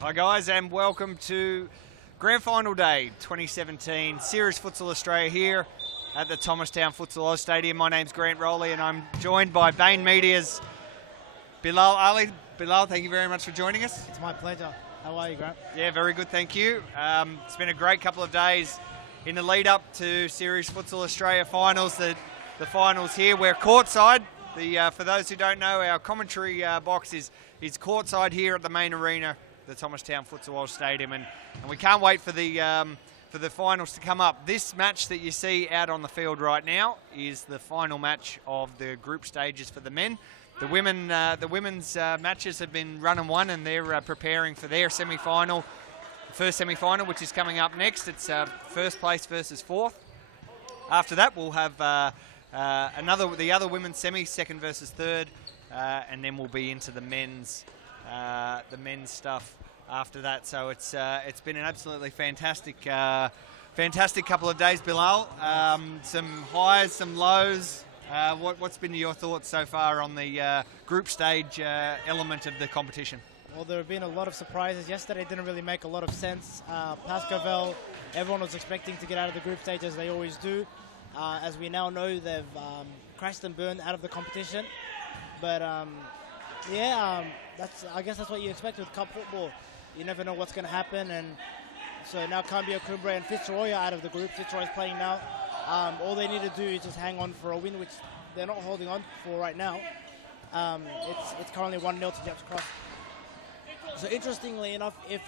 Hi guys, and welcome to Grand Final Day 2017 Series Futsal Australia here at the Thomastown Futsal Oz Stadium. My name's Grant Rowley and I'm joined by Bain Media's Bilal Ali. Bilal, thank you very much for joining us. It's my pleasure. How are you, Grant? Yeah, very good, thank you. It's been a great couple of days in the lead up to Series Futsal Australia finals. The finals here, we're courtside. For those who don't know, our commentary box is courtside here at the main arena, the Thomastown Futsal Oz Stadium, and we can't wait for the finals to come up. This match that you see out on the field right now is the final match of the group stages for the men. The women's matches have been run and won, and they're preparing for their semi-final, first semi-final, which is coming up next. It's first place versus fourth. After that, we'll have the other women's semi, second versus third, and then we'll be into the men's stuff after that. So it's been an absolutely fantastic couple of days, Bilal. Some highs, some lows. What's been your thoughts so far on the group stage element of the competition? Well, there have been a lot of surprises. Yesterday didn't really make a lot of sense. Pascovel, everyone was expecting to get out of the group stage as they always do. As we now know, they've crashed and burned out of the competition. But I guess that's what you expect with cup football. You never know what's going to happen, and so now Cambio, Cumbre and Fitzroy are out of the group. Fitzroy is playing now. All they need to do is just hang on for a win, which they're not holding on for right now. It's currently 1-0 to Jeps Cross. So interestingly enough, if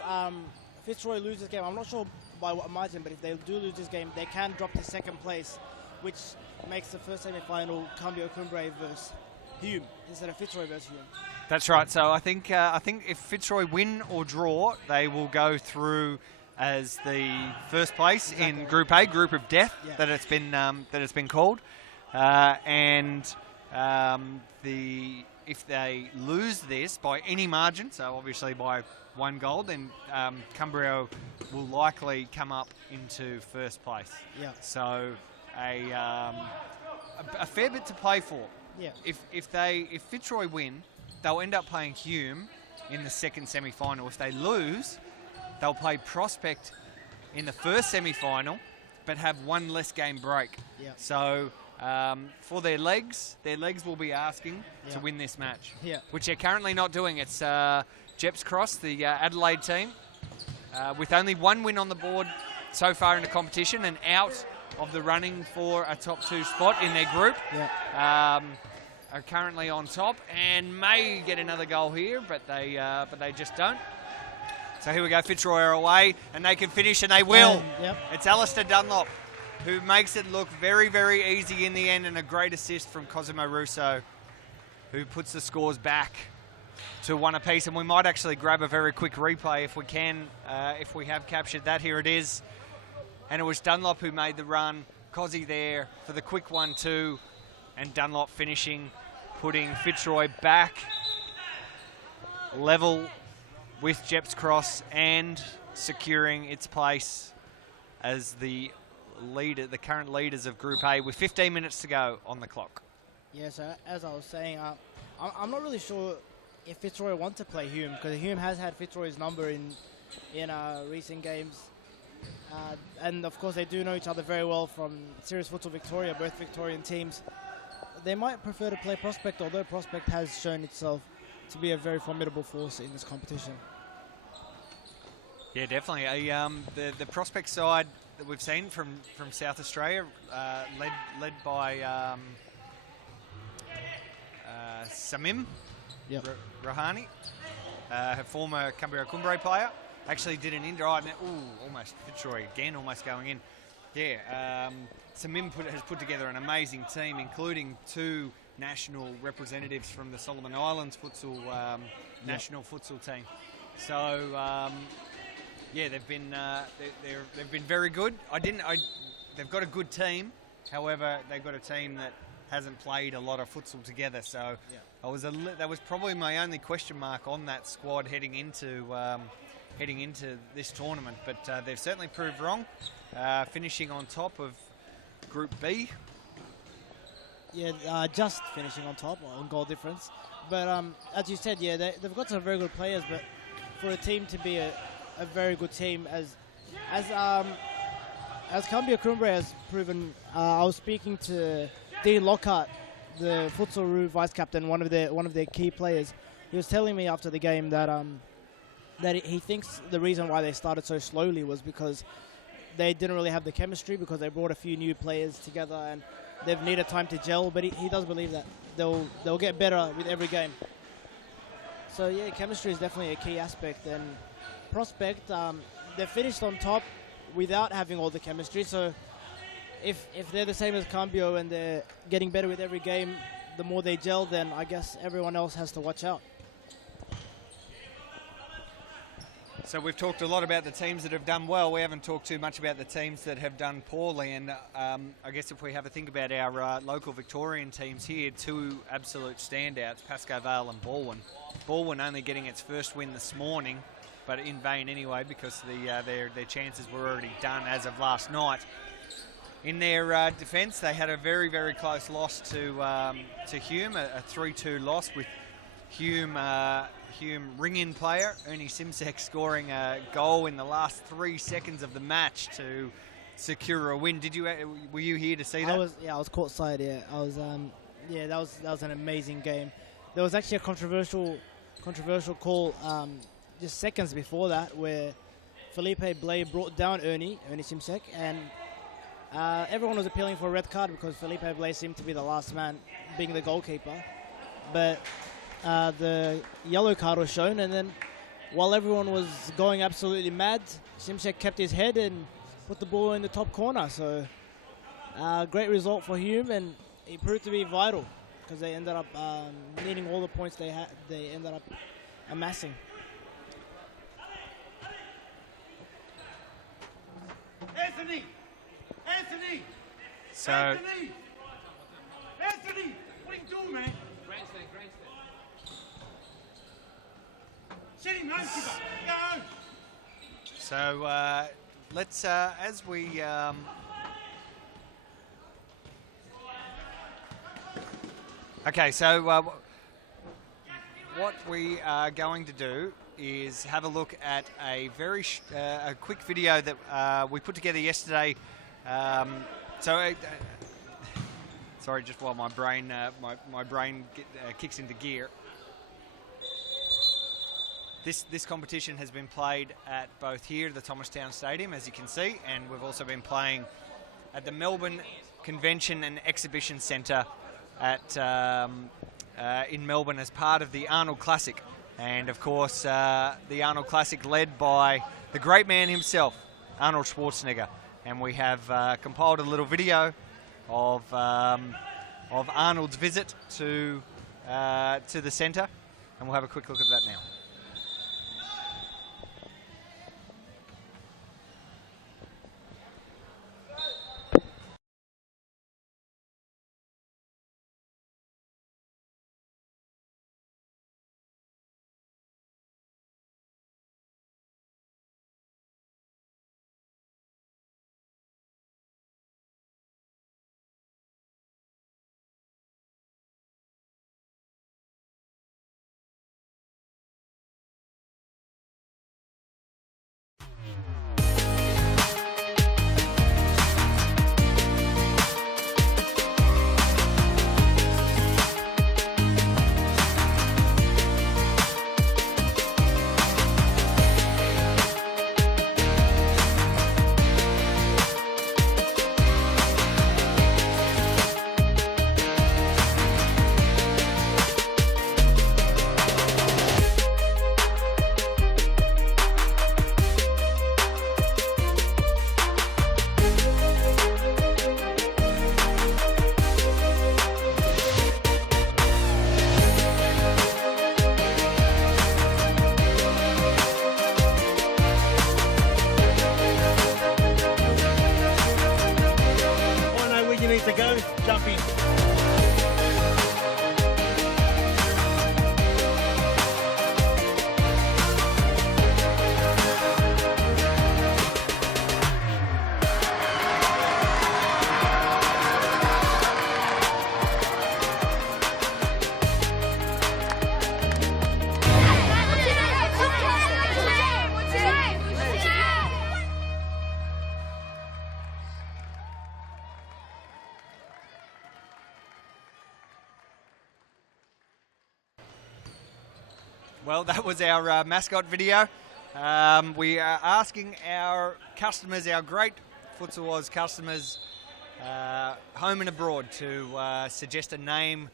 Fitzroy loses this game, I'm not sure by what margin, but if they do lose this game, they can drop to second place, which makes the first semi-final Cambio Cumbre versus Hume instead of Fitzroy versus Hume. That's right. So I think if Fitzroy win or draw, they will go through as the first place in Group A, Group of Death, that it's been called, if they lose this by any margin, so obviously by one goal, then Cumbria will likely come up into first place. Yeah. So a fair bit to play for. Yeah. If Fitzroy win, they'll end up playing Hume in the second semi-final. If they lose, they'll play Prospect in the first semi-final, but have one less game break. Yeah. So for their legs will be asking to win this match, which they're currently not doing. It's Jeps Cross, the Adelaide team, with only one win on the board so far in the competition and out of the running for a top 2 spot in their group. Yeah. Are currently on top and may get another goal here, but they just don't. So here we go, Fitzroy are away, and they can finish, and they will. It's Alistair Dunlop who makes it look very, very easy in the end, and a great assist from Cosimo Russo, who puts the scores back to 1 apiece. And we might actually grab a very quick replay if we can, if we have captured that. Here it is. And it was Dunlop who made the run. Cozzy there for the quick 1-2, and Dunlop finishing, putting Fitzroy back level with Jeps Cross and securing its place as the current leaders of Group A with 15 minutes to go on the clock. Yeah, so as I was saying, I'm not really sure if Fitzroy want to play Hume, because Hume has had Fitzroy's number in recent games. And of course they do know each other very well from Series Futsal Victoria, both Victorian teams. They might prefer to play Prospect, although Prospect has shown itself to be a very formidable force in this competition. Yeah, definitely. The Prospect side that we've seen from South Australia, led by Samim Rahani, her former Cumbria Cumbre player, actually did an indirect. Almost Fitzroy again, almost going in. Yeah, Samim has put together an amazing team, including 2 national representatives from the Solomon Islands futsal national futsal team. So they've been very good. They've got a good team. However, they've got a team that hasn't played a lot of futsal together. So that was probably my only question mark on that squad heading into this tournament. But they've certainly proved wrong, finishing on top of Group B. Yeah, just finishing on top on goal difference. But as you said, they've got some very good players, but for a team to be a very good team, as Columbia Cranberry has proven. I was speaking to Dean Lockhart, the Futsal vice captain, one of their key players. He was telling me after the game that he thinks the reason why they started so slowly was because they didn't really have the chemistry, because they brought a few new players together and they've needed time to gel. But he does believe that they'll get better with every game. So yeah, chemistry is definitely a key aspect. And Prospect, they finished on top without having all the chemistry. So if they're the same as Cambio and they're getting better with every game, the more they gel, then I guess everyone else has to watch out. So we've talked a lot about the teams that have done well. We haven't talked too much about the teams that have done poorly. And I guess if we have a think about our local Victorian teams here, two absolute standouts, Pascoe Vale and Balwyn. Balwyn only getting its first win this morning, but in vain anyway, because their chances were already done as of last night. In their defence, they had a very, very close loss to Hume, a 3-2 loss with Hume ring-in player, Ernie Simsek, scoring a goal in the last 3 seconds of the match to secure a win. Were you here to see that? I was courtside. Yeah, I was. That was an amazing game. There was actually a controversial call just seconds before that, where Felipe Blay brought down Ernie Simsek, and everyone was appealing for a red card because Felipe Blay seemed to be the last man, being the goalkeeper. But the yellow card was shown, and then while everyone was going absolutely mad, Simsek kept his head and put the ball in the top corner. So great result for Hume, and it proved to be vital because they ended up needing all the points they ended up amassing. Anthony! So Anthony! What are you doing, man? Grandstand. Sit him, man. Go! So let's, as we... Okay, so what we are going to do is have a look at a very a quick video that we put together yesterday. Sorry, just while my brain kicks into gear. This competition has been played at both here at the Thomastown Stadium, as you can see, and we've also been playing at the Melbourne Convention and Exhibition Centre in Melbourne as part of the Arnold Classic. And of course, the Arnold Classic led by the great man himself, Arnold Schwarzenegger. And we have compiled a little video of Arnold's visit to the centre, and we'll have a quick look at that now. Well, that was our mascot video. We are asking our customers, our great Futsal Oz customers, home and abroad, to suggest a name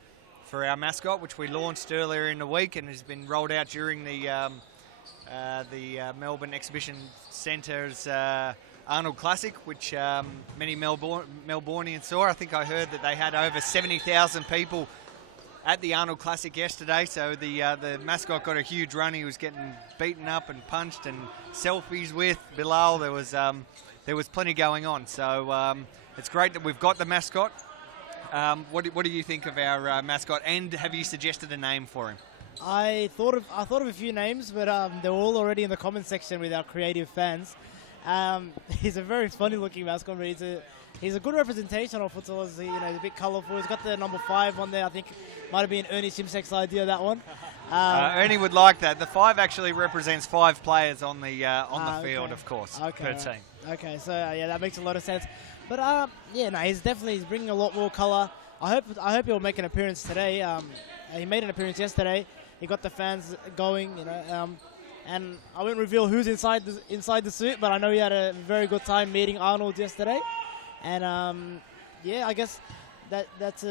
for our mascot, which we launched earlier in the week and has been rolled out during the Melbourne Exhibition Centre's Arnold Classic, which many Melbournians saw. I think I heard that they had over 70,000 people at the Arnold Classic yesterday, so the mascot got a huge run. He was getting beaten up and punched and selfies with Bilal. There was plenty going on, so it's great that we've got the mascot. What do you think of our mascot, and have you suggested a name for him? I thought of a few names, but they're all already in the comment section with our creative fans. He's a very funny looking mascot, but he's a good representation of Futsal. He's a bit colourful. He's got the number 5 on there. I think might have been Ernie Simsek's idea, that one. Ernie would like that. The 5 actually represents 5 players on the field, of course, per team. Okay, so yeah, that makes a lot of sense. But he's bringing a lot more colour. I hope he'll make an appearance today. He made an appearance yesterday. He got the fans going, and I won't reveal who's inside the suit, but I know he had a very good time meeting Arnold yesterday. And I guess that's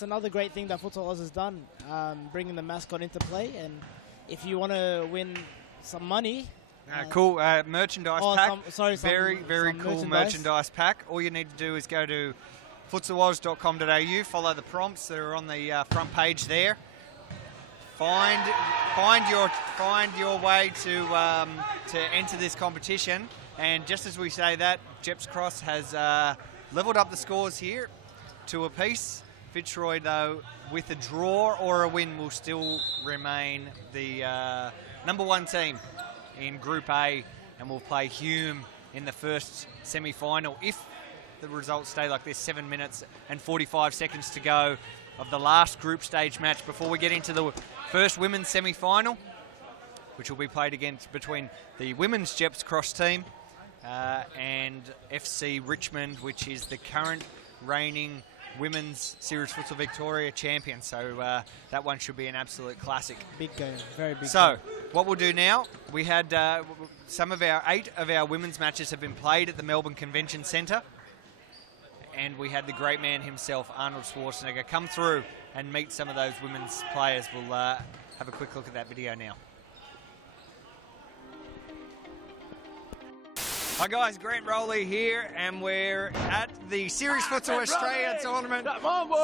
another great thing that Futsal Oz has done, bringing the mascot into play. And if you want to win some money, cool merchandise pack. Very some cool merchandise pack. All you need to do is go to futsaloz.com.au, follow the prompts that are on the front page there. Find your way to enter this competition. And just as we say that, Jeps Cross has levelled up the scores here to a piece. Fitzroy, though, with a draw or a win, will still remain the number 1 team in Group A, and will play Hume in the first semi-final if the results stay like this. 7 minutes and 45 seconds to go of the last group stage match before we get into the first women's semi-final, which will be played between the women's Jeps Cross team and FC Richmond, which is the current reigning women's Series Futsal Victoria champion. So that one should be an absolute classic. Big game, very big game. So what we'll do now, we had 8 of our women's matches have been played at the Melbourne Convention Centre, and we had the great man himself, Arnold Schwarzenegger, come through and meet some of those women's players. We'll have a quick look at that video now. Hi guys, Grant Rowley here, and we're at the Series Futsal Australia tournament.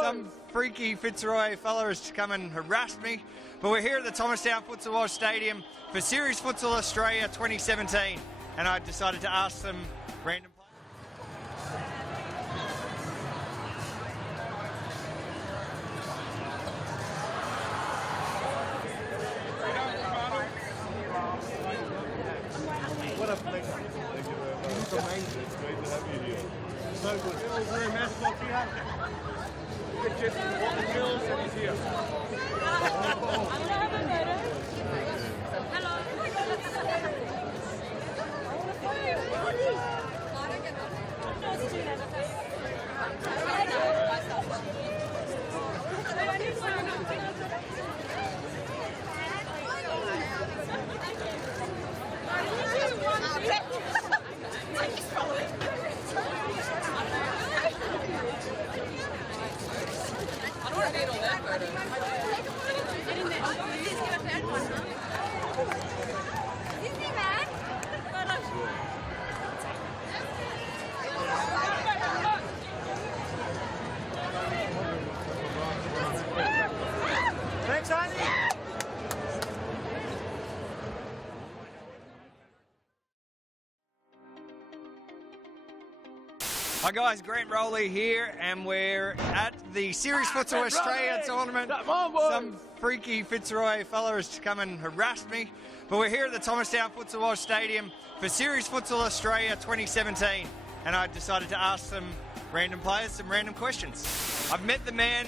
Some freaky Fitzroy fella has come and harassed me, but we're here at the Thomastown Futsal Oz Stadium for Series Futsal Australia 2017, and I decided to ask some random players. What a pleasure. Thank you very much. It's amazing. It's great to have you here. So good. Bill's wearing mascot here. Get Jesse to walk the Bills and he's here. Thanks, Andy. Hi guys, Grant Rowley here, and we're at the Series Futsal Australia tournament. Some freaky Fitzroy fella has come and harassed me, but we're here at the Thomastown Futsal Oz Stadium for Series Futsal Australia 2017, and I decided to ask some random players some random questions. I've met the man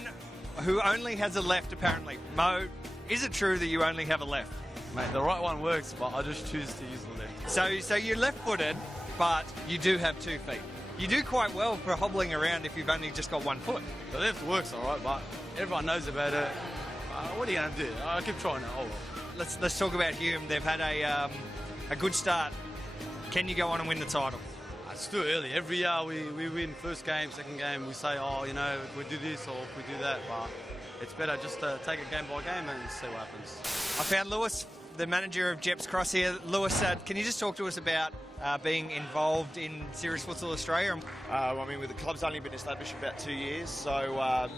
who only has a left, apparently. Mo, is it true that you only have a left? Mate, the right one works, but I just choose to use the left. So you're left-footed, but you do have 2 feet. You do quite well for hobbling around if you've only just got 1 foot. The left works all right, but everyone knows about it. What are you going to do? I keep trying it. Oh, well. let's talk about Hume. They've had a good start. Can you go on and win the title? It's too early. Every year we win first game, second game. We say, oh, you know, if we do this or if we do that. But it's better just to take it game by game and see what happens. I found Lewis, the manager of Jeps Cross here. Lewis, can you just talk to us about being involved in Serious Futsal Australia? I mean, the club's only been established for about 2 years, so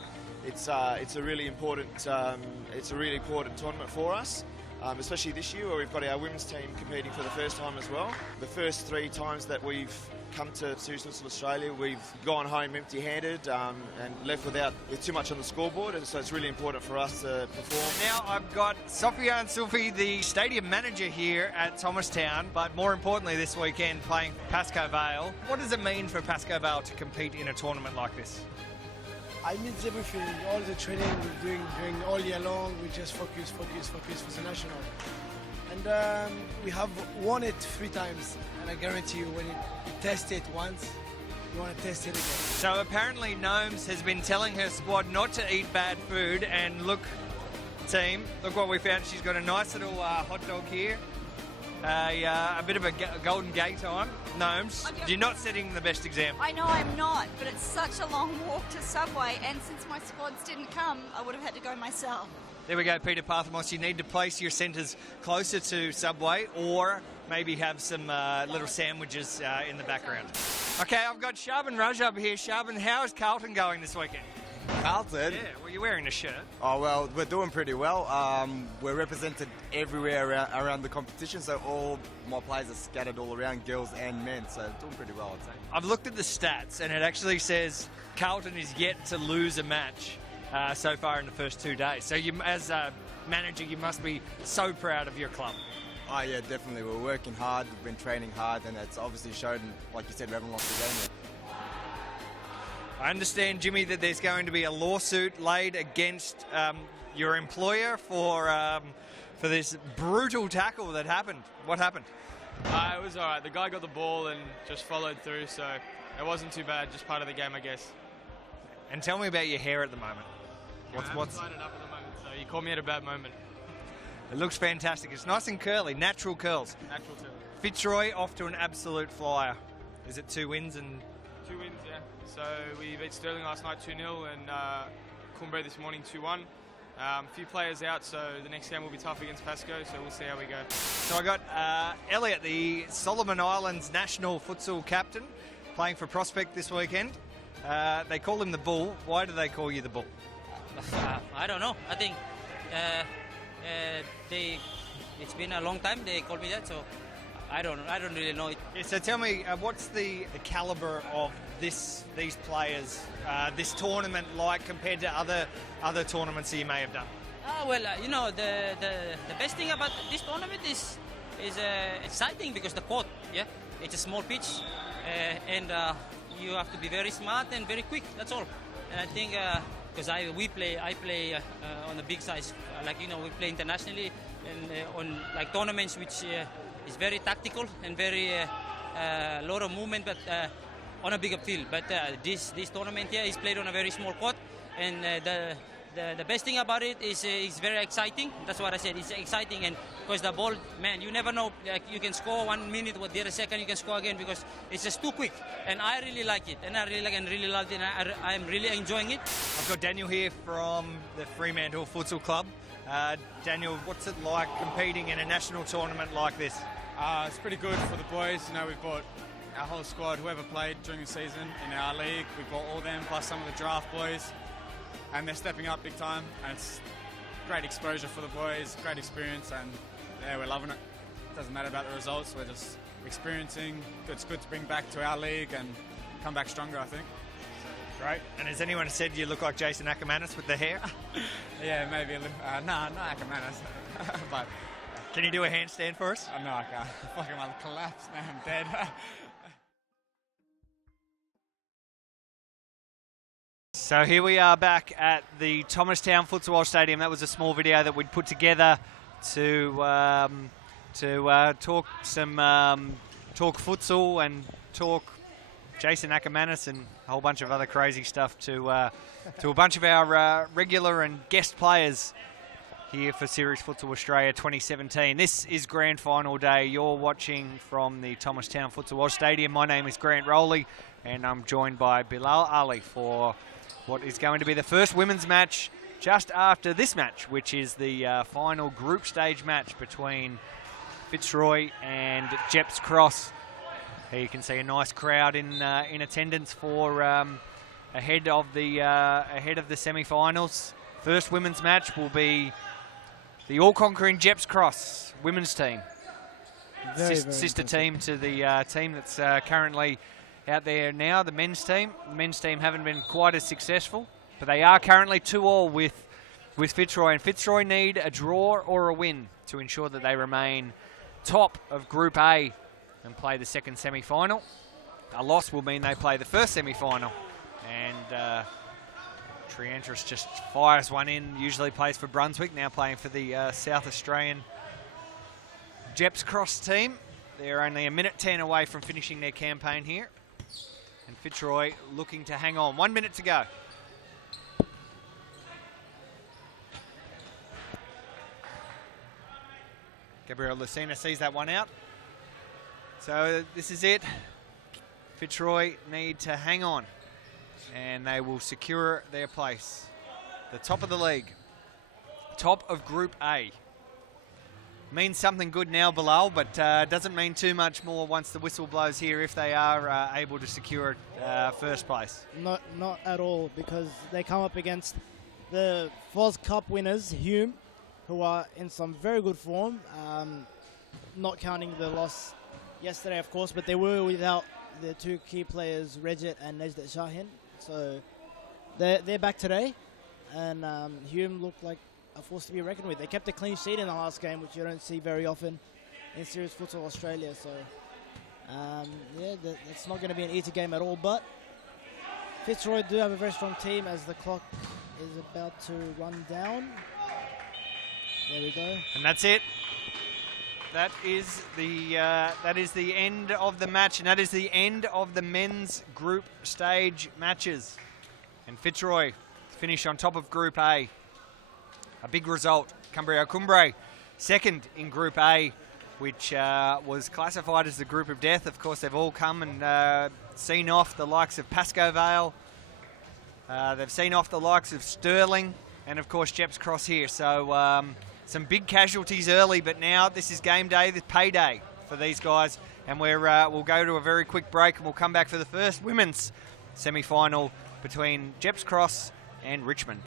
it's a really important tournament for us, especially this year where we've got our women's team competing for the first time as well. The first 3 times that we've come to Serious Futsal Australia, we've gone home empty-handed and left with too much on the scoreboard, and so it's really important for us to perform. Now I've got Sofian Sulfi, the stadium manager here at Thomastown, but more importantly this weekend playing for Pascoe Vale. What does it mean for Pascoe Vale to compete in a tournament like this? It means everything. All the training we're doing during all year long, we just focus for the national. And we have won it 3 times, and I guarantee you when you test it once, you want to test it again. So apparently Gnomes has been telling her squad not to eat bad food, and look, team, look what we found. She's got a nice little hot dog here. A bit of a Golden Gate time. Gnomes, you're not setting the best example. I know I'm not, but it's such a long walk to Subway, and since my squads didn't come, I would have had to go myself. There we go, Peter Parthamos. You need to place your centres closer to Subway, or maybe have some little sandwiches in the background. Okay, I've got Shaban Rajab here. Shaban, how is Carlton going this weekend? Carlton? Yeah, well, you're wearing a shirt. Oh, well, we're doing pretty well. We're represented everywhere around the competition, so all my players are scattered all around, girls and men, so doing pretty well, I'd say. I've looked at the stats, and it actually says Carlton is yet to lose a match so far in the first 2 days. So you, as a manager, you must be so proud of your club. Oh, yeah, definitely. We're working hard, we've been training hard, and it's obviously shown, like you said, we haven't lost a game yet. I understand, Jimmy, that there's going to be a lawsuit laid against your employer for this brutal tackle that happened. What happened? It was all right. The guy got the ball and just followed through, so it wasn't too bad. Just part of the game, I guess. And tell me about your hair at the moment. What's tied it up at the moment? So you caught me at a bad moment. It looks fantastic. It's nice and curly, natural curls. Natural too. Fitzroy off to an absolute flyer. Is it 2 wins and? 2 wins, yeah. So we beat Stirling last night 2-0 and Cumbria this morning 2-1. A few players out, so the next game will be tough against Pascoe, so we'll see how we go. So I got Elliot, the Solomon Islands national futsal captain, playing for Prospect this weekend. They call him the Bull. Why do they call you the Bull? I don't know. I think it's been a long time they called me that, so I don't really know it. Yeah, so tell me, what's the caliber of these players, this tournament like compared to other tournaments that you may have done? You know, the best thing about this tournament is exciting because the court, yeah, it's a small pitch, and you have to be very smart and very quick. That's all. And I think because I play on the big size, like you know, we play internationally and on like tournaments which is very tactical and very lot of movement, but on a bigger field. But this tournament here is played on a very small court, and the best thing about it is it's very exciting. That's what I said. It's exciting, and because the ball, man, you never know. Like you can score 1 minute, but the other second you can score again because it's just too quick. And I really like it, and I really like and really love it, and I'm really enjoying it. I've got Daniel here from the Fremantle Futsal Club. Daniel, what's it like competing in a national tournament like this? It's pretty good for the boys. You know, we've brought our whole squad, whoever played during the season in our league. We brought all them plus some of the draft boys, and they're stepping up big time. And it's great exposure for the boys, great experience, and yeah, we're loving it. Doesn't matter about the results. We're just experiencing. It's good to bring back to our league and come back stronger, I think. Great. And has anyone said you look like Jason Ackermanis with the hair? Yeah, maybe a little. No, not Ackermanis. But can you do a handstand for us? No, I can't. Fucking I'll collapse now. I'm dead. So here we are back at the Thomastown Futsal Stadium. That was a small video that we'd put together to talk futsal and talk Jason Ackermanis and a whole bunch of other crazy stuff to a bunch of our regular and guest players here for Series Futsal Australia 2017. This is grand final day. You're watching from the Thomastown Futsal Oz Stadium. My name is Grant Rowley, and I'm joined by Bilal Ali for what is going to be the first women's match just after this match, which is the final group stage match between Fitzroy and Jeps Cross. Here you can see a nice crowd in attendance for ahead of the semi-finals. First women's match will be the all-conquering Jeps Cross women's team, sister team to the team that's currently out there now, the men's team. The men's team haven't been quite as successful, but they are currently 2-2 with Fitzroy, and Fitzroy need a draw or a win to ensure that they remain top of Group A and play the second semi-final. A loss will mean they play the first semi-final, and Triantris just fires one in, usually plays for Brunswick, now playing for the South Australian Jeps Cross team. They're only a minute 10 away from finishing their campaign here, and Fitzroy looking to hang on. 1 minute to go. Gabriel Lucena sees that one out. So this is it. Fitzroy need to hang on, and they will secure their place. The top of the league, top of Group A. Means something good now, Bilal, but doesn't mean too much more once the whistle blows here if they are able to secure first place. Not at all, because they come up against the FOS Cup winners, Hume, who are in some very good form, not counting the loss yesterday, of course, but they were without their two key players, Rejit and Nejdat Shahin. So they're back today, and Hume looked like a force to be reckoned with. They kept a clean sheet in the last game, which you don't see very often in Series Futsal Australia. So, that's not going to be an easy game at all. But Fitzroy do have a very strong team as the clock is about to run down. There we go. And that's it. That is the end of the match, and that is the end of the men's group stage matches. And Fitzroy finish on top of Group A. A big result. Cumbria Cumbre second in Group A, which was classified as the group of death. Of course, they've all come and seen off the likes of Pascoe Vale. They've seen off the likes of Stirling, and of course Jeps Cross here. So some big casualties early, but now this is game day, the payday for these guys. And we'll go to a very quick break, and we'll come back for the first women's semi-final between Jeps Cross and Richmond.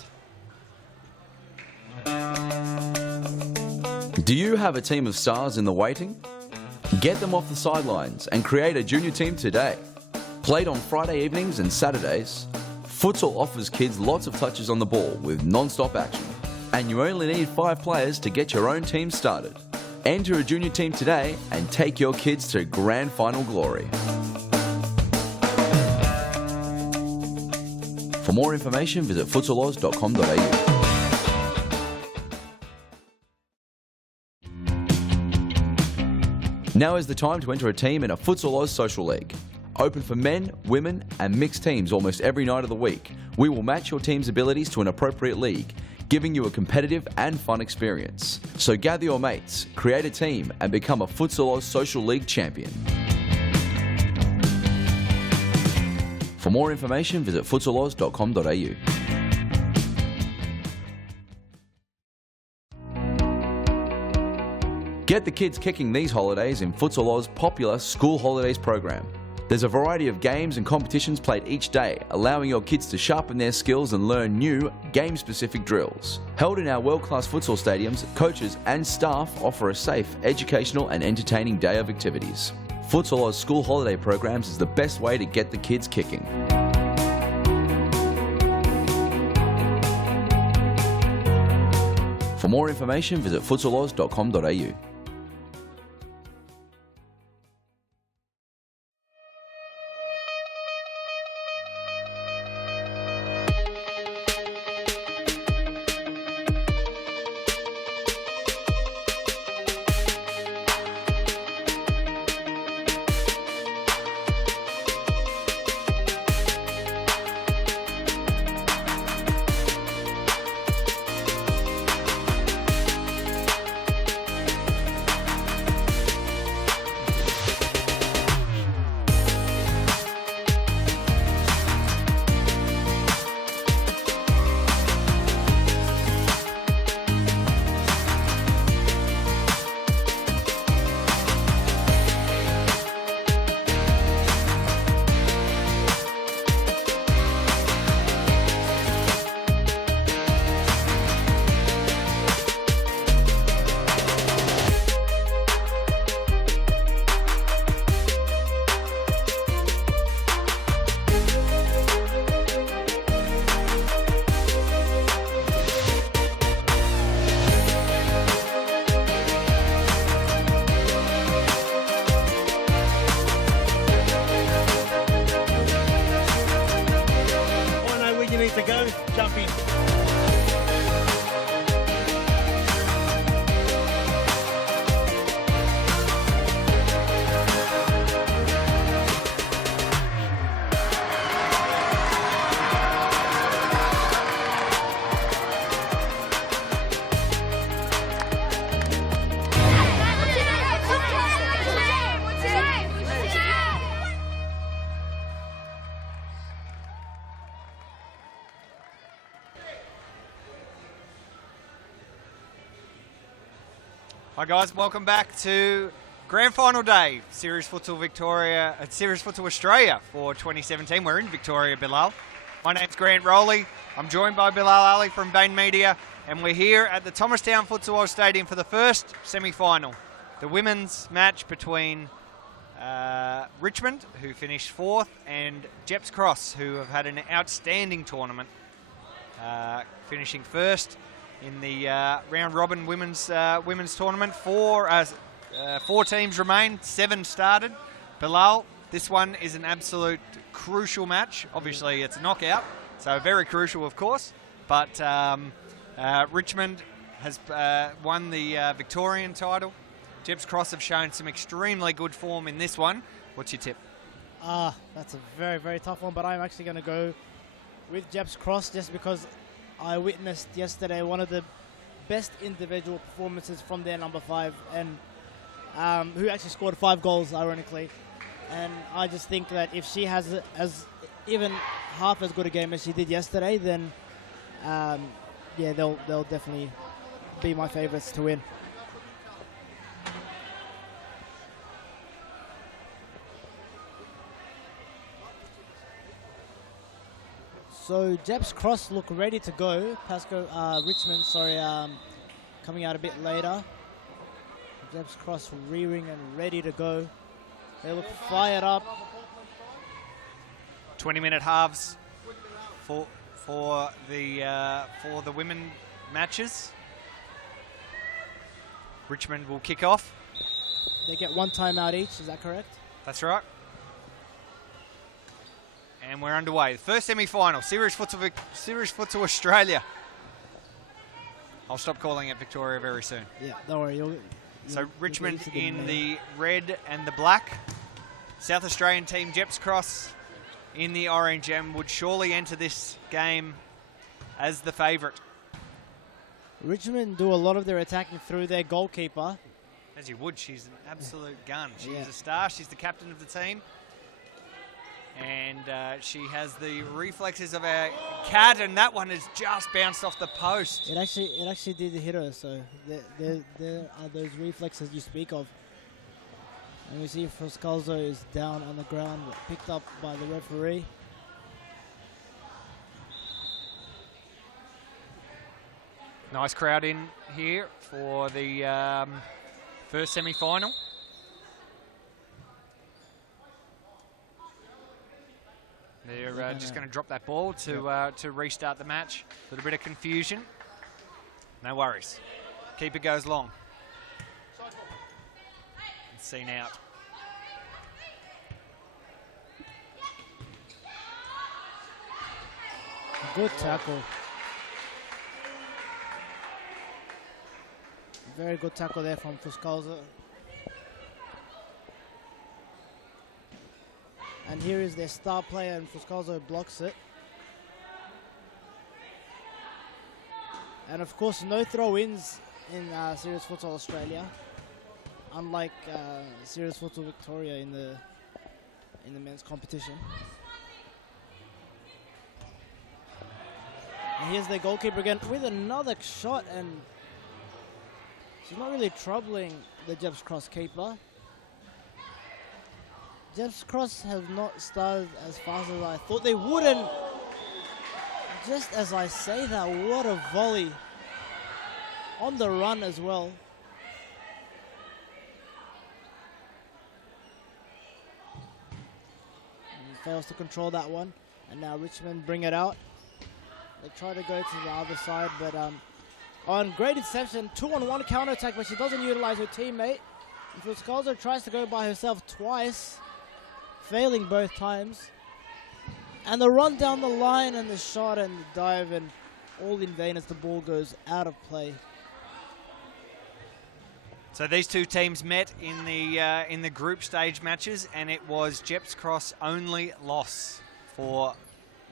Do you have a team of stars in the waiting? Get them off the sidelines and create a junior team today. Played on Friday evenings and Saturdays, futsal offers kids lots of touches on the ball with non-stop action. And you only need 5 players to get your own team started. Enter a junior team today and take your kids to grand final glory. For more information, visit futsaloz.com.au. Now is the time to enter a team in a Futsal Oz Social League. Open for men, women and mixed teams almost every night of the week. We will match your team's abilities to an appropriate league, giving you a competitive and fun experience. So gather your mates, create a team and become a Futsal Oz Social League champion. For more information, visit futsaloz.com.au. Get the kids kicking these holidays in Futsal Oz's popular School Holidays program. There's a variety of games and competitions played each day, allowing your kids to sharpen their skills and learn new, game-specific drills. Held in our world-class futsal stadiums, coaches and staff offer a safe, educational and entertaining day of activities. Futsal Oz School Holiday programs is the best way to get the kids kicking. For more information, visit futsaloz.com.au. Hi guys, welcome back to Grand Final Day, Series Futsal Victoria, Series Futsal Australia for 2017. We're in Victoria, Bilal. My name's Grant Rowley. I'm joined by Bilal Ali from Bain Media, and we're here at the Thomastown Futsal Stadium for the first semi-final. The women's match between Richmond, who finished fourth, and Jeps Cross, who have had an outstanding tournament, finishing first in the round robin women's tournament. Four teams remain, 7 started. Bilal, this one is an absolute crucial match. Obviously, it's a knockout, so very crucial, of course. But Richmond has won the Victorian title. Jeps Cross have shown some extremely good form in this one. What's your tip? That's a very, very tough one, but I'm actually going to go with Jeps Cross just because I witnessed yesterday one of the best individual performances from their number 5, and who actually scored 5 goals, ironically. And I just think that if she has as even half as good a game as she did yesterday, then yeah, they'll definitely be my favourites to win. So Jeps Cross look ready to go. Richmond, coming out a bit later. Jeps Cross rearing and ready to go. They look fired up. 20-minute halves for the women matches. Richmond will kick off. They get 1 timeout each. Is that correct? That's right. And we're underway. The first semi-final, Series Futsal Australia. I'll stop calling it Victoria very soon. Yeah, don't worry. So Richmond in the red and the black. South Australian team Jeps Cross in the orange, and would surely enter this game as the favourite. Richmond do a lot of their attacking through their goalkeeper. As you would, she's an absolute gun. She's a star. She's the captain of the team. And she has the reflexes of a cat, and that one has just bounced off the post. It actually did hit her, so there are those reflexes you speak of. And we see Foscalzo is down on the ground, picked up by the referee. Nice crowd in here for the first semi-final. They're just going to drop that ball to restart the match. A little bit of confusion. No worries. Keeper goes long. It's seen out. Good tackle. Very good tackle there from Fuscalza. And here is their star player, and Fuscalzo blocks it. And of course, no throw-ins in Series Futsal Australia, unlike Series Futsal Victoria in the men's competition. And here's their goalkeeper again with another shot, and she's not really troubling the Jeps Cross keeper. Jeps Cross have not started as fast as I thought they would, and just as I say that, what a volley. On the run as well. And he fails to control that one, and now Richmond bring it out. They try to go to the other side, but on great interception, 2-on-1 counter-attack, but she doesn't utilize her teammate. And Fuscalzo tries to go by herself twice, failing both times. And the run down the line and the shot and the dive, and all in vain as the ball goes out of play. So these two teams met in the group stage matches, and it was Jeps Cross only loss for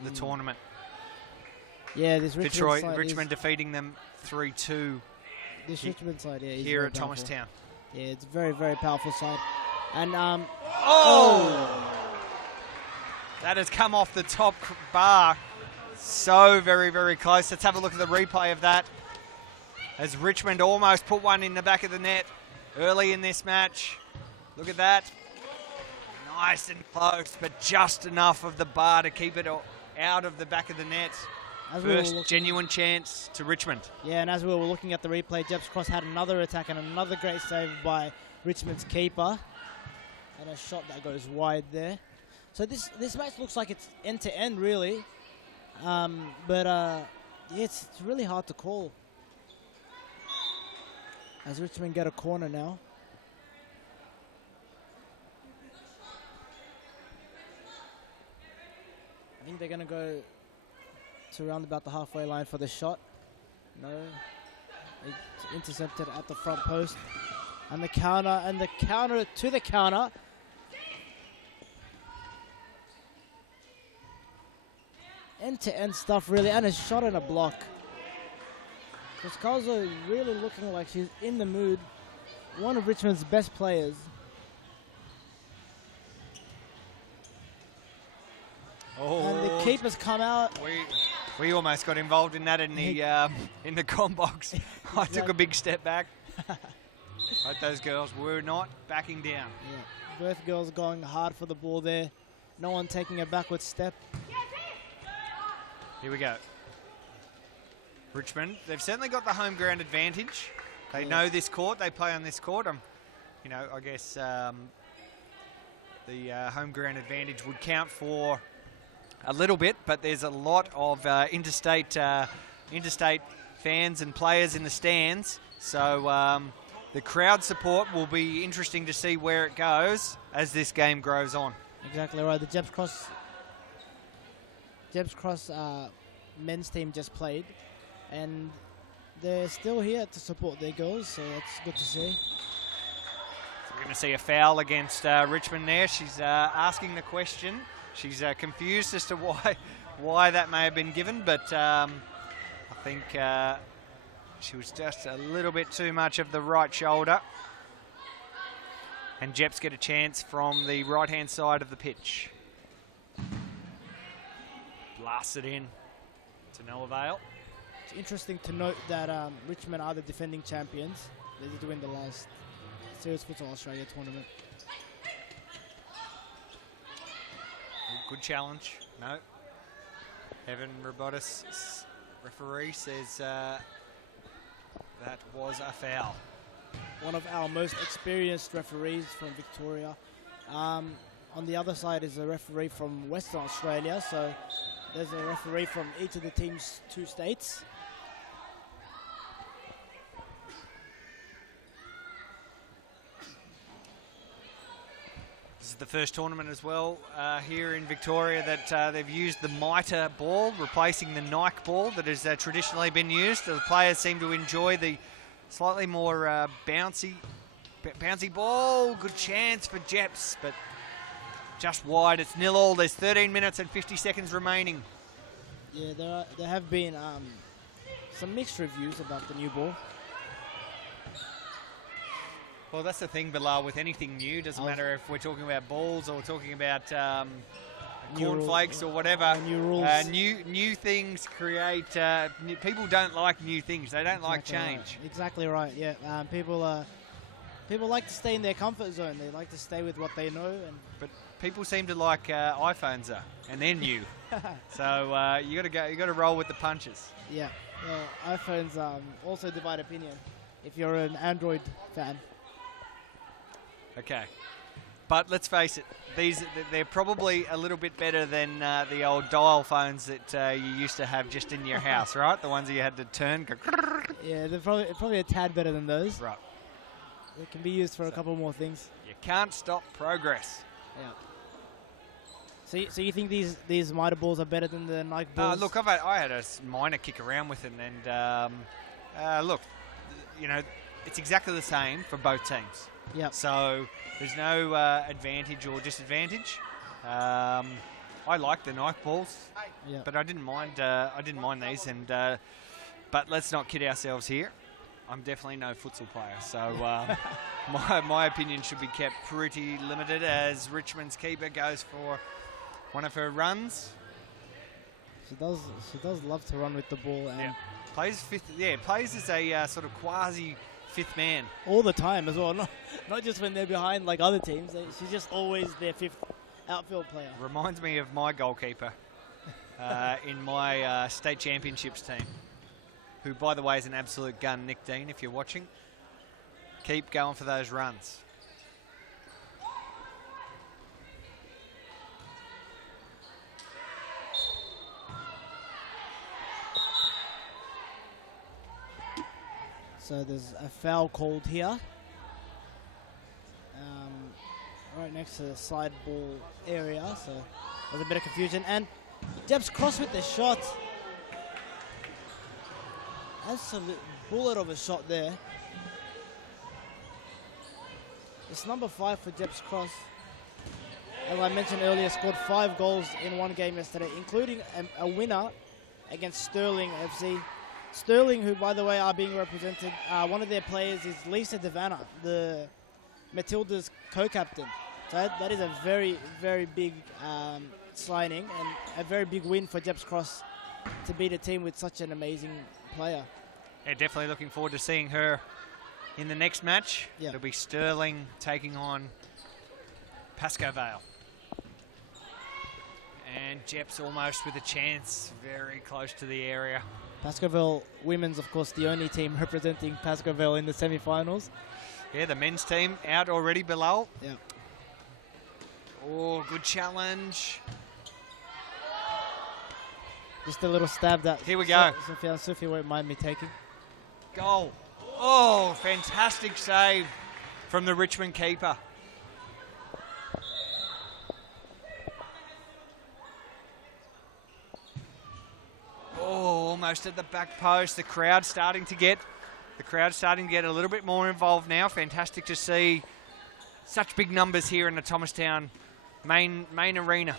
the tournament. Yeah, this Richmond defeating them 3-2. This Richmond side, yeah, here at Thomastown. Yeah, it's a very, very powerful side. And that has come off the top bar. So very, very close. Let's have a look at the replay of that, as Richmond almost put one in the back of the net. early in this match. Look at that. Nice and close, but just enough of the bar to keep it out of the back of the net. First genuine chance to Richmond. Yeah, and as we were looking at the replay, Jeps Cross had another attack and another great save by Richmond's keeper. And a shot that goes wide there. So this match looks like it's end-to-end, really. Yeah, it's really hard to call. As Richmond get a corner now. I think they're going to go to around about the halfway line for the shot. No. It's intercepted at the front post. And the counter to the counter. End-to-end stuff, really, and a shot and a block. Coscalzo really looking like she's in the mood. One of Richmond's best players. And the keepers come out. We almost got involved in that in the com box. I took a big step back. But those girls were not backing down. Yeah, both girls going hard for the ball there. No one taking a backward step. Here we go. Richmond, they've certainly got the home ground advantage. They know this court. They play on this court. I guess the home ground advantage would count for a little bit, but there's a lot of interstate fans and players in the stands. So the crowd support will be interesting to see where it goes as this game grows on. Exactly right. The Jeps Cross men's team just played, and they're still here to support their girls, so that's good to see. So we're going to see a foul against Richmond there. She's asking the question. She's confused as to why that may have been given, but I think she was just a little bit too much of the right shoulder. And Jeps get a chance from the right-hand side of the pitch. Blasted in to no avail. It's interesting to note that Richmond are the defending champions. They did win the last Serious Futsal Australia tournament. Good challenge. No. Evan Robotis, referee, says that was a foul. One of our most experienced referees from Victoria. On the other side is a referee from Western Australia, so there's a referee from each of the team's 2 states. This is the first tournament as well here in Victoria that they've used the Mitre ball, replacing the Nike ball that has traditionally been used. The players seem to enjoy the slightly more bouncy ball. Good chance for Jeps, but just wide. It's 0-0. There's 13 minutes and 50 seconds remaining. Yeah, there have been some mixed reviews about the new ball. Well, that's the thing, Bilal, with anything new. Doesn't matter if we're talking about balls or we're talking about cornflakes or whatever. New rules. New things create... people don't like new things. They don't like change. Right. Exactly right, yeah. People like to stay in their comfort zone. They like to stay with what they know. But people seem to like iPhones, and they're new. So you got to roll with the punches. Yeah. iPhones also divide opinion if you're an Android fan. Okay, but let's face it, they're probably a little bit better than the old dial phones that you used to have just in your house, right? The ones that you had to turn. Yeah, they're probably a tad better than those. Right. They can be used for a couple more things. You can't stop progress. Yeah. So you think these Mitre balls are better than the Nike balls? Look, I had a minor kick around with it, and look, it's exactly the same for both teams. Yeah. So there's no advantage or disadvantage. I like the Nike balls, but I didn't mind these. But let's not kid ourselves here. I'm definitely no futsal player, so my opinion should be kept pretty limited as Richmond's keeper goes for one of her runs. She does love to run with the ball and plays as a sort of quasi fifth man. All the time as well, not just when they're behind like other teams. She's just always their fifth outfield player. Reminds me of my goalkeeper in my state championships team, who, by the way, is an absolute gun, Nick Dean, if you're watching. Keep going for those runs. So there's a foul called here. Right next to the side ball area, so there's a bit of confusion. And Deb's cross with the shot. Absolute bullet of a shot there. It's number 5 for Deb's cross. As I mentioned earlier, scored 5 goals in one game yesterday, including a winner against Sterling FC. Sterling, who, by the way, are being represented, one of their players is Lisa Devanna, the Matilda's co-captain. So that is a very, very big signing and a very big win for Debs Cross to beat a team with such an amazing player. Yeah, definitely looking forward to seeing her in the next match. Yeah. It'll be Sterling taking on Pascoe Vale. And Jeps almost with a chance, very close to the area. Pascoe Women's, of course, the only team representing Pascoe in the semi-finals. Yeah, the men's team out already below. Yeah. Oh, good challenge. Just a little stab that. Here we go. Sophia won't mind me taking. Goal. Oh, fantastic save from the Richmond keeper. Oh, almost at the back post. The crowd's starting to get a little bit more involved now. Fantastic to see such big numbers here in the Thomastown main arena.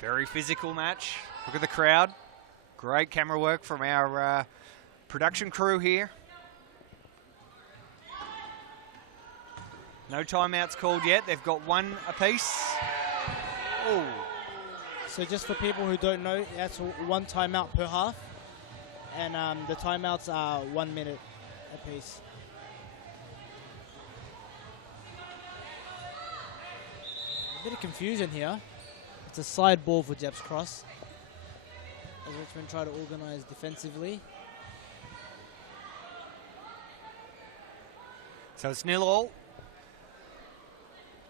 Very physical match. Look at the crowd. Great camera work from our production crew here. No timeouts called yet. They've got one apiece. Oh. So just for people who don't know, that's one timeout per half. And the timeouts are 1 minute apiece. A bit of confusion here. It's a side ball for Jeps Cross, as Richmond try to organise defensively. So it's 0-0.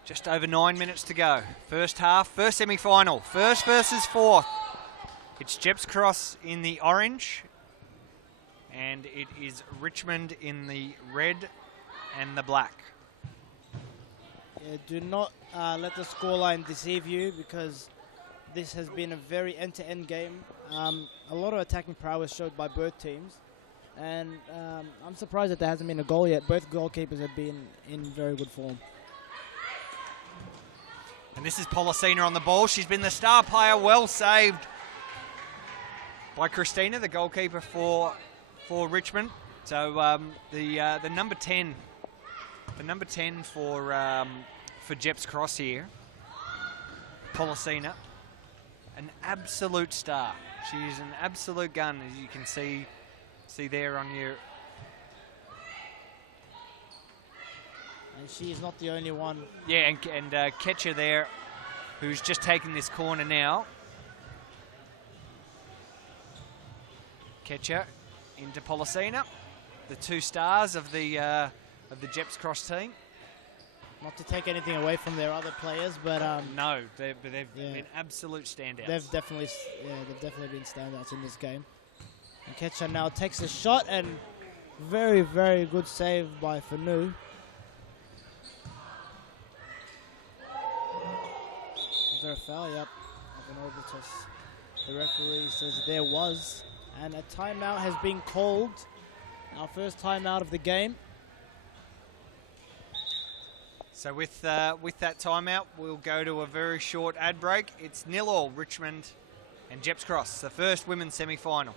Just over 9 minutes to go. First half, first semi-final. First versus fourth. It's Jeps Cross in the orange. And it is Richmond in the red and the black. Yeah, do not let the scoreline deceive you, because this has been a very end-to-end game. A lot of attacking prowess showed by both teams. And I'm surprised that there hasn't been a goal yet. Both goalkeepers have been in very good form. And this is Policina on the ball. She's been the star player, well saved by Christina, the goalkeeper for Richmond. So the number 10, for Jeps Cross here, Policina, an absolute star. She's an absolute gun, as you can see there on your. And she's not the only one. Yeah, and Ketcher there, who's just taking this corner now. Ketcher into Policina, the two stars of the Jeps Cross team. Not to take anything away from their other players, but no, they've been absolute standouts. They've definitely been standouts in this game. And Ketcher now takes a shot, and very, very good save by Fanu. Is there a foul? Yep. Of an orbitus. The referee says there was, and a timeout has been called. Our first timeout of the game. So with that timeout, we'll go to a very short ad break. It's 0-0, Richmond and Jeps Cross, the first women's semi-final.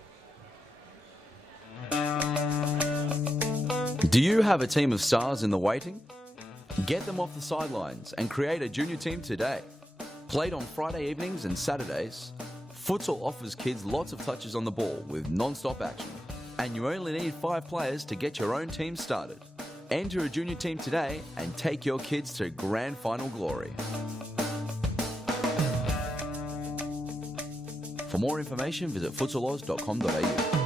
Do you have a team of stars in the waiting? Get them off the sidelines and create a junior team today. Played on Friday evenings and Saturdays, Futsal offers kids lots of touches on the ball with non-stop action. And you only need 5 players to get your own team started. Enter a junior team today and take your kids to grand final glory. For more information, visit futsaloz.com.au.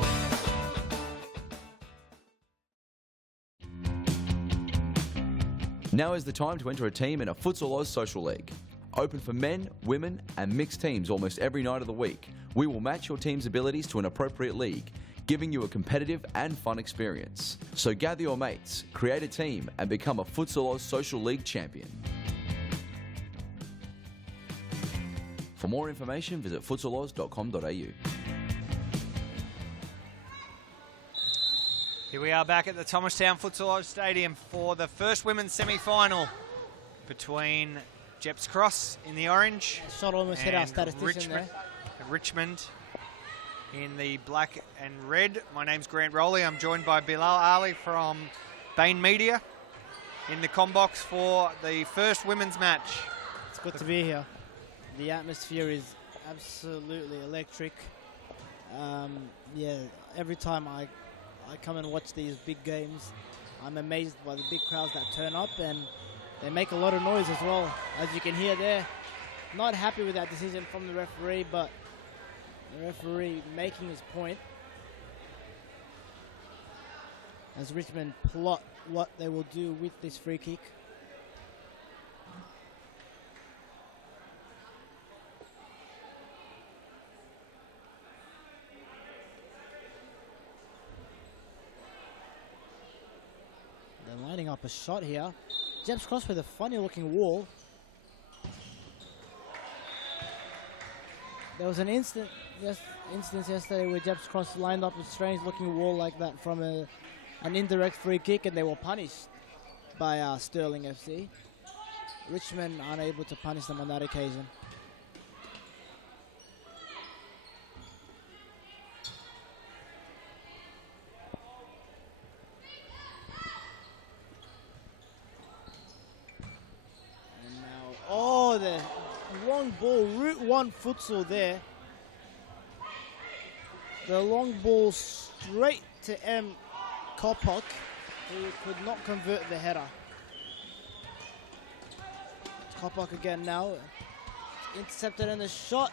Now is the time to enter a team in a Futsal Oz Social League. Open for men, women and mixed teams almost every night of the week. We will match your team's abilities to an appropriate league, giving you a competitive and fun experience. So gather your mates, create a team and become a Futsal Oz Social League champion. For more information, visit futsaloz.com.au. Here we are back at the Thomastown Futsal Oz Stadium for the first women's semi-final between Jeps Cross in the orange Shot almost hit our and statistician there. Richmond in the black and red. My name's Grant Rowley. I'm joined by Bilal Ali from Bain Media in the combox for the first women's match. It's good to be here. The atmosphere is absolutely electric. Yeah, every time I come and watch these big games, I'm amazed by the big crowds that turn up, and they make a lot of noise as well. As you can hear there, not happy with that decision from the referee, but the referee making his point as Richmond plot what they will do with this free kick. They're lining up a shot here. Jeps Cross with a funny looking wall. There was an instance yesterday where Jeps Cross lined up a strange looking wall like that from an indirect free kick, and they were punished by Sterling FC. Richmond unable to punish them on that occasion. Oh, the long ball, Route 1 futsal there. The long ball straight to M. Kopok, who could not convert the header. Kopok again now. Intercepted in the shot.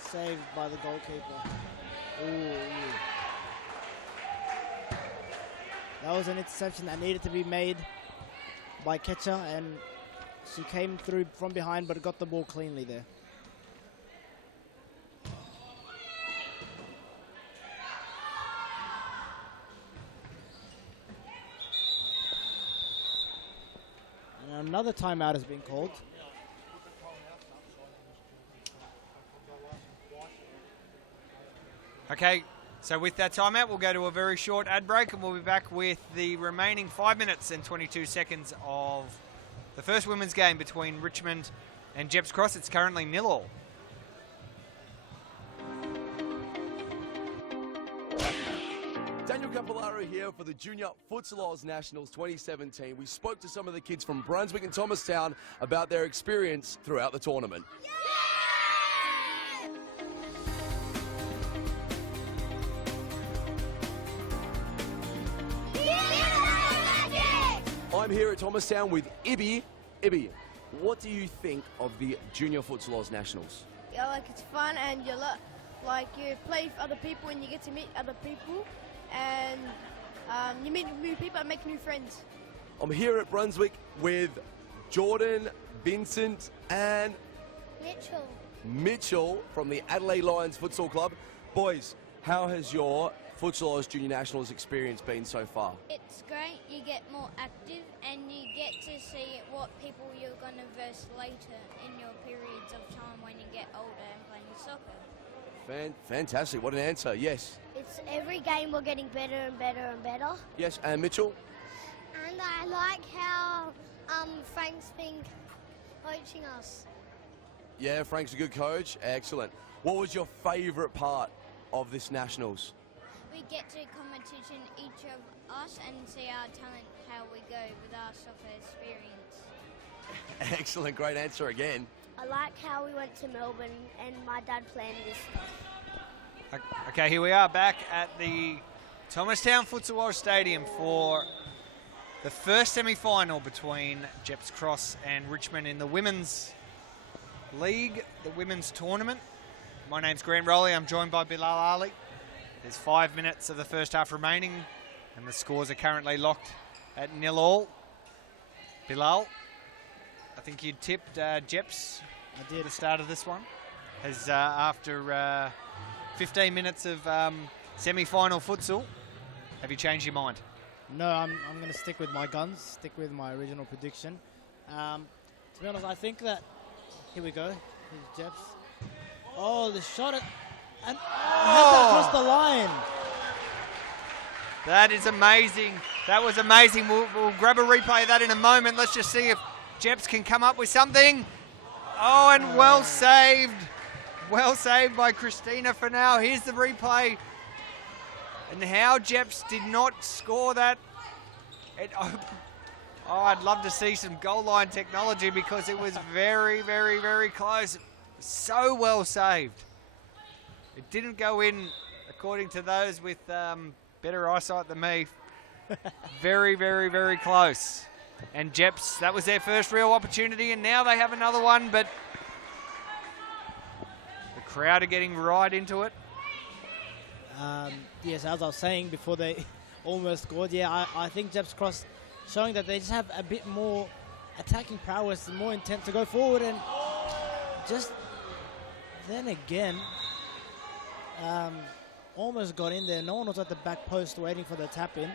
Saved by the goalkeeper. Ooh. That was an interception that needed to be made by Ketcher, and she came through from behind but got the ball cleanly there. And another timeout has been called. Okay, so with that timeout, we'll go to a very short ad break, and we'll be back with the remaining 5 minutes and 22 seconds of the first women's game between Richmond and Jeps Cross. It's currently 0-0. Daniel Capillaro here for the Junior Futsal Oz Nationals 2017. We spoke to some of the kids from Brunswick and Thomastown about their experience throughout the tournament. I'm here at Thomastown with Ibby. Ibby, what do you think of the Junior Futsal Oz Nationals? Yeah, like it's fun, and you like you play with other people and you get to meet other people, and you meet new people and make new friends. I'm here at Brunswick with Jordan, Vincent and Mitchell from the Adelaide Lions Futsal Club. Boys, how has your Futsal Oz Junior Nationals experience been so far? It's great, you get more active and you get to see what people you're going to verse later in your periods of time when you get older and playing soccer. Fantastic, what an answer, yes. It's every game we're getting better and better and better. Yes, and Mitchell? And I like how Frank's been coaching us. Yeah, Frank's a good coach, excellent. What was your favourite part of this Nationals? We get to competition each of us and see our talent, how we go with our soccer experience. Excellent, great answer again. I like how we went to Melbourne and my dad planned this stuff. Okay, here we are back at the Thomastown Futsal Stadium for the first semi-final between Jeps Cross and Richmond in the Women's League, the Women's Tournament. My name's Grant Rowley. I'm joined by Bilal Ali. There's 5 minutes of the first half remaining, and the scores are currently locked at 0-0. Bilal, I think you tipped Jeps at the start of this one. Has after 15 minutes of semi-final futsal, have you changed your mind? No, I'm going to stick with my guns, stick with my original prediction. To be honest, I think that, here we go, here's Jeps. Oh, the shot, and had that cross the line. That is amazing. That was amazing. We'll grab a replay of that in a moment. Let's just see if Jeps can come up with something. Oh, and well saved. Well saved by Christina for now. Here's the replay. And how Jeps did not score that. I'd love to see some goal line technology because it was very, very, very close. So well saved. It didn't go in, according to those with better eyesight than me. Very, very, very close. And Jeps, that was their first real opportunity, and now they have another one, but the crowd are getting right into it. Yes, as I was saying before they almost scored, I think Jeps Cross showing that they just have a bit more attacking prowess and more intent to go forward, and just then again, almost got in there. No one was at the back post waiting for the tap in.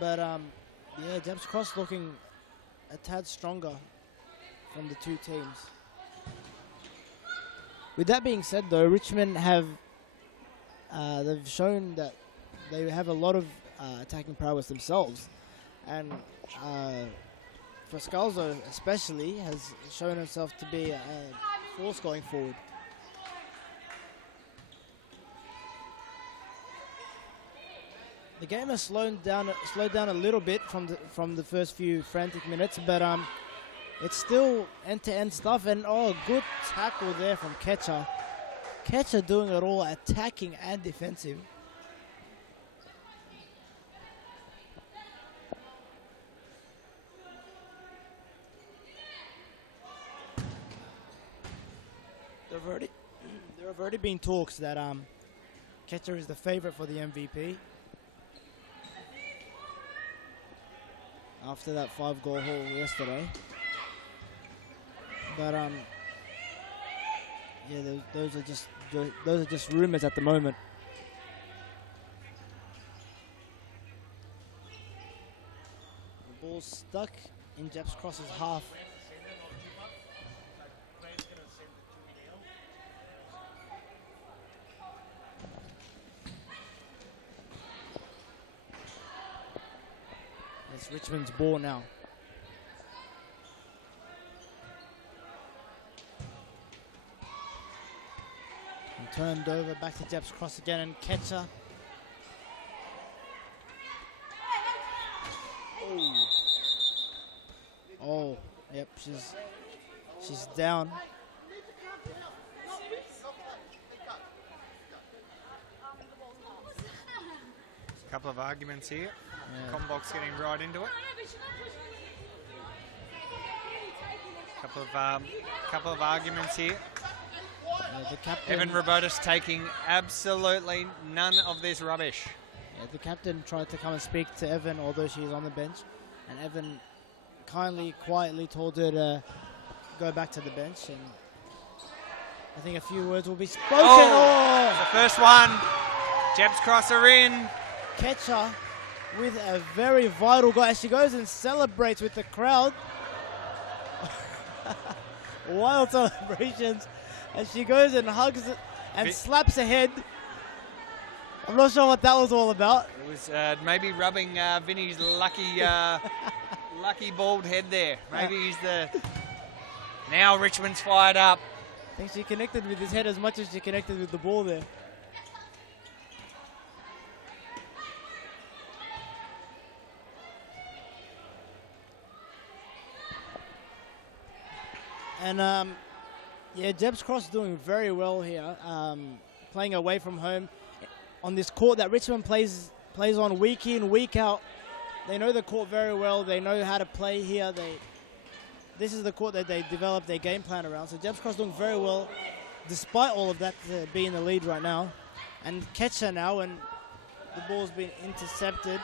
But yeah, Jeps Cross looking a tad stronger from the two teams. With that being said, though, Richmond have they've shown that they have a lot of attacking prowess themselves, and Frascalzo especially has shown himself to be a force going forward. The game has slowed down a little bit from the first few frantic minutes, but it's still end-to-end stuff. And good tackle there from Ketcher. Ketcher doing it all, attacking and defensive. There have already been talks that Ketcher is the favorite for the MVP. After that 5-goal haul yesterday. But yeah, those are just rumors at the moment. The ball's stuck in Jeps Cross's half. It's Richmond's ball now. And turned over, back to Jeps Cross again, and Ketcher. Oh, yep, she's down. A couple of arguments here. Combox getting right into it. Couple of arguments here. The captain, Evan Robotis taking absolutely none of this rubbish. Yeah, the captain tried to come and speak to Evan, although she's on the bench, and Evan quietly told her to go back to the bench, and I think a few words will be spoken. The first one. Jeps Cross are in. Ketcher with a very vital goal as she goes and celebrates with the crowd. Wild celebrations as she goes and hugs it and slaps her head. I'm not sure what that was all about. It was maybe rubbing Vinny's lucky bald head there. Maybe he's the... Now Richmond's fired up. I think she connected with his head as much as she connected with the ball there. And yeah, Jeps Cross doing very well here, playing away from home. on this court that Richmond plays on week in, week out. They know the court very well. They know how to play here. This is the court that they develop their game plan around. So Jeps Cross doing very well, despite all of that, to be in the lead right now. And catcher now, and the ball's been intercepted.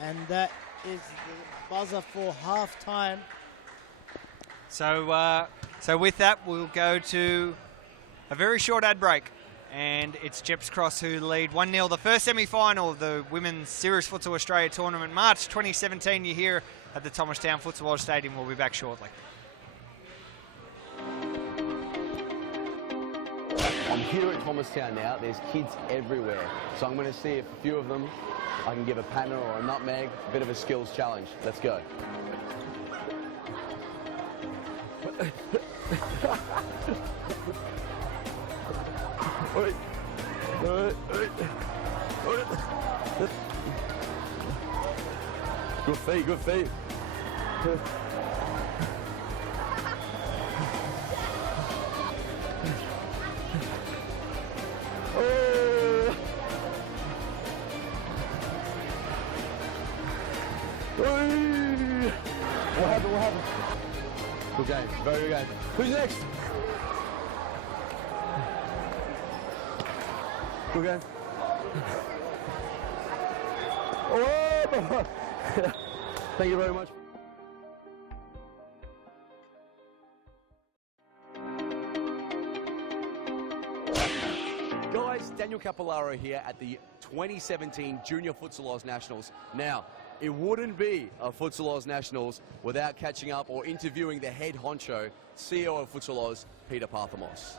And that is the buzzer for half-time. So with that, we'll go to a very short ad break. And it's Jeps Cross who lead 1-0 the first semi-final of the Women's Series Futsal Australia Tournament. March 2017, you're here at the Thomastown Futsal Stadium. We'll be back shortly. I'm here at Thomastown now. There's kids everywhere. So I'm going to see if a few of them I can give a panner or a nutmeg, a bit of a skills challenge. Let's go. Good feet, good feet. What happened? Good game, very good game. Who's next? Good game. Oh! Thank you very much. Guys, Daniel Capillaro here at the 2017 Junior Futsal Oz Nationals. Now, it wouldn't be a Futsal Oz Nationals without catching up or interviewing the head honcho, CEO of Futsal Oz, Peter Parthamos.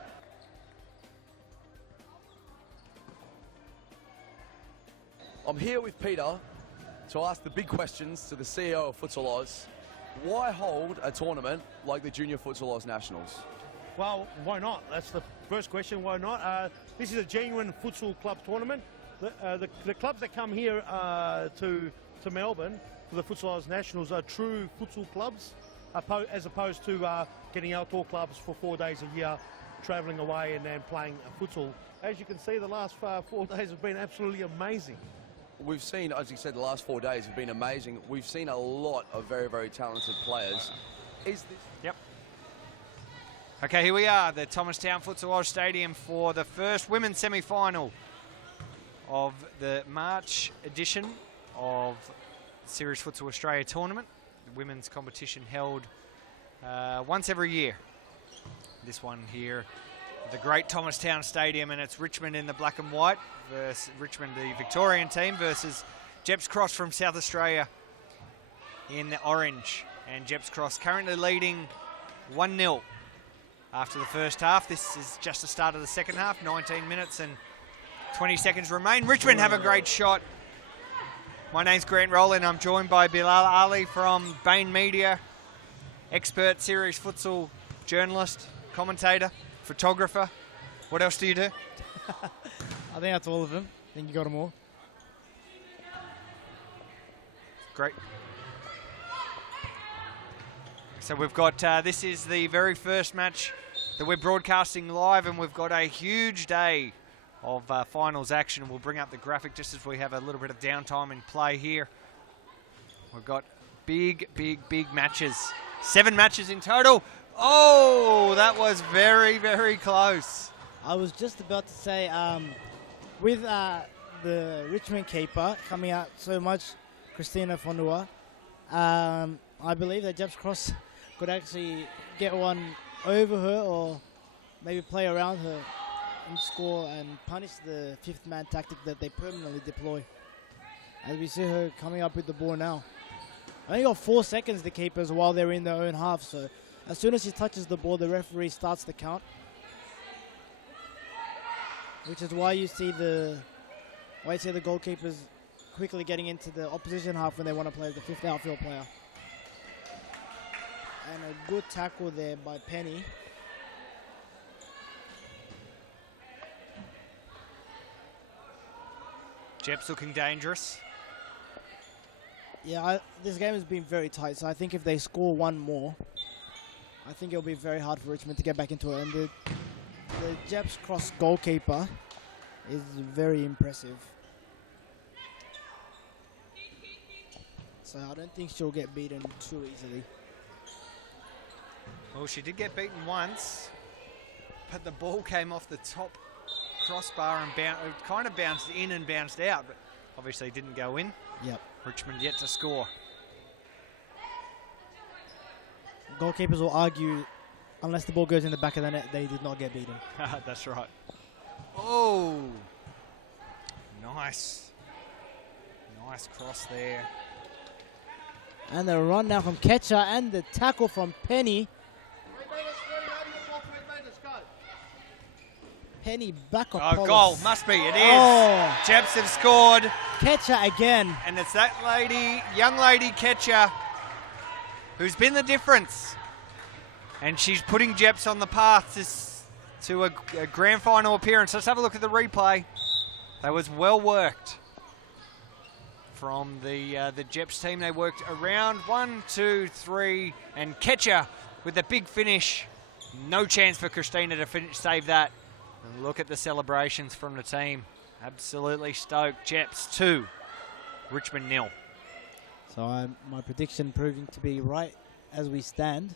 I'm here with Peter to ask the big questions to the CEO of Futsal Oz. Why hold a tournament like the Junior Futsal Oz Nationals? Well, why not? That's the first question, why not? This is a genuine futsal club tournament. The clubs that come here to Melbourne for the Futsal Oz Nationals are true futsal clubs, as opposed to getting outdoor clubs for 4 days a year, travelling away and then playing futsal. As you can see, the last 4 days have been absolutely amazing. We've seen, as you said, the last 4 days have been amazing. We've seen a lot of very, very talented players. Is this... Yep. Okay, here we are, the Thomastown Futsal Oz Stadium for the first women's semi-final of the March edition of Series Futsal Australia Tournament. The women's competition held once every year. This one here, the great Thomastown Stadium, and it's Richmond in the black and white versus Richmond, the Victorian team, versus Jeps Cross from South Australia in the orange. And Jeps Cross currently leading 1-0 after the first half. This is just the start of the second half. 19 minutes and 20 seconds remain. Richmond have a great shot. My name's Grant Rowland. I'm joined by Bilal Ali from Bain Media, expert series futsal journalist, commentator, photographer. What else do you do? I think that's all of them. I think you got them all. Great. So we've got, this is the very first match that we're broadcasting live, and we've got a huge day of finals action. We'll bring up the graphic just as we have a little bit of downtime in play here. We've got big matches. 7 matches in total. Oh, that was very, very close. I was just about to say, with the Richmond keeper coming out so much, Christina Fonua, I believe that Jeps Cross could actually get one over her or maybe play around her and score and punish the 5th man tactic that they permanently deploy. As we see her coming up with the ball now. Only got 4 seconds, the keepers, while they're in their own half, so as soon as she touches the ball, the referee starts the count. Which is why you see the goalkeepers quickly getting into the opposition half when they want to play as the 5th outfield player. And a good tackle there by Penny. Jeps looking dangerous. Yeah, this game has been very tight, so I think if they score one more, I think it'll be very hard for Richmond to get back into it. And the Jeps cross goalkeeper is very impressive. So I don't think she'll get beaten too easily. Well, she did get beaten once, but the ball came off the top crossbar and it kind of bounced in and bounced out, but obviously didn't go in. Yep. Richmond yet to score. Goalkeepers will argue, unless the ball goes in the back of the net, they did not get beaten. That's right. Oh, nice. Nice cross there. And the run now from Ketcher and the tackle from Penny. Penny back on. Oh, goal. Must be. It is. Oh. Jeps have scored. Ketcher again. And it's that lady, young lady Ketcher, who's been the difference. And she's putting Jeps on the path to a grand final appearance. Let's have a look at the replay. That was well worked from the Jeps team. They worked around 1, 2, 3, and Ketcher with the big finish. No chance for Christina to save that. And look at the celebrations from the team. Absolutely stoked. Jeps 2, Richmond 0. So my prediction proving to be right as we stand.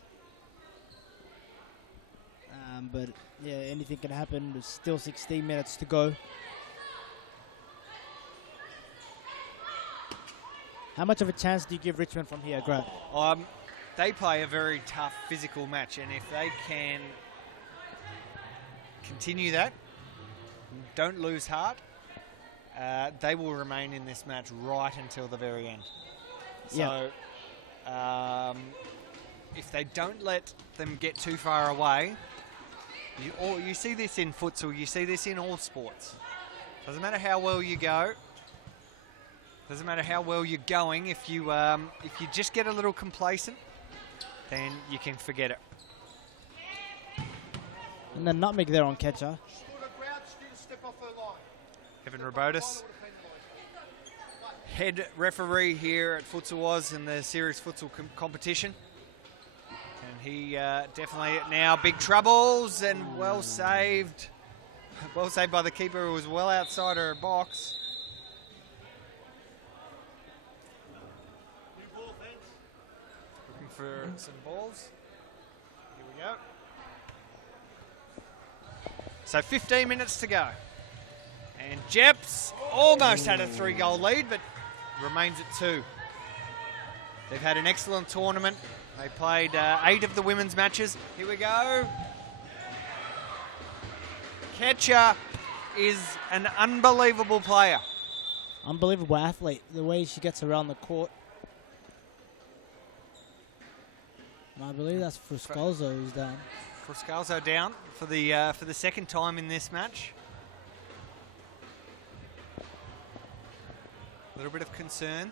But yeah, anything can happen. There's still 16 minutes to go. How much of a chance do you give Richmond from here, Grant? They play a very tough physical match, and if they can continue that, don't lose heart, they will remain in this match right until the very end. So if they don't let them get too far away, you see this in futsal, you see this in all sports. Doesn't matter how well you go, doesn't matter how well you're going, if you just get a little complacent, then you can forget it. And the nutmeg there on Ketcher. Evan Robotis, head referee here at Futsal Was in the series futsal competition. And he definitely now big troubles and well saved. Well saved by the keeper, who was well outside her box. Looking for some balls. Here we go. So 15 minutes to go. And Jeps almost had a 3-goal lead, but remains at 2. They've had an excellent tournament. They played 8 of the women's matches. Here we go. Ketcher is an unbelievable player. Unbelievable athlete. The way she gets around the court. And I believe that's Fruscalzo who's down. Fruscalzo down for the second time in this match. A little bit of concern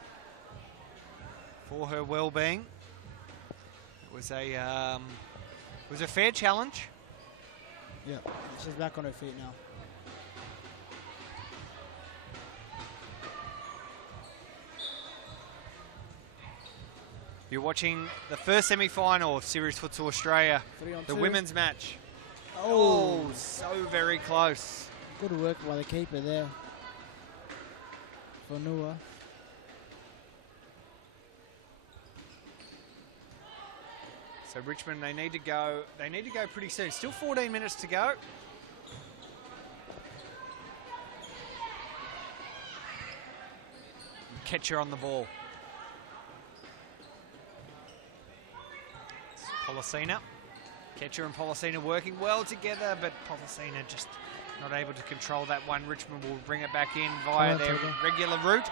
for her well-being. It was a fair challenge. Yeah, she's back on her feet now. You're watching the first semi-final of Series Futsal Australia, 3-on-2. the women's match. Oh, so very close. Good work by the keeper there. For Nua. So Richmond, they need to go pretty soon. Still 14 minutes to go. Ketcher on the ball. Policina. Ketcher and Policina working well together, but Policina just not able to control that one. Richmond will bring it back in via their regular route.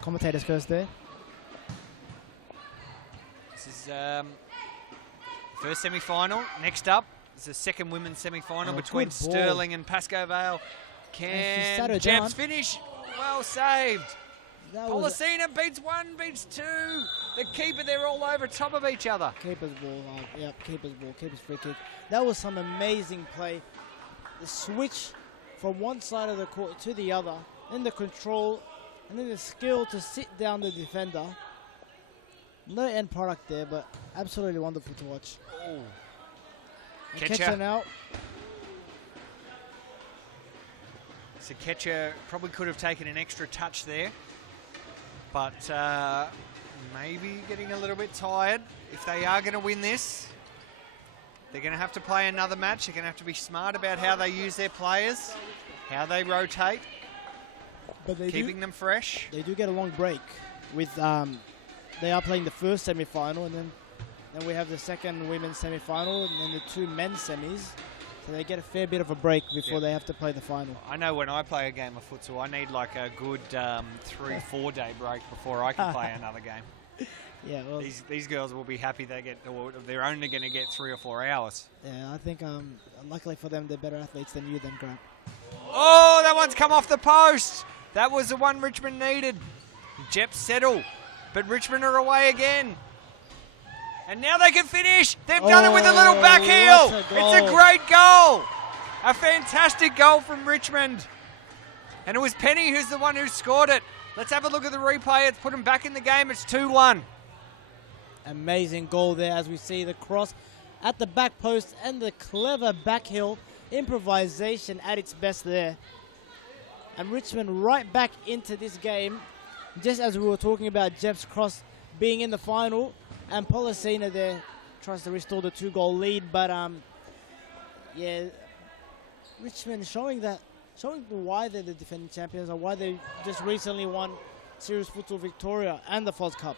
Commentators first there. This is first semi-final. Next up is the second women's semi-final between Sterling and Pascoe Vale. Can Jeps finish? Well saved. Policina beats 1, beats 2. The keeper, they're all over top of each other. Keeper's ball. Yep, keeper's ball. Keeper's free kick. That was some amazing play. The switch from one side of the court to the other, and the control And then the skill to sit down the defender. No end product there, but absolutely wonderful to watch. Oh. Ketcher now. So Ketcher probably could have taken an extra touch there, but maybe getting a little bit tired. If they are going to win this, they're going to have to play another match. They're going to have to be smart about how they use their players, how they rotate, but keeping them fresh. They do get a long break with they are playing the first semi-final, and then we have the second women's semi-final, and then the two men's semis. So they get a fair bit of a break before they have to play the final. I know when I play a game of futsal, I need like a good 3-4 day break before I can play another game. Yeah, well, these girls will be happy they're only going to get 3 or 4 hours. Yeah, I think luckily for them, they're better athletes than you, then Grant. Oh, that one's come off the post. That was the one Richmond needed. Jep settle, but Richmond are away again. And now they can finish. They've done it with a little back heel. It's a great goal. A fantastic goal from Richmond. And it was Penny who's the one who scored it. Let's have a look at the replay. It's put them back in the game. It's 2-1. Amazing goal there as we see the cross at the back post and the clever back heel improvisation at its best there. And Richmond right back into this game, just as we were talking about Jeff's cross being in the final. And Policina there tries to restore the 2-goal lead, but yeah, Richmond showing why they're the defending champions and why they just recently won Series Futsal Victoria and the Foz Cup.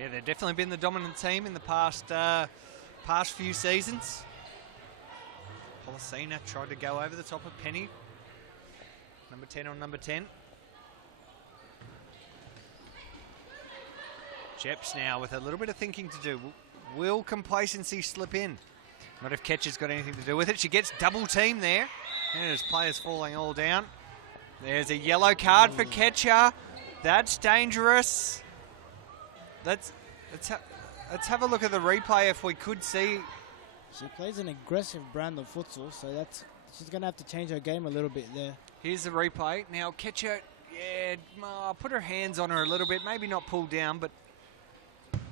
Yeah, they've definitely been the dominant team in the past few seasons. Policina tried to go over the top of Penny. Number 10 on number 10. Jeps now with a little bit of thinking to do. Will complacency slip in? Not if Ketcher's got anything to do with it. She gets double team there. And there's players falling all down. There's a yellow card for Ketcher. That's dangerous. Let's have a look at the replay if we could see. She plays an aggressive brand of futsal, so she's going to have to change her game a little bit there. Here's the replay. Now Ketcher, put her hands on her a little bit. Maybe not pull down, but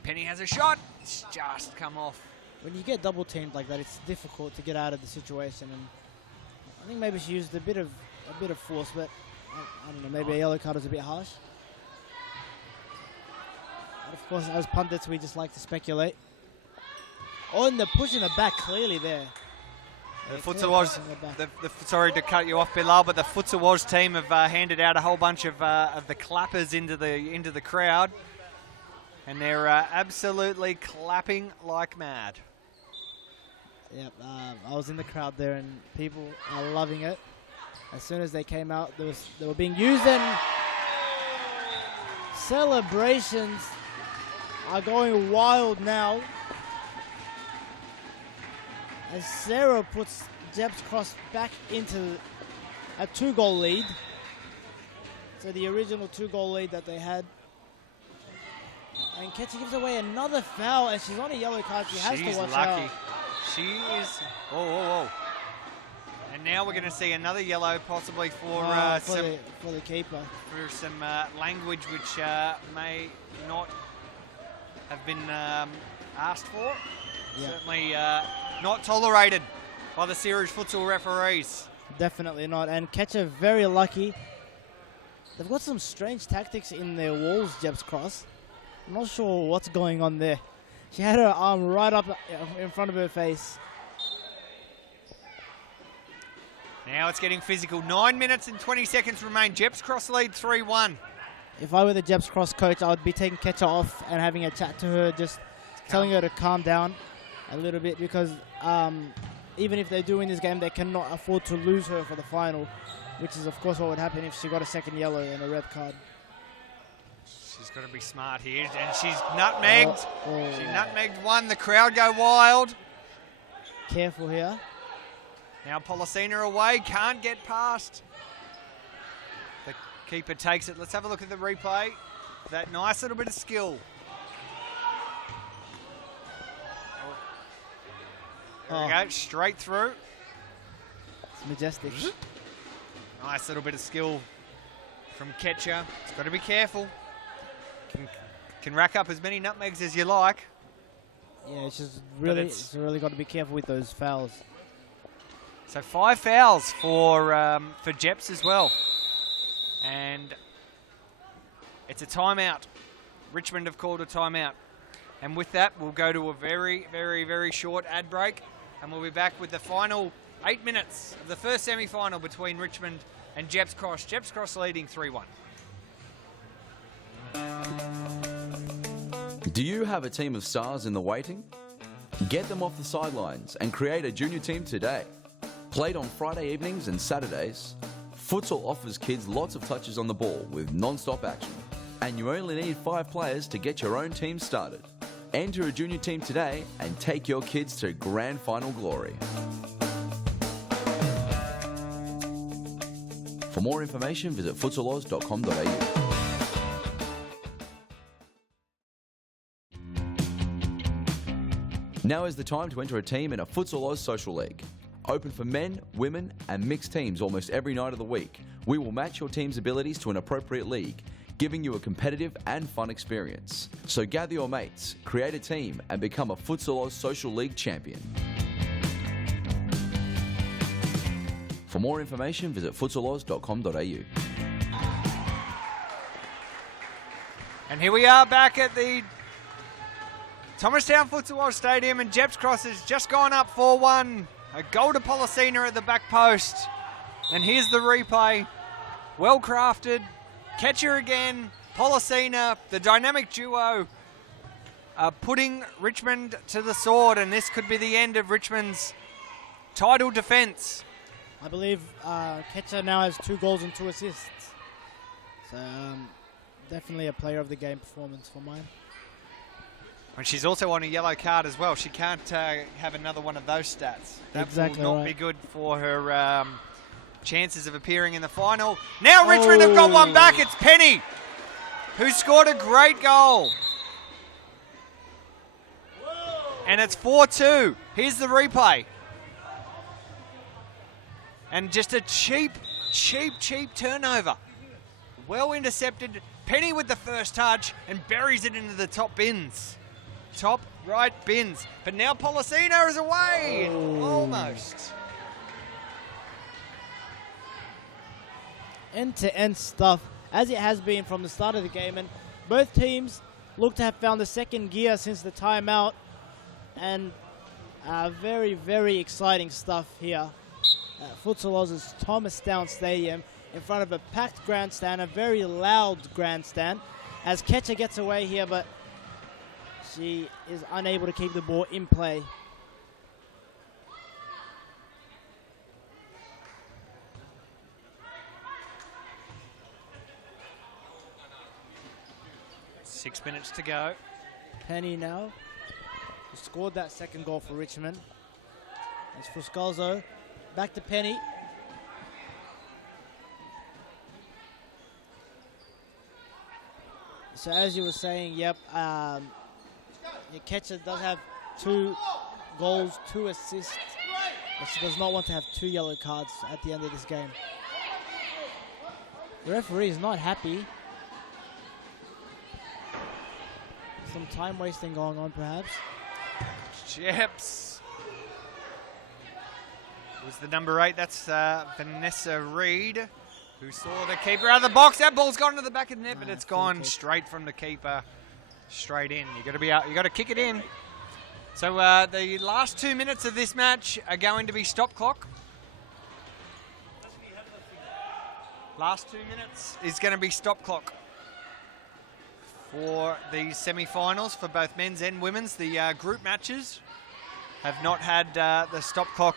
Penny has a shot. It's just come off. When you get double teamed like that, it's difficult to get out of the situation. And I think maybe she used a bit of force, but I don't know. Maybe a yellow card was a bit harsh. But of course, as pundits, we just like to speculate. Oh, and they're pushing her back clearly there. The Futsal sorry to cut you off, Bilal, but the Futsal Waz team have handed out a whole bunch of the clappers into the crowd. And they're absolutely clapping like mad. Yep, I was in the crowd there, and people are loving it. As soon as they came out, they were being used, and celebrations are going wild now. As Sarah puts Jeb's cross back into a 2-goal lead. So the original 2-goal lead that they had. And Ketcher gives away another foul, and she's on a yellow card. She has to watch lucky. out. She is. Whoa. And now we're going to see another yellow, possibly for the keeper. For some language which may not have been asked for. Yeah. Certainly not tolerated by the series futsal referees. Definitely not. And Ketcher very lucky. They've got some strange tactics in their walls, Jeb's cross. I'm not sure what's going on there. She had her arm right up in front of her face. Now it's getting physical. 9 minutes and 20 seconds remain. Jeb's cross lead 3-1. If I were the Jeb's cross coach, I would be taking Ketcher off and having a chat to her, just telling her to calm down a little bit, because even if they do win this game, they cannot afford to lose her for the final, which is of course what would happen if she got a second yellow and a red card. She's got to be smart here, and she's nutmegged. She nutmegged one. The crowd go wild. Careful here. Now Policina away, can't get past. The keeper takes it. Let's have a look at the replay. That nice little bit of skill. There we go, straight through. It's majestic. Nice little bit of skill from Ketcher. It's got to be careful. Can rack up as many nutmegs as you like. Yeah, it's really got to be careful with those fouls. So 5 fouls for Jeps as well. And it's a timeout. Richmond have called a timeout. And with that, we'll go to a very, very, very short ad break. And we'll be back with the final 8 minutes of the first semi-final between Richmond and Jeps Cross. Jeps Cross leading 3-1. Do you have a team of stars in the waiting? Get them off the sidelines and create a junior team today. Played on Friday evenings and Saturdays, Futsal offers kids lots of touches on the ball with non-stop action. And you only need 5 players to get your own team started. Enter a junior team today and take your kids to grand final glory. For more information, visit futsaloz.com.au. Now is the time to enter a team in a Futsal Oz Social League. Open for men, women and mixed teams almost every night of the week. We will match your team's abilities to an appropriate league, giving you a competitive and fun experience. So gather your mates, create a team and become a Futsal Oz Social League champion. For more information, visit futsaloz.com.au. And here we are back at the Thomastown Futsal Stadium, and Jeps Cross has just gone up 4-1. A goal to Policina at the back post. And here's the replay. Well crafted. Ketcher again. Policina, the dynamic duo, putting Richmond to the sword, and this could be the end of Richmond's title defence. I believe Ketcher now has 2 goals and 2 assists. So definitely a player of the game performance for mine. And she's also on a yellow card as well. She can't have another one of those stats. That Exactly will not right. be good for her chances of appearing in the final. Now Richmond have got one back. It's Penny, who scored a great goal. And it's 4-2. Here's the replay. And just a cheap turnover. Well intercepted. Penny with the first touch and buries it into the top bins. Top right bins. But now Policina is away. Almost. End-to-end stuff, as it has been from the start of the game. And both teams look to have found the second gear since the timeout. And very, very exciting stuff here at Futsal Oz's Thomastown Stadium in front of a packed grandstand, a very loud grandstand, as Ketcher gets away here, but she is unable to keep the ball in play. Six minutes to go. Penny now who scored that second goal for Richmond. It's Fuscalzo. Back to Penny. So as you were saying, yep, Ketcher does have 2 goals, 2 assists, but she does not want to have 2 yellow cards at the end of this game. The referee is not happy. Some time wasting going on, perhaps. Jeps was the number 8. That's Vanessa Reed, who saw the keeper out of the box. That ball's gone to the back of the net, but it's gone straight from the keeper, straight in. You got to be out. You got to kick it in. So the last 2 minutes of this match are going to be stop clock. Last 2 minutes is going to be stop clock for the semi-finals for both men's and women's. The group matches have not had the stop clock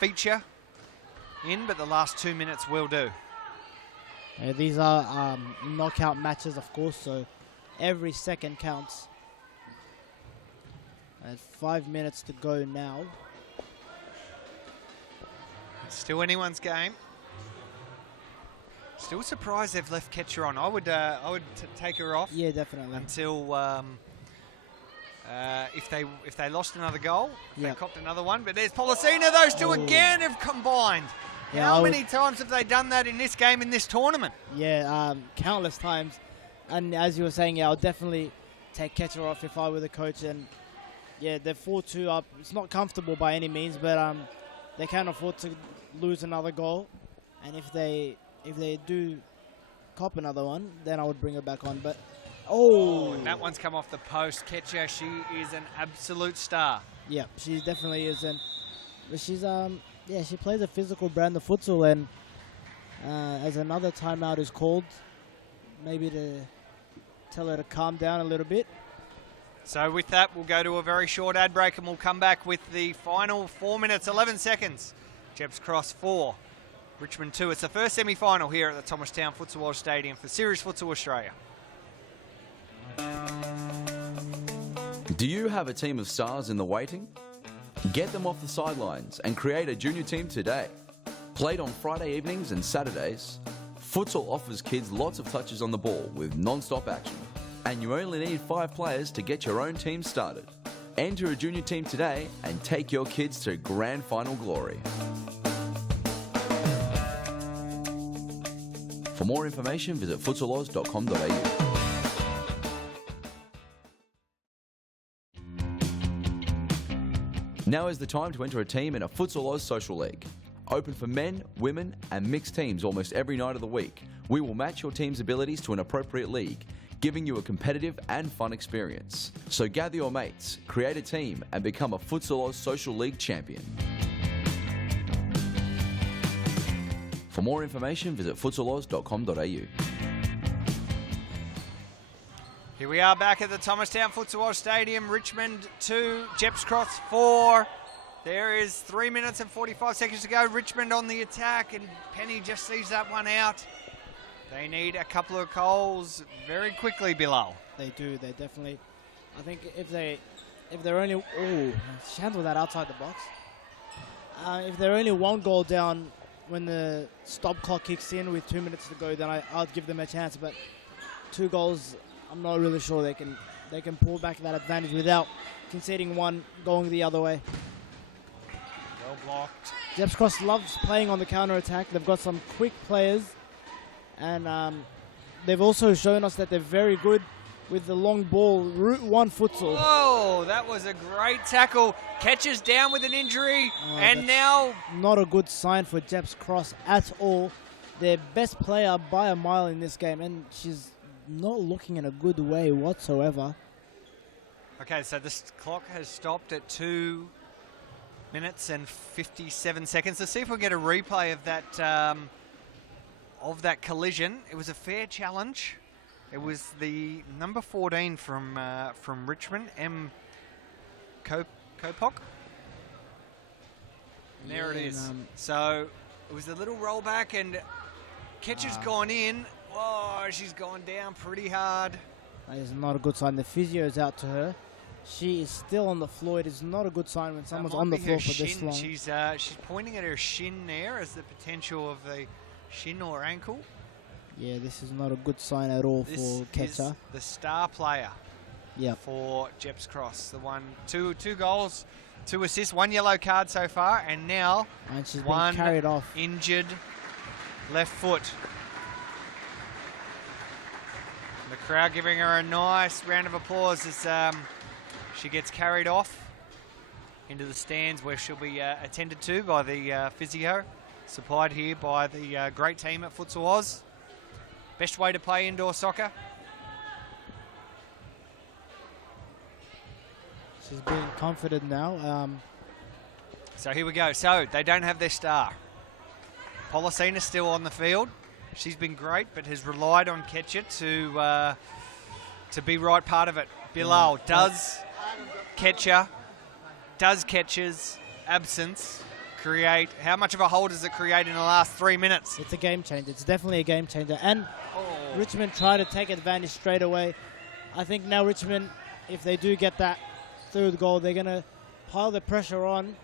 feature in, but the last 2 minutes will do. These are knockout matches, of course, so every second counts. And 5 minutes to go now. It's still anyone's game. Still surprised they've left Ketcher on. I would take her off. Yeah, definitely. Until if they lost another goal, they copped another one. But there's Policina. Those two again have combined Yeah, How many times have they done that in this game, in this tournament? Yeah, countless times. And as you were saying, yeah, I'll definitely take catcher off if I were the coach. And yeah, they're 4-2 up. It's not comfortable by any means, but they can't afford to lose another goal. And if they do cop another one, then I would bring her back on. But and that one's come off the post. Ketcher, she is an absolute star. Yeah, she definitely is. But she's she plays a physical brand of futsal, and as another timeout is called, maybe to tell her to calm down a little bit. So with that, we'll go to a very short ad break and we'll come back with the final 4 minutes, 11 seconds. Jeps Cross 4, Richmond 2. It's the first semi-final here at the Thomastown Futsal Lodge Stadium for Series Futsal Australia. Do you have a team of stars in the waiting? Get them off the sidelines and create a junior team today. Played on Friday evenings and Saturdays, futsal offers kids lots of touches on the ball with non-stop action. And you only need 5 players to get your own team started. Enter a junior team today and take your kids to grand final glory. For more information, visit futsaloz.com.au. Now is the time to enter a team in a Futsal Oz Social League. Open for men, women and mixed teams almost every night of the week. We will match your team's abilities to an appropriate league, giving you a competitive and fun experience. So gather your mates, create a team and become a Futsal Oz Social League champion. For more information, visit futsaloz.com.au. Here we are back at the Thomastown Futsal Lodge Stadium. Richmond 2, Jeps Cross 4. There is 3 minutes and 45 seconds to go. Richmond on the attack, and Penny just sees that one out. They need a couple of goals very quickly below. They do. They definitely. I think if they're only she handled that outside the box. If they're only 1 goal down when the stop clock kicks in with 2 minutes to go, then I'd give them a chance. But 2 goals, I'm not really sure they can pull back that advantage without conceding one going the other way. Well blocked. Jeps Cross loves playing on the counter attack. They've got some quick players, and they've also shown us that they're very good with the long ball. Route 1 futsal. Whoa, that was a great tackle. Catches down with an injury, and now not a good sign for Jeps Cross at all. Their best player by a mile in this game, and she's not looking in a good way whatsoever. Okay, so this clock has stopped at 2 minutes and 57 seconds. Let's see if we get a replay of that collision. It was a fair challenge. It was the number 14 from Richmond, M. Kopok. And there it is. So it was a little rollback, and Ketcher's gone in. Oh, she's gone down pretty hard. That is not a good sign. The physio is out to her. She is still on the floor. It is not a good sign when someone's on the floor for this long. She's pointing at her shin there as the potential of the shin or ankle. Yeah, this is not a good sign at all for Ketcher. The star player for Jeps Cross. The one, two goals, 2 assists, 1 yellow card so far, and now she's been carried off. Injured left foot. The crowd giving her a nice round of applause as she gets carried off into the stands where she'll be attended to by the physio, supplied here by the great team at Futsal Oz. Best way to play indoor soccer. She's being comforted now. So here we go. So they don't have their star. Policina's still on the field. She's been great, but has relied on Ketcher to be right part of it. Bilal does Ketcher's absence create? How much of a hole does it create in the last 3 minutes? It's a game changer. It's definitely a game changer. And Richmond try to take advantage straight away. I think now Richmond, if they do get that 3rd goal, they're going to pile the pressure on.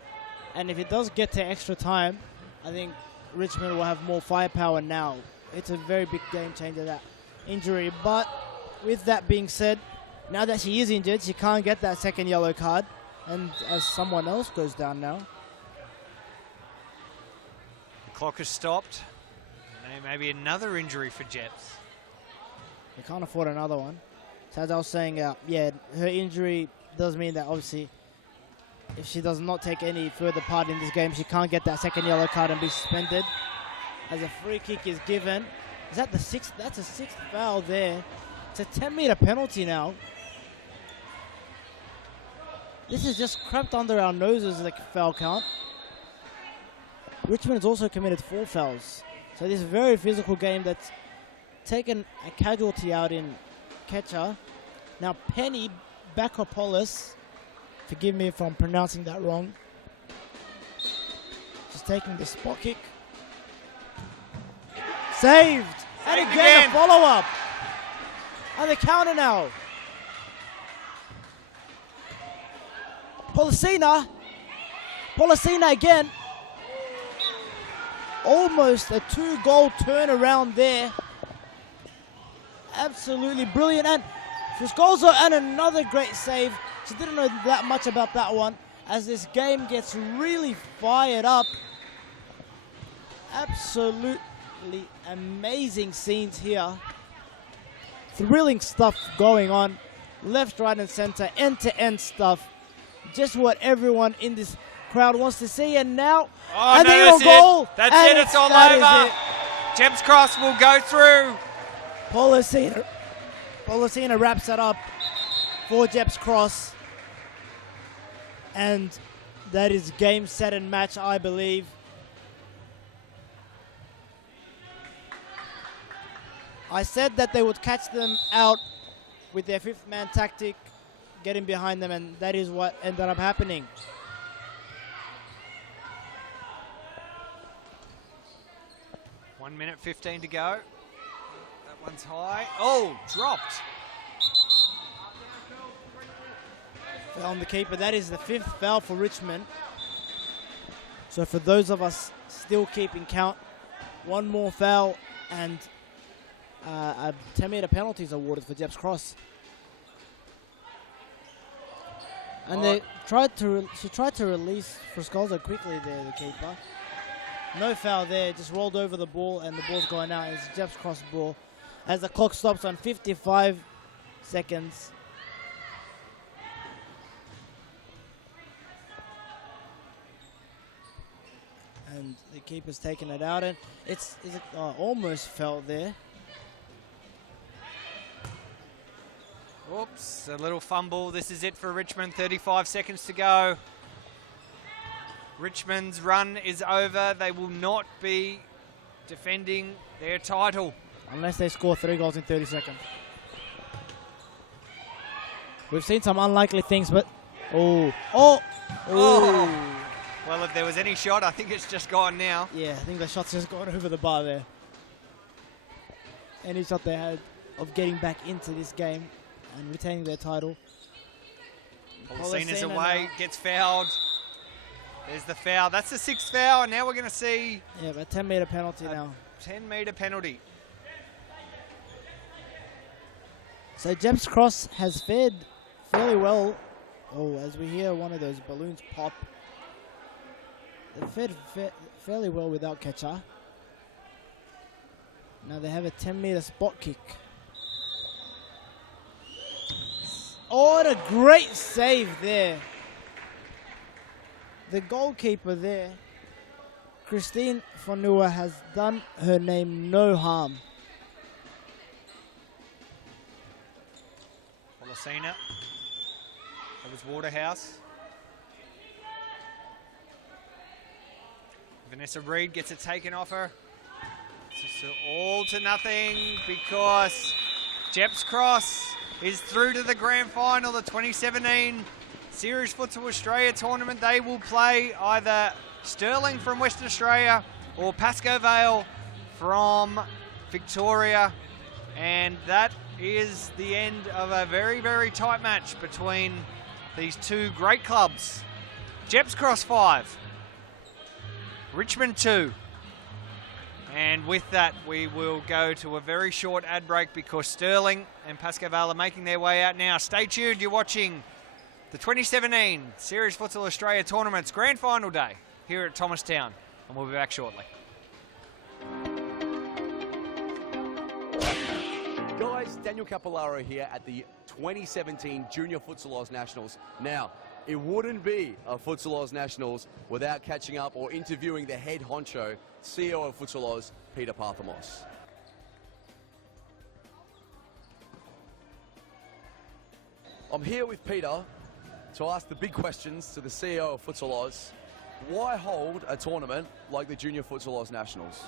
And if it does get to extra time, I think Richmond will have more firepower now. It's a very big game changer, that injury. But with that being said, now that she is injured, she can't get that 2nd yellow card. And as someone else goes down now. Clock has stopped. Maybe another injury for Jeps. They can't afford another one. So as I was saying, yeah, her injury does mean that obviously if she does not take any further part in this game, she can't get that second yellow card and be suspended. As a free kick is given. Is that the sixth? That's a sixth foul there. It's a 10-meter penalty now. This is just crept under our noses, like foul count. Richmond's also committed 4 fouls. So this very physical game that's taken a casualty out in Ketcher. Now Penny Bakopoulos, forgive me if I'm pronouncing that wrong. Just taking the spot kick. Saved! And again, a follow-up. And the counter now. Policina again. Almost a 2-goal turnaround there. Absolutely brilliant. And Fuscoso, and another great save. She didn't know that much about that one as this game gets really fired up. Absolutely amazing scenes here. Thrilling stuff going on. Left, right, and center. End-to-end stuff. Just what everyone in this crowd wants to see. And now, and that's goal. That's it. It's all over. Jeps Cross will go through. Policina wraps it up for Jeps Cross. And that is game, set, and match, I believe. I said that they would catch them out with their fifth man tactic, getting behind them, and that is what ended up happening. One minute 15 to go. That one's high. Oh, dropped. Foul on the keeper. That is the 5th foul for Richmond. So for those of us still keeping count, one more foul and a 10-meter penalty is awarded for Jeps Cross. And she tried to release Fuscoso quickly there, the keeper. No foul there, just rolled over the ball and the ball's going out. It's a Jeps Cross ball as the clock stops on 55 seconds. And the keeper's taking it out, and it's almost fell there. Oops, a little fumble. This is it for Richmond. 35 seconds to go. Richmond's run is over. They will not be defending their title. Unless they score 3 goals in 30 seconds. We've seen some unlikely things, but... Oh. Well, if there was any shot, I think it's just gone now. Yeah, I think the shot's just gone over the bar there. Any shot they had of getting back into this game and retaining their title. Policina's away, gets fouled. There's the foul. That's the 6th foul, and now we're going to see... Yeah, a 10-meter penalty now. 10-meter penalty. So Jeps Cross has fared fairly well. Oh, as we hear one of those balloons pop. They've fared fairly well without Ketcher. Now they have a 10-meter spot kick. Oh, what a great save there. The goalkeeper there, Christine Fonua, has done her name no harm. Policina. That was Waterhouse. Vanessa Reid gets it taken off her. It's all to nothing because Jeps Cross is through to the grand final, the 2017 Series Futsal Australia tournament. They will play either Stirling from Western Australia or Pascoe Vale from Victoria. And that is the end of a very, very tight match between these two great clubs. Jeps Cross 5, Richmond 2. And with that, we will go to a very short ad break because Stirling and Pascoe Vale are making their way out now. Stay tuned. You're watching the 2017 Series Futsal Australia Tournament's Grand Final Day here at Thomastown. And we'll be back shortly. guys, Daniel Capolaro here at the 2017 Junior Futsal Oz Nationals. Now, it wouldn't be a Futsal Oz Nationals without catching up or interviewing the head honcho, CEO of Futsal Oz, Peter Parthamos. I'm here with Peter to ask the big questions to the CEO of Futsal Oz. Why hold a tournament like the Junior Futsal Oz Nationals?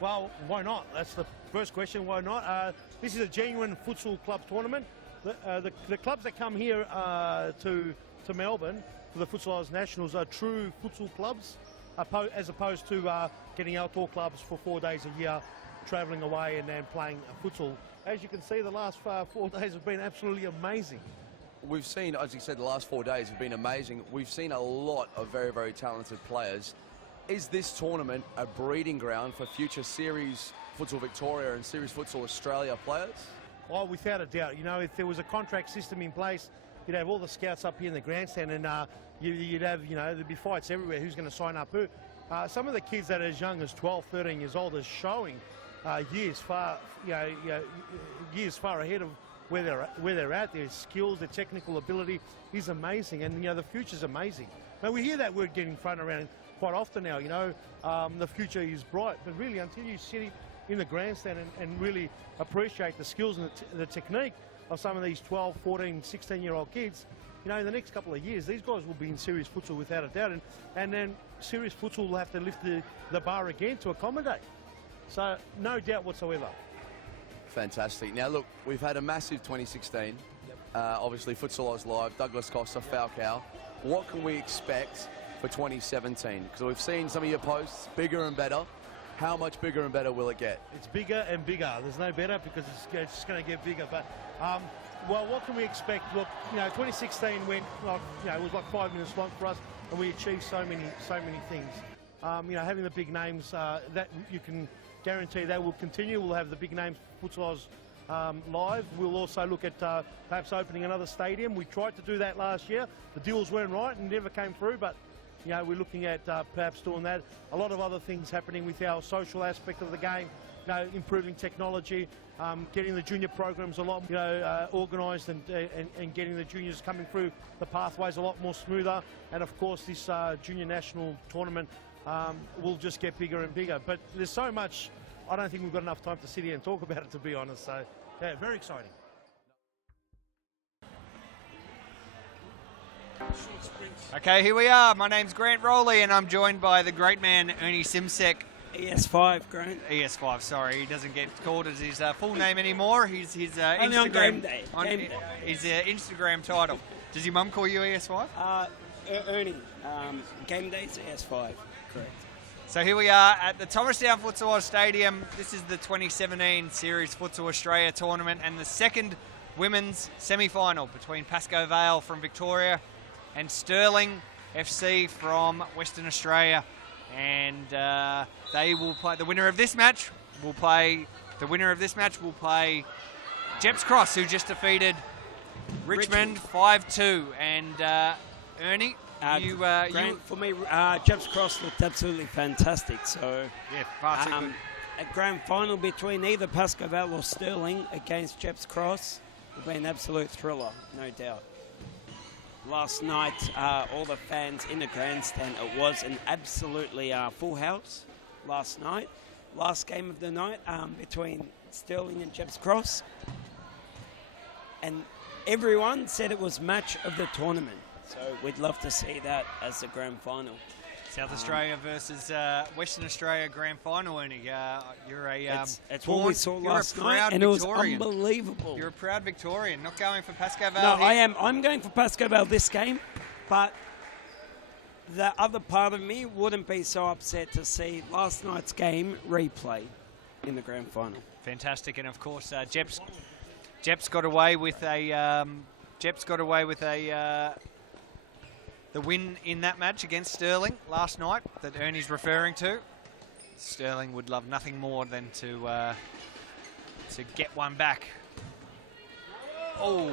Well, why not? That's the first question. Why not? This is a genuine futsal club tournament. The clubs that come here to Melbourne for the Futsal Oz Nationals are true futsal clubs, as opposed to getting outdoor clubs for 4 days a year, travelling away and then playing futsal. As you can see, the last 4 days have been absolutely amazing. We've seen, as you said, the last 4 days have been amazing. We've seen a lot of very, very talented players. Is this tournament a breeding ground for future Series Futsal Victoria and Series Futsal Australia players? Oh, without a doubt. You know, if there was a contract system in place, you'd have all the scouts up here in the grandstand, and you'd have, you know, there'd be fights everywhere. Who's going to sign up who? Some of the kids that are as young as 12, 13 years old are showing years far ahead of where they're at. Their skills, their technical ability is amazing, and you know the future's amazing. Now we hear that word getting thrown around quite often now. You know, the future is bright, but really until you sit in the grandstand and really appreciate the skills and the technique of some of these 12, 14, 16-year-old kids, you know, in the next couple of years, these guys will be in serious futsal without a doubt, and then serious futsal will have to lift the bar again to accommodate. So no doubt whatsoever. Fantastic. Now look, we've had a massive 2016. Obviously Futsal Oz Live, Douglas Costa, Falcao. What can we expect for 2017? Because we've seen some of your posts, bigger and better. How much bigger and better will it get? It's bigger and bigger. There's no better because it's just going to get bigger. But well, what can we expect? Look, you know, 2016 went like, you know, it was like 5 minutes long for us, and we achieved so many things. You know, having the big names that you can guarantee that will continue. We'll have the big names Futsal Oz Live. We'll also look at perhaps opening another stadium. We tried to do that last year. The deals weren't right and never came through, but you know, we're looking at perhaps doing that. A lot of other things happening with our social aspect of the game, you know, improving technology, getting the junior programs a lot, you know, organised and getting the juniors coming through the pathways a lot more smoother. And of course, this junior national tournament will just get bigger and bigger. But there's so much, I don't think we've got enough time to sit here and talk about it, to be honest. So, yeah, very exciting. Okay, here we are. My name's Grant Rowley, and I'm joined by the great man Ernie Simsek. ES5, Grant. ES5, sorry. He doesn't get called as his full name anymore. His only on game day. His Instagram title. Does your mum call you ES5? Ernie. Game day's ES5, correct. So here we are at the Thomastown Futsal Oz Stadium. This is the 2017 Series Futsal Australia tournament and the second women's semi-final between Pascoe Vale from Victoria and Stirling FC from Western Australia. And they will play, the winner of this match will play Jeps Cross, who just defeated Richmond 5-2. And Ernie, for me, Jeps Cross looked absolutely fantastic. So yeah, far too good. A grand final between either Pascoe Vale or Stirling against Jeps Cross will be an absolute thriller, no doubt. Last night, all the fans in the grandstand, it was an absolutely full house last night. Last game of the night between Stirling and Jeps Cross. And everyone said it was match of the tournament. So we'd love to see that as the grand final. South Australia versus Western Australia grand final, Ernie. You're a it's what we saw last night, and it was unbelievable. You're a proud Victorian, not going for Pascoe Vale. No, here. I am. I'm going for Pascoe Vale this game, but the other part of me wouldn't be so upset to see last night's game replay in the grand final. Fantastic, and of course, Jeps got away with a the win in that match against Stirling last night that Ernie's referring to. Stirling would love nothing more than to get one back. Oh.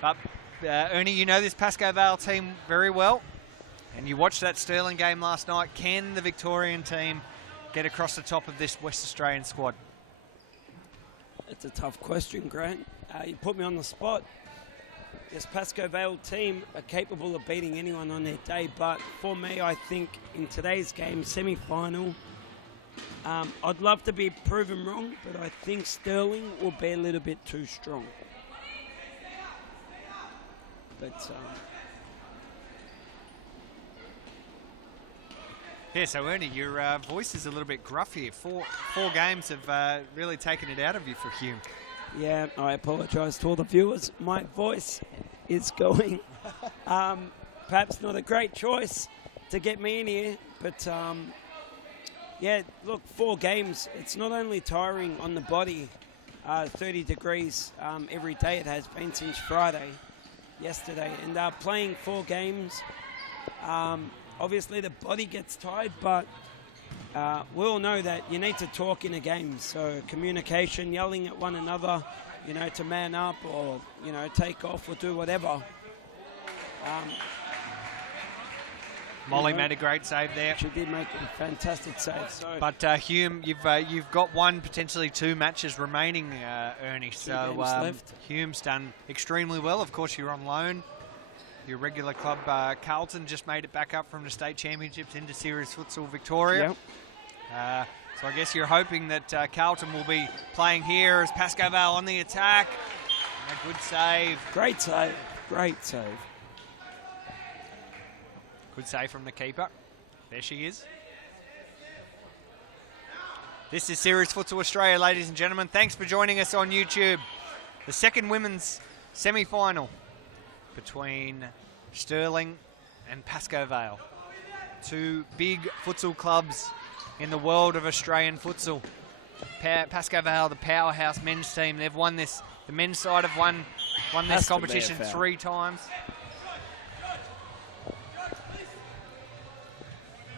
But Ernie, you know this Pascoe Vale team very well, and you watched that Stirling game last night. Can the Victorian team get across the top of this West Australian squad? it's a tough question, Grant. You put me on the spot. This Pascoe Vale team are capable of beating anyone on their day, but for me, I think in today's game, semi-final, I'd love to be proven wrong, but I think Stirling will be a little bit too strong. But yeah, so Ernie, your voice is a little bit gruff here. Four games have really taken it out of you for Hume. yeah, I apologise to all the viewers. My voice is going. Perhaps not a great choice to get me in here, but yeah, look, 4 games. It's not only tiring on the body, 30 degrees every day it has been since Friday, yesterday, and playing 4 games. Obviously, the body gets tired, but we all know that you need to talk in a game. So communication, yelling at one another, you know, to man up or, you know, take off or do whatever. Molly made a great save there. She did make a fantastic save. So But Hume, you've got 1, potentially 2 matches remaining, Ernie. So games left. Hume's done extremely well. Of course, you're on loan. Your regular club, Carlton, just made it back up from the state championships into Series Futsal Victoria. Yep. So I guess you're hoping that Carlton will be playing here as Pascoe Vale on the attack. And a good save. Great save. Great save. Good save from the keeper. There she is. This is Series Futsal Australia, ladies and gentlemen. Thanks for joining us on YouTube. The second women's semi-final between Stirling and Pascoe Vale. 2 big futsal clubs in the world of Australian futsal. Pascoe Vale, the powerhouse men's team. They've won this. The men's side have won this competition 3 times.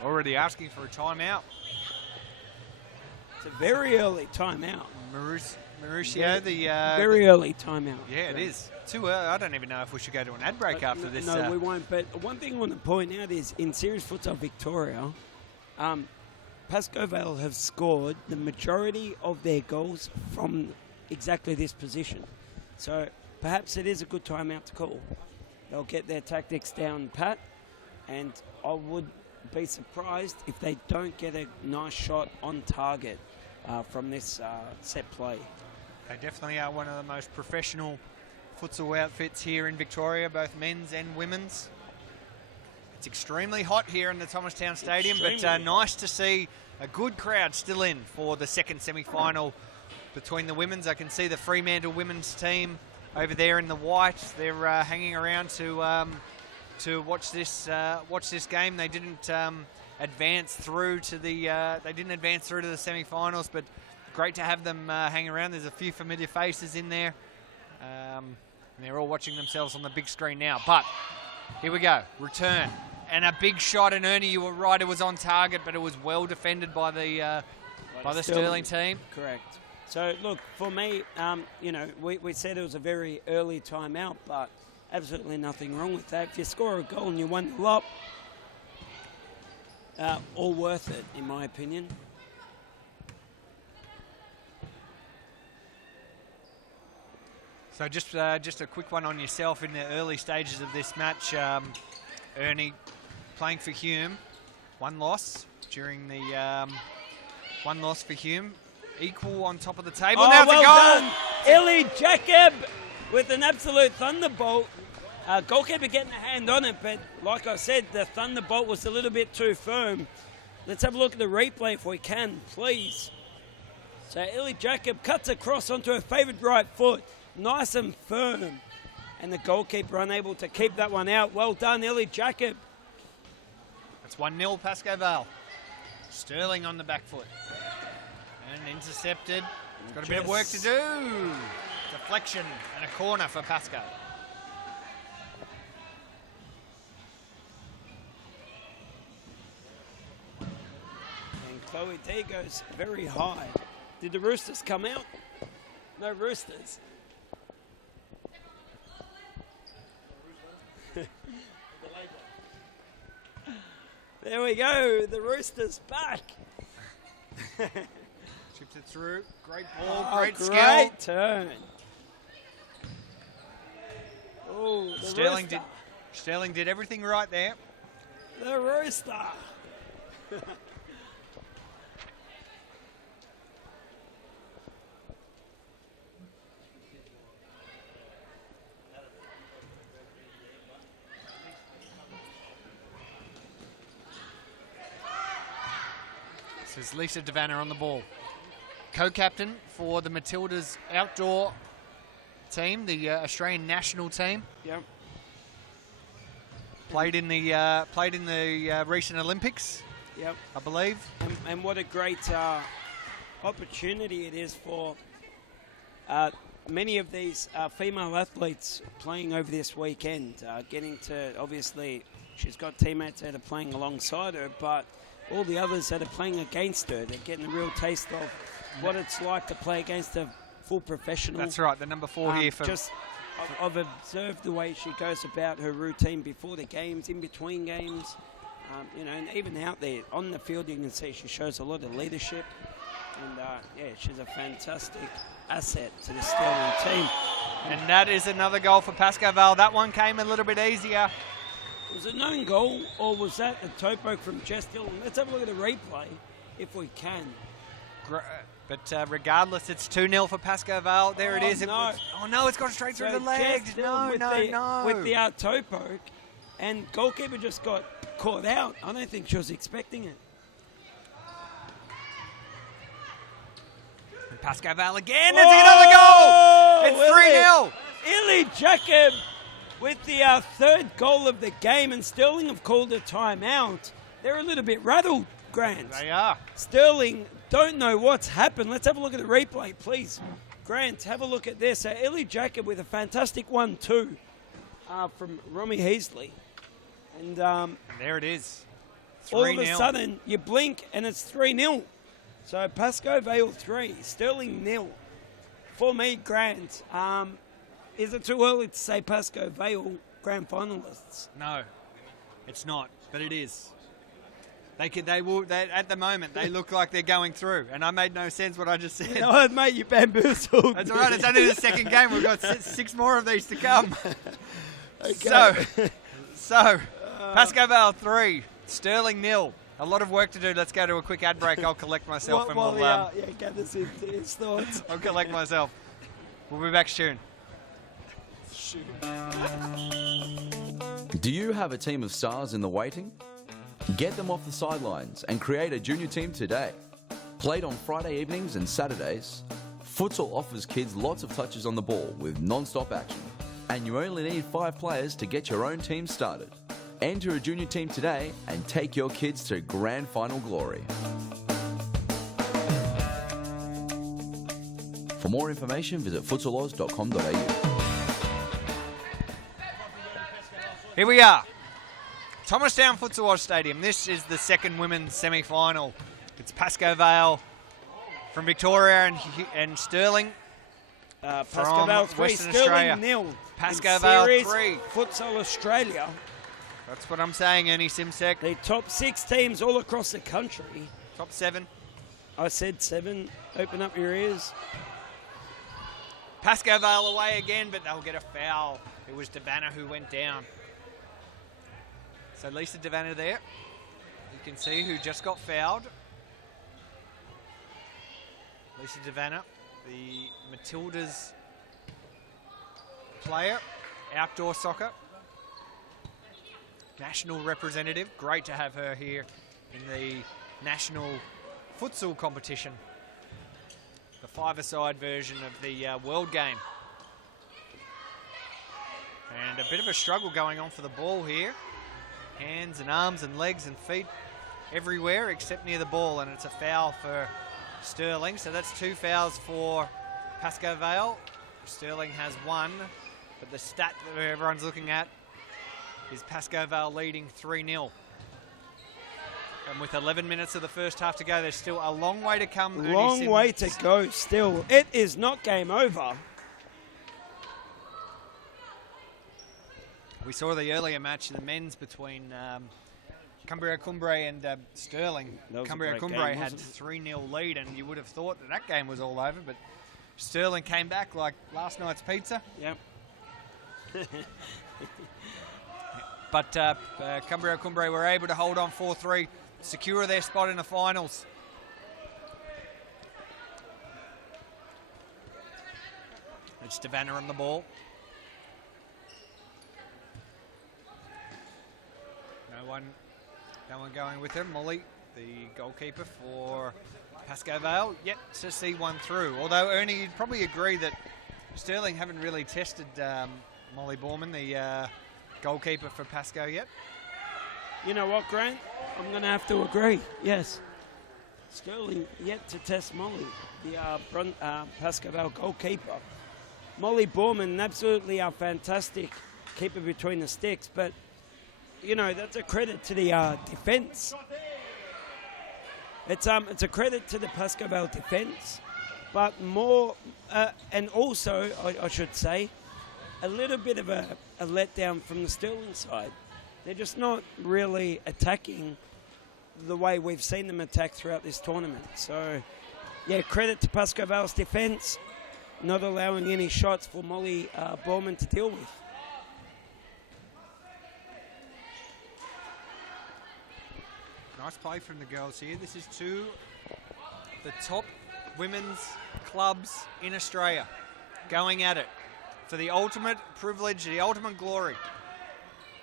Already asking for a timeout. It's a very early timeout. Mauricio, the very early timeout. Yeah, it is. Too early. I don't even know if we should go to an ad break after this. No, we won't. But one thing I want to point out is in Series Futsal Victoria, Pascoe Vale have scored the majority of their goals from exactly this position. So perhaps it is a good timeout to call. They'll get their tactics down pat, and I would be surprised if they don't get a nice shot on target from this set play. They definitely are one of the most professional futsal outfits here in Victoria, both men's and women's. It's extremely hot here in the Thomastown Stadium, but nice to see a good crowd still in for the second semi-final between the women's. I can see the Fremantle women's team over there in the white. They're hanging around to watch this game. They didn't advance through to the semi-finals, but great to have them hang around. There's a few familiar faces in there. And they're all watching themselves on the big screen now. But here we go. Return. And a big shot. And Ernie, you were right. It was on target, but it was well defended by the Stirling team. Correct. So, look, for me, you know, we said it was a very early timeout, but absolutely nothing wrong with that. If you score a goal and you win the lot, all worth it, in my opinion. So just a quick one on yourself in the early stages of this match. Ernie, playing for Hume, 1 loss during the 1 loss for Hume. Equal on top of the table. Oh, now it's well a goal. done. Ellie Jacob with an absolute thunderbolt. Goalkeeper getting a hand on it, but like I said, the thunderbolt was a little bit too firm. Let's have a look at the replay if we can, please. So Ellie Jacob cuts across onto her favoured right foot. Nice and firm. And the goalkeeper unable to keep that one out. Well done, Ellie Jacob. It's 1-0 Pascoe Vale. Stirling on the back foot. And intercepted. It's got a bit of work to do. Deflection and a corner for Pascoe. And Chloe D goes very high. Did the Roosters come out? No Roosters. There we go, the Roosters back. Chips it through. Great ball, Great skill. turn. Oh, Sterling did everything right there. The Rooster. This is Lisa Devanna on the ball. Co-captain for the Matildas outdoor team, the Australian national team. Yep. Played in the recent Olympics. Yep. I believe. And what a great opportunity it is for many of these female athletes playing over this weekend, getting to, obviously, she's got teammates that are playing alongside her, but all the others that are playing against her, they're getting a real taste of what it's like to play against a full professional. That's right, the number 4 here for... I've observed the way she goes about her routine before the games, in between games, and even out there on the field, you can see she shows a lot of leadership. And she's a fantastic asset to the Sterling team. And that is another goal for Pascoe Vale. That one came a little bit easier. Was it known goal, or was that a toe poke from Jess Dillon? Let's have a look at the replay, if we can. But regardless, it's 2-0 for Pascoe Vale. There it is. No. It's gone straight through the legs. No. With the toe poke, and goalkeeper just got caught out. I don't think she was expecting it. And Pascoe Vale again. It's another goal. It's 3-0. Ili Jacob with the third goal of the game, and Sterling have called a timeout. They're a little bit rattled, Grant. They are. Sterling don't know what's happened. Let's have a look at the replay, please. Grant, have a look at this. Ili Jacob with a fantastic 1-2 from Romy Heasley. And there it is. 3-0. All of a sudden, you blink and it's 3-0. So Pascoe Vale 3, Sterling 0. For me, Grant, is it too early to say Pascoe Vale grand finalists? No, it's not, but it is. At the moment, they look like they're going through, and I made no sense what I just said. No, mate, you bamboozled. That's all right, it's only the second game. We've got 6 more of these to come. Okay. So Pascoe Vale 3, Sterling 0. A lot of work to do. Let's go to a quick ad break. I'll collect myself and we'll... gather his thoughts. I'll collect myself. We'll be back soon. Do you have a team of stars in the waiting? Get them off the sidelines and create a junior team today. Played on Friday evenings and Saturdays, Futsal offers kids lots of touches on the ball with non-stop action. And you only need 5 players to get your own team started. Enter a junior team today and take your kids to grand final glory. For more information, visit futsaloz.com.au. Here we are. Thomastown Futsal Stadium. This is the second women's semi-final. It's Pascoe Vale from Victoria and Sterling Pascoe Vale 3, Sterling 0. Pascoe Vale 3. Futsal Australia. That's what I'm saying, Ernie Simsek. The top 6 teams all across the country. Top 7. I said 7. Open up your ears. Pascoe Vale away again, but they'll get a foul. It was Devanna who went down. So Lisa Devanna there. You can see who just got fouled. Lisa Devanna, the Matildas player, outdoor soccer. National representative. Great to have her here in the national futsal competition. The 5-a-side version of the world game. And a bit of a struggle going on for the ball here. Hands and arms and legs and feet everywhere except near the ball, and it's a foul for Sterling. So that's 2 fouls for Pascoe Vale. Sterling has 1, but the stat that everyone's looking at is Pascoe Vale leading 3-0. And with 11 minutes of the first half to go, there's still a long way to come. Long way to go still. It is not game over. We saw the earlier match, the men's between Cumbria Cumbre and Sterling. That was a Cumbria great Cumbre game, had wasn't it? 3-0 lead, and you would have thought that game was all over, but Sterling came back like last night's pizza. Yep. But Cumbria Cumbre were able to hold on 4-3, secure their spot in the finals. It's Devanna on the ball. No one going with him. Molly, the goalkeeper for Pascoe Vale, yet to see one through. Although, Ernie, you'd probably agree that Sterling haven't really tested Molly Borman, the goalkeeper for Pascoe, yet. You know what, Grant? I'm going to have to agree. Yes. Sterling yet to test Molly, the Pascoe Vale goalkeeper. Molly Borman, absolutely a fantastic keeper between the sticks, but you know, that's a credit to the defence. It's a credit to the Pascoe Vale defence, but more, and also, I should say, a little bit of a letdown from the Sterling side. They're just not really attacking the way we've seen them attack throughout this tournament. So, yeah, credit to Pascoe Vale's defence, not allowing any shots for Molly Borman to deal with. Nice play from the girls here. This is to the top women's clubs in Australia going at it for the ultimate privilege, the ultimate glory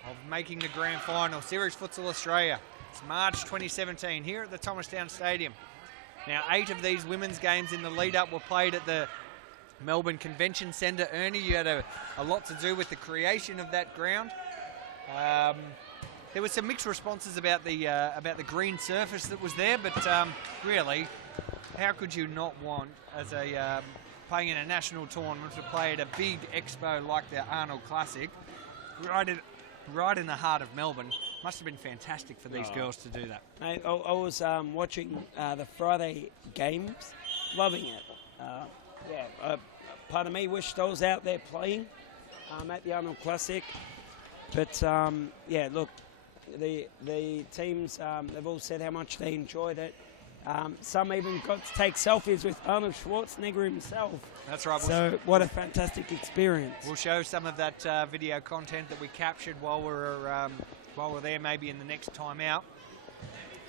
of making the grand final. Series Futsal Australia. It's March 2017 here at the Thomastown Stadium. Now, 8 of these women's games in the lead-up were played at the Melbourne Convention Centre. Ernie, you had a lot to do with the creation of that ground. There were some mixed responses about the green surface that was there, but really, how could you not want, as a playing in a national tournament, to play at a big expo like the Arnold Classic, right in the heart of Melbourne? Must have been fantastic for these girls to do that. Mate, I was watching the Friday games, loving it. Part of me wished I was out there playing at the Arnold Classic, but look. The teams, they've all said how much they enjoyed it. Some even got to take selfies with Arnold Schwarzenegger himself. That's right. So what a fantastic experience. We'll show some of that video content that we captured while we're there, maybe in the next time out.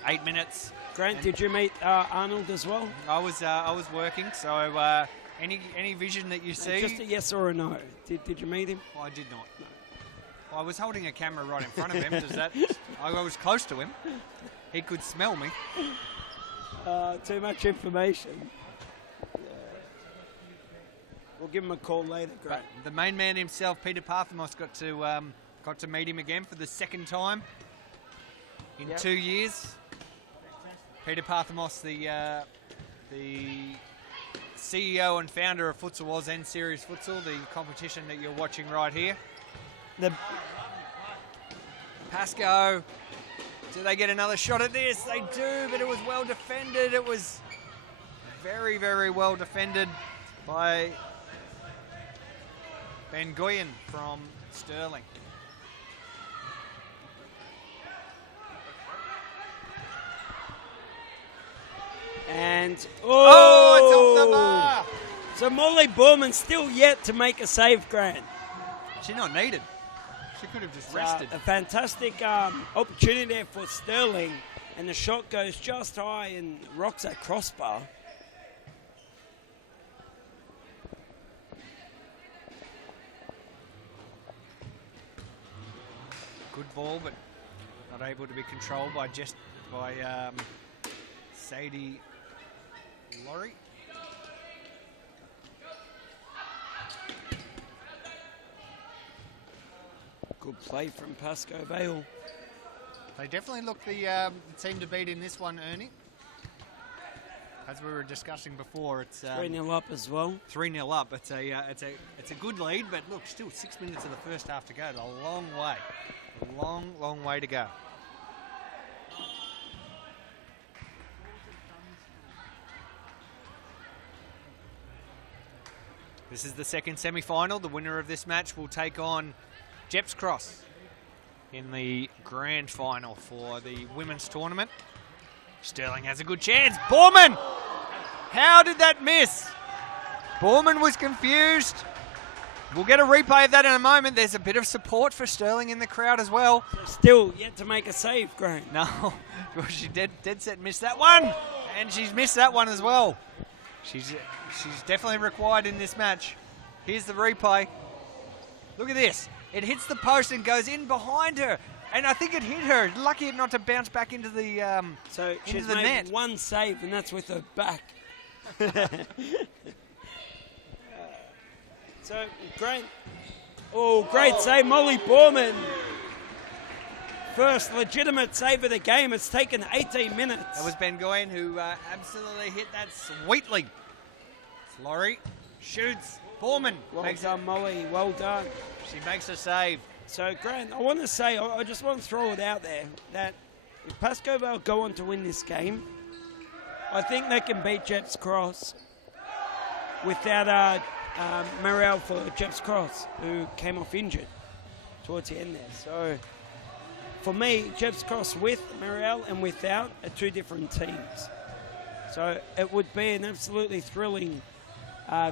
8 minutes. Grant, did you meet Arnold as well? I was working, so any vision that you see. Just a yes or a no. Did you meet him? I did not. No. I was holding a camera right in front of him. I was close to him. He could smell me. Too much information. We'll give him a call later, Grant. The main man himself, Peter Parthamos, got to meet him again for the second time in 2 years. Peter Parthamos, the CEO and founder of Futsal Oz and Series Futsal, the competition that you're watching right here. Pascoe, do they get another shot at this? They do, but it was well defended. It was very, very well defended by Ben Goyen from Sterling. And it's off the bar. So Molly Borman still yet to make a save, Grant. She's not needed. She could have just rested. A fantastic opportunity there for Sterling, and the shot goes just high and rocks that crossbar. Good ball, but not able to be controlled by Sadie Laurie. Good play from Pascoe Vale. They definitely look the team to beat in this one, Ernie. As we were discussing before, it's 3-0 up as well. 3-0 up. It's a good lead, but look, still 6 minutes of the first half to go. It's a long way, long way to go. This is the second semi-final. The winner of this match will take on Jeps Cross in the grand final for the women's tournament. Sterling has a good chance. Borman! How did that miss? Borman was confused. We'll get a replay of that in a moment. There's a bit of support for Sterling in the crowd as well. Still yet to make a save, Grant. No, she dead set missed that one. And she's missed that one as well. She's definitely required in this match. Here's the replay. Look at this. It hits the post and goes in behind her. And I think it hit her. Lucky not to bounce back into the So into she's the made net. one save, and that's with her back. So, great. Oh, great save, Molly Borman. First legitimate save of the game. It's taken 18 minutes. That was Ben Goyen who absolutely hit that sweetly. Laurie shoots. Borman Well done, Molly. Well done. She makes a save. So, Grant, I want to say, I just want to throw it out there that if Pascoe Vale go on to win this game, I think they can beat Jeps Cross without Marielle for Jeps Cross, who came off injured towards the end there. So, for me, Jeps Cross with Marielle and without are two different teams. So, it would be an absolutely thrilling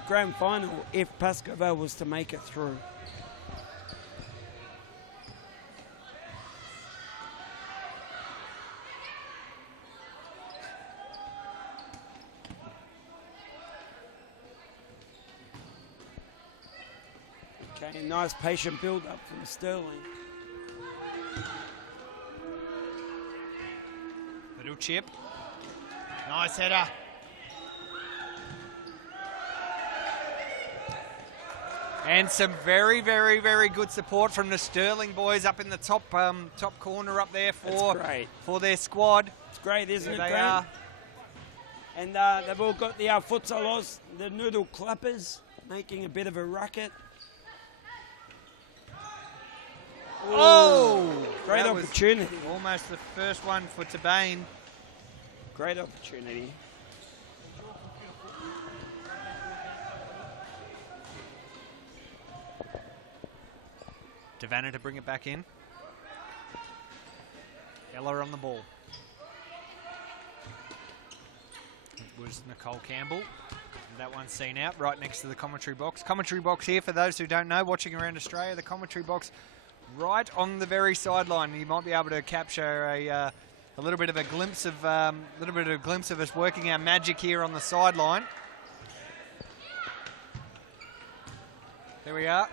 grand final if Pascoe Vale was to make it through. Okay, nice patient build-up from Sterling. Little chip. Nice header. And some very, very, very good support from the Sterling boys up in the top corner up there for their squad. It's great, isn't it, They Grant? are. And they've all got the Futsal Oz, the noodle clappers, making a bit of a racket. Oh! Great That was opportunity. Almost the first one for Tabane. Great opportunity. Devanna to bring it back in. Ella on the ball. It was Nicole Campbell. That one's seen out right next to the commentary box. Commentary box here, for those who don't know, watching around Australia, the commentary box right on the very sideline. You might be able to capture a little bit of a glimpse of us working our magic here on the sideline. There we are.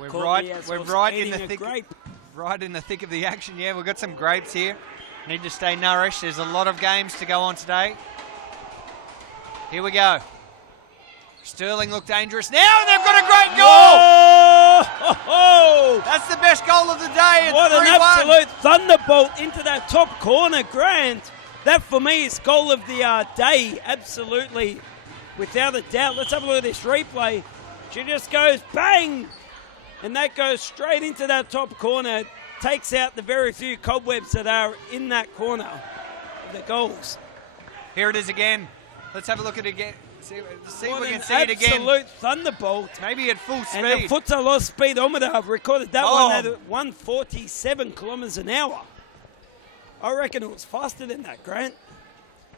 We're right in the thick of the action. Yeah, we've got some grapes here. Need to stay nourished. There's a lot of games to go on today. Here we go. Sterling looked dangerous now, and they've got a great goal! Oh! That's the best goal of the day. It's What an 3-1. absolute thunderbolt into that top corner, Grant. That, for me, is goal of the day. Absolutely. Without a doubt. Let's have a look at this replay. She just goes bang! And that goes straight into that top corner. Takes out the very few cobwebs that are in that corner of the goals. Here it is again. Let's have a look at it again. See if What we can an see it again. absolute thunderbolt. Maybe at full speed. And the Futsal Oz speedometer, I've recorded that Oh. one at 147 kilometres an hour. I reckon it was faster than that, Grant.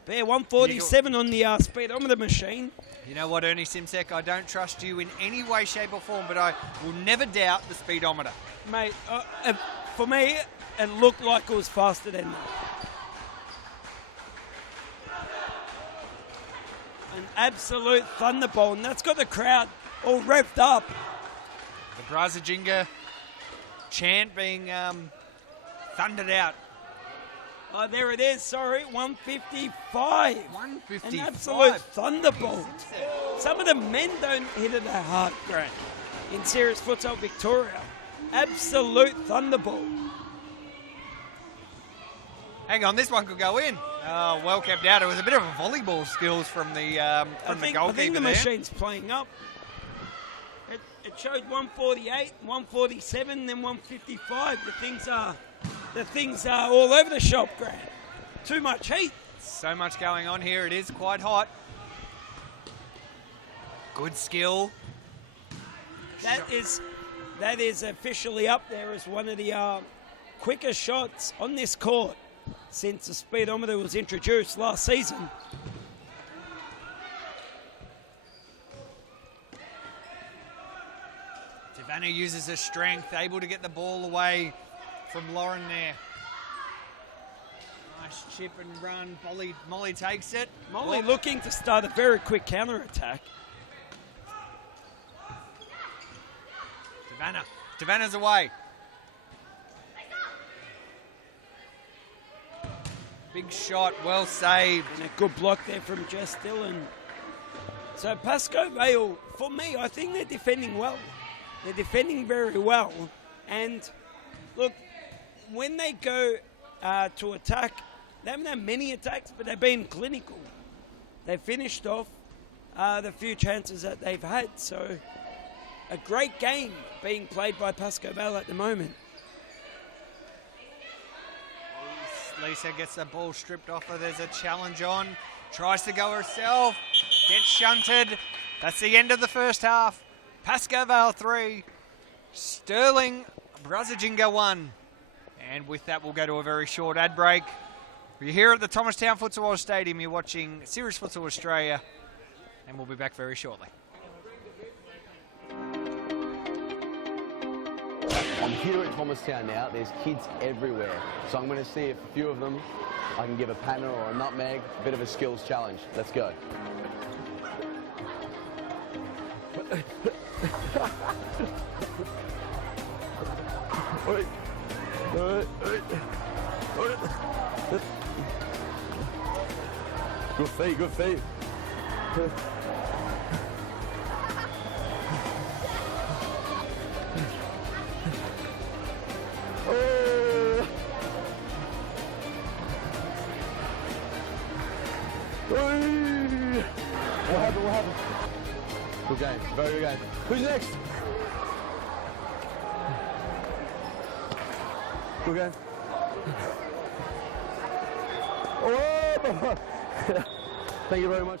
But yeah, 147 on the speedometer machine. You know what, Ernie Simsek? I don't trust you in any way, shape or form, but I will never doubt the speedometer. Mate, for me, it looked like it was faster than that. An absolute thunderbolt, and that's got the crowd all revved up. The Brazajinga chant being thundered out. Oh, there it is, sorry, 155. 155. An absolute thunderbolt. Some of the men don't hit it that hard, Grant, in Serious Futsal Victoria. Absolute thunderbolt. Hang on, this one could go in. Oh, well kept out. It was a bit of a volleyball skills from the goalkeeper I think the there. machine's playing up. It showed 148, 147, then 155. The things are all over the shop, Grant. Too much heat. So much going on here. It is quite hot. Good skill. That is that is officially up there as one of the quickest shots on this court since the speedometer was introduced last season. Savannah uses her strength, able to get the ball away from Lauren there. Nice chip and run. Molly takes it. Molly looking to start a very quick counter-attack. Savannah's away. Big shot, well saved. And a good block there from Jess Dillon. So Pascoe Vale, for me, I think they're defending well. They're defending very well. And look, when they go to attack, they haven't had many attacks, but they've been clinical. They've finished off the few chances that they've had. So a great game being played by Pascoe Vale at the moment. Lisa gets the ball stripped off her. There's a challenge on. Tries to go herself. Gets shunted. That's the end of the first half. Pascoe Vale 3. Sterling Brazajinga 1. And with that, we'll go to a very short ad break. We're here at the Thomastown Futsal Stadium. You're watching Series Futsal Australia. And we'll be back very shortly. I'm here at Thomastown now. There's kids everywhere. So I'm going to see if a few of them I can give a panel or a nutmeg, a bit of a skills challenge. Let's go. Good feet, good feet. What happened? Good game, very good game. Who's next? Good game. Oh! Thank you very much.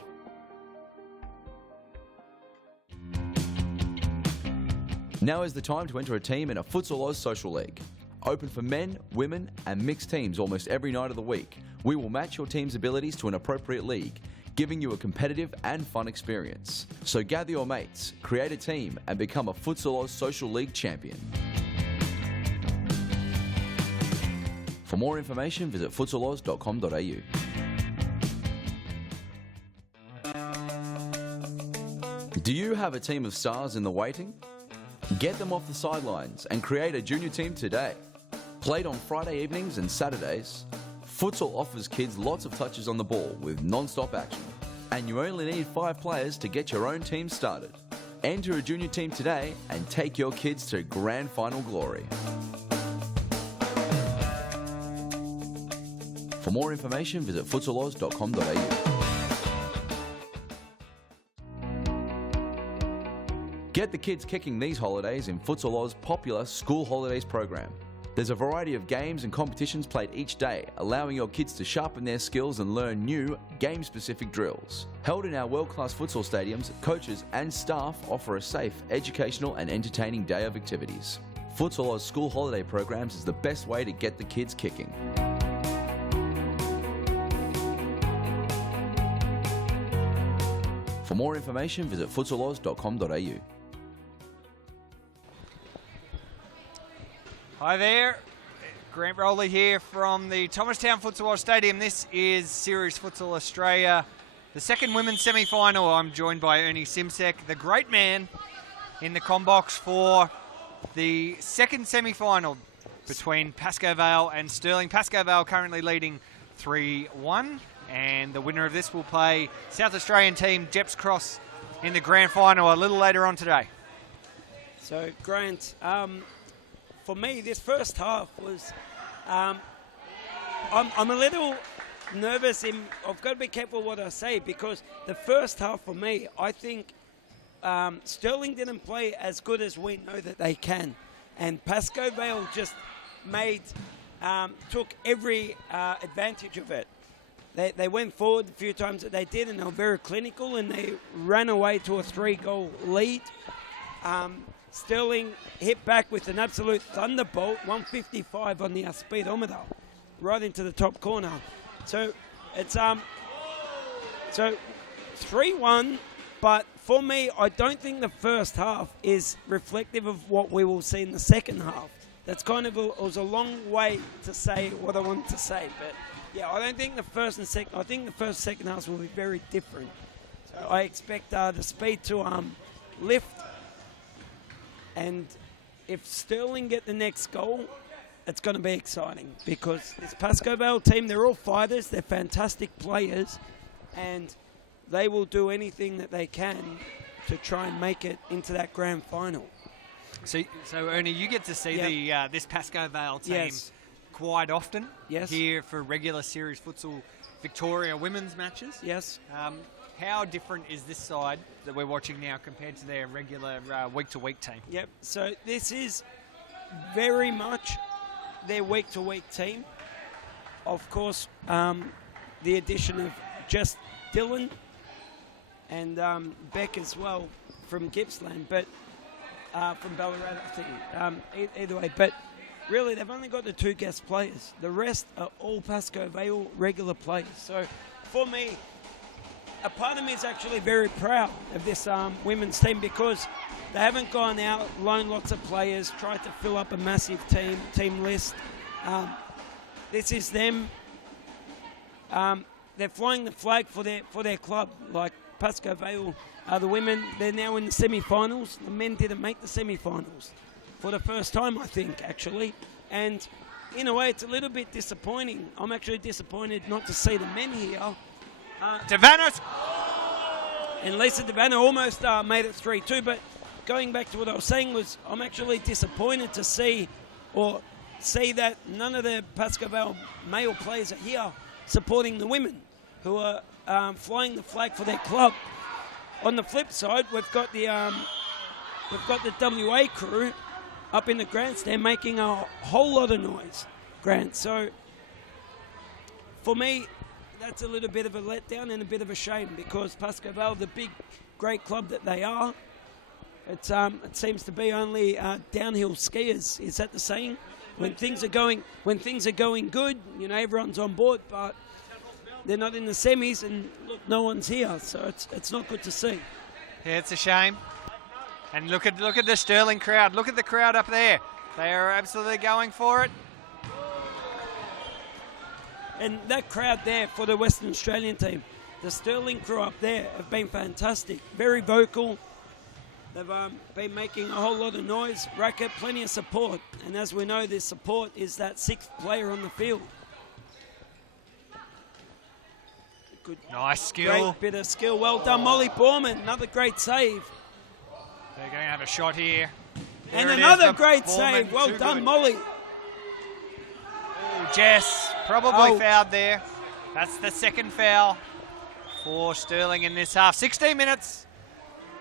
Now is the time to enter a team in a Futsal Oz Social League. Open for men, women and mixed teams almost every night of the week. We will match your team's abilities to an appropriate league, giving you a competitive and fun experience. So gather your mates, create a team and become a Futsal Oz Social League champion. For more information, visit futsaloz.com.au. Do you have a team of stars in the waiting? Get them off the sidelines and create a junior team today. Played on Friday evenings and Saturdays, Futsal offers kids lots of touches on the ball with non-stop action. And you only need 5 players to get your own team started. Enter a junior team today and take your kids to grand final glory. For more information, visit futsaloz.com.au. Get the kids kicking these holidays in Futsal Oz's popular School Holidays program. There's a variety of games and competitions played each day, allowing your kids to sharpen their skills and learn new, game-specific drills. Held in our world-class futsal stadiums, coaches and staff offer a safe, educational and entertaining day of activities. Futsal Oz School Holiday programs is the best way to get the kids kicking. For more information, visit futsaloz.com.au. Hi there, Grant Rowley here from the Thomastown Futsal Stadium. This is Series Futsal Australia, the second women's semi-final. I'm joined by Ernie Simsek, the great man in the combox for the second semi-final between Pascoe Vale and Sterling. Pascoe Vale currently leading 3-1, and the winner of this will play South Australian team Jeps Cross in the grand final a little later on today. So, Grant, for me, this first half was, I'm a little nervous. I've got to be careful what I say, because the first half for me, I think Sterling didn't play as good as we know that they can. And Pascoe Vale just took every advantage of it. They went forward a few times that they did, and they were very clinical, and they ran away to a 3-goal lead. Sterling hit back with an absolute thunderbolt, 155 on the speedometer, right into the top corner. So it's 3-1, but for me, I don't think the first half is reflective of what we will see in the second half. That's kind of it was a long way to say what I wanted to say, but yeah, I don't think the first and second. I think the first and second halves will be very different. So I expect the speed to lift, and if Sterling get the next goal, it's going to be exciting because this Pascoe Vale team, they're all fighters, they're fantastic players, and they will do anything that they can to try and make it into that grand final. So Ernie, you get to see this Pascoe Vale team quite often here for regular series futsal Victoria women's matches. Yes. How different is this side that we're watching now compared to their regular week-to-week team? Yep. So this is very much their week-to-week team. Of course, the addition of just Dylan and Beck as well from Gippsland, but from Ballarat, I think. Either way, but really they've only got the 2 guest players. The rest are all Pascoe Vale regular players. So for me, a part of me is actually very proud of this women's team because they haven't gone out, loaned lots of players, tried to fill up a massive team list. This is them. They're flying the flag for their club, like Pascoe Vale. The women, they're now in the semi-finals. The men didn't make the semi-finals for the first time, I think, actually. And in a way, it's a little bit disappointing. I'm actually disappointed not to see the men here. Devanna! And Lisa Devanna almost made it 3-2. But going back to what I was saying was I'm actually disappointed to see that none of the Pascoe Vale male players are here supporting the women who are flying the flag for their club. On the flip side, we've got the WA crew up in the grandstand making a whole lot of noise. Grant. So for me, that's a little bit of a letdown and a bit of a shame because Pascoe Vale, the big, great club that they are, it seems to be only downhill skiers. Is that the saying? When things are going good, everyone's on board, but they're not in the semis, and look, no one's here, so it's not good to see. Yeah, it's a shame. And look at the Sterling crowd. Look at the crowd up there. They are absolutely going for it. And that crowd there for the Western Australian team, the Sterling crew up there have been fantastic. Very vocal. They've been making a whole lot of noise, racket, plenty of support. And as we know, this support is that 6th player on the field. Good. Nice skill. Great bit of skill. Well done, Molly Borman. Another great save. They're going to have a shot here. And another great save. Well done, Molly. Oh, Jess probably fouled there. That's the second foul for Sterling in this half. 16 minutes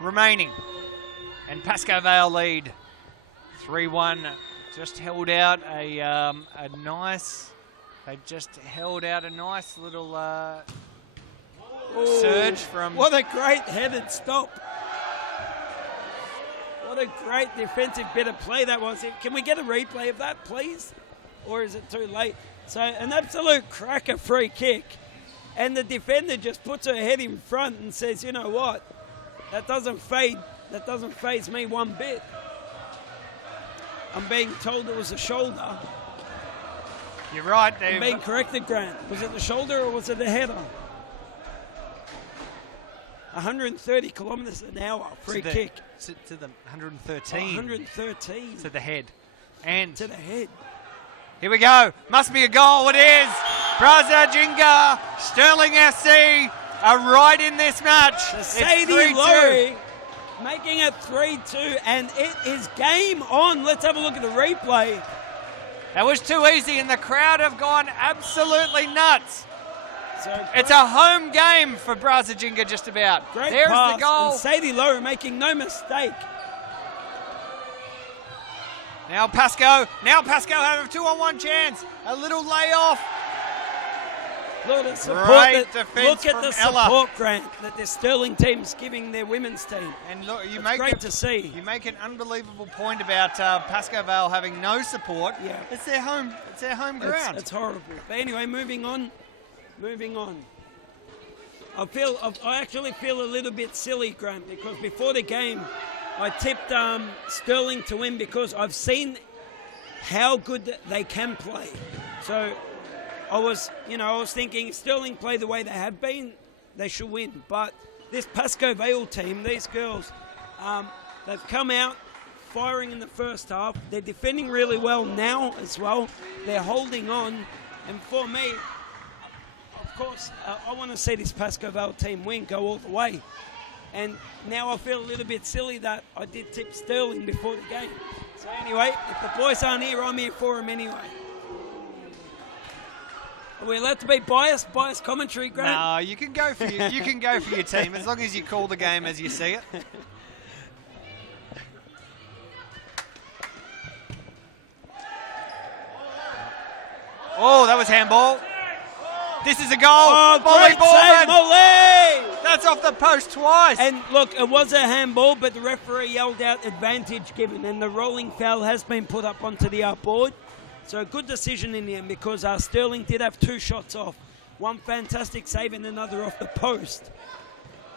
remaining. And Pascoe Vale lead 3-1. Just held out a nice... They just held out a nice little... surge from... What a great headed stop. What a great defensive bit of play that was. Can we get a replay of that, please? Or is it too late? So an absolute cracker free kick. And the defender just puts her head in front and says, you know what? That doesn't faze me one bit. I'm being told it was a shoulder. You're right, I'm being corrected, Grant. Was it the shoulder or was it the header? 130 kilometres an hour, free kick. To the 113. 113. To the head. And to the head. Here we go. Must be a goal. It is. Brazza Jinga, Sterling FC are right in this match. Sadie Laurie making it 3-2, and it is game on. Let's have a look at the replay. That was too easy, and the crowd have gone absolutely nuts. So it's a home game for Brazza Jinga just about. Great There's pass, the goal. and Sadie Laurie making no mistake. Now Pascoe have a 2-on-1 chance. A little layoff. Look at the support, Great defence look at from the Ella. support, Grant, that the Sterling team's giving their women's team. And look, It's great to see. You make an unbelievable point about Pascoe Vale having no support. Yeah. It's their home. It's their home ground. It's horrible. But anyway, moving on. I actually feel a little bit silly, Grant, because before the game, I tipped Sterling to win because I've seen how good they can play. So I was thinking if Sterling play the way they have been, they should win. But this Pascoe Vale team, these girls, they've come out firing in the first half. They're defending really well now as well. They're holding on. And for me, of course, I want to see this Pascoe Vale team win, go all the way. And now I feel a little bit silly that I did tip Sterling before the game. So anyway, if the boys aren't here, I'm here for them anyway. Are we allowed to be biased commentary, Grant? No, you can go for you can go for your team as long as you call the game as you see it. Oh, that was handball. This is a goal. Oh, Molly great save, Molly! That's off the post twice. And look, it was a handball, but the referee yelled out advantage given, and the rolling foul has been put up onto the board. So a good decision in the end because Sterling did have 2 shots off. One fantastic save and another off the post.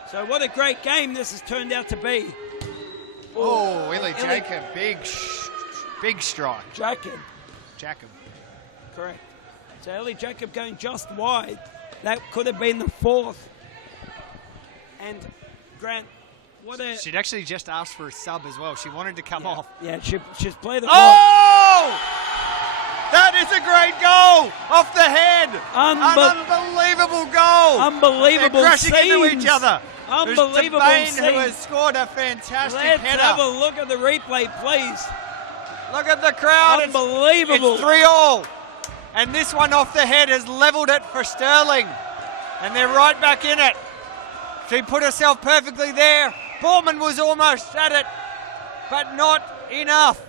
So what a great game this has turned out to be. Oh, Illy Jacob, big strike. Jacob. Correct. So Ellie Jacob going just wide. That could have been the 4th. And Grant, what a... She'd actually just asked for a sub as well. She wanted to come off. Yeah, she's played the Oh! That is a great goal! Off the head! An unbelievable goal! Unbelievable They're crashing into scenes. each other. Unbelievable There's scenes. Devane who has scored a fantastic Let's header. have a look at the replay, please. Look at the crowd. Unbelievable. It's 3-3. And this one off the head has levelled it for Sterling. And they're right back in it. She put herself perfectly there. Borman was almost at it, but not enough.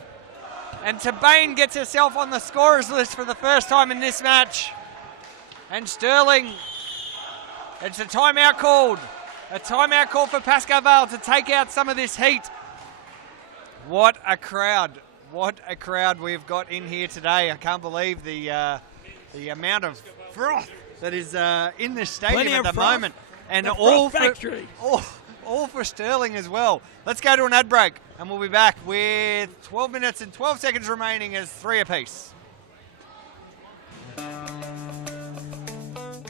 And Devane gets herself on the scorers list for the first time in this match. And Sterling, it's a timeout called. A timeout call for Pascoe Vale to take out some of this heat. What a crowd. What a crowd we've got in here today. I can't believe the amount of froth that is in this stadium at the moment. And all for Sterling as well. Let's go to an ad break and we'll be back with 12 minutes and 12 seconds remaining as 3 apiece.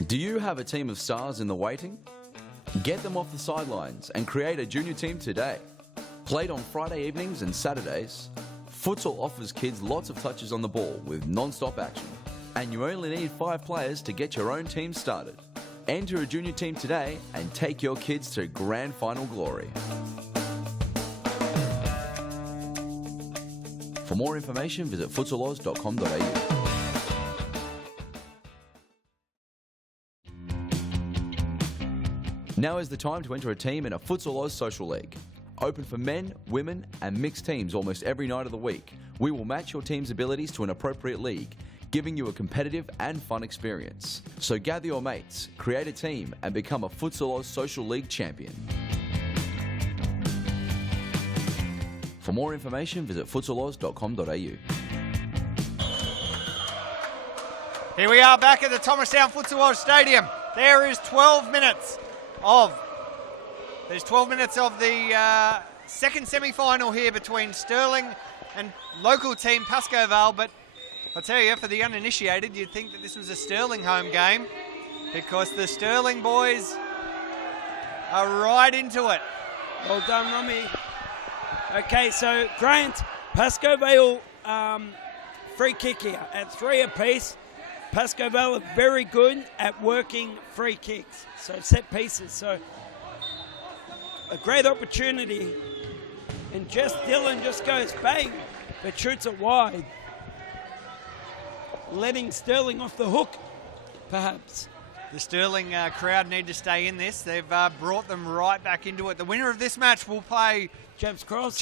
Do you have a team of stars in the waiting? Get them off the sidelines and create a junior team today. Played on Friday evenings and Saturdays, Futsal offers kids lots of touches on the ball with non-stop action. And you only need 5 players to get your own team started. Enter a junior team today and take your kids to grand final glory. For more information, visit futsaloz.com.au. Now is the time to enter a team in a Futsal Oz Social League. Open for men, women and mixed teams almost every night of the week. We will match your team's abilities to an appropriate league, giving you a competitive and fun experience. So gather your mates, create a team and become a Futsal Oz Social League champion. For more information, visit futsaloz.com.au. Here we are back at the Thomastown Futsal Oz Stadium. There is 12 minutes of the second semi-final here between Sterling and local team Pascoe Vale, but I'll tell you, for the uninitiated, you'd think that this was a Sterling home game because the Sterling boys are right into it. Well done, Romy. Okay, so Grant, Pascoe Vale free kick here at 3 apiece. Pascoe Vale are very good at working free kicks, so set pieces. So a great opportunity. And Jess Dillon just goes bang, but shoots it wide. Letting Sterling off the hook, perhaps. The Sterling crowd need to stay in this. They've brought them right back into it. The winner of this match will play Jeps Cross,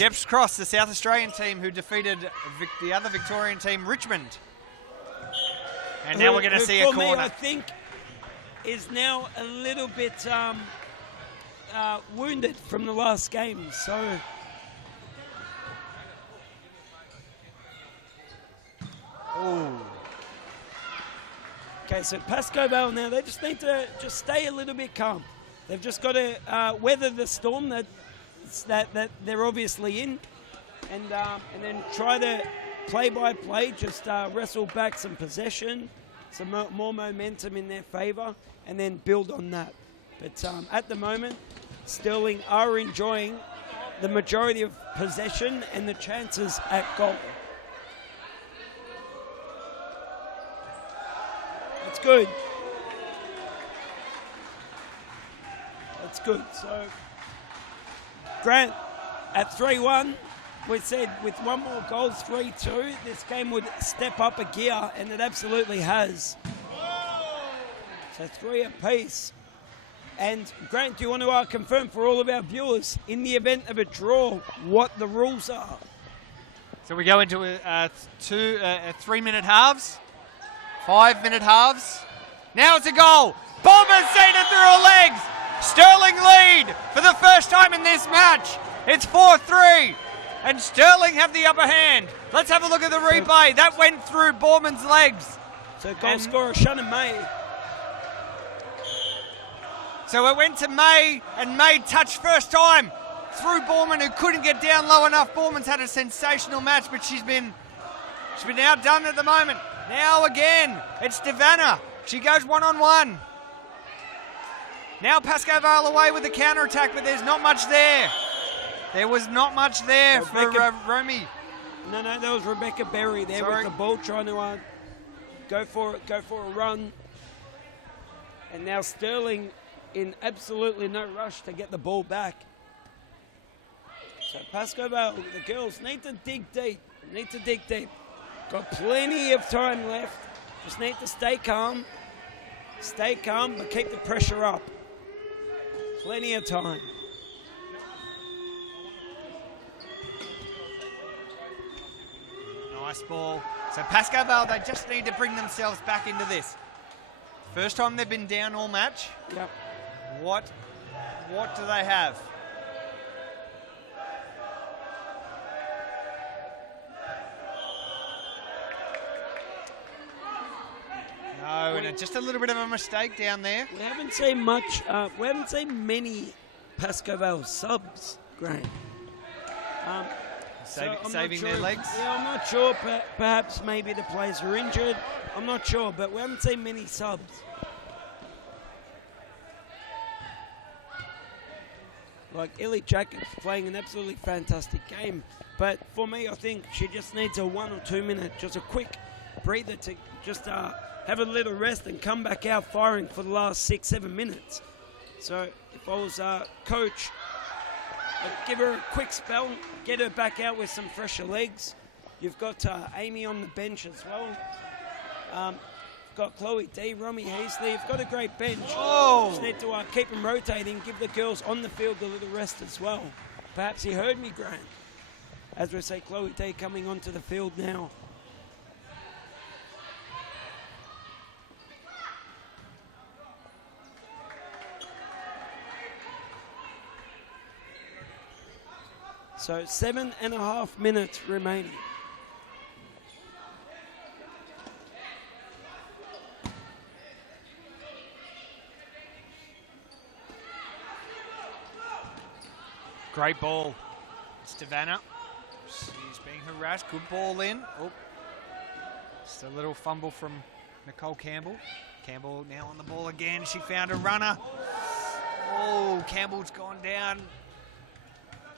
the South Australian team who defeated the other Victorian team, Richmond. And now we're going to see a corner. I think is now a little bit wounded from the last game. So okay, so Pascoe Vale now, they just need to just stay a little bit calm. They've just got to weather the storm that they're obviously in, and then try to play by play, just wrestle back some possession, some more momentum in their favour, and then build on that. But at the moment, Stirling are enjoying the majority of possession and the chances at goal. That's good. That's good. So, Grant, at 3-1, we said with one more goal, 3-2, this game would step up a gear, and it absolutely has. So 3 apiece. And Grant, do you want to confirm for all of our viewers, in the event of a draw, what the rules are? So we go into a 3-minute halves, 5-minute halves. Now it's a goal. Bournemouth seen it through her legs. Stirling lead for the first time in this match. It's 4-3, and Stirling have the upper hand. Let's have a look at the replay. That went through Bournemouth's legs. So goal scorer Shannon May. So it went to May, and May touched first time through Bournemouth, who couldn't get down low enough. Bournemouth's had a sensational match, but she's been outdone at the moment. Now again, it's Devanna. She goes one-on-one. Now Pascoe Vale away with the counter-attack, but there's not much there. There was not much there for Romy. No, that was Rebecca Berry there with the ball, trying to go for a run. And now Stirling in absolutely no rush to get the ball back. So Pascoe Vale, the girls need to dig deep. Got plenty of time left. Just need to stay calm, but keep the pressure up. Plenty of time. Nice ball. So Pascoe Vale, they just need to bring themselves back into this. First time they've been down all match. Yep. What do they have? No, and just a little bit of a mistake down there. We haven't seen much. We haven't seen many Pascoe Vale subs, Grant. Saving their legs? Yeah, I'm not sure. Perhaps maybe the players are injured. I'm not sure, but we haven't seen many subs. Like Ellie Jacobs playing an absolutely fantastic game. But for me, I think she just needs a 1 or 2 minute, just a quick breather to just have a little rest and come back out firing for the last 6-7 minutes. So if I was coach, I'd give her a quick spell, get her back out with some fresher legs. You've got Amy on the bench as well. Got Chloe D, Romy Heasley. You've got a great bench. Oh! Just need to keep them rotating, give the girls on the field a little rest as well. Perhaps you heard me, Grant. As we say, Chloe D coming onto the field now. So 7.5 minutes remaining. Great ball. It's Devanna. She's being harassed. Good ball in. Oh, just a little fumble from Nicole Campbell. Campbell now on the ball again. She found a runner. Oh, Campbell's gone down.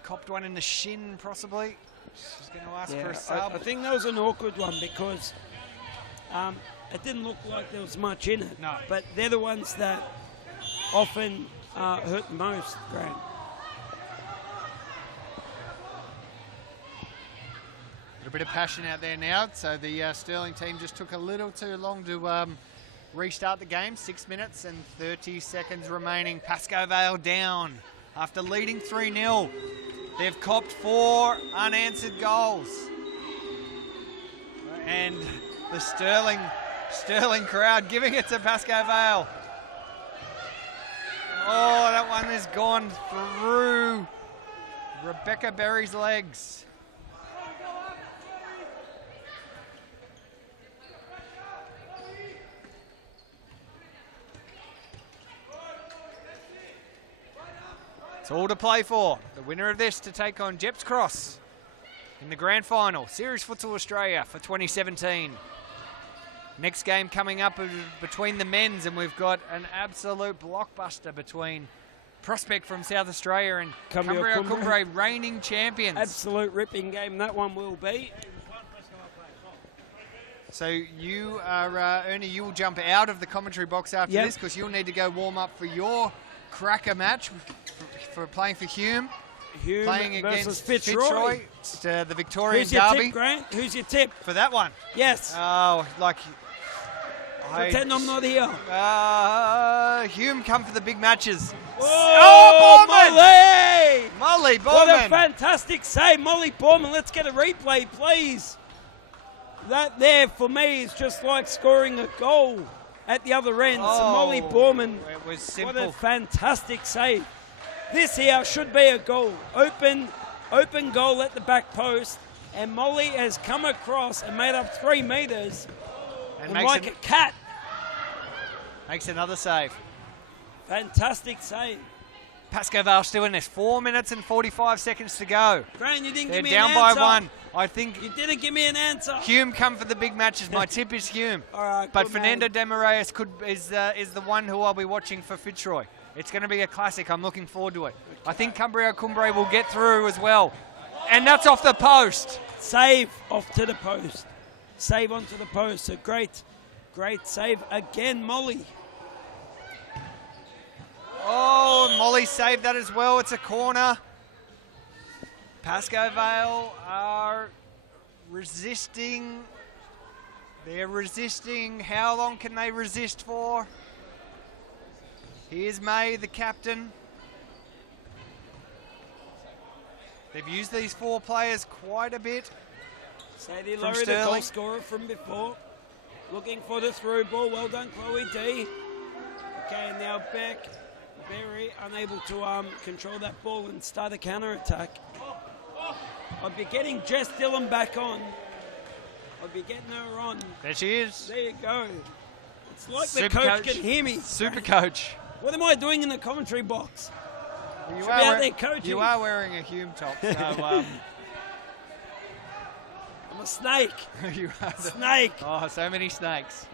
Copped one in the shin, possibly. She's going to ask for a sub. I think that was an awkward one because it didn't look like there was much in it. No. But they're the ones that often hurt most, Grant. A little bit of passion out there now. So the Stirling team just took a little too long to restart the game. 6 minutes and 30 seconds remaining. Pascoe Vale down after leading 3-0. They've copped 4 unanswered goals. And the Stirling crowd giving it to Pascoe Vale. Oh, that one has gone through Rebecca Berry's legs. It's all to play for. The winner of this to take on Jeps Cross in the grand final, Series Futsal Australia for 2017. Next game coming up between the men's, and we've got an absolute blockbuster between Prospect from South Australia and Cumbria Cumbria, reigning champions. Absolute ripping game that one will be. So you are, Ernie, you will jump out of the commentary box after this because you'll need to go warm up for your cracker match for playing for Hume. Hume playing against Fitzroy. It's, the Victorian Who's your derby. tip, Grant? Who's your tip? For that one? Yes. Oh, like... Pretend I'm not here. Hume come for the big matches. Oh, Borman! Molly! Molly Borman! What a fantastic save, Molly Borman. Let's get a replay, please. That there, for me, is just like scoring a goal at the other end. So Molly Borman, it was simple. what a fantastic save. This here should be a goal. Open goal at the back post. And Molly has come across and made up 3 metres. And like a cat. Makes another save. Fantastic save. Pasco Vale still in this. 4 minutes and 45 seconds to go. Grant, you didn't They're give me down an by answer. 1. I think you didn't give me an answer. Hume come for the big matches. My tip is Hume. All right, but good Fernando man. Demorais is the one who I'll be watching for Fitzroy. It's going to be a classic. I'm looking forward to it. I think Cumbria Cumbria will get through as well. And that's off the post. Save off to the post. Save onto the post. So great save again, Molly. Oh, Molly saved that as well. It's a corner. Pasco Vale are resisting. They're resisting. How long can they resist for? Here's May, the captain. They've used these 4 players quite a bit. Sadie From Laurie, the goal Sterling. scorer from before. Looking for the through ball. Well done, Chloe D. Okay, now Beck. Berry unable to control that ball and start a counter-attack. I'll be getting Jess Dillon back on. I'll be getting her on. There she is. There you go. It's like Super the coach coach. can hear me. Super coach. What am I doing in the commentary box? You Should be out there coaching. You are wearing a Hume top, so... I'm a snake. You are Snake. Oh, so many snakes.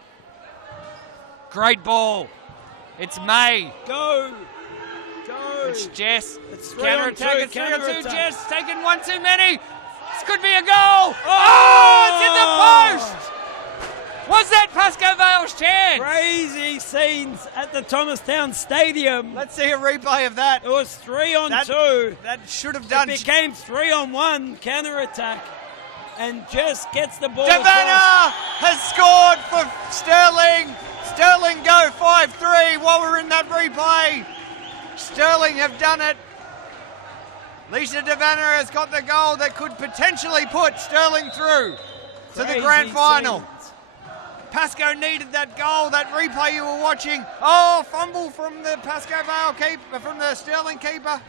Great ball. It's May. Go. It's Jess. It's Counter attack. It's 3 on 2. counter-attack. Jess taking one too many. This could be a goal. Oh, it's in the post. Was that Pasco Vale's chance? Crazy scenes at the Thomastown Stadium. Let's see a replay of that. It was 3 on 2. That should have done. It became 3 on 1 counter attack, and Jess gets the ball. Davana has scored for Sterling. Sterling go 5-3 while we're in that replay. Sterling have done it. Lisa Davana has got the goal that could potentially put Sterling through to the grand final. Pasco needed that goal, that replay you were watching. Oh, fumble from the Pasco Vale keeper, from the Sterling keeper.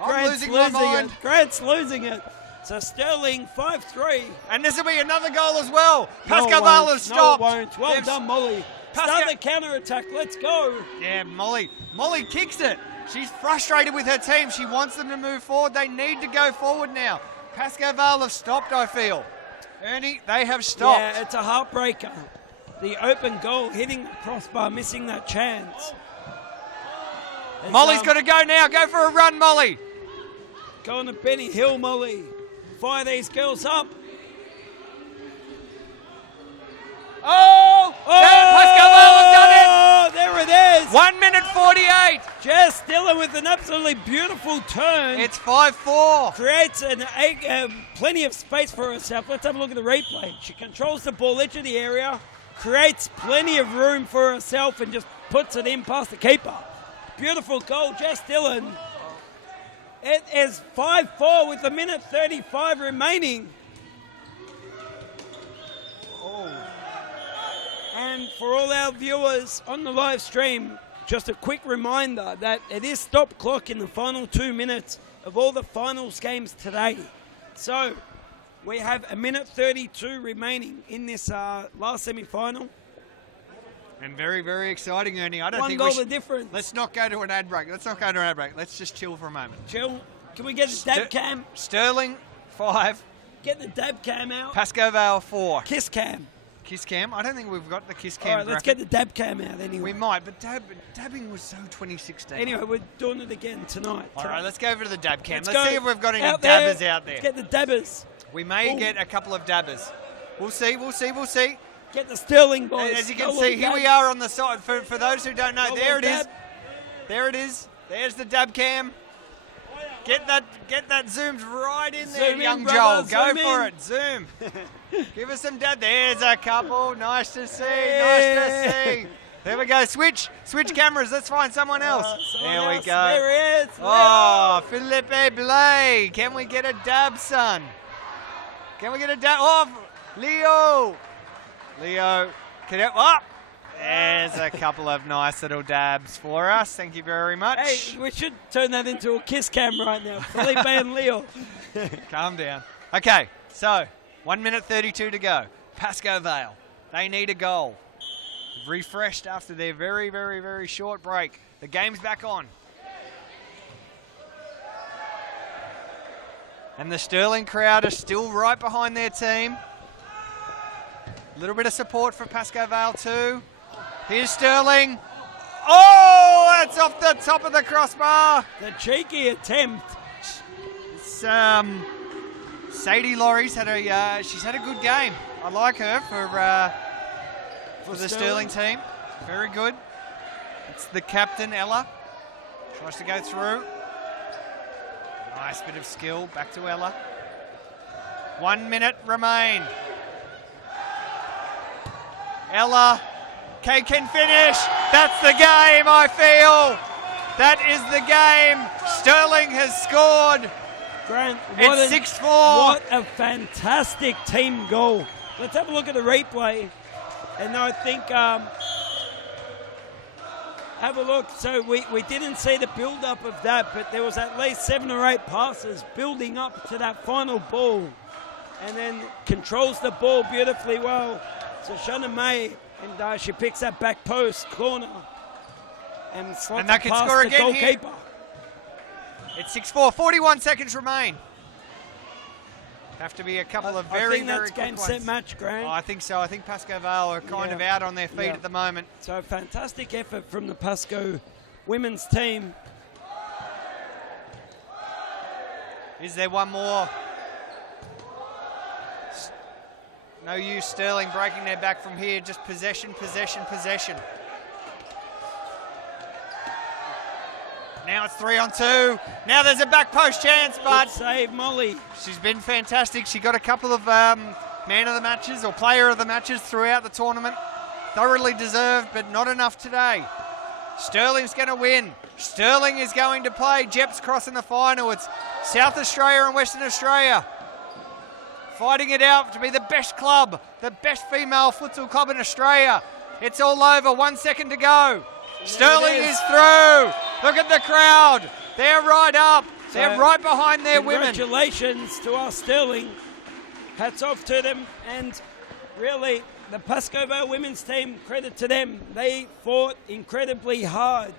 I'm losing my mind. Grant's losing it. So Sterling 5-3. And this will be another goal as well. No, Pasco it Vale won't. has stopped. No, it won't. Well done, Molly. Start the counter attack. Let's go. Yeah, Molly kicks it. She's frustrated with her team. She wants them to move forward. They need to go forward now. Pasco Vale have stopped, I feel. Ernie, they have stopped. Yeah, it's a heartbreaker. The open goal, hitting the crossbar, missing that chance. Molly's got to go now. Go for a run, Molly. Go on to Benny Hill, Molly. Fire these girls up. Oh! Pasco Vale have done it. Oh, there it is. 1 minute 48. Jess Dillon with an absolutely beautiful turn. It's 5-4. Creates plenty of space for herself. Let's have a look at the replay. She controls the ball, edge of the area, creates plenty of room for herself, and just puts it in past the keeper. Beautiful goal, Jess Dillon. It is 5-4 with a minute 35 remaining. And for all our viewers on the live stream, just a quick reminder that it is stop clock in the final 2 minutes of all the finals games today. So we have 1:32 remaining in this last semi-final. And very, very exciting, Ernie. I don't One think goal we should. the difference. Let's not go to an ad break. Let's just chill for a moment. Chill. Can we get the dab cam? Sterling, 5. Get the dab cam out. Pascoe Vale, 4. Kiss cam. Kiss cam? I don't think we've got the kiss cam. All right, let's get the dab cam out anyway. We might, but dabbing was so 2016. Anyway, we're doing it again tonight. All right, let's go over to the dab cam. Let's Let's go. see if we've got any Out there. dabbers out there. Get the dabbers. We may Ooh. get a couple of dabbers. We'll see. Get the Sterling boys. As you can Go see, on, here dab. we are on the side. For those who don't know, Go there on, it is. dab. There it is. There's the dab cam. Get that zoomed right in there, Zoom in, young brother, Joel. Go zoom for in. it. Zoom. Give us some dab. There's a couple. Nice to see. Nice to see. There we go. Switch cameras. Let's find someone else. There we go. There he is. Oh, Felipe Blay. Can we get a dab, son? Can we get a dab? Oh, Leo. Can you, oh, there's a couple of nice little dabs for us. Thank you very much. Hey, we should turn that into a kiss cam right now. Felipe and Leo. Calm down. Okay, so 1:32 to go. Pascoe Vale. They need a goal. Refreshed after their very, very, very short break. The game's back on. And the Sterling crowd are still right behind their team. A little bit of support for Pascoe Vale too. Here's Sterling. Oh, that's off the top of the crossbar. The cheeky attempt. It's, Sadie Laurie's she's had a good game. I like her for the Sterling team. Very good. It's the captain, Ella. Tries to go through. Nice bit of skill. Back to Ella. 1 minute remain. Ella, Kay can finish. That's the game, I feel. That is the game. Sterling has scored. Grant, It's 6-4. What a fantastic team goal. Let's have a look at the replay. And I think, have a look. So we didn't see the build-up of that, but there was at least 7 or 8 passes building up to that final ball. And then controls the ball beautifully well. So Shanna May, and she picks that back post corner and slots And that it can past score the again here. goalkeeper. It's 6-4. 41 seconds remain. Have to be a couple of I very, think very that's quick game, ones. set, match, Grant. Oh, I think so. I think Pascoe Vale are kind of out on their feet at the moment. So fantastic effort from the Pascoe women's team. Is there one more? No use Sterling breaking their back from here. Just possession. Now it's 3-on-2. Now there's a back post chance, but Good save, Molly. She's been fantastic. She got a couple of man of the matches or player of the matches throughout the tournament. Thoroughly deserved, but not enough today. Sterling's going to win. Sterling is going to play Jeps Cross in the final. It's South Australia and Western Australia fighting it out to be the best club, the best female futsal club in Australia. It's all over. 1 second to go. Sterling is through. Look at the crowd. They're right up. They're right behind their women. Congratulations to our Sterling. Hats off to them. And really, the Pascoe Vale women's team, credit to them. They fought incredibly hard.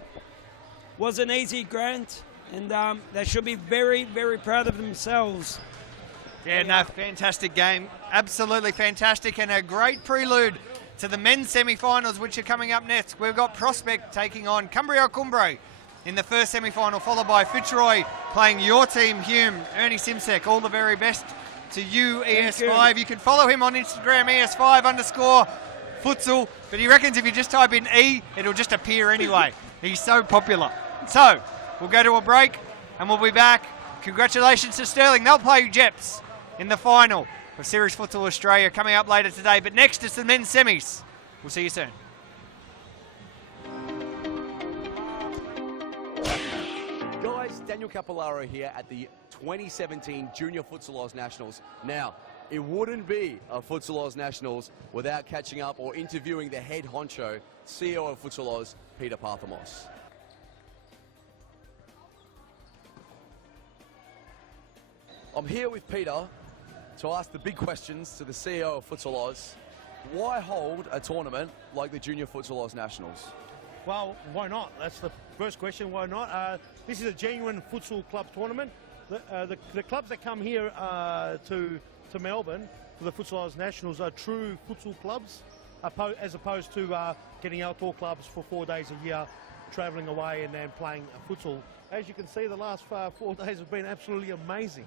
Wasn't easy, Grant. And they should be very, very proud of themselves. Yeah, no, fantastic game. Absolutely fantastic, and a great prelude to the men's semi-finals, which are coming up next. We've got Prospect taking on Cumbria Cumbre in the first semi-final, followed by Fitzroy playing your team, Hume. Ernie Simsek, all the very best to you, ES5. You can follow him on Instagram, ES5_futsal, but he reckons if you just type in E, it'll just appear anyway. He's so popular. So, we'll go to a break, and we'll be back. Congratulations to Sterling. They'll play Jeps in the final of Series Futsal Australia coming up later today. But next is the men's semis. We'll see you soon. Guys, Daniel Capolaro here at the 2017 Junior Futsal Nationals. Now, it wouldn't be a Futsal Oz Nationals without catching up or interviewing the head honcho, CEO of Futsal Oz, Peter Parthamos. I'm here with Peter to ask the big questions to the CEO of Futsal Oz. Why hold a tournament like the Junior Futsal Oz Nationals? Well, why not? That's the first question. Why not? This is a genuine futsal club tournament. The clubs that come here to Melbourne for the Futsal Oz Nationals are true futsal clubs, as opposed to getting outdoor clubs for 4 days a year, travelling away and then playing futsal. As you can see, the last 4 days have been absolutely amazing.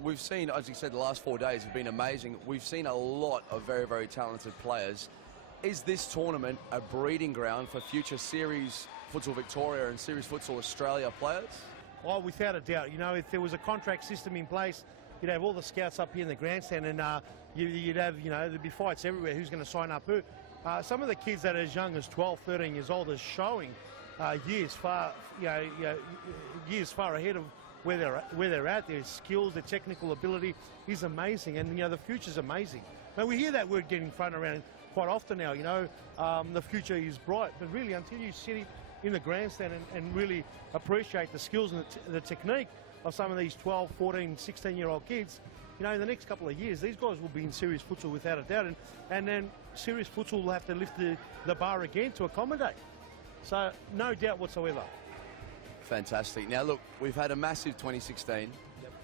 We've seen, as you said, the last 4 days have been amazing. We've seen a lot of very, very talented players. Is this tournament a breeding ground for future Series Futsal Victoria and Series Futsal Australia players? Oh, without a doubt. You know, if there was a contract system in place, you'd have all the scouts up here in the grandstand, and you'd have, you know, there'd be fights everywhere. Who's going to sign up who? Some of the kids that are as young as 12, 13 years old are showing years far ahead of where they're at. Their skills, their technical ability is amazing, and you know the future's amazing. Now we hear that word getting thrown around quite often now. You know, the future is bright, but really until you sit in the grandstand and really appreciate the skills and the technique of some of these 12, 14, 16-year-old kids, you know, in the next couple of years, these guys will be in serious futsal without a doubt, and then serious futsal will have to lift the bar again to accommodate. So no doubt whatsoever. Fantastic. Now look, we've had a massive 2016.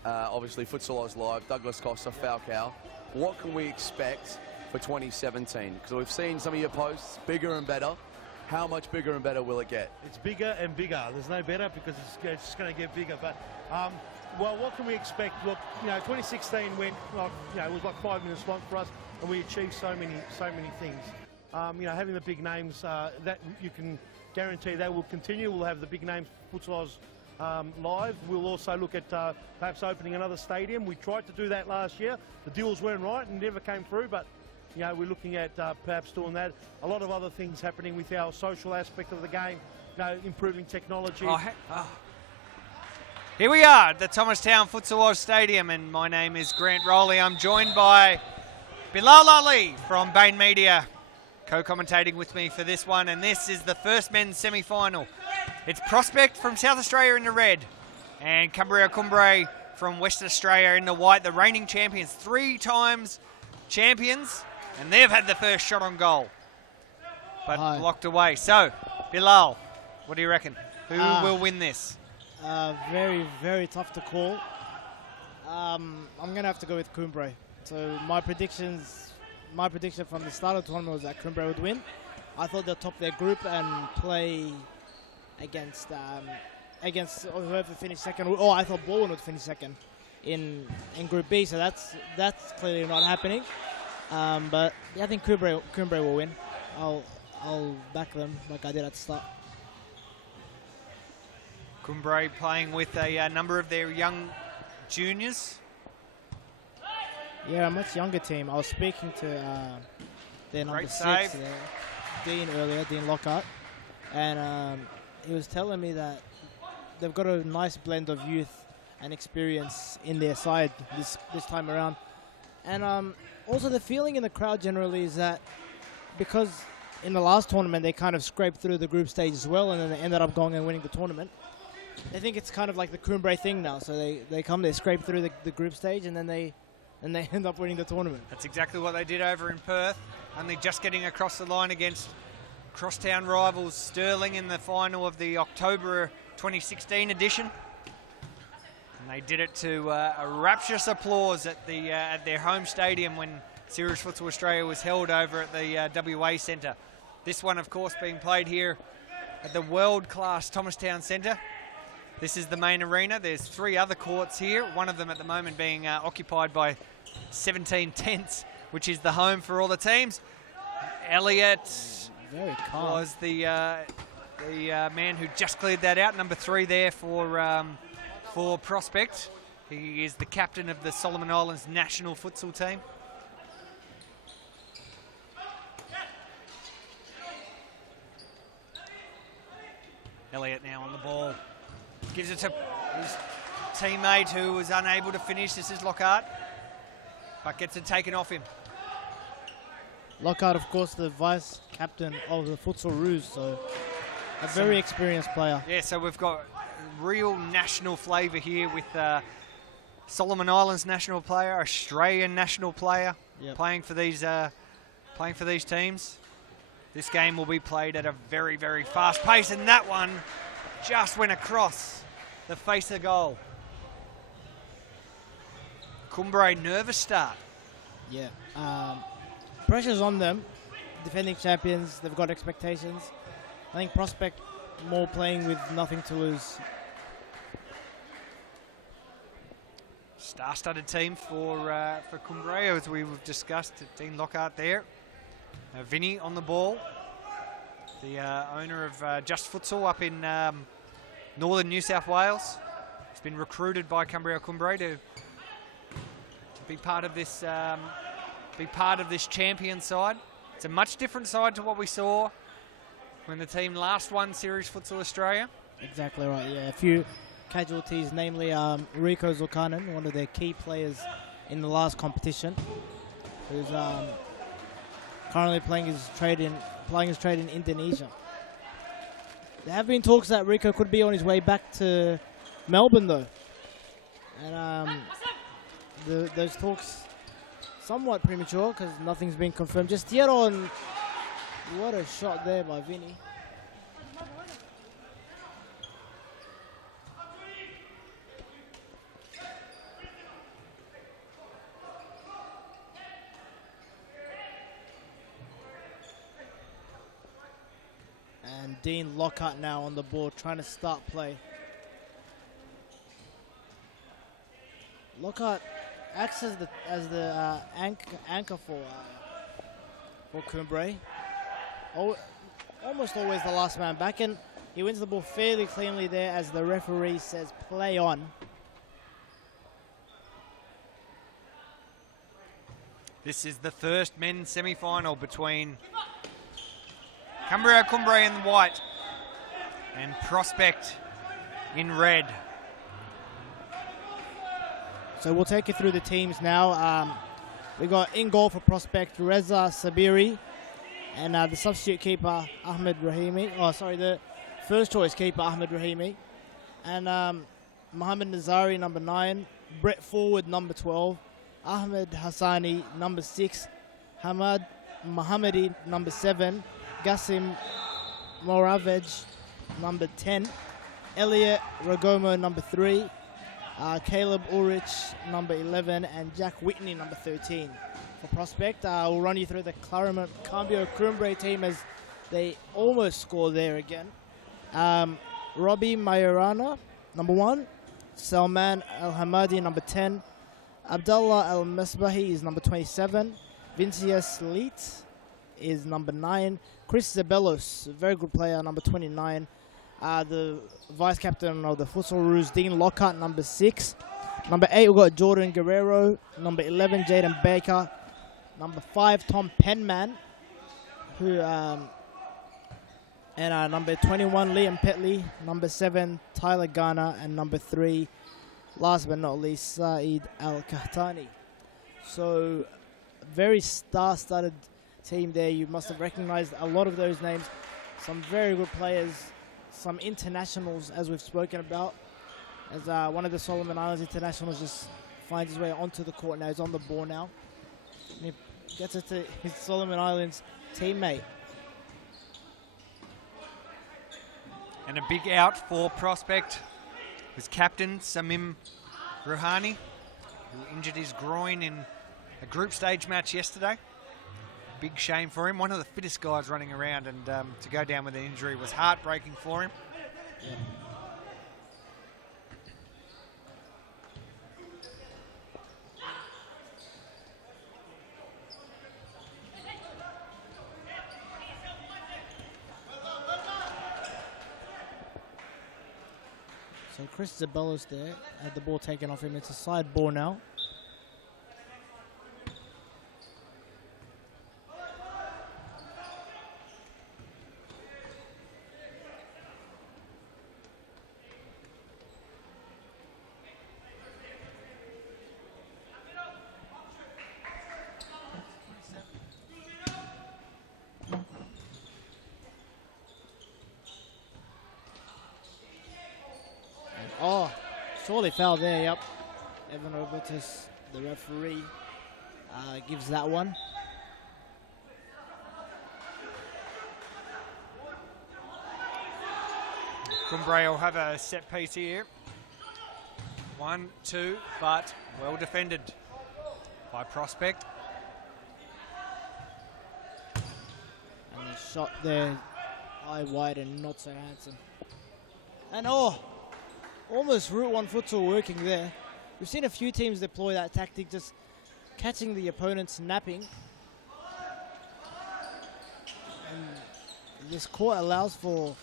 Obviously Futsal Oz Live, Douglas Costa, Falcao. What can we expect for 2017? Because we've seen some of your posts, bigger and better. How much bigger and better will it get? It's bigger and bigger. There's no better because it's just going to get bigger. But well, what can we expect? Look, you know, 2016 went like, you know, it was like 5 minutes long for us, and we achieved so many things. You know, having the big names that you can guarantee they will continue. We'll have the big names Futsal Oz Live. We'll also look at perhaps opening another stadium. We tried to do that last year. The deals weren't right and never came through, but you know, we're looking at perhaps doing that. A lot of other things happening with our social aspect of the game, you know, improving technology. Here we are at the Thomastown Futsal Oz Stadium, and my name is Grant Rowley. I'm joined by Bilal Ali from Bain Media, co-commentating with me for this one, and this is the first men's semi-final. It's Prospect from South Australia in the red, and Cumbria Cumbre from Western Australia in the white, the reigning champions, 3 times champions, and they've had the first shot on goal, but blocked away. So, Bilal, what do you reckon? Who will win this? Very, very tough to call. I'm going to have to go with Cumbre. So my prediction from the start of the tournament was that Cumbre would win. I thought they'll top their group and play against whoever finished second. Oh, I thought Bourne would finish second in Group B. So that's clearly not happening. But yeah, I think Cumbre will win. I'll back them like I did at the start. Cumbre playing with a number of their young juniors. Yeah, a much younger team. I was speaking to their number 6, Dean earlier, Dean Lockhart, and he was telling me that they've got a nice blend of youth and experience in their side this time around. And also the feeling in the crowd generally is that because in the last tournament they kind of scraped through the group stage as well, and then they ended up going and winning the tournament. They think it's kind of like the Cumbre thing now. So they scrape through the group stage, and then they end up winning the tournament. That's exactly what they did over in Perth, only just getting across the line against crosstown rivals Stirling in the final of the October 2016 edition. And they did it to a rapturous applause at their home stadium when Series Futsal Australia was held over at the WA Centre. This one, of course, being played here at the world-class Thomastown Centre. This is the main arena. There's 3 other courts here, one of them at the moment being occupied by 17 tents, which is the home for all the teams. Elliot was the man who just cleared that out, number 3 there for Prospect. He is the captain of the Solomon Islands national futsal team. Elliot now on the ball. Gives it to his teammate who was unable to finish. This is Lockhart. but gets it taken off him. Lockhart, of course, the vice captain of the Futsal Roos, so a very experienced player. Yeah, so we've got real national flavour here with Solomon Islands national player, Australian national player, playing for these teams. This game will be played at a very, very fast pace, and that one just went across the face of goal. Cumbray, nervous start. Yeah. Pressure's on them. Defending champions, they've got expectations. I think Prospect more playing with nothing to lose. Star-studded team for Cumbray, as we've discussed. Dean Lockhart there. Vinny on the ball. The owner of Just Futsal up in northern New South Wales. He's been recruited by Cumbray to be part of this champion side. It's a much different side to what we saw when the team last won Series Futsal Australia. Exactly right, yeah. A few casualties, namely Rico Zulkanen, one of their key players in the last competition, who's currently playing his trade in Indonesia. There have been talks that Rico could be on his way back to Melbourne, though. And those talks somewhat premature because nothing's been confirmed just yet on. What a shot there by Vinny. And Dean Lockhart now on the board trying to start play. Lockhart acts as the anchor for Cumbray. Almost always the last man back, and he wins the ball fairly cleanly there as the referee says play on. This is the first men's semi-final between Cumbray in white and Prospect in red. So we'll take you through the teams now. We got in goal for Prospect Reza Sabiri, and the substitute keeper Ahmed Rahimi. Oh, sorry, the first choice keeper Ahmed Rahimi, and Mohammed Nazari number 9, Brett Forward number 12, Ahmed Hassani number 6, Hamad Mohammadi number 7, Gassim Moravej number 10, Elliot Ragomo number 3, Caleb Ulrich number 11, and Jack Whitney number 13 for Prospect. We'll run you through the Cambio Cumbray team as they almost score there again. Robbie Mayorana number 1, Salman Al Hamadi number 10, Abdullah Al Mesbahi is number 27, Vincius Leet is number 9, Chris Zabelos, a very good player, number 29. The vice captain of the Futsal Roos, Dean Lockhart, number 6. Number 8, we've got Jordan Guerrero. Number 11, Jaden Baker. Number 5, Tom Penman. Number 21, Liam Petley. Number 7, Tyler Garner. And number 3, last but not least, Saeed Al-Kahtani. So, very star-studded team there. You must have recognized a lot of those names. Some very good players. Some internationals, as we've spoken about, as one of the Solomon Islands internationals just finds his way onto the court now. He's on the ball now. And he gets it to his Solomon Islands teammate. And a big out for Prospect was captain Samim Rouhani, who injured his groin in a group stage match yesterday. Big shame for him. One of the fittest guys running around, and to go down with an injury was heartbreaking for him. Yeah. So Chris Zabelos there had the ball taken off him. It's a side ball now. Surely foul there, yep. Evan Robertus, the referee, gives that one. Cumbria will have a set piece here. 1, 2, but well defended by Prospect. And the shot there, high, wide, and not so handsome. And almost Route 1 futsal working there. We've seen a few teams deploy that tactic, just catching the opponents napping. And this court allows for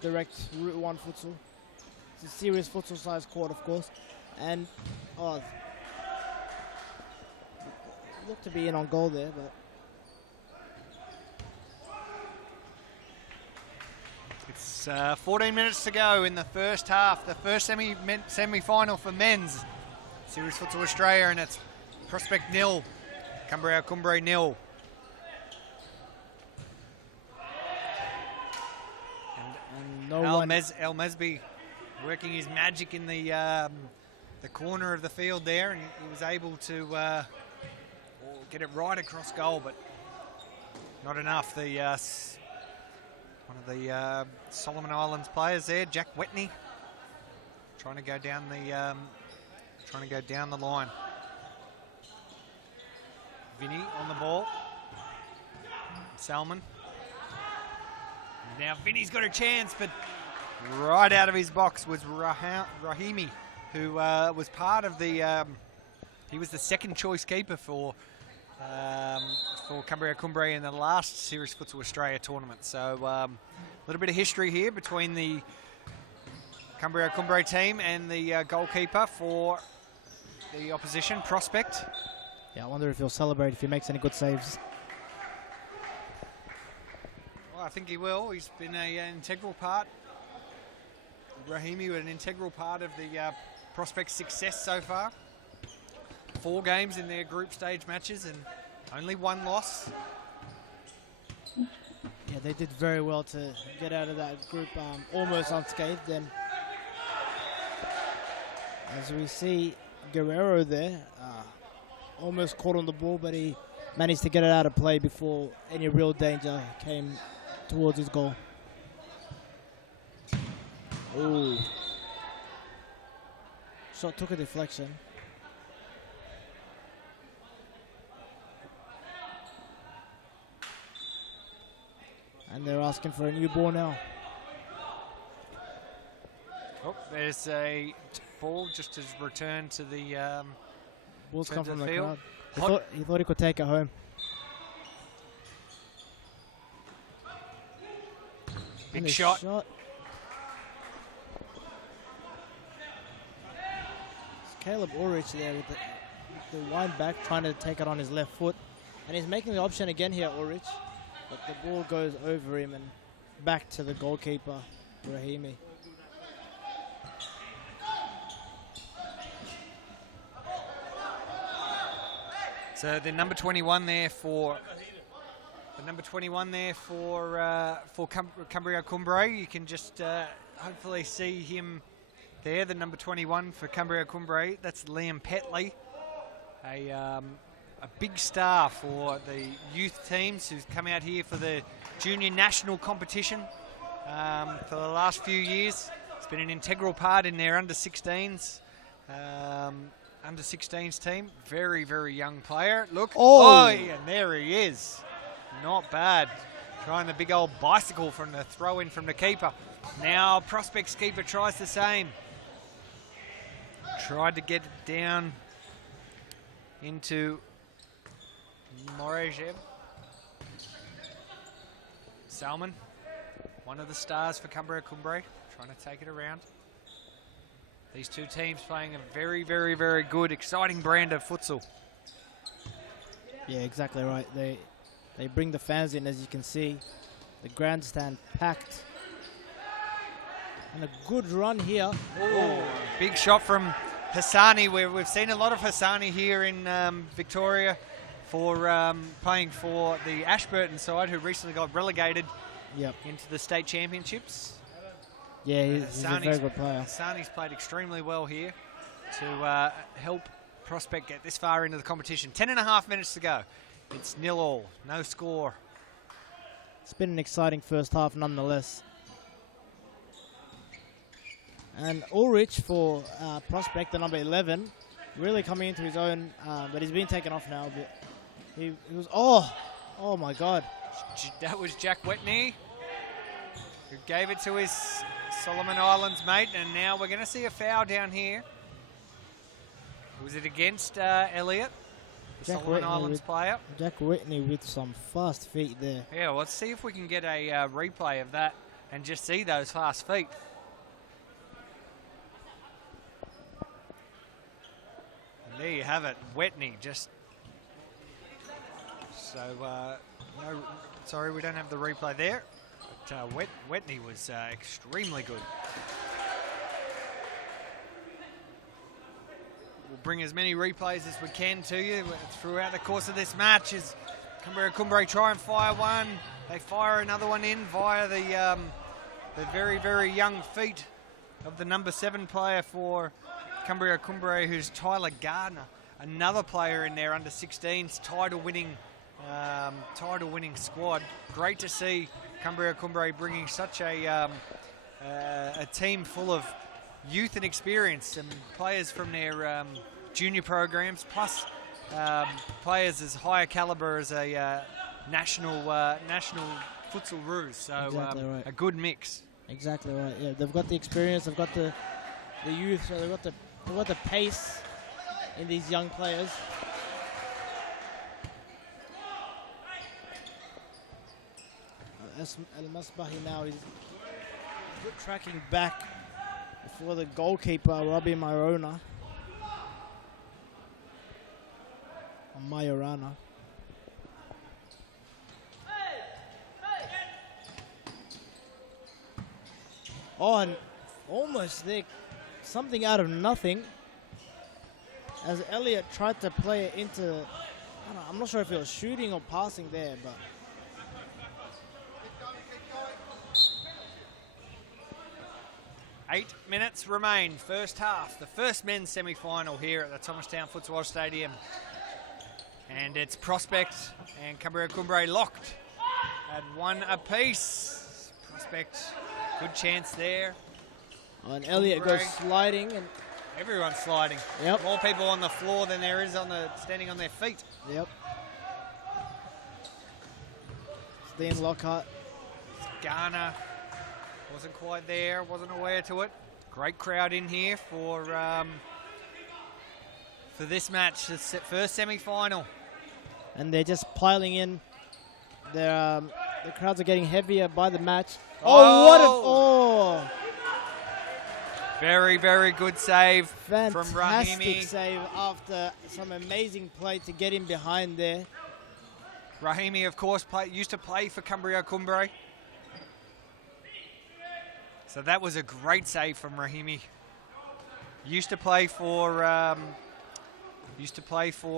direct Route 1 futsal. It's a serious futsal size court, of course. And looked to be in on goal there, but it's 14 minutes to go in the first half, the first semi-final for men's. Series Futsal Australia, and it's Prospect 0, Cumbria 0. And Al Mesby working his magic in the corner of the field there, and he was able to get it right across goal, but not enough. The one of the Solomon Islands players there, Jack Whitney, trying to go down the line. Vinny on the ball. Salmon. Now Vinny's got a chance, but right out of his box was Rahimi, who was part of the. He was the second choice keeper for Cumbria in the last Series Futsal Australia tournament. So a little bit of history here between the Cumbria team and the goalkeeper for the opposition, Prospect. yeah, I wonder if he'll celebrate if he makes any good saves. Well, I think he will. He's been an integral part. Rahimi was an integral part of the Prospect success so far. 4 games in their group stage matches and only 1 loss. Yeah, they did very well to get out of that group almost unscathed. And as we see Guerrero there, almost caught on the ball, but he managed to get it out of play before any real danger came towards his goal. Ooh. Shot took a deflection. And they're asking for a new ball now. Oh, there's a ball just as returned to the Ball's come from the field. crowd. He thought he could take it home. Big And a shot. It's Caleb Ulrich there with the wind back, trying to take it on his left foot. And he's making the option again here, Ulrich. But the ball goes over him and back to the goalkeeper, Rahimi. So the number 21 there for Cumbria. You can just hopefully see him there. The number 21 for Cumbria. That's Liam Petley, a big star for the youth teams who's come out here for the junior national competition for the last few years. It's been an integral part in their under-16s. Under-16s team. Very, very young player. Look. Oh, and there he is. Not bad. Trying the big old bicycle from the throw-in from the keeper. Now Prospect's keeper tries the same. Tried to get it down into Morajev. Salmon, one of the stars for Cumbria, trying to take it around. These two teams playing a very, very, very good, exciting brand of futsal. Yeah, exactly right. They bring the fans in, as you can see. The grandstand packed. And a good run here. Oh, big shot from Hassani. We've seen a lot of Hassani here in Victoria for playing for the Ashburton side, who recently got relegated into the state championships. Yeah, he's a very good player. Sani's played extremely well here to help Prospect get this far into the competition. 10.5 minutes to go. It's 0-0, no score. It's been an exciting first half nonetheless. And Ulrich for Prospect, the number 11, really coming into his own, but he's been taken off now. But he was, oh my God. That was Jack Whitney, who gave it to his Solomon Islands mate, and now we're going to see a foul down here. Was it against Elliott, the Solomon Islands player? Jack Whitney with some fast feet there. Yeah, well, let's see if we can get a replay of that and just see those fast feet. And there you have it, Whitney just... So, no, sorry, we don't have the replay there. But Whitney was extremely good. We'll bring as many replays as we can to you throughout the course of this match as Cumbria try and fire one. They fire another one in via the very, very young feet of the number 7 player for Cumbria, who's Tyler Gardner. Another player in their under 16s, title-winning squad. Great to see Cumbria bringing such a team full of youth and experience and players from their junior programs, plus players as high a calibre as a national futsal ruse. So Exactly right. a good mix. Exactly right. Yeah, they've got the experience, they've got the youth, so they've got the pace in these young players. El-Masbahi now is good tracking back for the goalkeeper, Robbie Majorana. Oh, and almost there, something out of nothing, as Elliott tried to play it into, I'm not sure if it was shooting or passing there, but 8 minutes remain, first half. The first men's semi-final here at the Thomastown Futsal Stadium. And it's Prospect and Cumbria locked at 1 apiece. Prospect, good chance there. Oh, and Elliott goes sliding. And everyone's sliding. Yep. More people on the floor than there is standing on their feet. Yep. Steen Lockhart. Garner wasn't quite there, wasn't aware to it. Great crowd in here for this match, the first semi-final. And they're just piling in. The crowds are getting heavier by the match. Very, very good save Fantastic from Rahimi. save after some amazing play to get him behind there. Rahimi, of course, used to play for Cumbria. So that was a great save from Rahimi. Used to play for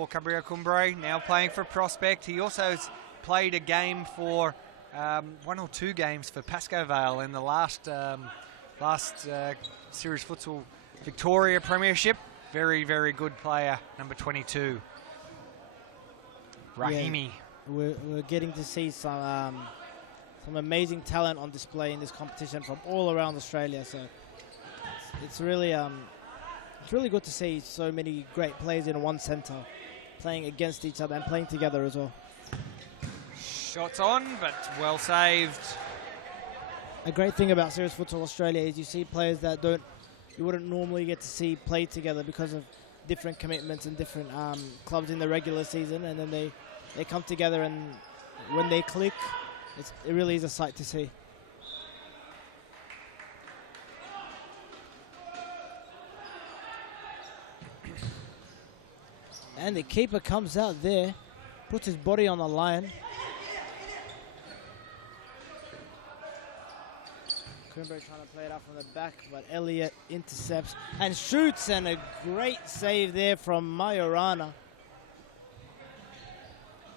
Cumbria, now playing for Prospect. He also has played a game for 1 or 2 games for Pascoe Vale in the last Series Futsal Victoria Premiership. Very, very good player, number 22, Rahimi. Yeah, we're getting to see some amazing talent on display in this competition from all around Australia. So it's really good to see so many great players in one centre playing against each other and playing together as well. Shots on, but well saved. A great thing about Series Futsal Australia is you see players that you wouldn't normally get to see play together because of different commitments and different clubs in the regular season, and then they come together, and when they click, it really is a sight to see. And the keeper comes out there, puts his body on the line. Cumbria trying to play it out from the back, but Elliott intercepts and shoots, and a great save there from Majorana.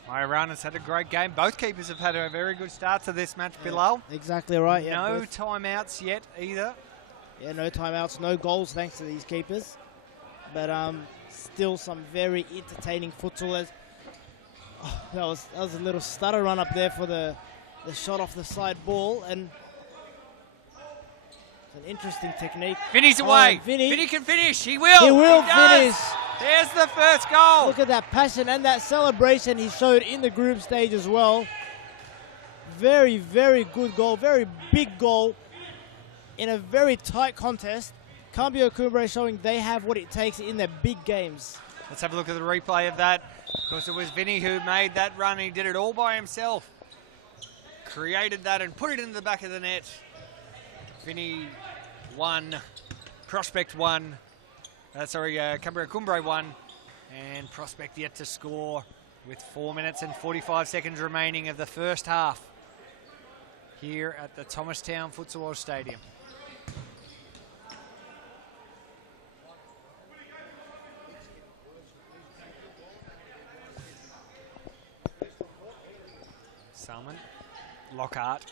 Majorana's had a great game. Both keepers have had a very good start to this match, Bilal. Exactly right. Yeah, No both. timeouts yet either. Yeah, no timeouts, no goals thanks to these keepers. But still some very entertaining futsal. That was a little stutter run up there for the shot off the side ball, and it's an interesting technique. Vinny's away. Vinny can finish. He will. He will does. finish. There's the first goal. Look at that passion and that celebration he showed in the group stage as well. Very, very good goal. Very big goal in a very tight contest. Cambio Cumbre showing they have what it takes in their big games. Let's have a look at the replay of that. Of course, it was Vinny who made that run. He did it all by himself. Created that and put it in the back of the net. Vinny won. Prospect won. Cambria Cumbre won. And Prospect yet to score with 4 minutes and 45 seconds remaining of the first half here at the Thomastown Futsal Stadium. Salmon, Lockhart.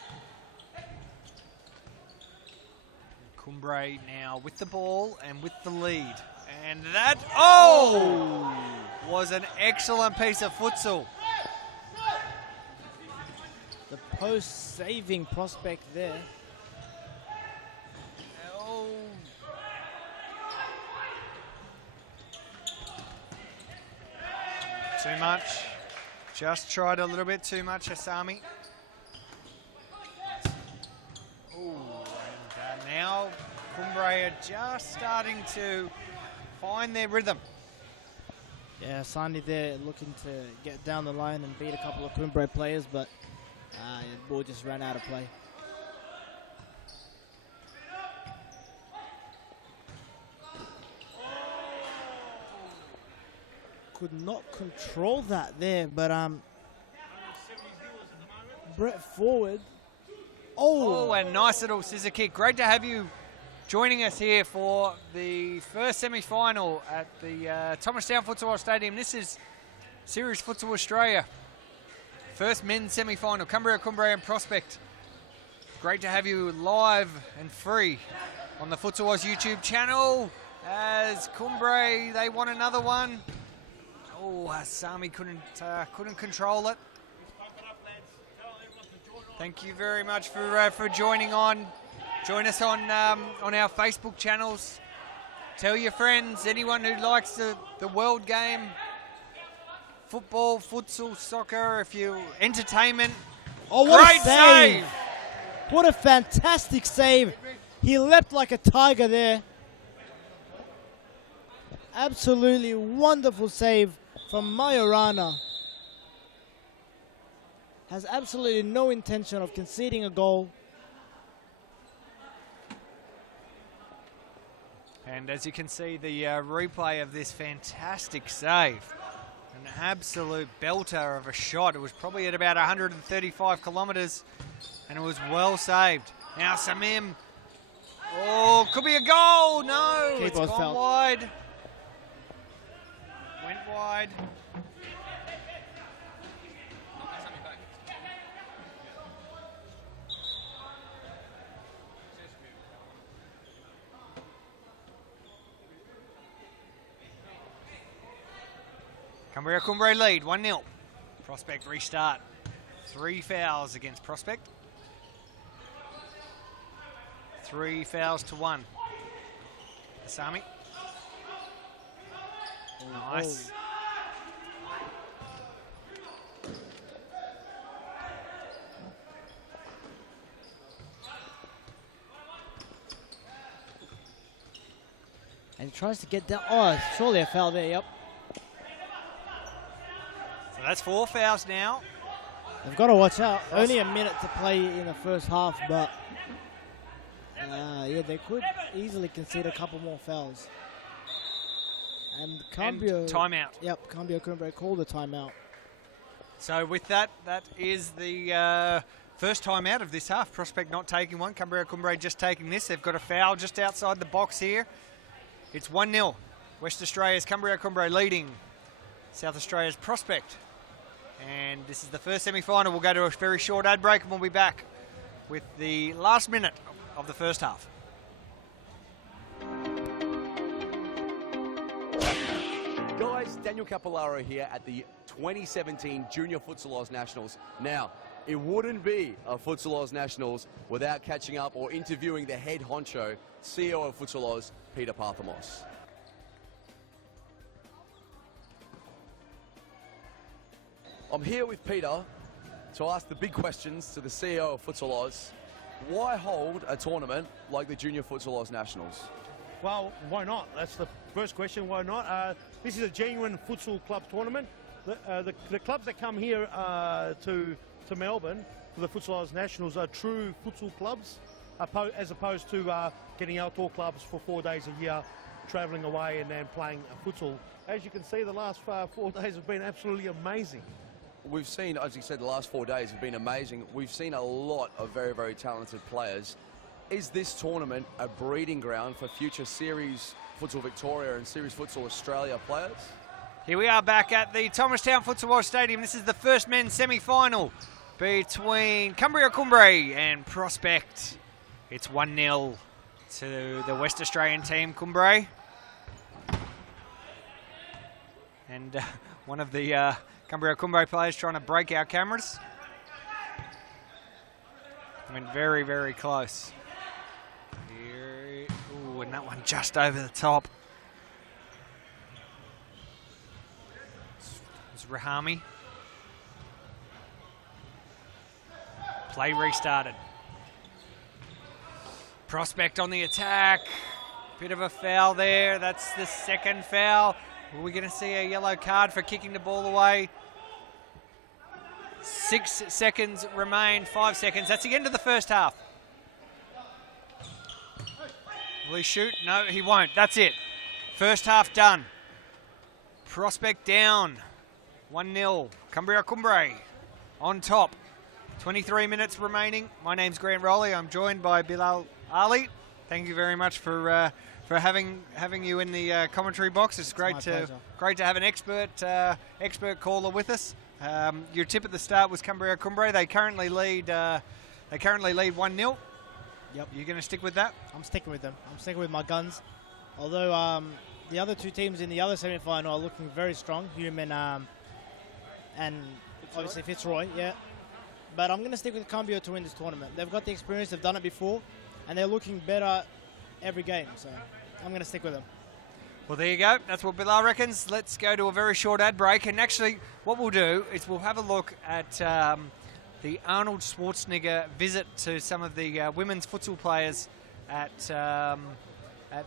Cumbre now with the ball and with the lead. And that, was an excellent piece of futsal. The post-saving Prospect there. Oh. Too much. Just tried a little bit too much, Asami. Ooh, and now Cumbre are just starting to find their rhythm. Yeah, Sandy there looking to get down the line and beat a couple of Cumbre players, but the ball just ran out of play. Could not control that there, but Brett forward. Oh, a nice little scissor kick. Great to have you joining us here for the first semi-final at the Thomastown Futsal Stadium. This is Series Futsal Australia. First men's semi-final, Cumbria Cumbre and Prospect. Great to have you live and free on the Futsal Oz YouTube channel as Cumbre, they won another one. Oh, Asami couldn't control it. Thank you very much for joining on. Join us on our Facebook channels. Tell your friends, anyone who likes the world game, football, futsal, soccer, if you entertainment. Oh, what great a save! What a fantastic save. He leapt like a tiger there. Absolutely wonderful save from Majorana. Has absolutely no intention of conceding a goal. And as you can see, the replay of this fantastic save. An absolute belter of a shot. It was probably at about 135 kilometres, and it was well saved. Now Samim. Oh, could be a goal. No, it's gone wide. Went wide. Cumbria Cumbre lead, 1-0. Prospect restart. 3 fouls against Prospect. 3 fouls to 1. Asami. Nice. And he tries to get down. Oh, surely a foul there, yep. So that's 4 fouls now. They've got to watch out. Only a minute to play in the first half, but yeah, they could easily concede a couple more fouls. And Cambio... And timeout. Yep, Cambio Cumbre called a timeout. So with that, that is the first timeout of this half. Prospect not taking one. Cumbria Cumbre just taking this. They've got a foul just outside the box here. It's 1-0. West Australia's Cumbria Cumbre leading South Australia's Prospect. And this is the first semi-final. We'll go to a very short ad break and we'll be back with the last minute of the first half. Guys, Daniel Capillaro here at the 2017 Junior Futsal Oz Nationals. Now, it wouldn't be a Futsal Oz Nationals without catching up or interviewing the head honcho, CEO of Futsal Oz, Peter Parthamos. I'm here with Peter to ask the big questions to the CEO of Futsal Oz. Why hold a tournament like the Junior Futsal Oz Nationals? Well, why not? That's the first question. Why not? This is a genuine futsal club tournament. The clubs that come here to Melbourne for the Futsal Oz Nationals are true futsal clubs, as opposed to getting outdoor clubs for 4 days a year, travelling away and then playing futsal. As you can see, the last 4 days have been absolutely amazing. We've seen, as you said, the last 4 days have been amazing. We've seen a lot of very, very talented players. Is this tournament a breeding ground for future Series Futsal Victoria and Series Futsal Australia players? Here we are back at the Thomastown Futsal World Stadium. This is the first men's semi-final between Cumbria Cumbrae and Prospect. It's 1-0 to the West Australian team, Cumbrae. And one of the Cumbria Cumbrae players trying to break our cameras. Went very, very close. Here, ooh, and that one just over the top. It's Rahami. Play restarted. Prospect on the attack. Bit of a foul there. That's the second foul. Are we going to see a yellow card for kicking the ball away? 6 seconds remain, 5 seconds. That's the end of the first half. Will he shoot? No, he won't. That's it. First half done. Prospect down. 1-0. Cumbria Cumbrae on top. 23 minutes remaining. My name's Grant Rowley. I'm joined by Bilal Ali. Thank you very much for having you in the commentary box. It's great to have an expert caller with us. Your tip at the start was Cumbria Cumbrae. They currently lead 1-0. Yep. You going to stick with that? I'm sticking with them. I'm sticking with my guns. Although the other two teams in the other semi-final are looking very strong, Hume and obviously Fitzroy. Yeah. But I'm going to stick with Cumbria to win this tournament. They've got the experience. They've done it before, and they're looking better every game. So I'm going to stick with them. Well, there you go. That's what Bilal reckons. Let's go to a very short ad break. And actually, what we'll do is we'll have a look at the Arnold Schwarzenegger visit to some of the women's futsal players at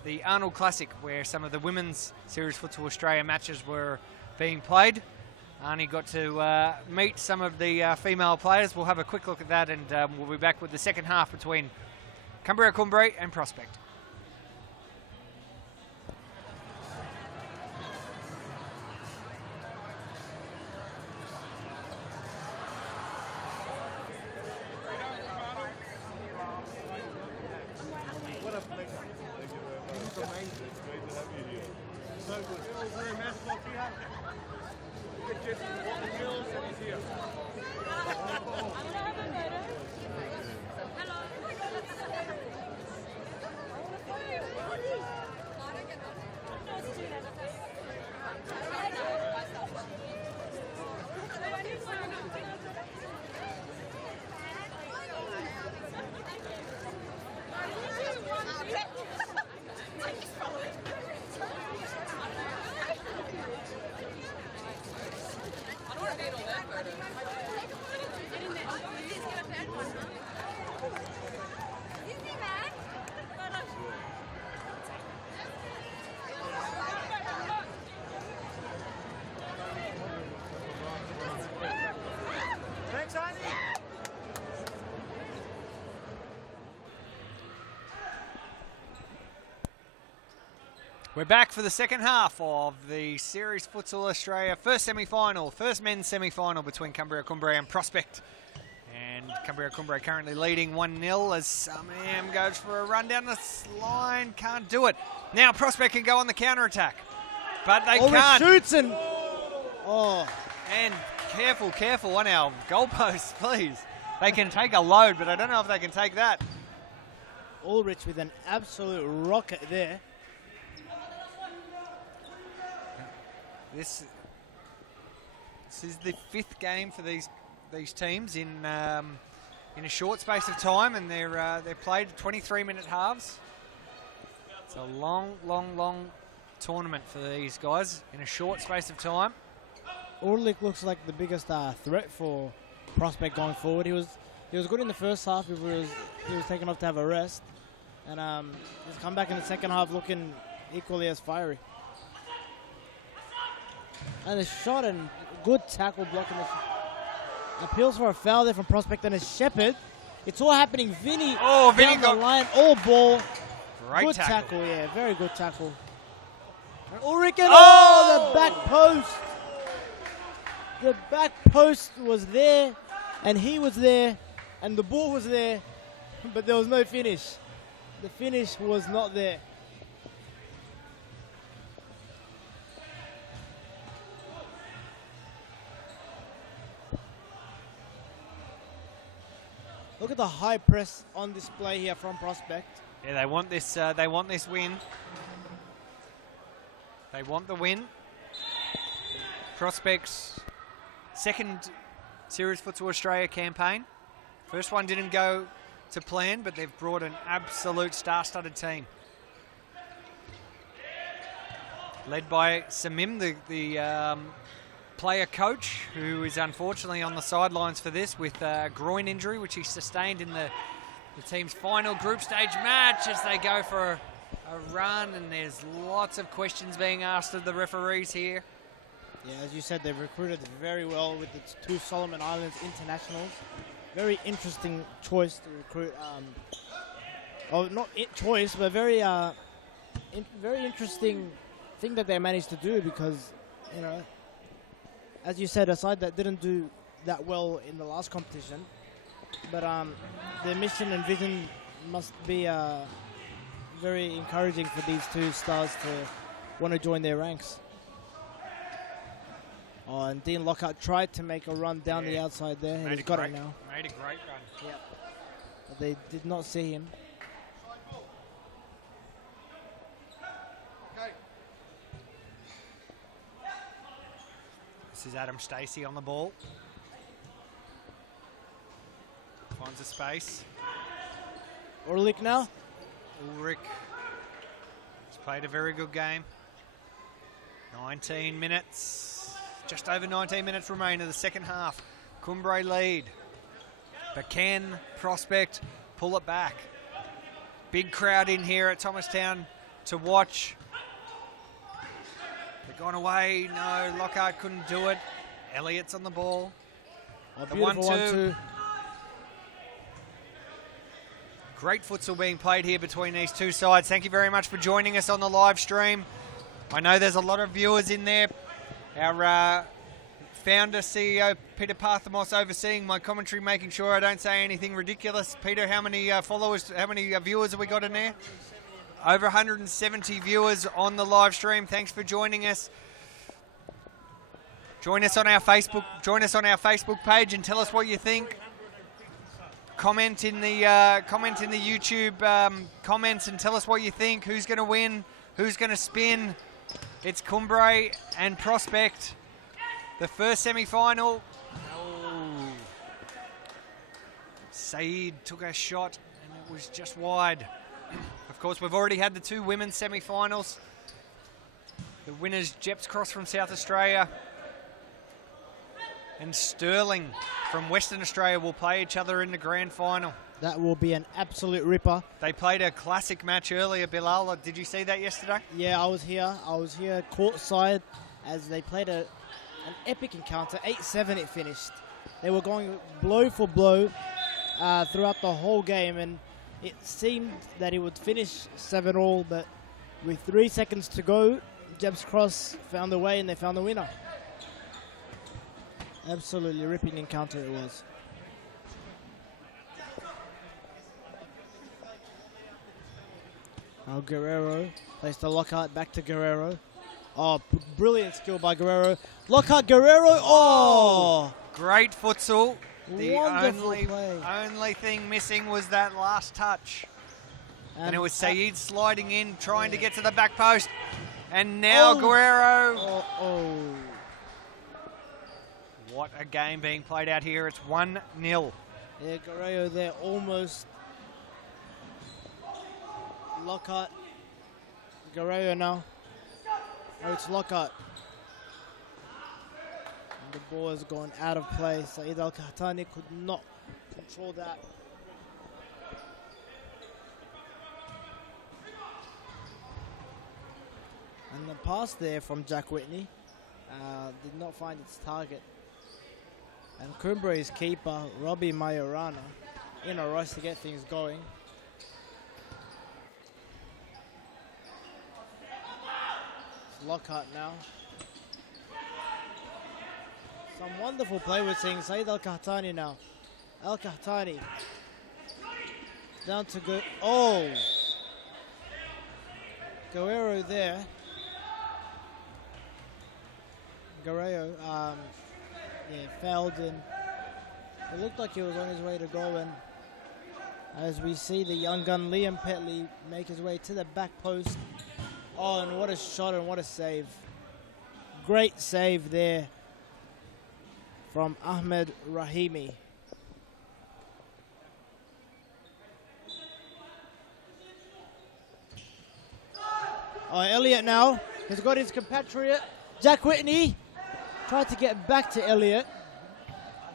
the Arnold Classic, where some of the women's Series Futsal Australia matches were being played. Arnie got to meet some of the female players. We'll have a quick look at that, and we'll be back with the second half between Cumbria Cumbrae and Prospect. What a pleasure. Thank you very much. This is amazing. It's great to have you here. So good. Girls wearing mascots here. Look at Jesse, the girls, and he's here. Thanks, Andy. We're back for the second half of the Series Futsal Australia first semi-final, first men's semi-final between Cumbria Cumbrae and Prospect. And Cumbria Cumbrae currently leading 1-0 as Samam goes for a run down the line, can't do it. Now Prospect can go on the counter-attack, but they can't. Shoots and And careful on our goalposts, please. They can take a load, but I don't know if they can take that. Ulrich with an absolute rocket there. This is the 5th game for these teams in a short space of time, and they're played 23-minute halves. It's a long tournament for these guys in a short space of time. Ulrich looks like the biggest threat for Prospect going forward. He was good in the first half. He was taken off to have a rest, and he's come back in the second half looking equally as fiery. And a shot and good tackle blocking. Appeals for a foul there from Prospect, and a Shepherd. It's all happening. Vinny down the line, all ball. Great good tackle. Yeah, very good tackle. And Ulrich, the back post. The back post was there, and he was there, and the ball was there, but there was no finish. The finish was not there. Look at the high press on display here from Prospect. Yeah, they want this. They want this win. They want the win. Prospect's second Series Futsal Australia campaign. First one didn't go to plan, but they've brought an absolute star-studded team. Led by Samim, the player coach, who is unfortunately on the sidelines for this with a groin injury, which he sustained in the team's final group stage match as they go for a run, and there's lots of questions being asked of the referees here. Yeah, as you said, they've recruited very well with the 2 Solomon Islands internationals. Very interesting choice to recruit. Not choice, but very interesting thing that they managed to do, because, you know, as you said, a side that didn't do that well in the last competition, but their mission and vision must be very encouraging for these 2 stars to want to join their ranks. Oh, and Dean Lockhart tried to make a run down the outside there, and he's got it now. Made a great run. Yeah. But they did not see him. This is Adam Stacey on the ball. Finds a space. Ulrich now. Ulrich has played a very good game. 19 minutes. Just over 19 minutes remain of the second half. Cumbrae lead. But can Prospect pull it back? Big crowd in here at Thomastown to watch. They've gone away. No, Lockhart couldn't do it. Elliott's on the ball. The 1-2. Great futsal being played here between these 2 sides. Thank you very much for joining us on the live stream. I know there's a lot of viewers in there. Our founder, CEO, Peter Parthamos, overseeing my commentary, making sure I don't say anything ridiculous. Peter, how many followers, how many viewers have we got in there? Over 170 viewers on the live stream. Thanks for joining us. Join us on our Facebook page and tell us what you think. Comment in the YouTube comments and tell us what you think. Who's going to win? Who's going to spin? It's Cumbrae and Prospect. The first semi-final. Oh. Saeed took a shot and it was just wide. Of course, we've already had the 2 women's semi-finals. The winners, Jeps Cross from South Australia and Sterling from Western Australia, will play each other in the grand final. That will be an absolute ripper. They played a classic match earlier, Bilal. Did you see that yesterday? Yeah, I was here. Courtside as they played an epic encounter. 8-7 it finished. They were going blow for blow throughout the whole game, and it seemed that it would finish 7-all, but with 3 seconds to go, Jeps Cross found a way and they found the winner. Absolutely ripping encounter it was. Guerrero plays to Lockhart, back to Guerrero. Oh, brilliant skill by Guerrero. Lockhart Guerrero. Oh, great futsal. The wonderful play. only thing missing was that last touch. And it was Saeed sliding in, trying to get to the back post. And now Guerrero. What a game being played out here. It's 1-0. Yeah, Guerrero there almost. Lockhart. Guerrero now. Oh, it's Lockhart. And the ball has gone out of play. Saeed Al-Kahtani could not control that. And the pass there from Jack Whitney did not find its target. And Coombray's keeper, Robbie Majorana, in a rush to get things going. It's Lockhart now. Some wonderful play we're seeing. Saeed Al-Kahtani now. Al-Kahtani. Down to go. Oh! Guerrero there. Guerrero, fouled in. It looked like he was on his way to go, and as we see the young gun Liam Petley make his way to the back post. Oh, and what a shot and what a save. Great save there from Ahmed Rahimi. Oh, Elliott now. He's got his compatriot, Jack Whitney. Tried to get back to Elliott.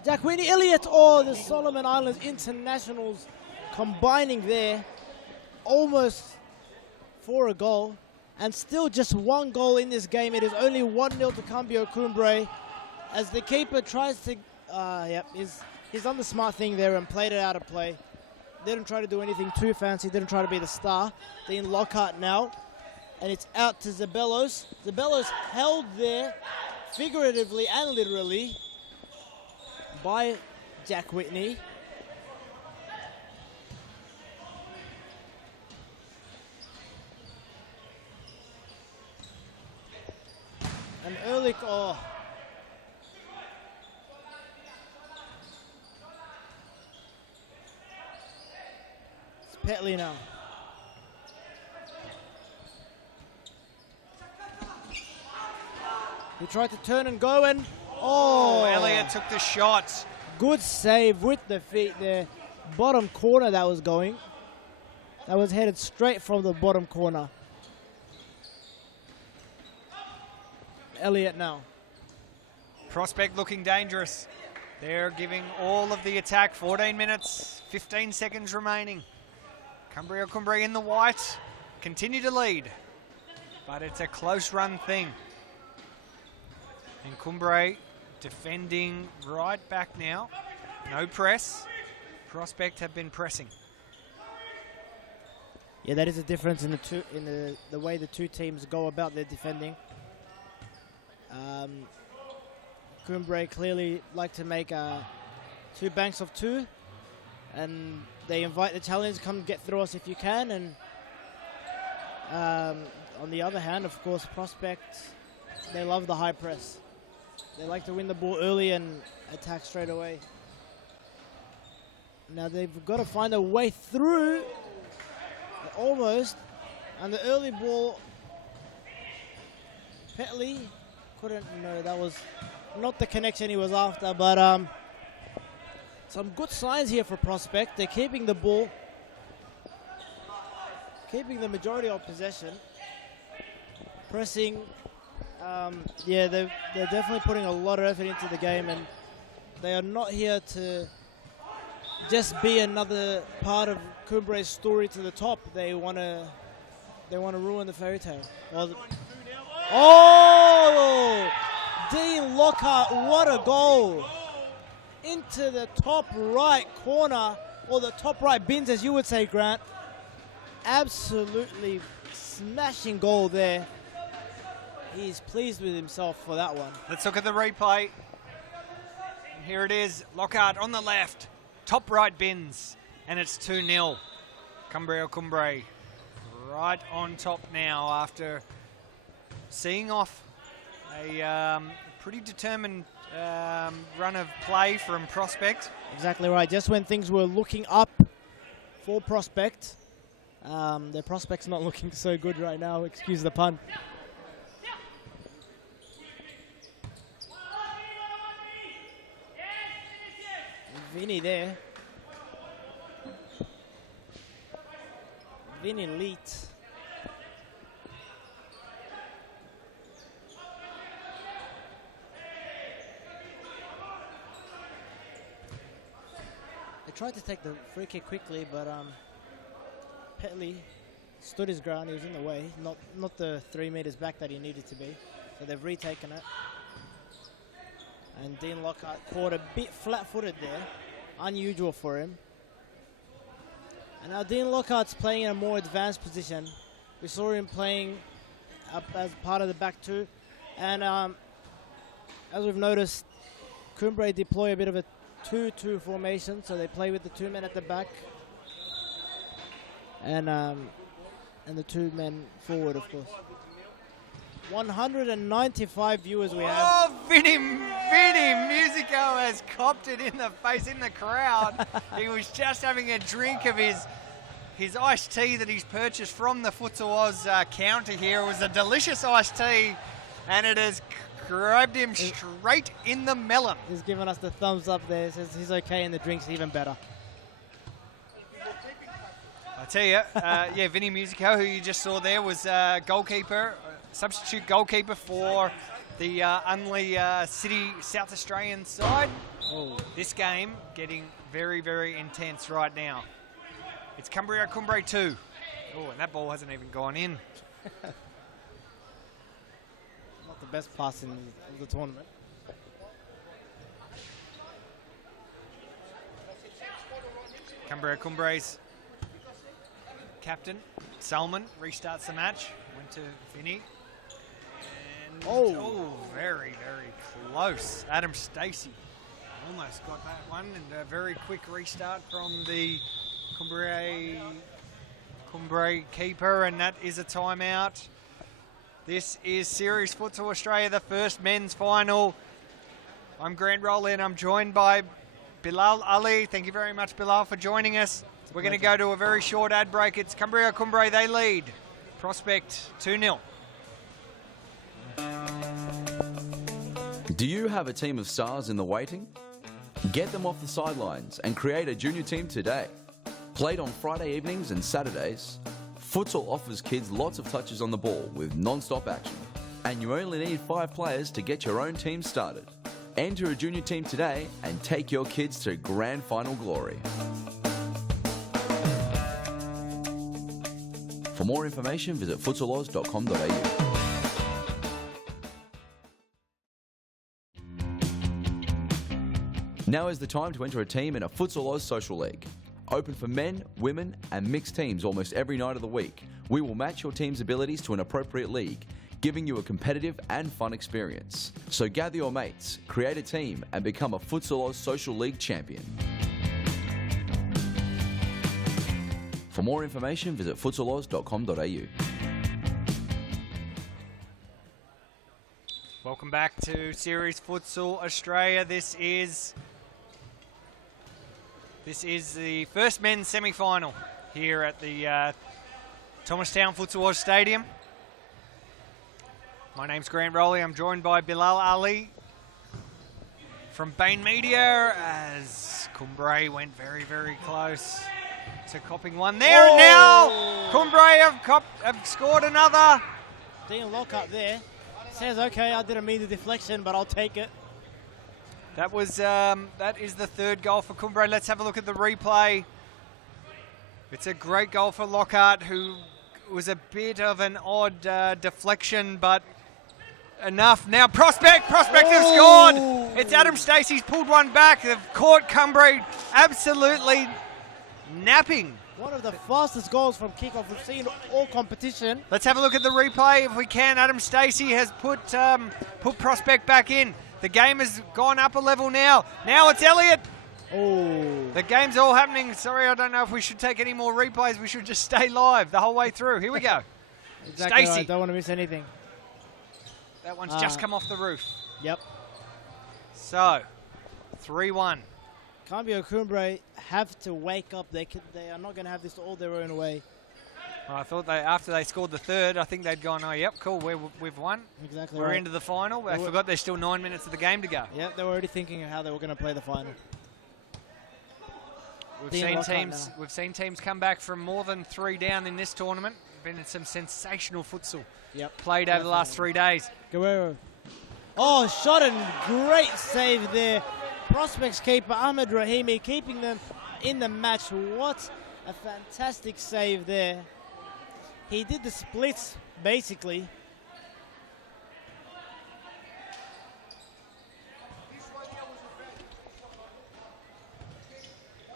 Jack Whitney, Elliott, the Solomon Islands internationals combining there. Almost for a goal. And still just one goal in this game. It is only 1-0 to Cambio Cumbre. As the keeper tries to, he's done the smart thing there and played it out of play. Didn't try to do anything too fancy. Didn't try to be the star. Dean Lockhart now. And it's out to Zabellos. Zabellos held there, figuratively and literally, by Jack Whitney. And Ehrlich, it's Petley now. He tried to turn and go, and Elliott took the shot. Good save with the feet there. Bottom corner that was going. That was headed straight from the bottom corner. Elliott now. Prospect looking dangerous. They're giving all of the attack. 14 minutes, 15 seconds remaining. Cumbria Cumbre in the white. Continue to lead. But it's a close run thing. And Cumbre defending right back now. No press. Prospect have been pressing. Yeah, that is a difference in the way the two teams go about their defending. Cumbre clearly like to make two banks of two, and they invite the challenge, come get through us if you can. And on the other hand, of course, Prospect, they love the high press. They like to win the ball early and attack straight away. Now they've got to find a way through, almost, and the early ball, Petley couldn't, no, that was not the connection he was after, but some good signs here for Prospect. They're keeping the ball, keeping the majority of possession, pressing. Yeah, they're definitely putting a lot of effort into the game, and they are not here to just be another part of Cumbre's story to the top. They want to ruin the fairy tale. Dean Lockhart, what a goal! Into the top right corner, or the top right bins, as you would say, Grant. Absolutely smashing goal there. He's pleased with himself for that one. Let's look at the replay. And here it is, Lockhart on the left, top right bins, and it's 2-0. Cumbria Cumbre right on top now after seeing off a pretty determined run of play from Prospect. Exactly right. Just when things were looking up for Prospect, their Prospect's not looking so good right now. Excuse the pun. Vinny there. Vinny Leet. They tried to take the free kick quickly, but Petley stood his ground. He was in the way, not the 3 meters back that he needed to be. So they've retaken it. And Dean Lockhart caught a bit flat-footed there, unusual for him. And now Dean Lockhart's playing in a more advanced position. We saw him playing up as part of the back two. And as we've noticed, Cumbrae deploy a bit of a 2-2 formation, so they play with the 2 men at the back. And the 2 men forward, of course. 195 viewers we have. Oh, Vinny Musico has copped it in the face in the crowd. He was just having a drink of his iced tea that he's purchased from the Futsal Oz counter here. It was a delicious iced tea, and it has grabbed him straight in the melon. He's given us the thumbs up there. Says he's okay and the drink's even better. I tell you, yeah, Vinny Musico, who you just saw there, was goalkeeper, substitute goalkeeper for the Unley City South Australian side. Oh. This game getting very, very intense right now. It's Cumbrae 2. Oh, and that ball hasn't even gone in. Not the best pass in the tournament. Cumbrae's captain, Salman, restarts the match. Went to Vinny. And very, very close. Adam Stacey almost got that one, and a very quick restart from the Cumbrae keeper, and that is a timeout. This is Series Futsal Australia, the first men's final. I'm Grant Rowley, and I'm joined by Bilal Ali. Thank you very much, Bilal, for joining us. We're going to go to a very short ad break. It's Cumbrae, they lead. Prospect 2-0. Do you have a team of stars in the waiting? Get them off the sidelines and create a junior team today. Played on Friday evenings and Saturdays, Futsal offers kids lots of touches on the ball with non-stop action. And you only need 5 players to get your own team started. Enter a junior team today and take your kids to grand final glory. For more information, visit futsaloz.com.au. Now is the time to enter a team in a Futsal Oz Social League. Open for men, women and mixed teams almost every night of the week. We will match your team's abilities to an appropriate league, giving you a competitive and fun experience. So gather your mates, create a team and become a Futsal Oz Social League champion. For more information, visit futsaloz.com.au. Welcome back to Series Futsal Australia. This is the first men's semi-final here at the Thomastown Futsal Oz Stadium. My name's Grant Rowley. I'm joined by Bilal Ali from Bain Media as Cumbrae went very, very close to copping one there. And now Cumbrae have scored another. Dean Lockhart there says, okay, I didn't mean the deflection, but I'll take it. That was that is the third goal for Cumbrae. Let's have a look at the replay. It's a great goal for Lockhart, who was a bit of an odd deflection, but enough. Now Prospect have scored. It's Adam Stacey's pulled one back. They've caught Cumbrae absolutely napping. One of the fastest goals from kickoff we've seen all competition. Let's have a look at the replay if we can. Adam Stacey has put Prospect back in. The game has gone up a level now. Now it's Elliott. Oh. The game's all happening. Sorry, I don't know if we should take any more replays. We should just stay live the whole way through. Here we go. Exactly Stacey. right. Don't want to miss anything. That one's just come off the roof. Yep. So, 3-1. Cambio Cumbre have to wake up. They are not going to have this all their own way. I thought after they scored the third, I think they'd gone, oh, yep, cool, we've won. Exactly We're right. into the final. They forgot there's still 9 minutes of the game to go. Yeah, they were already thinking of how they were going to play the final. We've seen teams come back from more than 3 down in this tournament. Been in some sensational futsal played over the last 3 days. Guerrero. Oh, shot and great save there. Prospects keeper Ahmed Rahimi keeping them in the match. What a fantastic save there. He did the splits, basically.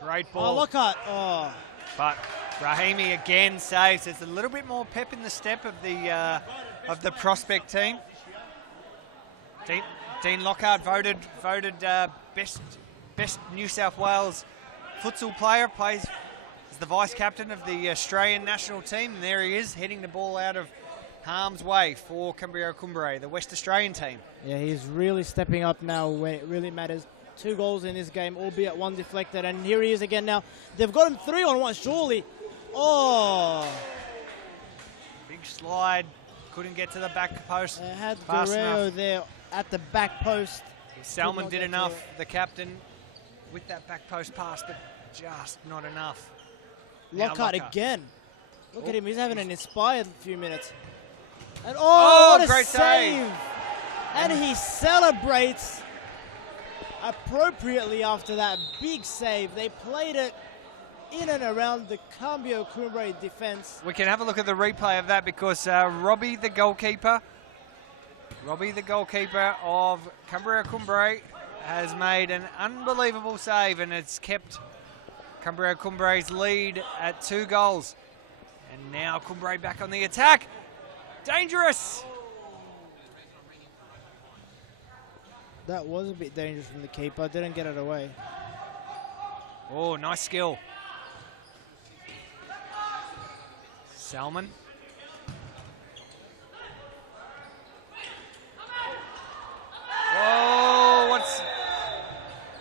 Great ball. Oh, Lockhart. Oh. But Rahimi again saves. There's a little bit more pep in the step of the prospect team. Dean Lockhart voted best New South Wales futsal player. Plays as the vice captain of the Australian national team. And there he is, heading the ball out of harm's way for Cambio Cumbre, the West Australian team. Yeah, he's really stepping up now when it really matters. 2 goals in this game, albeit 1 deflected. And here he is again now. They've got him 3-on-1, surely. Oh. Big slide. Couldn't get to the back post. They had fast Guerrero enough. there at the back post. Salmon did enough, the captain, with that back post pass, but just not enough. Lockhart again. Look at him, he's having an inspired few minutes. And what a great save! And he celebrates appropriately after that big save. They played it in and around the Cambio Cumbre defense. We can have a look at the replay of that because Robbie, the goalkeeper of Cambio Cumbre, has made an unbelievable save, and it's kept Cambio Cumbre's lead at 2 goals. And now Cumbre back on the attack. Dangerous! That was a bit dangerous from the keeper. Didn't get it away. Oh, nice skill. Salmon. Oh,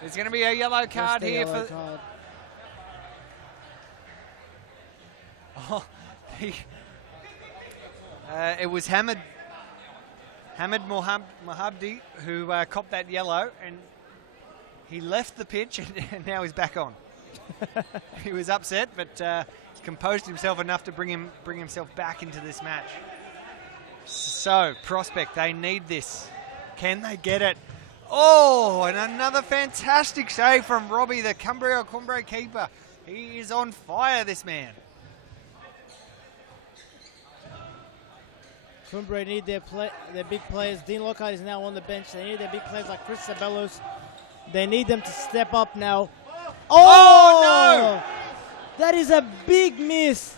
there's going to be a yellow card here for... Card. Oh, it was Hamid Mohabdi who copped that yellow, and he left the pitch and now he's back on. He was upset, but he composed himself enough to bring himself back into this match. So, Prospect, they need this. Can they get it? Oh, and another fantastic save from Robbie, the Cambio Cumbre keeper. He is on fire, this man. Cumbre need their big players. Dean Lockhart is now on the bench. They need their big players like Chris Sabelos. They need them to step up now. Oh, no! That is a big miss.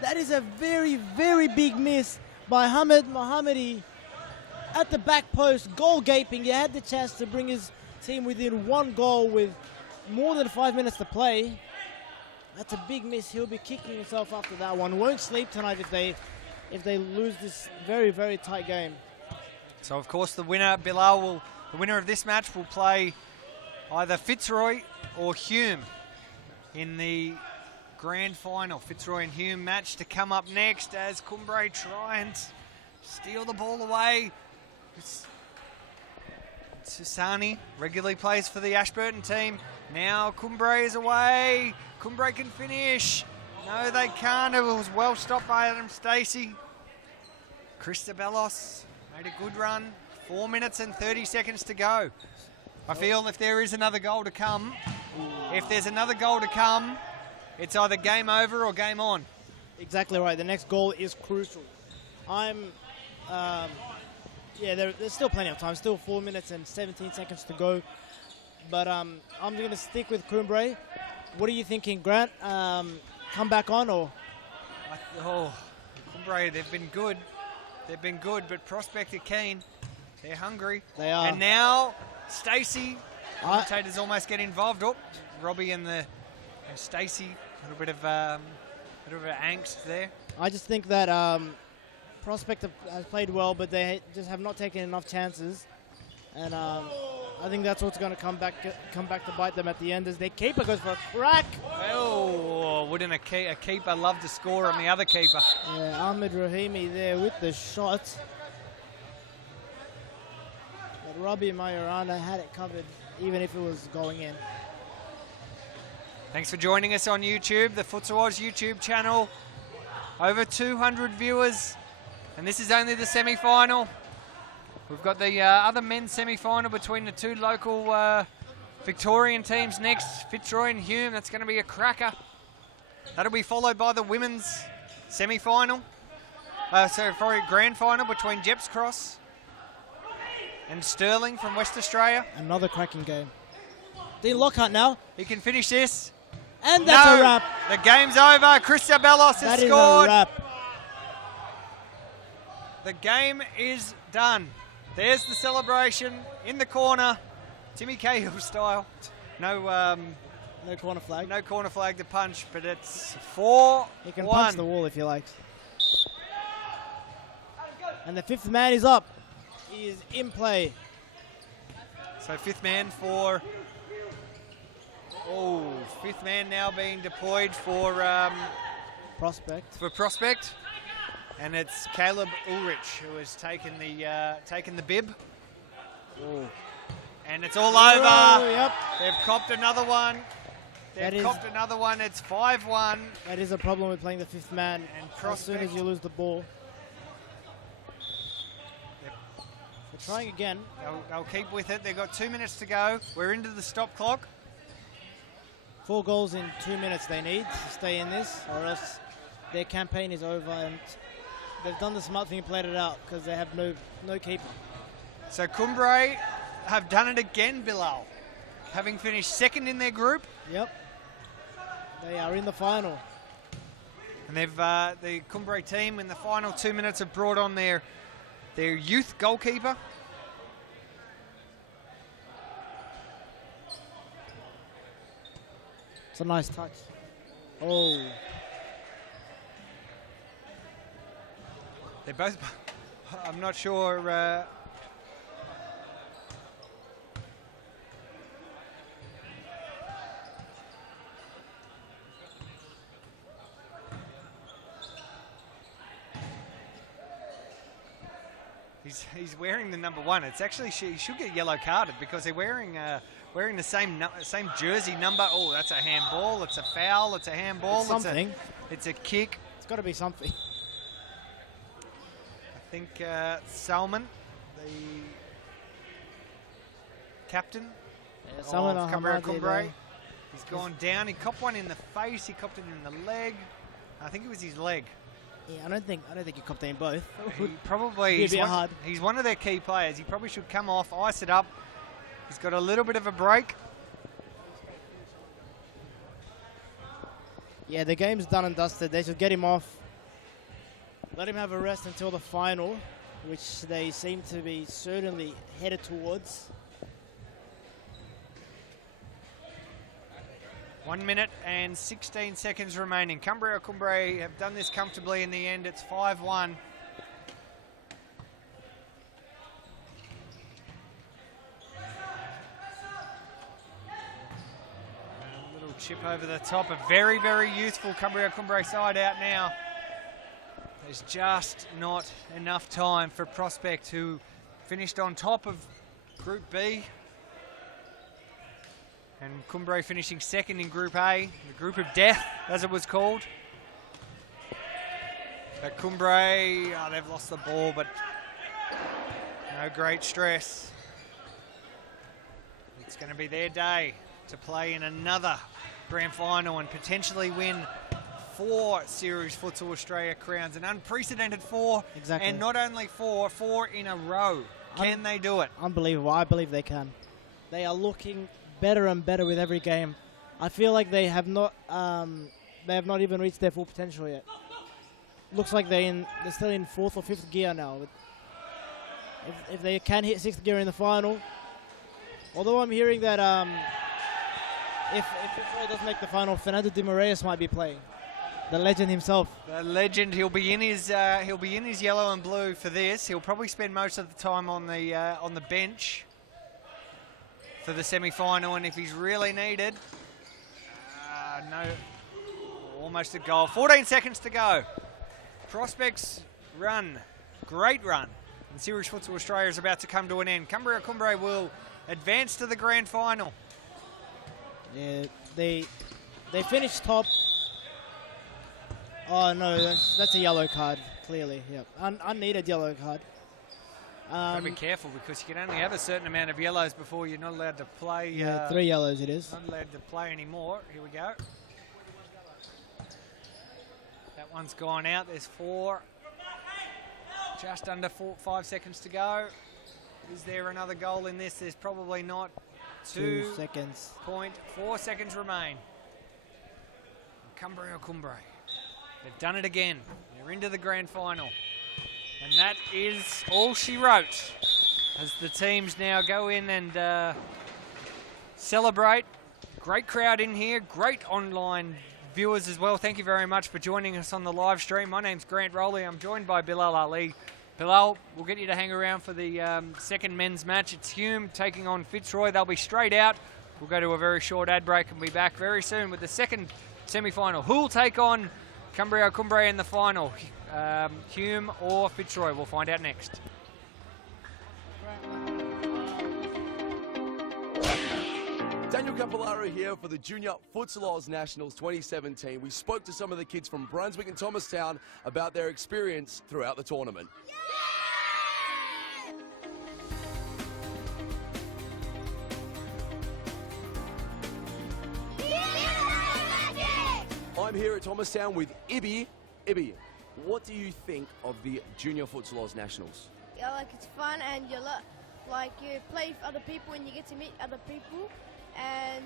That is a very, very big miss by Hamid Mohammadi at the back post. Goal gaping. He had the chance to bring his team within 1 goal with more than 5 minutes to play. That's a big miss. He'll be kicking himself after that one. Won't sleep tonight if they lose this very, very tight game. So, of course, the winner of this match will play either Fitzroy or Hume in the grand final. Fitzroy and Hume match to come up next as Cumbre try and steal the ball away. Susani regularly plays for the Ashburton team. Now Cumbre is away. Cumbre can finish. No, they can't. It was well stopped by Adam Stacey. Christobelos made a good run. 4 minutes and 30 seconds to go. I feel if there is another goal to come, it's either game over or game on. Exactly right. The next goal is crucial. There's still plenty of time. Still 4 minutes and 17 seconds to go. But I'm going to stick with Cumbre. What are you thinking, Grant? Come back on or? Cumbre, they've been good. But Prospect are keen. They're hungry. They are. And now Stacey, commentators almost get involved. Oh, Robbie and Stacey, a little bit of angst there. I just think that Prospect has played well, but they just have not taken enough chances. And I think that's what's going to come back to bite them at the end, as their keeper goes for a crack. Oh, wouldn't a keeper love to score on the other keeper? Yeah, Ahmed Rahimi there with the shot. But Robbie Majorana had it covered, even if it was going in. Thanks for joining us on YouTube, the Futsal Oz YouTube channel. Over 200 viewers, and this is only the semi-final. We've got the other men's semi-final between the two local Victorian teams next, Fitzroy and Hume. That's going to be a cracker. That'll be followed by the women's semi-final. Grand final between Jeps Cross and Stirling from West Australia. Another cracking game. Dean Lockhart now. He can finish this. And that's a wrap. The game's over. Christa Bellos has That scored. is a wrap. The game is done. There's the celebration in the corner, Timmy Cahill style. No corner flag. No corner flag to punch, but it's 4-1. He can punch the wall if he likes. And the fifth man is up. He is in play. So fifth man fifth man now being deployed for Prospect. And it's Caleb Ulrich who has taken the bib. Ooh. And it's all over. Oh, yep. They've copped another one. It's 5-1. That is a problem with playing the fifth man. And as soon as you lose the ball. They're trying again. They'll keep with it. They've got 2 minutes to go. We're into the stop clock. 4 goals in 2 minutes they need to stay in this, or else their campaign is over. And they've done the smart thing and played it out because they have no keeper. So Cumbray have done it again, Bilal. Having finished second in their group. Yep. They are in the final. And they've the Cumbray team in the final 2 minutes have brought on their youth goalkeeper. It's a nice touch. Oh. They're both, I'm not sure. He's wearing the number 1. It's actually, he should get yellow carded because they're wearing the same jersey number. Oh, that's a handball. It's a foul. It's a handball. It's something. It's a kick. It's got to be something. I think Salman, the captain of Cumbray, he's gone down. He copped one in the face. He copped it in the leg. I think it was his leg. Yeah, I don't think you copped in both. He probably he's one of their key players. He probably should come off, ice it up. He's got a little bit of a break. Yeah, the game's done and dusted. They should get him off. Let him have a rest until the final, which they seem to be certainly headed towards. 1 minute and 16 seconds remaining. Cumbray have done this comfortably in the end. It's 5-1. A little chip over the top. A very, very youthful Cumbray side out now. There's just not enough time for Prospect, who finished on top of Group B. And Cumbray finishing second in Group A, the Group of Death, as it was called. But Cumbray, they've lost the ball, but no great stress. It's going to be their day to play in another grand final and potentially win 4 Series Futsal Australia crowns, an unprecedented 4. Exactly. And not only 4 in a row. Can they do it? Unbelievable. I believe they can. They are looking better and better with every game. I feel like they have not even reached their full potential yet. Looks like they're still in 4th or 5th gear now. If they can hit 6th gear in the final, although I'm hearing that if Fitzroy doesn't make the final, Fernando de Moraes might be playing. The legend himself. The legend. He'll be in his yellow and blue for this. He'll probably spend most of the time on the bench for the semi-final, and if he's really needed, no, almost a goal. 14 seconds to go. Prospects run, great run. And Series Futsal Australia is about to come to an end. Cumbria Cumbre will advance to the grand final. Yeah, they finished top. Oh no, that's a yellow card, clearly. Yep, unneeded yellow card. Gotta be careful because you can only have a certain amount of yellows before you're not allowed to play. Yeah, 3 yellows it is. Not allowed to play anymore. Here we go. That one's gone out. There's 4. Just under 5 seconds to go. Is there another goal in this? There's probably not. 2 seconds. 4 seconds remain. Cumbria Cumbre. They've done it again. They're into the grand final. And that is all she wrote as the teams now go in and celebrate. Great crowd in here. Great online viewers as well. Thank you very much for joining us on the live stream. My name's Grant Rowley. I'm joined by Bilal Ali. Bilal, we'll get you to hang around for the second men's match. It's Hume taking on Fitzroy. They'll be straight out. We'll go to a very short ad break and be back very soon with the second semi-final. Who will take on Cumbria Cumbre in the final? Hume or Fitzroy? We'll find out next. Daniel Capillaro here for the Junior Futsal Oz Nationals 2017. We spoke to some of the kids from Brunswick and Thomastown about their experience throughout the tournament. I'm here at Thomastown with Ibby. Ibby, what do you think of the Junior Futsal Oz Nationals? Yeah, like it's fun and you you play with other people and you get to meet other people and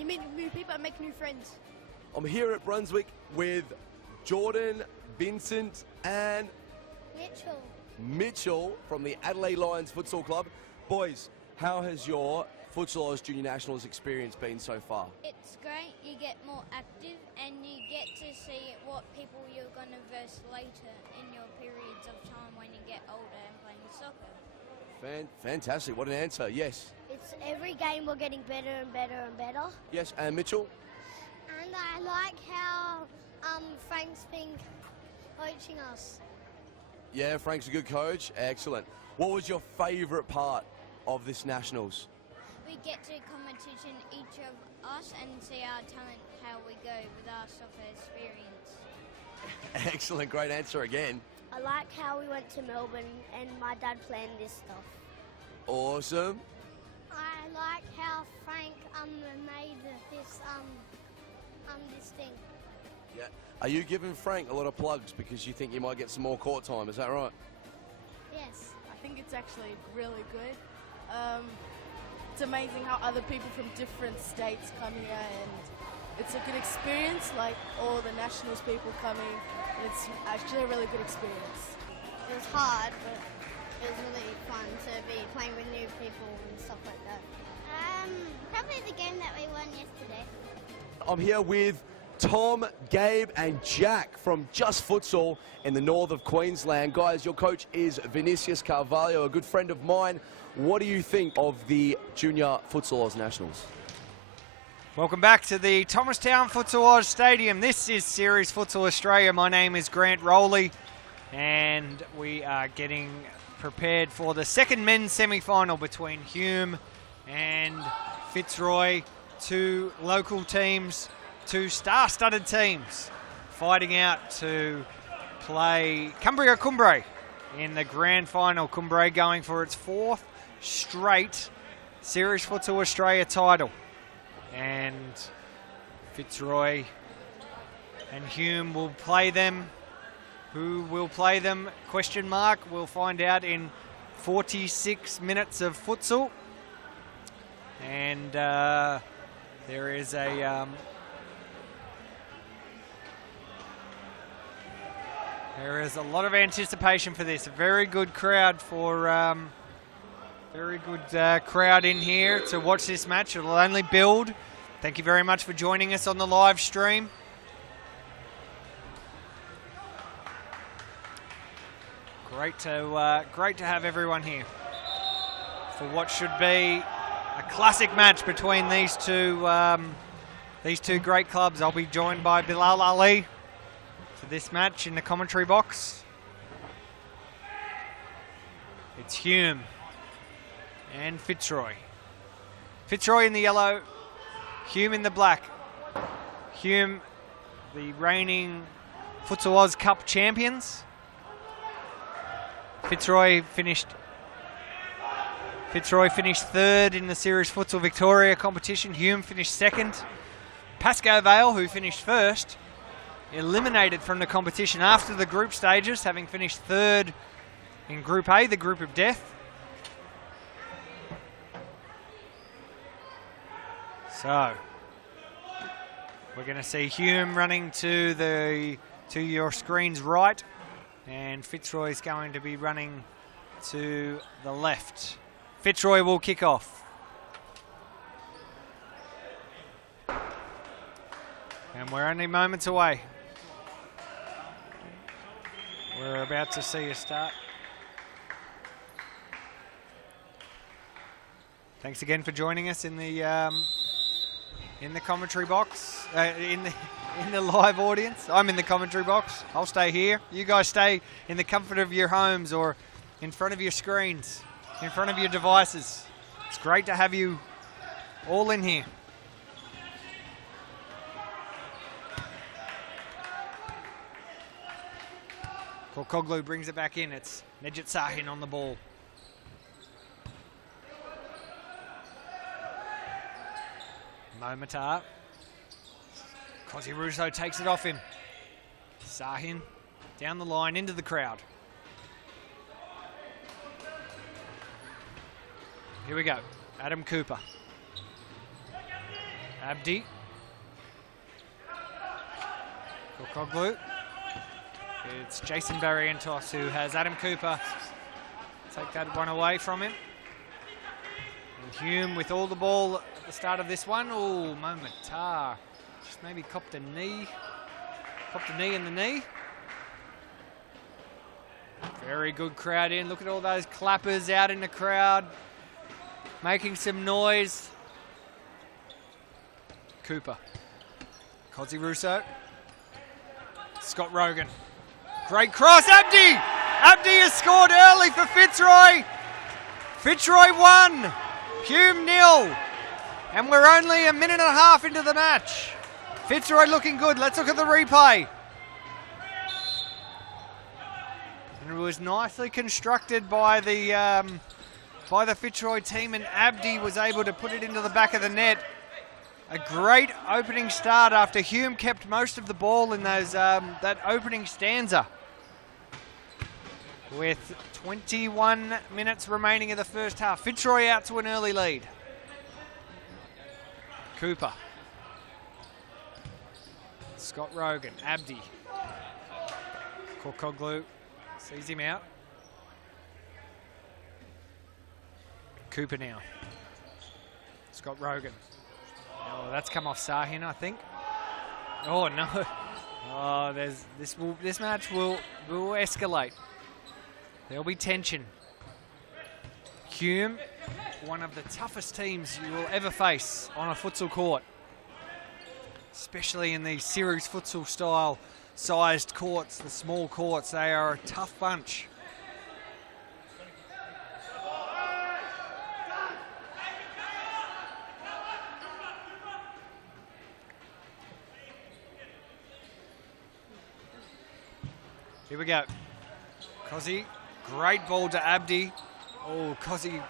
you meet new people and make new friends. I'm here at Brunswick with Jordan, Vincent and Mitchell from the Adelaide Lions Futsal Club. Boys, how has your Futsal Oz Junior Nationals experience been so far? It's great. You get more active and you get to see what people you're going to verse later in your periods of time when you get older and playing soccer. Fantastic. What an answer. Yes. It's every game we're getting better and better and better. Yes, and Mitchell? And I like how Frank's been coaching us. Yeah, Frank's a good coach. Excellent. What was your favourite part of this Nationals? We get to competition, each of us, and see our talent, how we go with our soccer experience. Excellent. Great answer again. I like how we went to Melbourne and my dad planned this stuff. Awesome. I like how Frank made this this thing. Yeah. Are you giving Frank a lot of plugs because you think you might get some more court time? Is that right? Yes. I think it's actually really good. It's amazing how other people from different states come here, and it's a good experience, like all the Nationals people coming. It's actually a really good experience. It was hard, but it was really fun to be playing with new people and stuff like that. Probably the game that we won yesterday. I'm here with Tom, Gabe and Jack from Just Futsal in the north of Queensland. Guys, your coach is Vinicius Carvalho, a good friend of mine. What do you think of the Junior Futsal Oz Nationals? Welcome back to the Thomastown Futsal Oz Stadium. This is Series Futsal Australia. My name is Grant Rowley and we are getting prepared for the second men's semi-final between Hume and Fitzroy. Two local teams, two star-studded teams fighting out to play Cumbria Cumbre in the grand final. Cumbre going for its 4th straight Series Futsal Australia title. And Fitzroy and Hume will play them. Who will play them? Question mark. We'll find out in 46 minutes of futsal. And there is a there is a lot of anticipation for this. A very good crowd for very good crowd in here to watch this match. It'll only build. Thank you very much for joining us on the live stream. Great to have everyone here for what should be a classic match between these two great clubs. I'll be joined by Bilal Ali for this match in the commentary box. It's Hume and Fitzroy. Fitzroy in the yellow, Hume in the black. Hume, the reigning Futsal Oz Cup champions. Fitzroy finished third in the Series Futsal Victoria competition. Hume finished second. Pascoe Vale, who finished first, eliminated from the competition after the group stages, having finished third in Group A, the group of death. So, we're going to see Hume running to your screen's right, and Fitzroy is going to be running to the left. Fitzroy will kick off. And we're only moments away. We're about to see a start. Thanks again for joining us in the commentary box, in the live audience. I'm in the commentary box. I'll stay here. You guys stay in the comfort of your homes or in front of your screens, in front of your devices. It's great to have you all in here. Korkoglu brings it back in. It's Nejit Sahin on the ball. Momatar. Cosi Russo takes it off him. Sahin down the line into the crowd. Here we go. Adam Cooper. Abdi. Korkoglu. It's Jason Barrientos who has Adam Cooper take that one away from him. And Hume with all the ball at the start of this one. Oh, Momatar. Just maybe copped a knee. Copped a knee in the knee. Very good crowd in. Look at all those clappers out in the crowd. Making some noise. Cooper. Cosi Russo. Scott Rogan. Great cross, Abdi! Abdi has scored early for Fitzroy. Fitzroy 1, Hume 0. And we're only a minute and a half into the match. Fitzroy looking good. Let's look at the replay. And it was nicely constructed by the Fitzroy team, and Abdi was able to put it into the back of the net. A great opening start after Hume kept most of the ball in those that opening stanza. With 21 minutes remaining in the first half. Fitzroy out to an early lead. Cooper. Scott Rogan. Abdi. Korkoglu sees him out. Cooper now. Scott Rogan. Oh, that's come off Sahin, I think. Oh no! Oh, this match will escalate. There'll be tension. Hume, one of the toughest teams you will ever face on a futsal court, especially in these series futsal style sized courts, the small courts. They are a tough bunch. Here we go. Cosi, great ball to Abdi. Oh, Cosi.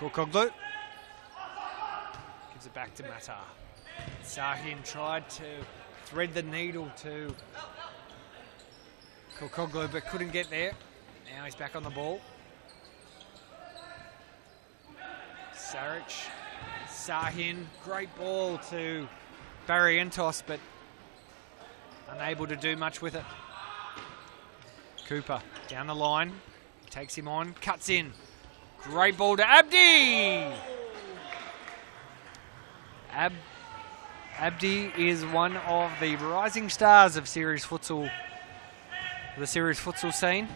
Korkoglu. Gives it back to Matar. Sahin tried to thread the needle to Korkoglu, but couldn't get there. Now he's back on the ball. Saric, Sahin, great ball to Barrientos, but unable to do much with it. Cooper down the line, takes him on, cuts in. Great ball to Abdi! Abdi is one of the rising stars of series futsal, the series futsal scene.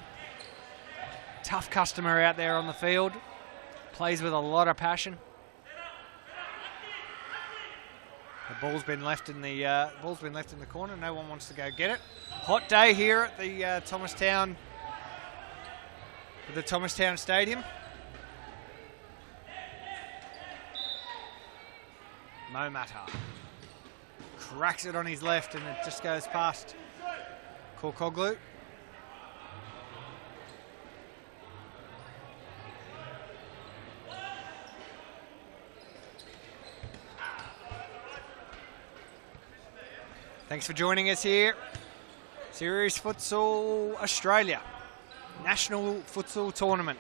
Tough customer out there on the field. Plays with a lot of passion. The ball's been left in the corner. No one wants to go get it. Hot day here at the Thomastown Stadium. Mo Mata cracks it on his left and it just goes past Korkoglu. Thanks for joining us here. Series Futsal Australia. National Futsal Tournament.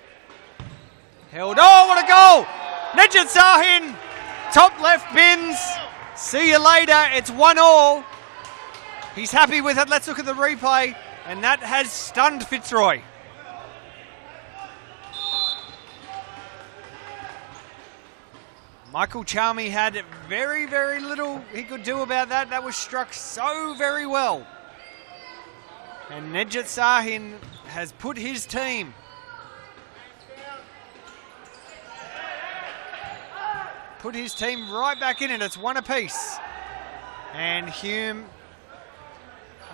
Held. Oh, what a goal! Nejat Sahin, top left bins. See you later. It's 1-1. He's happy with it. Let's look at the replay. And that has stunned Fitzroy. Michael Charmy had very, very little he could do about that. That was struck so very well. And Nejat Sahin has put his team right back in it. It's one apiece. And Hume,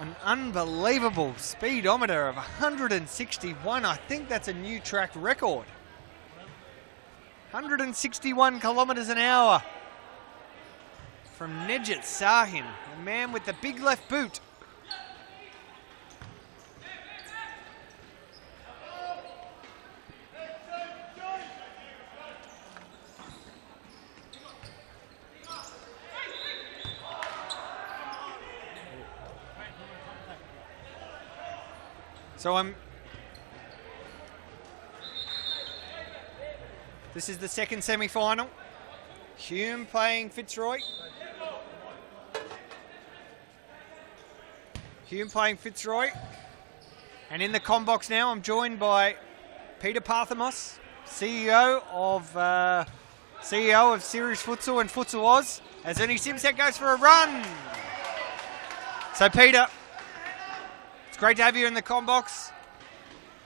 an unbelievable speedometer of 161. I think that's a new track record. 161 kilometres an hour from Nejat Sahin, the man with the big left boot. So this is the second semi-final. Hume playing Fitzroy. And in the comm box now, I'm joined by Peter Parthamos, CEO of Series Futsal and Futsal Oz, as Ernie Simsek goes for a run. So Peter, it's great to have you in the comm box.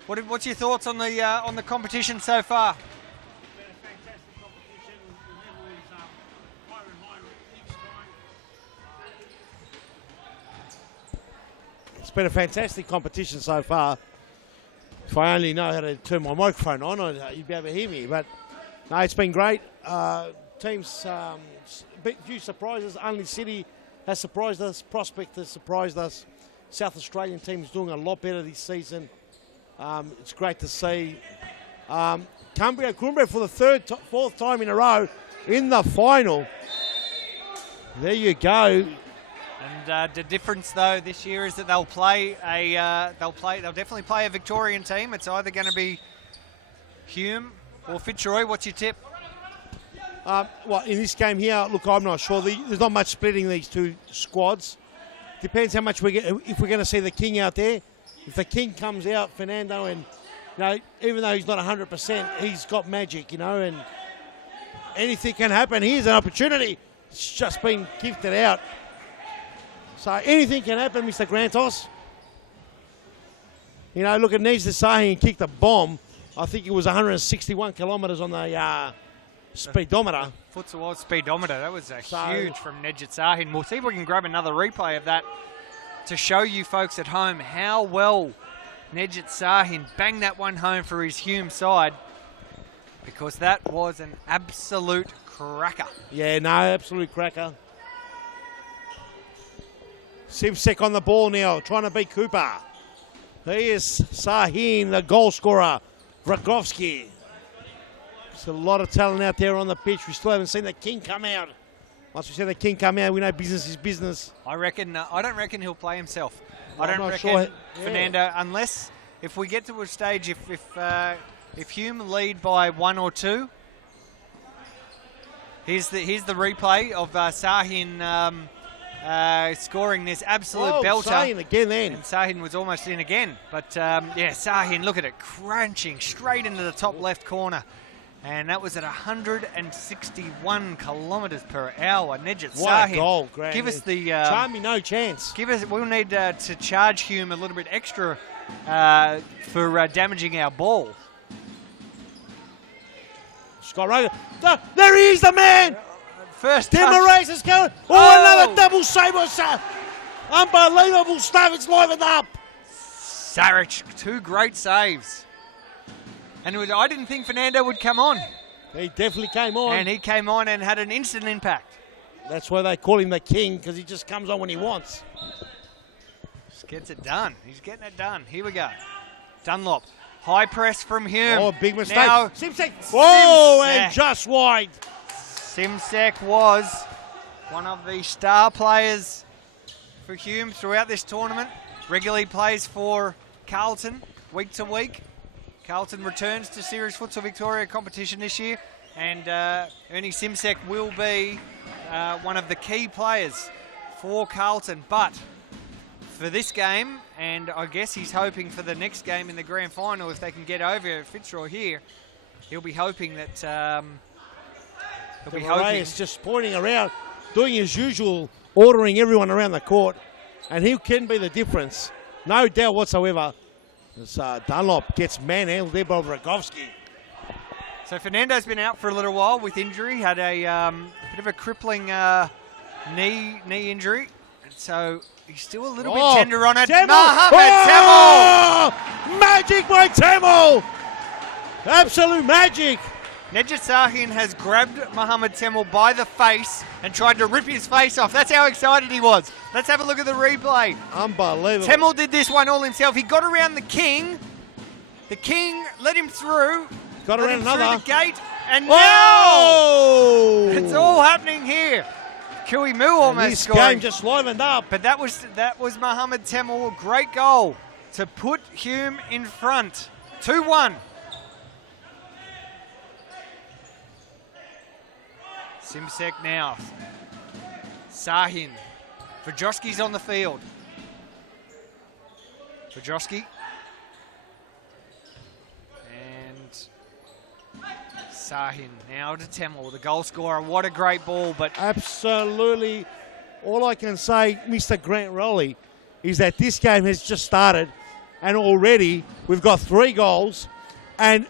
What's your thoughts on the competition so far? It's been a fantastic competition so far. If I only know how to turn my microphone on, you'd be able to hear me. But no, it's been great. Teams, a few surprises. Only City has surprised us. Prospect has surprised us. South Australian team's doing a lot better this season. It's great to see. Cumbria for the fourth time in a row in the final. There you go. And the difference though this year is that they'll definitely play a Victorian team. It's either going to be Hume or Fitzroy. What's your tip? Well, in this game here, look, I'm not sure. There's not much splitting these two squads. Depends how much we get. If we're going to see the King out there. If the King comes out, Fernando, and even though he's not 100%, he's got magic, and anything can happen. Here's an opportunity. It's just been gifted out. So anything can happen, Mr. Grantos. Look at Nejat Sahin kicked a bomb. I think it was 161 kilometres on the speedometer. Futsal Oz speedometer. That was huge from Nejat Sahin. We'll see if we can grab another replay of that to show you folks at home how well Nejat Sahin banged that one home for his Hume side, because that was an absolute cracker. Yeah, no, absolute cracker. Simsek on the ball now, trying to beat Cooper. Here's Sahin, the goal scorer. Vragovsky. There's a lot of talent out there on the pitch. We still haven't seen the King come out. Once we see the King come out, we know business is business. I don't reckon he'll play himself. Well, I don't reckon Fernando, unless if we get to a stage, if Hume lead by 1 or 2. Here's the replay of Sahin scoring this absolute belter. Sahin again then. And Sahin was almost in again. But Sahin, look at it, crunching straight into the top left corner. And that was at 161 kilometres per hour. Nejat What a Sahin. goal, Grant. Give us the... Charmy, no chance. We'll need to charge Hume a little bit extra for damaging our ball. Scott Rogan. There he is, the man! First Tim touch. Moraes is going. Oh, another double save. Unbelievable stuff. It's livened up. Saric, 2 great saves. And I didn't think Fernando would come on. He definitely came on. And he came on and had an instant impact. That's why they call him the king, because he just comes on when he wants. Just gets it done. He's getting it done. Here we go. Dunlop. High press from Hume. Oh, big mistake. Now, Simsek. Whoa, Simsek. and just wide. Simsek was one of the star players for Hume throughout this tournament. Regularly plays for Carlton week to week. Carlton returns to Series Futsal Victoria competition this year, and Ernie Simsek will be one of the key players for Carlton. But for this game, and I guess he's hoping for the next game in the grand final, if they can get over Fitzroy here, he'll be hoping that... Is just pointing around, doing his usual, ordering everyone around the court, and he can be the difference. No doubt whatsoever. As Dunlop gets manhandled there by Rogovski. So Fernando's been out for a little while with injury. Had a bit of a crippling knee injury, and so he's still a little bit tender on it. Mohamed Temel! Magic by Temel! Absolute magic! Nejat Sahin has grabbed Mohamed Temel by the face and tried to rip his face off. That's how excited he was. Let's have a look at the replay. Unbelievable. Temel did this one all himself. He got around the king. The king let him through. Got around another. Through the gate. And Whoa! now it's all happening here. Kui Mu almost this scoring. game just livened up. But that was Mohamed Temel. A great goal to put Hume in front. 2-1. Simsek now. Sahin. Vajoski's on the field. Vajoski. And Sahin now to Temel, the goal scorer. What a great ball, but... Absolutely. All I can say, Mr. Grant Rowley, is that this game has just started, and already we've got 3 goals, and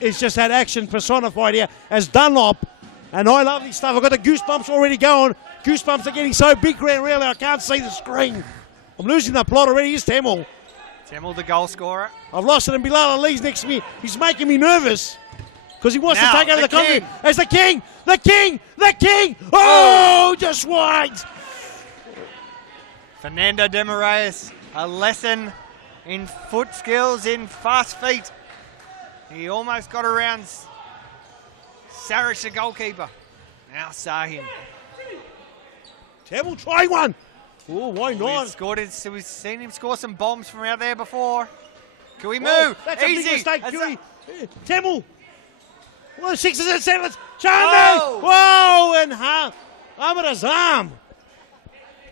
it's just that action personified here as Dunlop. And I love this stuff. I've got the goosebumps already going. Goosebumps are getting so big, Grant Rowley, I can't see the screen. I'm losing the plot already. Here's Temel. Temel, the goal scorer. I've lost it, and Bilal Ali's next to me. He's making me nervous because he wants to take over the country as the king. The king! The king! Oh, just wide. Fernando de Moraes, a lesson in foot skills, in fast feet. He almost got around Saric, the goalkeeper. Now Sahin. Temel, try one. Oh, why not? We've seen him score some bombs from out there before. Kui Mu, that's easy. a big mistake. Temel. 6s and 7s. Charmy. Whoa, and Ahmed Azam.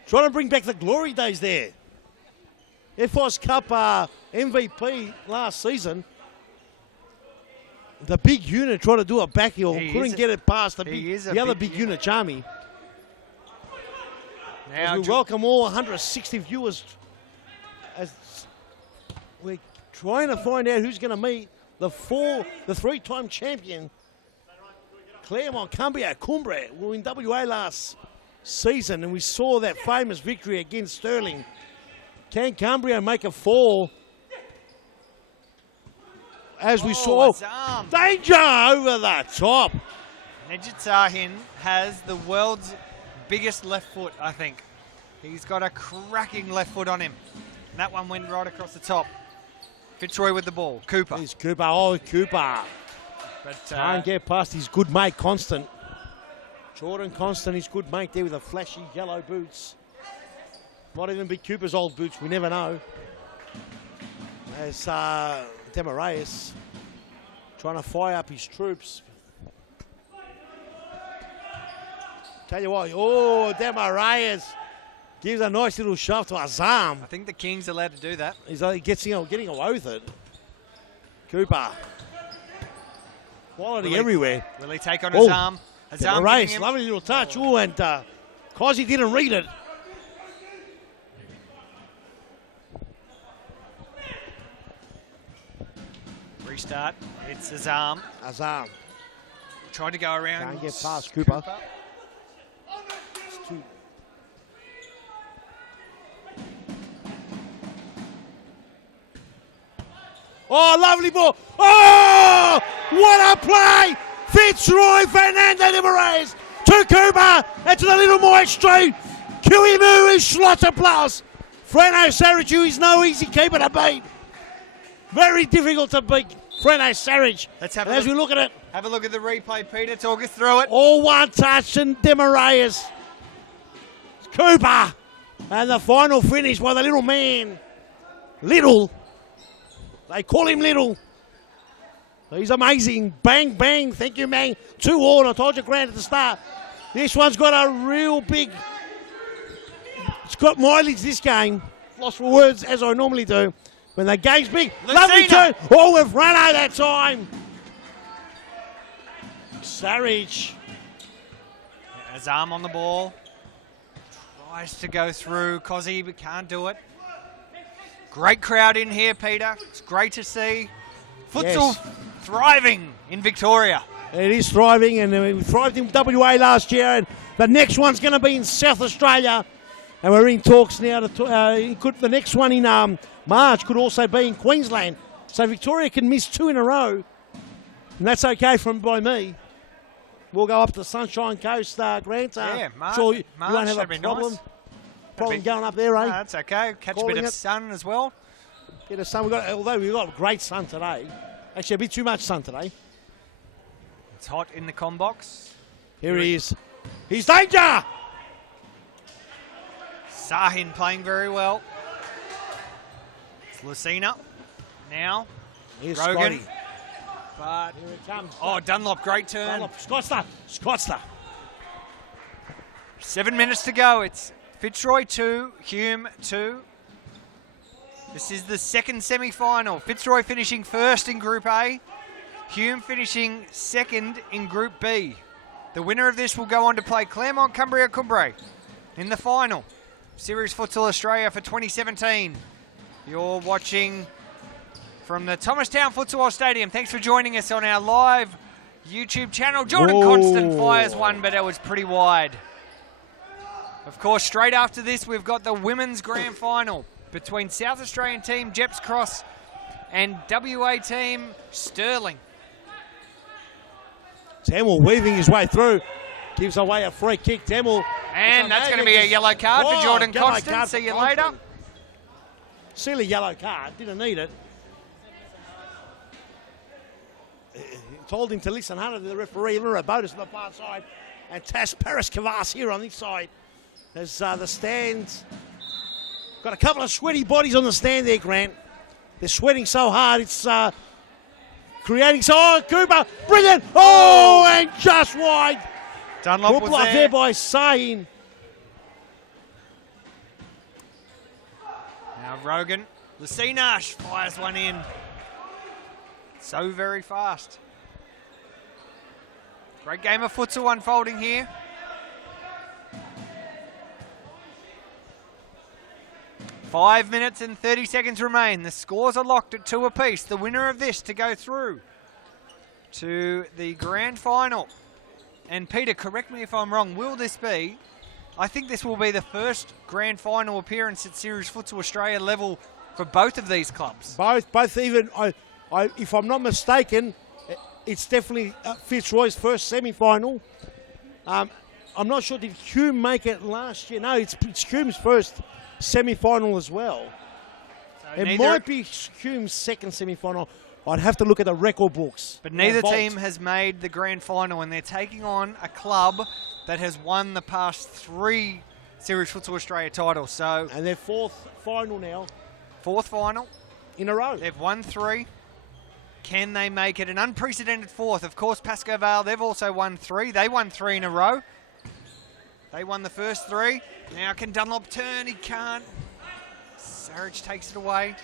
Trying to bring back the glory days there. FOS Cup MVP last season. The big unit tried to do a back heel, couldn't get it past the other big unit, Charmy. Now we welcome all 160 viewers as we're trying to find out who's going to meet the 3-time champion Claremont Cumbria. We were in WA last season and we saw that famous victory against Stirling. Can Cumbria make a fall? As we saw, danger over the top. Nejat Sahin has the world's biggest left foot, I think. He's got a cracking left foot on him. And that one went right across the top. Fitzroy with the ball. Cooper. He's Cooper. Oh, Cooper. But can't get past his good mate, Constant. Jordan Constant, his good mate there with the flashy yellow boots. Might even be Cooper's old boots. We never know. As Demarais trying to fire up his troops. Tell you what, Demarais gives a nice little shove to Azam. I think the King's allowed to do that. He's getting away with it. Cooper. Quality Will he- everywhere. Will he take on Azam? Azam race, giving him- lovely little touch. Oh, and Cosy didn't read it. Restart. It's Azam. Azam. Tried to go around. Can't get past Cooper. It's too- Oh, lovely ball. Oh, what a play. Fitzroy Fernando de Moraes to Cooper and to the little maestro. Kiwimu is Schlotterplatz. Freno Sarich is no easy keeper to beat. Very difficult to beat Freno Sarich. Let's have And as we look at it, Have a look at the replay, Peter. Talk us through it. all one touch and de Moraes. Cooper. And the final finish by the little man. Little. They call him Little. He's amazing. Bang, bang. Thank you, man. 2-all. I told you, Grant, at the start. This one's got a real big... It's got mileage, this game. Lost for words, as I normally do. When the game's big. Lovely turn. Oh, we've run out that time. Sarich. Azam on the ball. Tries to go through Cozzy, but can't do it. Great crowd in here, Peter. It's great to see. Futsal thriving in Victoria. It is thriving, and we thrived in WA last year, and the next one's going to be in South Australia. And we're in talks now. The next one in March could also be in Queensland. So Victoria can miss 2 in a row, and that's okay by me. We'll go up to the Sunshine Coast, Grant. March, sure you March won't have a that'd be problem. nice. Problem going up there, eh? No, that's okay. Catch a Calling bit of it. sun as well. Bit of sun. Although we've got great sun today. Actually, a bit too much sun today. It's hot in the com box. Here he is. He's danger! Sahin playing very well. It's Lucina now. Here's Rogan. Scotty. But here it comes. Oh, Dunlop, great turn. Dunlop, Scottster. 7 minutes to go. It's Fitzroy 2, Hume 2. This is the second semi-final. Fitzroy finishing first in Group A. Hume finishing second in Group B. The winner of this will go on to play Claremont Cumbria Cumbre in the final. Series Futsal Australia for 2017. You're watching from the Thomastown Futsal Stadium. Thanks for joining us on our live YouTube channel. Jordan Constant fires one, but it was pretty wide. Of course, straight after this, we've got the women's grand final between South Australian team Jeps Cross and WA team Stirling. Tamil weaving his way through. Gives away a free kick. Tamil. And that's going to be a yellow card for Jordan Constant. See you later. Silly yellow card. Didn't need it. Told him to listen harder to the referee. Lura Botus on the far side. And Tas Paris Kavas here on this side. As the stands. Got a couple of sweaty bodies on the stand there, Grant. They're sweating so hard. It's creating... Oh, Cooper. Brilliant. Oh, and just wide. Dunlop Good was block there. there by Sahin. Now Rogan. Lucinash fires one in. So very fast. Great game of futsal unfolding here. Five minutes and 30 seconds remain. The scores are locked at 2 apiece. The winner of this to go through to the grand final. And Peter, correct me if I'm wrong, will this be, I think this will be the first grand final appearance at Series Futsal Australia level for both of these clubs. Both even, if I'm not mistaken, it's definitely Fitzroy's first semi-final. I'm not sure, did Hume make it last year? No, it's Hume's first semi-final as well. So it might be Hume's second semi-final. I'd have to look at the record books. But neither team has made the grand final, and they're taking on a club that has won the past 3 Series Futsal Australia titles. So, and their fourth final now. Fourth final. In a row. They've won 3. Can they make it an unprecedented fourth? Of course, Pascoe Vale, they've also won 3. They won 3 in a row. They won the first 3. Now can Dunlop turn? He can't. Sarich takes it away.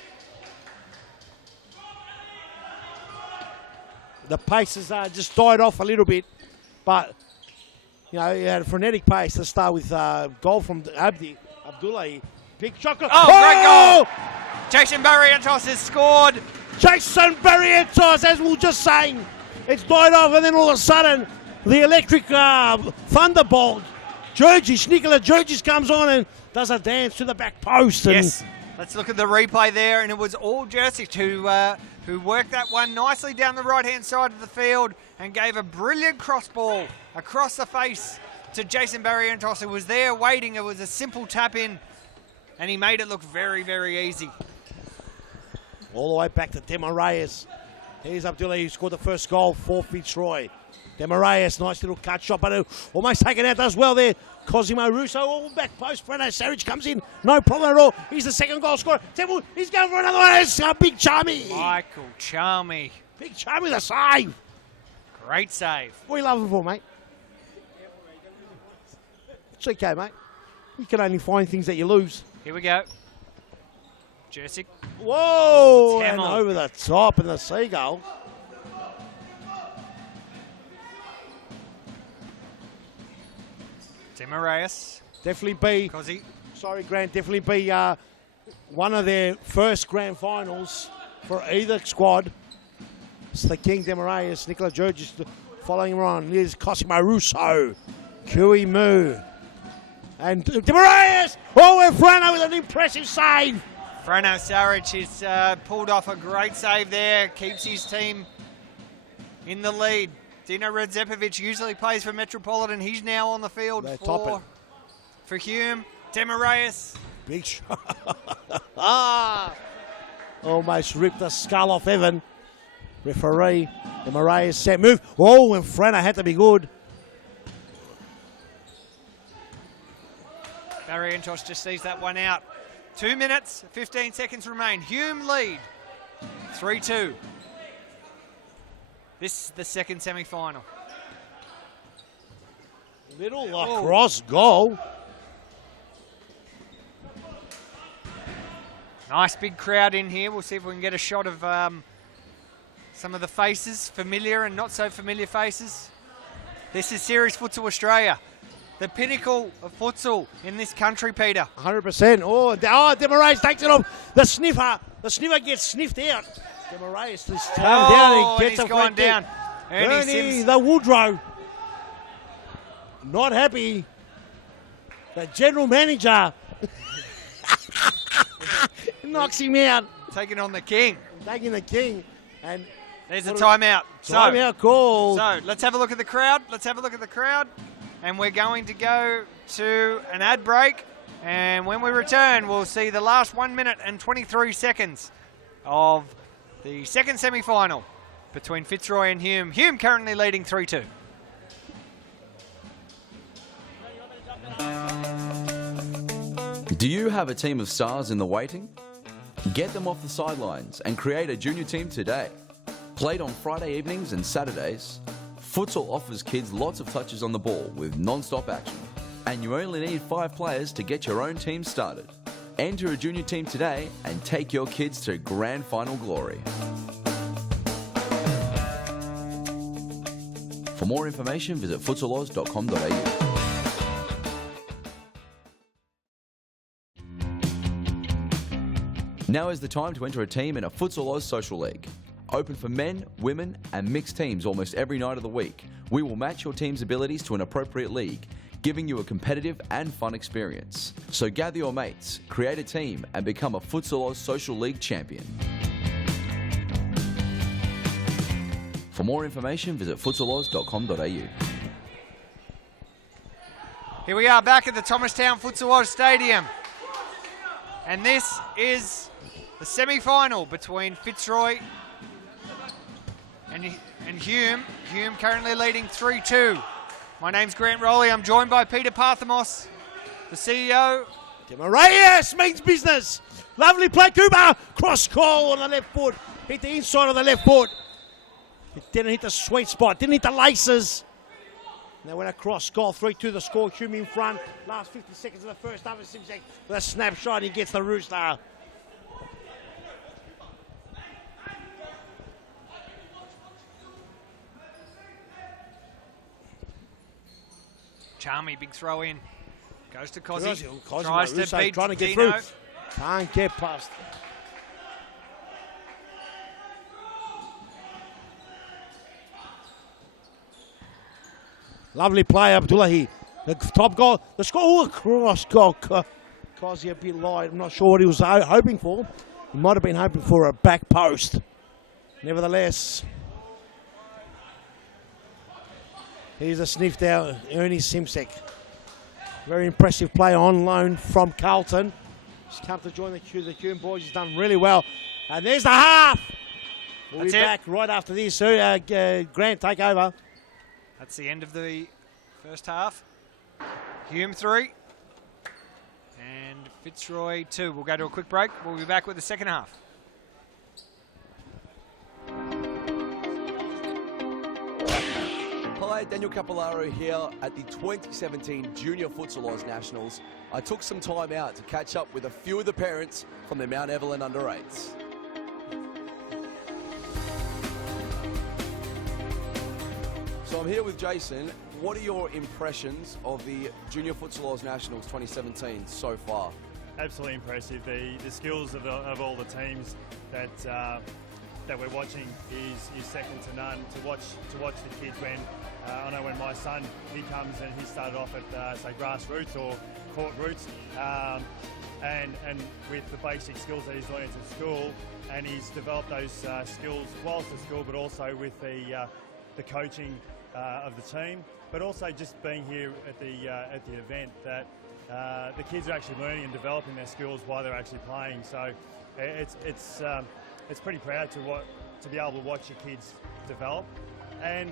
the pace has just died off a little bit. But, you know, he had a frenetic pace to start with. Goal from Abdullah. Big chocolate. Oh, great goal! Jason Barrientos has scored. Jason Barrientos, as we were just saying. It's died off, and then all of a sudden, the electric thunderbolt. Nikola Georgis comes on and does a dance to the back post. And Yes. Let's look at the replay there, and it was all Jursic who worked that one nicely down the right-hand side of the field and gave a brilliant cross ball across the face to Jason Barrientos, who was there waiting. It was a simple tap-in, and he made it look very, very easy. all the way back to Demarayas. Here's Abdullah, who scored the first goal for Fitzroy. Demarayas, nice little cut shot, but almost taken out, does well there. Cosimo Russo, all back post. Breno Saric comes in, no problem at all. He's the second goal scorer. Temple, he's going for another one. It's Big Charmy. Michael Charmy. Big Charmy with a save. Great save. What are you loving for, mate? It's okay, mate. You can only find things that you lose. Here we go. Jursic. Whoa! Tamil. And over the top, and the seagull. Demarayas. Definitely be. Cozzy. Sorry, Grant. Definitely be one of their first grand finals for either squad. It's the King Demarayas, Nikola Georgis following him on. Here's Cosimo Russo, Kui Mu, and Demarayas. Oh, and Frano with an impressive save. Frano Saric has pulled off a great save there, keeps his team in the lead. Dino Redzepovic usually plays for Metropolitan. He's now on the field for Hume. Demarayas. Big shot. Almost ripped the skull off Evan. Referee, Demarayas set move. Oh, and Frano had to be good. Barrientos just sees that one out. 2 minutes, 15 seconds remain. Hume lead, 3-2. This is the second semi-final. Little lacrosse goal. Nice big crowd in here. We'll see if we can get a shot of some of the faces, familiar and not so familiar faces. This is Series Futsal Australia. The pinnacle of futsal in this country, Peter. 100%. Oh, Demarayas takes it off. The sniffer gets sniffed out. Demarayas is down. He gets he's gone down. Ernie, the Woodrow. Not happy. The general manager knocks him out. Taking on the king. Taking the king. And there's a timeout. Timeout call. So let's have a look at the crowd. And we're going to go to an ad break. And when we return, we'll see the last 1 minute and 23 seconds of the second semi-final between Fitzroy and Hume. Hume currently leading 3-2. Do you have a team of stars in the waiting? Get them off the sidelines and create a junior team today. Played on Friday evenings and Saturdays, Futsal offers kids lots of touches on the ball with non-stop action. And you only need 5 players to get your own team started. Enter a junior team today and take your kids to grand final glory. For more information, visit futsaloz.com.au. Now is the time to enter a team in a Futsal Oz Social League. Open for men, women and mixed teams almost every night of the week. We will match your team's abilities to an appropriate league, giving you a competitive and fun experience. So gather your mates, create a team and become a Futsal Oz Social League champion. For more information, visit futsaloz.com.au. Here we are back at the Thomastown Futsal Oz Stadium. And this is the semi-final between Fitzroy and Hume. Hume currently leading 3-2. My name's Grant Rowley. I'm joined by Peter Parthamos, the CEO. Demarayas means business. Lovely play, Kuba. Cross call on the left foot. Hit the inside of the left foot. It didn't hit the sweet spot. Didn't hit the laces. They went across, goal 3-2, the score, Hume in front. Last 50 seconds of the first half, Simzek with a snapshot, he gets the rooster. Charmy, big throw in. Goes to Cozzy. Cozzy, Tries mate. to Russo beat trying to get Dino. through. Can't get past. Lovely play, Abdullahi. The top goal. The score across goal. Cozzy a bit light. I'm not sure what he was hoping for. He might have been hoping for a back post. Nevertheless, here's a sniffed out Ernie Simsek. Very impressive play on loan from Carlton. He's come to join the Hume boys. He's done really well. And there's the half. We'll be back right after this. Grant, take over. That's the end of the first half. Hume 3. And Fitzroy 2. We'll go to a quick break. We'll be back with the second half. Hi, Daniel Capillaro here at the 2017 Junior Futsal Oz Nationals. I took some time out to catch up with a few of the parents from the Mount Evelyn under-8s. So I'm here with Jason. What are your impressions of the Junior Futsal Oz Nationals 2017 so far? Absolutely impressive. The skills of all the teams that we're watching is second to none. To watch the kids when I know when my son he comes and he started off at say grassroots or court roots, and with the basic skills that he's learned at school, and he's developed those skills whilst at school, but also with the coaching of the team, but also just being here at the event that the kids are actually learning and developing their skills while they're actually playing. So it's pretty proud to be able to watch your kids develop. And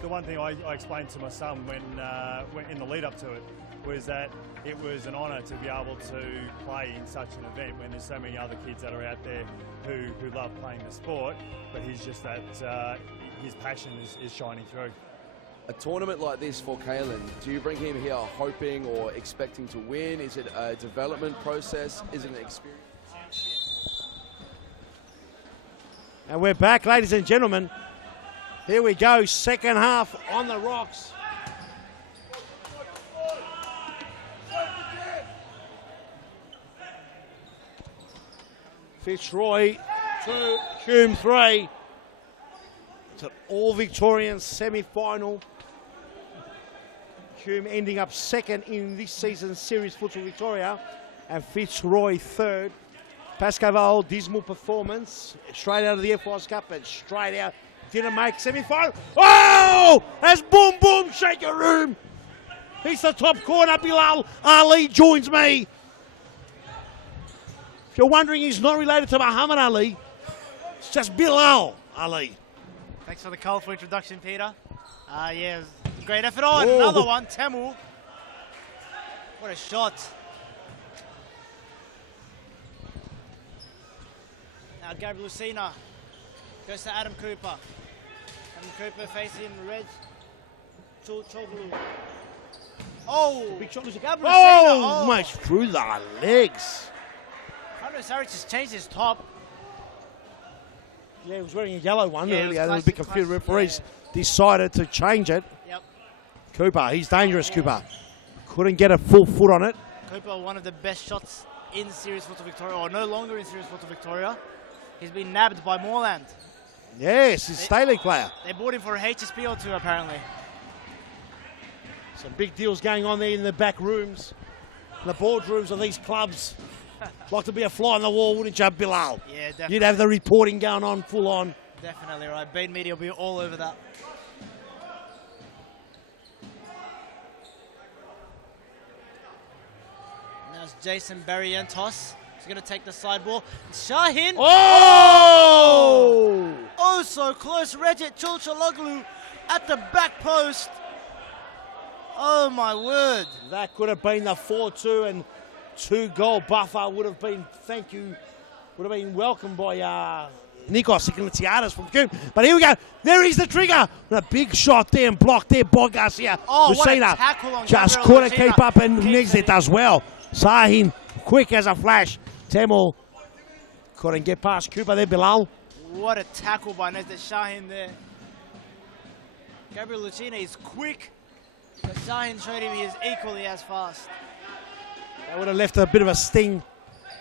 the one thing I explained to my son when in the lead up to it was that it was an honour to be able to play in such an event when there's so many other kids that are out there who love playing the sport, but he's just that his passion is shining through. A tournament like this for Kalen, do you bring him here hoping or expecting to win? Is it a development process? Is it an experience? And we're back, ladies and gentlemen. Here we go, second half on the rocks. Fitzroy 2, Hume 3. It's an all-Victorian semi-final. Hume ending up second in this season's Series Futsal Victoria, and Fitzroy third. Pascoval, dismal performance, straight out of the FYS Cup and straight out. Didn't make semi-final. Oh! As boom, boom, shake a room. He's the top corner. Bilal Ali joins me. If you're wondering, he's not related to Muhammad Ali. It's just Bilal Ali. Thanks for the colourful introduction, Peter. Yeah, it was a great effort. Oh, another one, Temu. What a shot. Now Gabriel Lucina goes to Adam Cooper. Adam Cooper facing Red Choglu. Oh! Big shot. Gabriel Oh, Lucina. much through the legs. Carlos Saric just changed his top. Yeah, he was wearing a yellow one Yeah, it earlier. was There was a big classic, confused. Referees decided to change it. Yep. Cooper, he's dangerous, Cooper. Couldn't get a full foot on it. Cooper, one of the best shots in Series Futsal Victoria, or no longer in Series Futsal Victoria. He's been nabbed by Moorland. Yes, he's a State League player. They bought him for a HSP or two, apparently. Some big deals going on there in the back rooms, in the boardrooms of these clubs. Like to be a fly on the wall, wouldn't you, Bilal? Yeah, definitely. You'd have the reporting going on full on. Definitely right. Bean Media will be all over that. Now it's Jason Barrientos. He's going to take the side ball. Shahin. Oh! Oh, so close. Rejit Chulchaloglu at the back post. Oh, my word. That could have been the 4-2 and 2-goal buffer. Would have been, thank you, would have been welcomed by Nikos Iglesias from Coombe. But here we go. There is the trigger. And a big shot there and blocked there by Garcia. Oh, what a Lucina tackle on just Gabriel couldn't Lucina. keep up, and next it does well. Sahin, quick as a flash. Temel couldn't get past Cooper there, Bilal. What a tackle by Nezdet Shahin there. Gabriel Lucina is quick. Goes to Shahin showed him he is equally as fast. That would have left a bit of a sting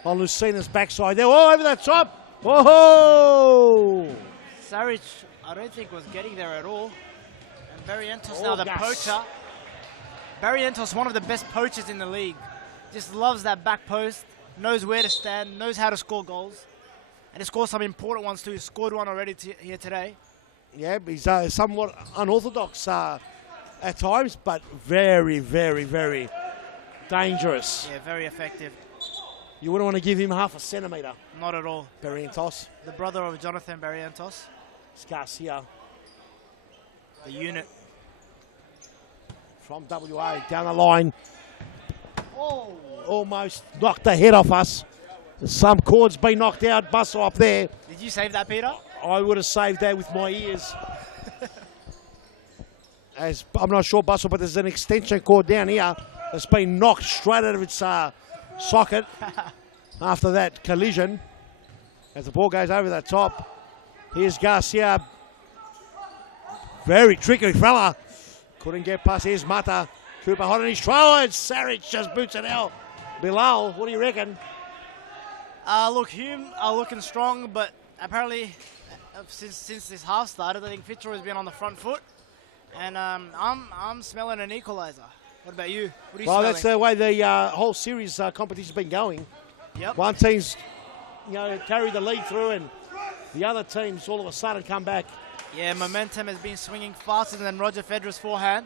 on Lucina's backside there. Oh, over the top. Whoa! Saric, I don't think was getting there at all. And Barrientos now the Gus. poacher. Barrientos, one of the best poachers in the league. Just loves that back post, knows where to stand, knows how to score goals. And he scored some important ones too. He scored one already here today. Yeah, he's somewhat unorthodox at times, but very, very, very dangerous. Yeah, very effective. You wouldn't want to give him half a centimetre. Not at all. Barrientos. The brother of Jonathan Barrientos. It's Garcia. The unit. From WA, down the line. Oh! Almost knocked the head off us. Some cord's been knocked out. Bustle up there. Did you save that, Peter? I would have saved that with my ears. As I'm not sure, Bustle, but there's an extension cord down here that's been knocked straight out of its socket after that collision. As the ball goes over the top, here's Garcia. Very tricky fella. Couldn't get past. Here's Mata. Cooper hot on his trail, and Saric just boots it out. Bilal, what do you reckon? Look, Hume are looking strong, but apparently since this half started, I think Fitzroy has been on the front foot, and I'm smelling an equaliser. What about you? What are you smelling? That's the way the whole series competition's been going. Yep. One team's, carried the lead through, and the other teams all of a sudden come back. Yeah, momentum has been swinging faster than Roger Federer's forehand,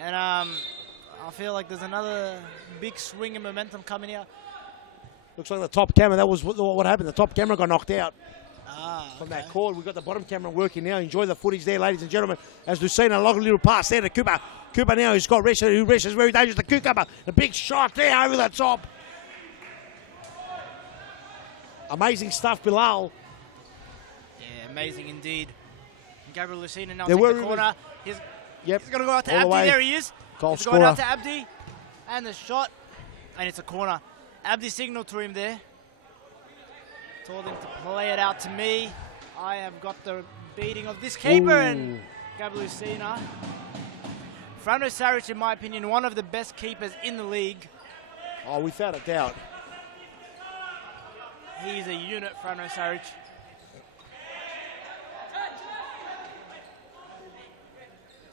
and I feel like there's another big swing in momentum coming here. Looks like the top camera, that was what happened. The top camera got knocked out from okay. that cord. We've got the bottom camera working now. Enjoy the footage there, ladies and gentlemen. As Lucina, a little pass there to Cooper. Cooper now, he's got Resha, who Resha is very dangerous to Cucumber. A big shot there over the top. Amazing stuff, Bilal. Yeah, amazing indeed. Gabriel Lucina now There takes were the corner. He's Yep. going to go out to All the Abdi. way. There he is. Goal He's going out scorer. to Abdi. And the shot. And it's a corner. Abdi signaled to him there. Told him to play it out to me. I have got the beating of this keeper. Ooh. And Gabriel Lucina. Frano Saric, in my opinion, one of the best keepers in the league. Oh, without a doubt. He's a unit, Frano Saric.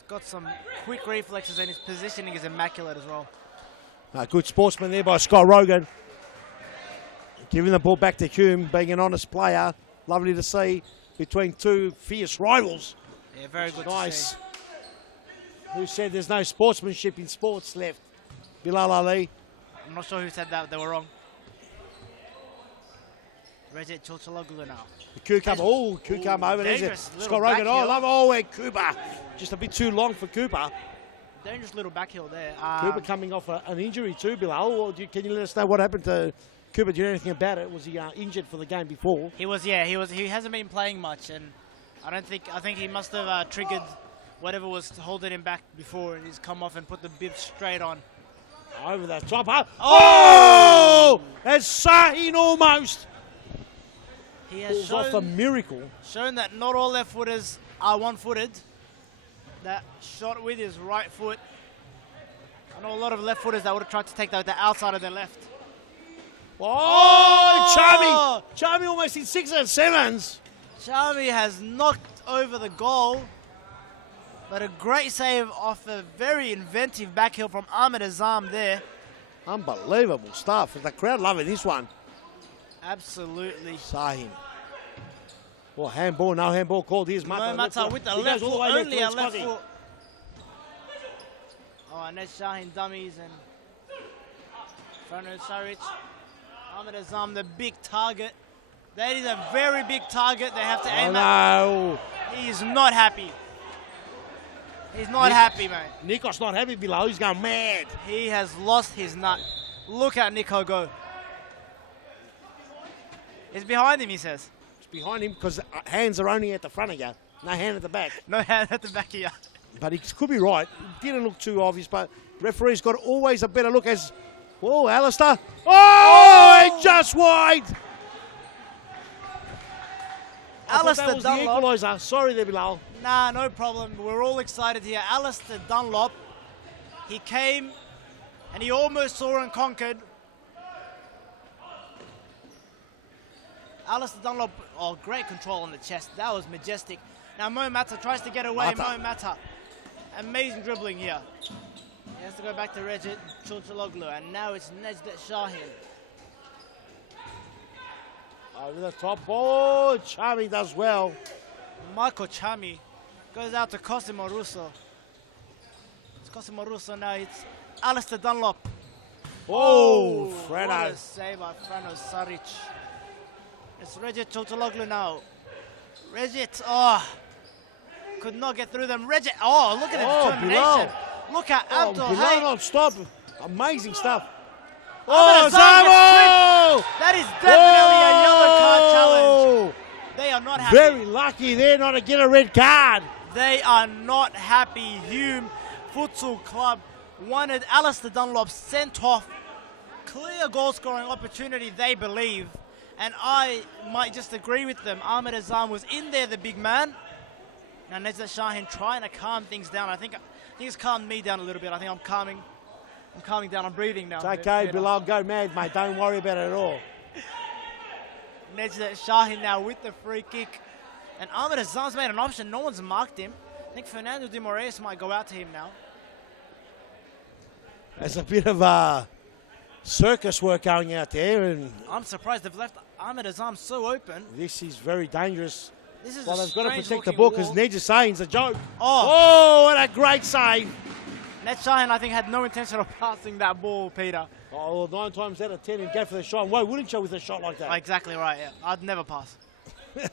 Got some quick reflexes, and his positioning is immaculate as well. Good sportsman there by Scott Rogan. Giving the ball back to Hume, being an honest player. Lovely to see between two fierce rivals. Yeah, very good Nice. to see. Who said there's no sportsmanship in sports left? Bilal Ali. I'm not sure who said that. They were wrong. Recep Çolçaloglu now. The Cucumber. Oh, Cucumber over there. Dangerous little Scott Rogan. back Oh, heel. love. Oh, and Cooper. Just a bit too long for Cooper. Dangerous little back heel there. Cooper coming off an injury too, Bilal. Or can you let us know what happened to Cooper? Do you know anything about it? Was he injured for the game before? He was. He hasn't been playing much, and I think he must have triggered whatever was holding him back before, and he's come off and put the bib straight on. Over the top. Oh! That's Sahin almost. He has Pulls off a miracle. shown that not all left footers are one-footed. That shot with his right foot. I know a lot of left footers that would have tried to take the outside of their left. Oh, Charmy almost hit 6 and 7s. Charmy has knocked over the goal, but a great save off a very inventive back heel from Ahmed Azam there. Unbelievable stuff. The crowd loving this one. Absolutely. Sahin. Well, handball, no handball called. Here's Mata. No Mata with the He left goes all foot, the way only a left, left Scotty. foot. Oh, and that's Shahin dummies and Frano Saric. Ahmed Azam, the big target. That is a very big target they have to aim at. No. He is not happy. He's not happy, mate. Nico's not happy below. He's going mad. He has lost his nut. Look at Nico go. It's behind him, he says. It's behind him because hands are only at the front of you. No hand at the back. No hand at the back of you. But he could be right. It didn't look too obvious, but referee's got always a better look as... Oh, Alistair. Oh, and just wide. Alistair that was the Dunlop. equaliser. Sorry there, Bilal. Nah, no problem. We're all excited here. Alistair Dunlop He came and he almost saw and conquered. Alistair Dunlop, great control on the chest. That was majestic. Now Mo Mata tries to get away. Mo Mata, amazing dribbling here. He has to go back to Regit Chulchaloglu, and now it's Nejdet Shahin. Over the top ball, Chami does well. Marco Chami goes out to Cosimo Russo. It's Cosimo Russo now, it's Alistair Dunlop. Oh, what Frano. a save by Frano Saric. It's Regit Chulchaloglu now. Regit, could not get through them. Regit, look at the determination. Bilal. Look at Abdul Bilal Hay. non-stop. Amazing stuff. Zamo! That is definitely a yellow card challenge. They are not happy. Very lucky there not to get a red card. They are not happy. Hume Futsal Club wanted Alistair Dunlop sent off. Clear goal scoring opportunity, they believe. And I might just agree with them. Ahmed Azam was in there, the big man. Now Nejdet Shahin trying to calm things down. I think it's calmed me down a little bit. I think I'm calming down. I'm breathing now. It's okay, Bilal, go mad, mate. Don't worry about it at all. Nejdet Shahin now with the free kick. And Ahmed Azam's made an option. No one's marked him. I think Fernando de Moraes might go out to him now. There's a bit of circus work going out there, and I'm surprised they've left Ahmed Azam so open. this is very dangerous. This is Well, a they've got to strange protect the looking ball because wall. Nejdet Shahin's a joke. Oh, what a great save. Nejdet Shahin, I think, had no intention of passing that ball, Peter. Oh, 9 times out of 10 he'd go for the shot. Why wouldn't you with a shot like that? Exactly right, yeah. I'd never pass. The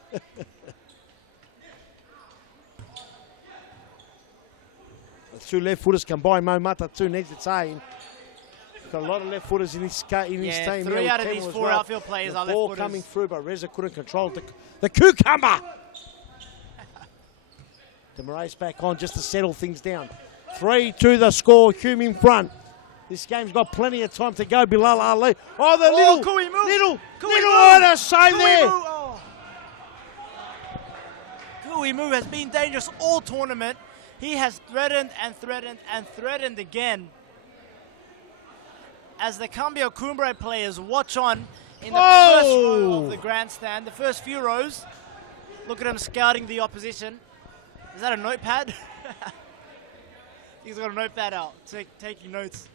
two left footers combined, Mo Mata, two Nejdet Shahin. Got a lot of left footers in his team. Yeah, there 3 with out of Kemal these as 4 well. outfield players the are left ball footers. coming through, but Reza couldn't control the cucumber. De Moraes back on just to settle things down. 3-2 the score, Hume in front. This game's got plenty of time to go. Bilal Ali. Oh, the little, what a save there. Kui Mu has been dangerous all tournament. He has threatened and threatened and threatened again. As the Cambio Cumbre players watch on in the first row of the grandstand, the first few rows. Look at him scouting the opposition. Is that a notepad? He's got a notepad out, taking notes.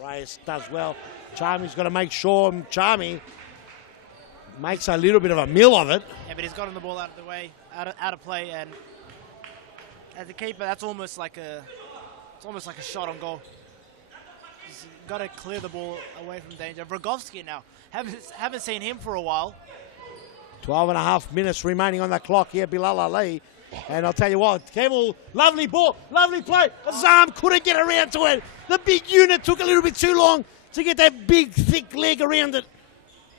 Moraes does well. Charmy's got to make sure Charmy makes a little bit of a meal of it. Yeah, but he's gotten the ball out of the way, out of play, and as a keeper, that's almost like a shot on goal. He's got to clear the ball away from danger. Vrogovski now, haven't seen him for a while. 12 and a half minutes remaining on the clock here, Bilal Ali. And I'll tell you what, Kemal, lovely ball, lovely play. Azam couldn't get around to it. The big unit took a little bit too long to get that big, thick leg around it.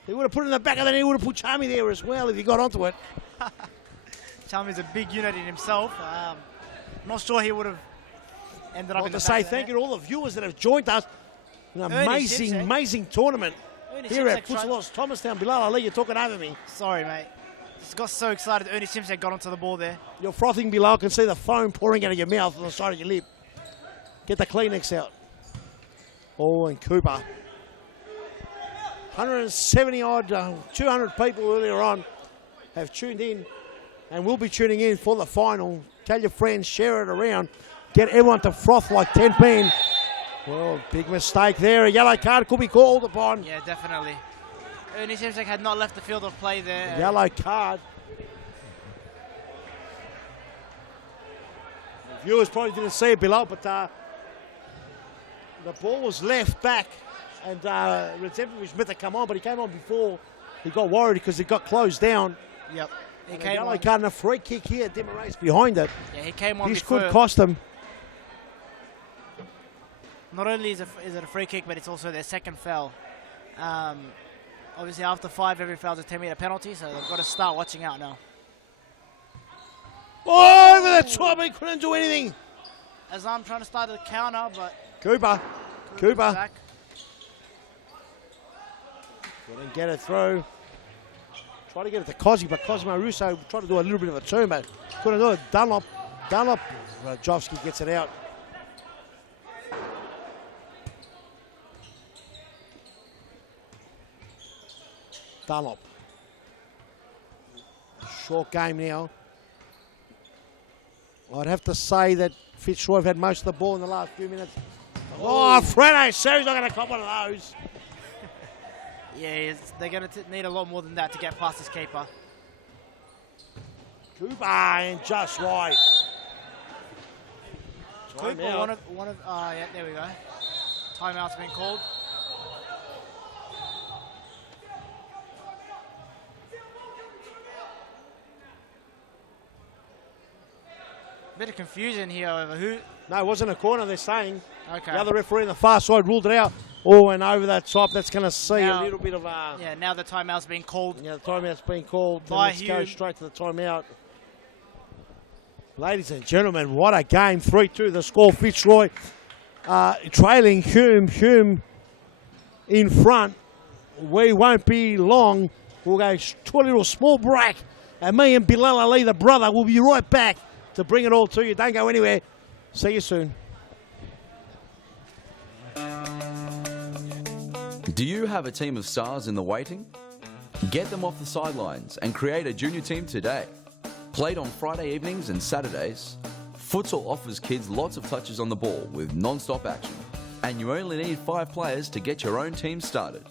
He would have put it in the back, and then he would have put Charmy there as well if he got onto it. Charmy's a big unit in himself. Not sure he would have ended up in the To back say of the thank net. you to all the viewers that have joined us. An amazing, Simpson. amazing tournament Ernie here at Simpson Futsalos Thomastown. Bilal Ali, you're talking over me. Sorry, mate. Just got so excited. Ernie Simpson got onto the ball there. You're frothing, Bilal. I can see the foam pouring out of your mouth on the side of your lip. Get the Kleenex out. Oh, and Cooper. 170 odd, 200 people earlier on have tuned in and will be tuning in for the final. Tell your friends, share it around. Get everyone to froth like 10 men. Well, big mistake there. A yellow card could be called upon. Yeah, definitely. Ernie Simpson had not left the field of play there. Yellow card. The viewers probably didn't see it below, but the ball was left back, and Redzepovic meant to come on, but he came on before he got worried because it got closed down. Yep. He And a came yellow on. card and a free kick here. Demaraes behind it. Yeah, he came on This before. could cost them. Not only is it a free kick, but it's also their second foul. Obviously, after 5, every foul's a 10-meter penalty, so they've got to start watching out now. Oh, over the top, he couldn't do anything. Azam trying to start the counter, but Cooper. back. Couldn't get it through. Tried to get it to Cosy, but Cosimo Russo tried to do a little bit of a turn, but couldn't do it. Dunlop. Rajovski gets it out. Dunlop. Short game now. I'd have to say that Fitzroy have had most of the ball in the last few minutes. Oh, Fredo, Sarah's not going to cop one of those. Yeah, they're going to need a lot more than that to get past this keeper. Cooper, and just right. Cooper, Timeout. yeah, there we go. Timeout's been called. Bit of confusion here over who. No, it wasn't a corner, they're saying. Okay. The other referee on the far side ruled it out. Oh, and over that top, that's going to see Now- a little bit of Yeah, now the timeout's been called. Yeah, the timeout's been called. By Let's go Hume. straight to the timeout. Ladies and gentlemen, what a game. 3-2 the score. Fitzroy trailing Hume. Hume in front. We won't be long. We'll go to a little small break. And me and Bilal Ali, the brother, will be right back to bring it all to you. Don't go anywhere. See you soon. Do you have a team of stars in the waiting? Get them off the sidelines and create a junior team today. Played on Friday evenings and Saturdays, Futsal offers kids lots of touches on the ball with non-stop action. And you only need 5 players to get your own team started.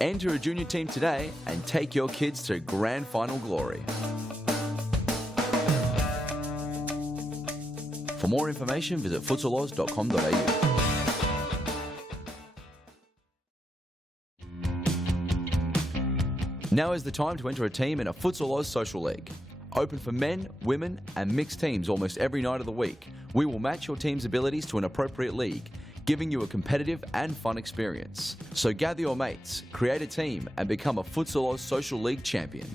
Enter a junior team today and take your kids to grand final glory. For more information, visit futsaloz.com.au. Now is the time to enter a team in a Futsal Oz Social League. Open for men, women and mixed teams almost every night of the week. We will match your team's abilities to an appropriate league, giving you a competitive and fun experience. So gather your mates, create a team and become a Futsal Oz Social League champion.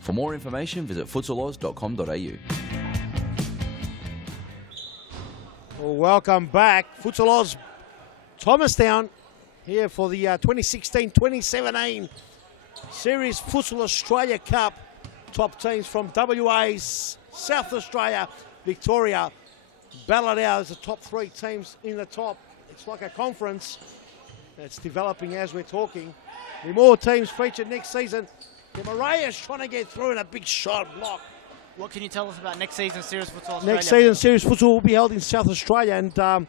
For more information, visit futsaloz.com.au. Well, welcome back. Futsal Oz Thomastown here for the 2016-2017 Series Futsal Australia Cup. Top teams from WA, South Australia, Victoria. Battled out as the top 3 teams in the top. It's like a conference. It's developing as we're talking. With more teams featured next season. The Mariah's trying to get through in a big shot block. What can you tell us about next season's Series Futsal Australia? Next season, Series Futsal will be held in South Australia, and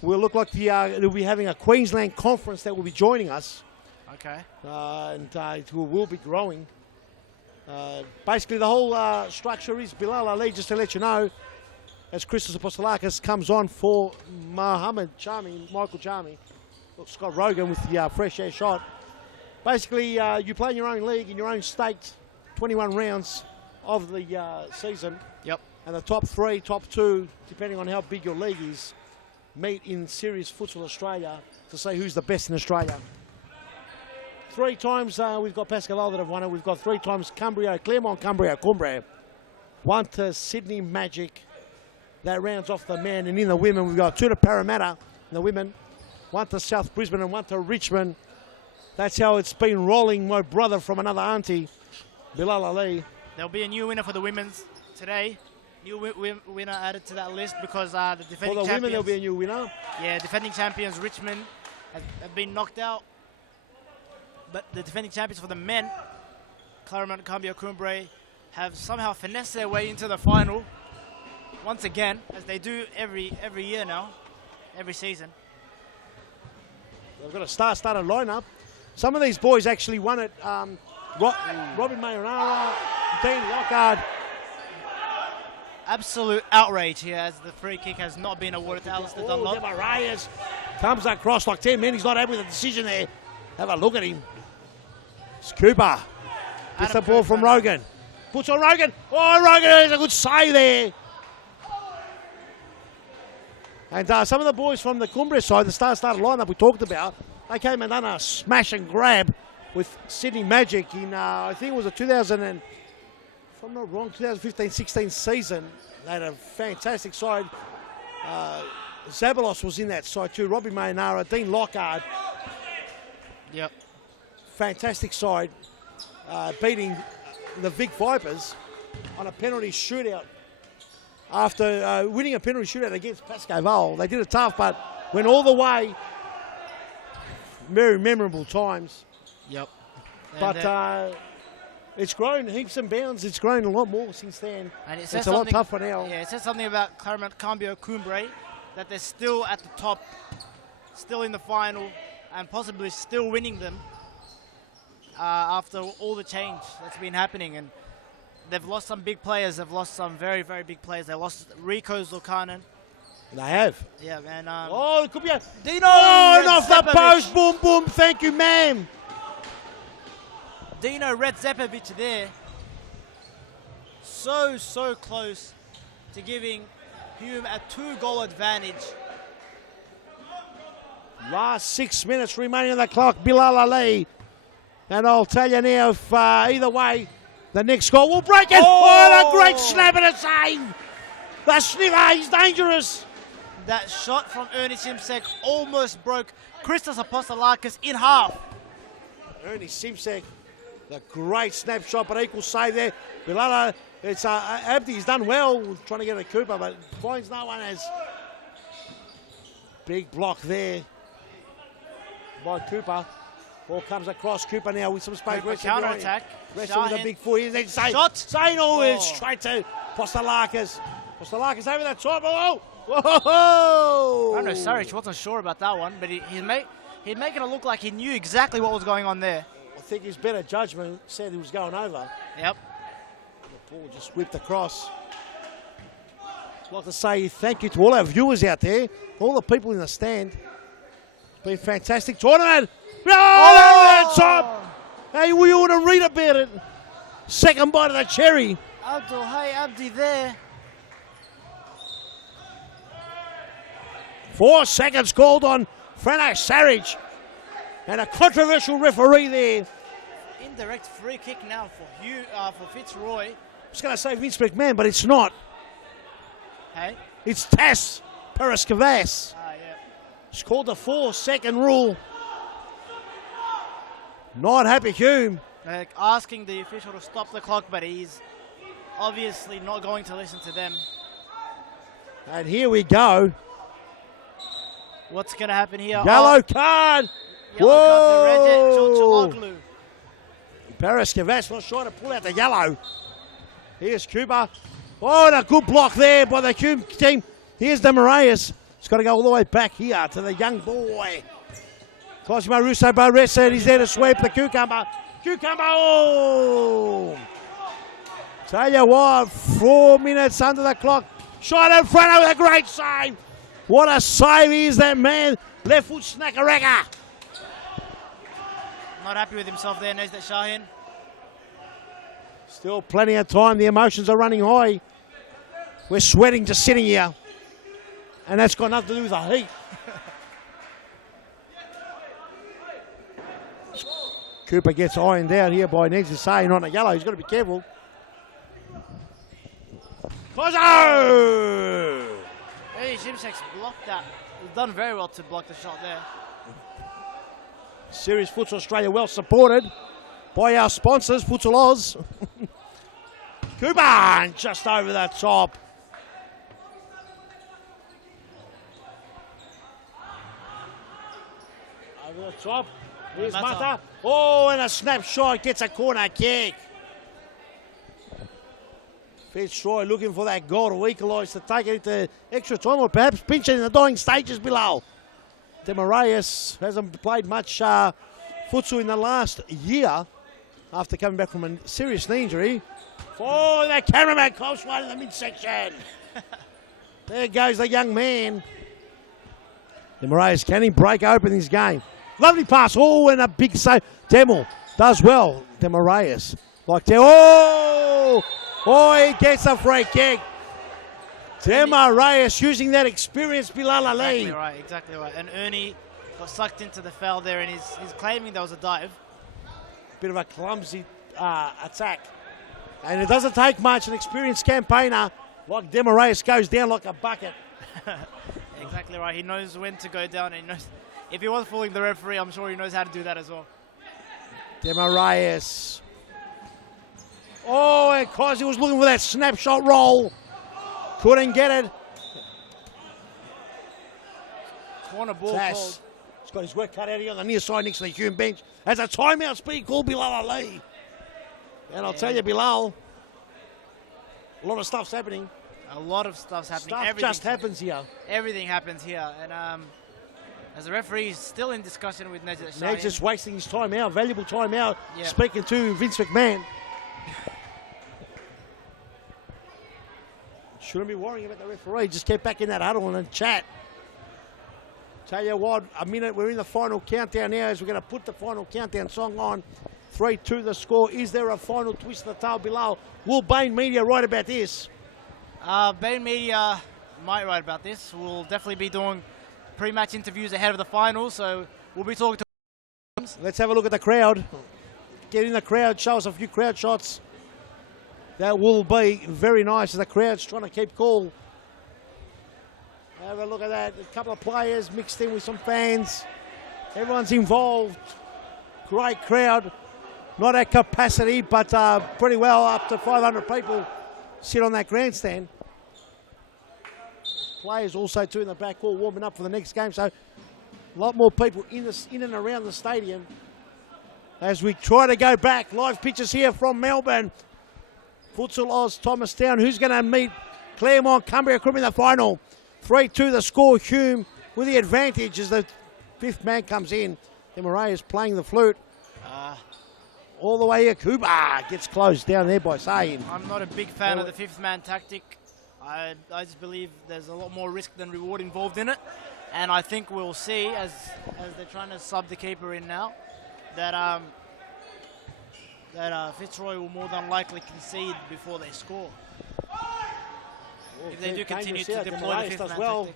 we'll look like it'll be having a Queensland conference that will be joining us. Okay. And it will be growing. Basically, the whole structure is Bilal Ali, just to let you know, as Christos Apostolakis comes on for Michael Charmy, Scott Rogan with the fresh air shot. Basically, you play in your own league, in your own state, 21 rounds of the season. Yep. And the top 3, top 2, depending on how big your league is, meet in Series Futsal Australia to say who's the best in Australia. 3 times we've got Pascal that have won it. We've got 3 times Claremont, Cumbria. 1 to Sydney Magic. That rounds off the men. And in the women, we've got 2 to Parramatta in the women. 1 to South Brisbane and 1 to Richmond. That's how it's been rolling. My brother from another auntie, Bilal Ali. There'll be a new winner for the women's today. New winner added to that list because the defending champions... For the women, there'll be a new winner. Yeah, defending champions Richmond have been knocked out. But the defending champions for the men, Claremont, Cumbria, Coombray, have somehow finessed their way into the final once again, as they do every year now, every season. They've got a star-studded lineup. Some of these boys actually won it. Robin Marinara, Dean Lockhart. Absolute outrage here as the free kick has not been awarded to Alistair Dunlop. Reyes comes across like 10 men. He's not happy with the decision there. Have a look at him. It's Cooper. Gets the ball from Rogan. Puts on Rogan. Oh, Rogan has a good save there. And some of the boys from the Cumbria side, the star-started lineup we talked about, they came and done a smash and grab with Sydney Magic in, I think it was a 2015-16 season. They had a fantastic side. Zabalos was in that side too. Robbie Maynara, Dean Lockhart. Yep. Fantastic side, beating the Vic Vipers on a penalty shootout. After winning a penalty shootout against Pascoe Vale, they did it tough, but went all the way. very memorable times. Yep. But it's grown heaps and bounds. It's grown a lot more since then. And it's a lot tougher now. Yeah, it says something about Cambio Cumbre, that they're still at the top, still in the final, and possibly still winning them after all the change that's been happening. And they've lost some big players. They've lost some very, very big players. They lost Rico Zulkanen. They have. Yeah, man. Oh, it could be a Dino. Oh, and off the post. Boom, boom. Thank you, ma'am. Dino Redzepovic there. So close to giving Hume a 2-goal advantage. Last 6 minutes remaining on the clock. Bilal Ali. And I'll tell you now, if either way, the next goal will break it. Oh, a great snap and a save. The sniffer, he's dangerous. That shot from Ernie Simsek almost broke Christos Apostolakis in half. Ernie Simsek, the great snapshot, but equal save there. Bilal, it's Abdi's done well trying to get a Cooper, but finds no one as big block there by Cooper. Ball comes across. Cooper now with some space. Counter attack. Wrestle with a big foot. Here's that save. Shot. Saying straight to Apostolakis. Apostolakis over the top. Oh! Whoa! I don't know, Saric wasn't sure about that one, but he's making it look like he knew exactly what was going on there. I think his better judgment said he was going over. Yep. The ball just whipped across. I'd like to say thank you to all our viewers out there, all the people in the stand. It's been a fantastic tournament. Oh, the top! Hey, we ought to read about it. Second bite of the cherry. Abdul Hay Abdi there. 4 seconds called on Frano Saric. And a controversial referee there. Indirect free kick now for Fitzroy. I was going to say Vince McMahon, but it's not. Hey? It's Tas Paraskevas. Yeah. It's called the 4-second rule. Not happy Hume. Like asking the official to stop the clock, but he's obviously not going to listen to them. And here we go. What's going to happen here? Yellow card. Yellow card to Rajat Chaloglu. Paraskevas not sure to pull out the yellow. Here's Cuba. Oh, and a good block there by the Hume team. Here's Demarius. He's got to go all the way back here to the young boy. Cosimo Russo Barresa, he's there to sweep the cucumber. Oh! Tell you what, 4 minutes under the clock. Shot in front of a great save. What a save is that man. Left foot snackaraka. Not happy with himself there, Nezdat Shahin. Still plenty of time. The emotions are running high. We're sweating just sitting here. And that's got nothing to do with the heat. Cooper gets ironed out here by Nezdat Shahin on a yellow. He's got to be careful. Kozo! Hey, Jimsek's blocked that. He's done very well to block the shot there. Series Futsal Australia well supported by our sponsors, Futsal Oz. Kuban just over the top. Over the top. Here's Mata. Oh, and a snapshot gets a corner kick. Fitzroy looking for that goal to equalise, to take it into extra time, or perhaps pinch it in the dying stages below. Demarius hasn't played much futsal in the last year after coming back from a serious knee injury. Oh, that cameraman comes right in the midsection. There goes the young man. Demarius, can he break open his game? Lovely pass. Oh, and a big save. Demel does well. Demarius. Oh, he gets a free kick. Demarius using that experience, Bilal Ali. Exactly right. And Ernie got sucked into the foul there, and he's claiming there was a dive. Bit of a clumsy attack. And it doesn't take much. An experienced campaigner like Demarius goes down like a bucket. Exactly right. He knows when to go down. And he knows if he was fooling the referee, I'm sure he knows how to do that as well. Demarius. Oh, and Cosy was looking for that snapshot roll. Couldn't get it. Corner ball Tas. called. He's got his work cut out here on the near side next to the Hume bench. As a timeout's being called Bilal Ali. And I'll tell you, Bilal, a lot of stuff's happening. A lot of stuff's happening. Stuff just happens here. Everything happens here. And as the referee is still in discussion with Najat Ned's just wasting his time out, valuable time out, Yeah. speaking to Vince McMahon. Shouldn't be worrying about the referee. Just get back in that huddle and chat. Tell you what, a minute, we're in the final countdown now as we're going to put the final countdown song on. 3-2 the score. Is there a final twist of the tail below? Will Bain Media write about this? Bain Media might write about this. We'll definitely be doing pre-match interviews ahead of the final, so we'll be talking to... Let's have a look at the crowd. Get in the crowd, show us a few crowd shots. That will be very nice as the crowd's trying to keep cool. Have a look at that. A couple of players mixed in with some fans. Everyone's involved. Great crowd. Not at capacity, but pretty well up to 500 people sit on that grandstand. Players also too in the back wall warming up for the next game. So a lot more people in and around the stadium as we try to go back. Live pictures here from Melbourne. Futsal Oz Thomastown. Who's going to meet Claremont Cumbria Crew in the final? 3-2 the score. Hume with the advantage as the fifth man comes in. Demaray is playing the flute. All the way here. Kuba gets closed down there by Sahin. I'm not a big fan of the fifth man tactic. I just believe there's a lot more risk than reward involved in it. And I think we'll see, as they're trying to sub the keeper in now, that Fitzroy will more than likely concede before they score. If they do continue to deploy the fifth man tactic.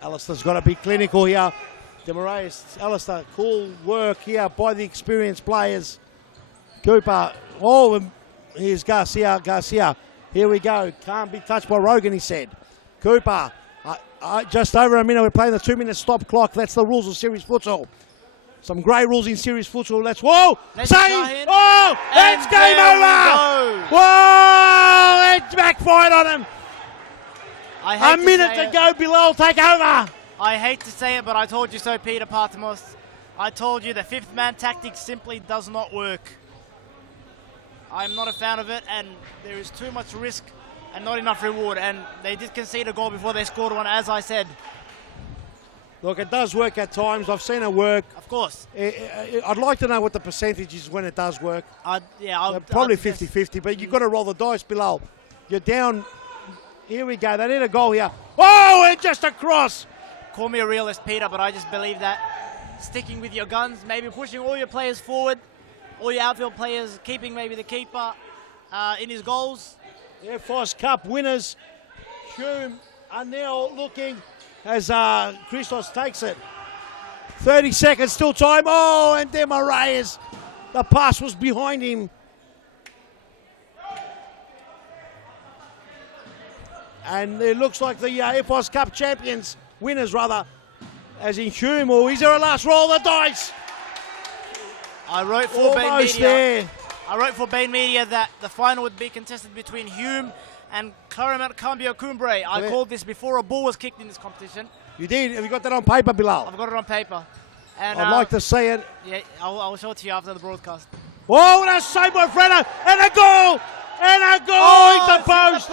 Alistair's got to be clinical here. Demarais, Alistair, cool work here by the experienced players. Cooper, here's Garcia. Here we go. Can't be touched by Rogan, he said. Cooper, just over a minute. We're playing the 2-minute stop clock. That's the rules of series futsal. Some great rules in series futsal. Let's game over. Whoa, it's backfired on him. A minute to go, Bilal, take over. I hate to say it, but I told you so, Peter Partamos. I told you the fifth man tactic simply does not work. I'm not a fan of it, and there is too much risk and not enough reward. And they did concede a goal before they scored one, as I said. Look, it does work at times. I've seen it work. Of course. I'd like to know what the percentage is when it does work. I'd Probably 50-50, but you've got to roll the dice below. You're down. Here we go. They need a goal here. Oh, and just across. Call me a realist, Peter, but I just believe that sticking with your guns, maybe pushing all your players forward, all your outfield players keeping maybe the keeper in his goals. Air Force Cup winners, Hume, are now looking as Christos takes it. 30 seconds, still time. Oh, and Demarais, the pass was behind him. And it looks like the Air Force Cup champions, winners rather, as in Hume. Or is there a last roll of the dice? I wrote for Bain Media. There. I wrote for Bain Media that the final would be contested between Hume and Claremont Cumbria. I called this before a ball was kicked in this competition. You did? Have you got that on paper, Bilal? I've got it on paper. And I'd like to see it. Yeah, I'll show it to you after the broadcast. Oh, what a save by Freddo! And a goal! And a goal into the post!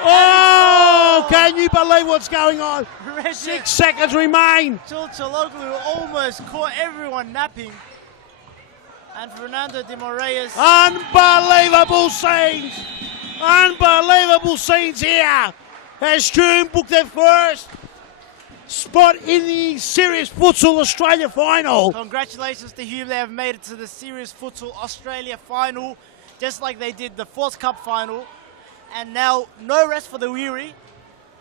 Oh, can you believe what's going on? 6 seconds remain. Chilchaloglu almost caught everyone napping. And Fernando de Moraes. Unbelievable scenes! Unbelievable scenes here. Has Hume booked their first spot in the Serious Futsal Australia final. Congratulations to Hume. They have made it to the Serious Futsal Australia final, just like they did the Force Cup final. And now, no rest for the weary.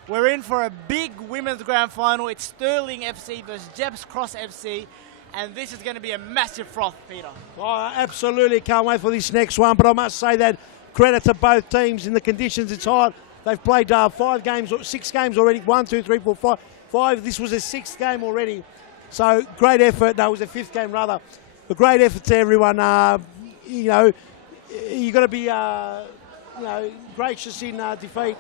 We're in for a big women's grand final. It's Stirling FC versus Jeps Cross FC. And this is going to be a massive froth, Peter. Oh, I absolutely can't wait for this next one. But I must say that credit to both teams in the conditions it's hot. They've played 5 games, or 6 games already. 1, 2, 3, 4, 5. This was a 6th game already. So great effort. No, it was a 5th game rather. But great effort to everyone. You got to be gracious in defeat.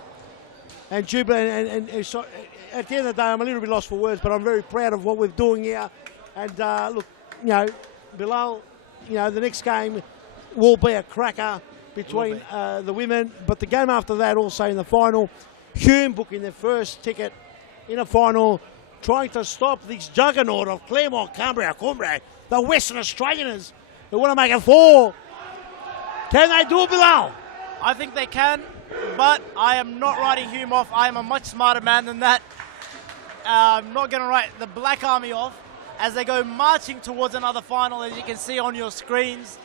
and jubilant. And so at the end of the day, I'm a little bit lost for words, but I'm very proud of what we're doing here. And look, you know, Bilal, you know, the next game will be a cracker between the women. But the game after that, also in the final, Hume booking their first ticket in a final, trying to stop this juggernaut of Claremont, Cumbria, the Western Australians who want to make it 4. Can they do it, Bilal? I think they can, but I am not writing Hume off. I am a much smarter man than that. I'm not going to write the Black Army off as they go marching towards another final, as you can see on your screens.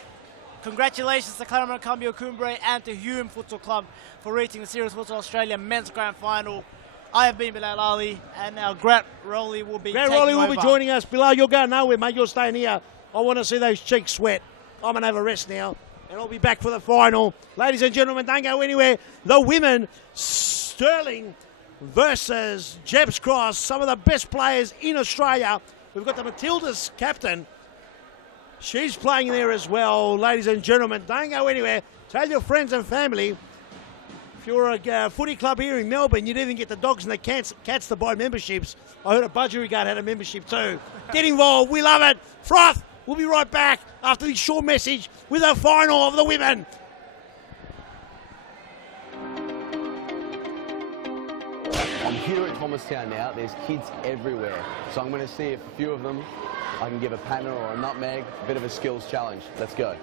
Congratulations to Claremont Cambio Cumbre and to Hume Futsal Club for reaching the Series Futsal Australia Men's Grand Final. I have been Bilal Ali, and now Grant Rowley will be joining us. Bilal, you're going nowhere, mate. You're staying here. I want to see those cheeks sweat. I'm going to have a rest now, and I'll be back for the final. Ladies and gentlemen, don't go anywhere. The women, Sterling versus Jeps Cross, some of the best players in Australia. We've got the Matildas captain. She's playing there as well. Ladies and gentlemen, don't go anywhere. Tell your friends and family. If you're a footy club here in Melbourne, you'd even get the dogs and the cats to buy memberships. I heard a Budgerigard had a membership too. Get involved. We love it. Froth, we'll be right back after this short message with the final of the women. I'm here at Thomastown now. There's kids everywhere. So I'm going to see if a few of them I can give a panner or a nutmeg, a bit of a skills challenge. Let's go.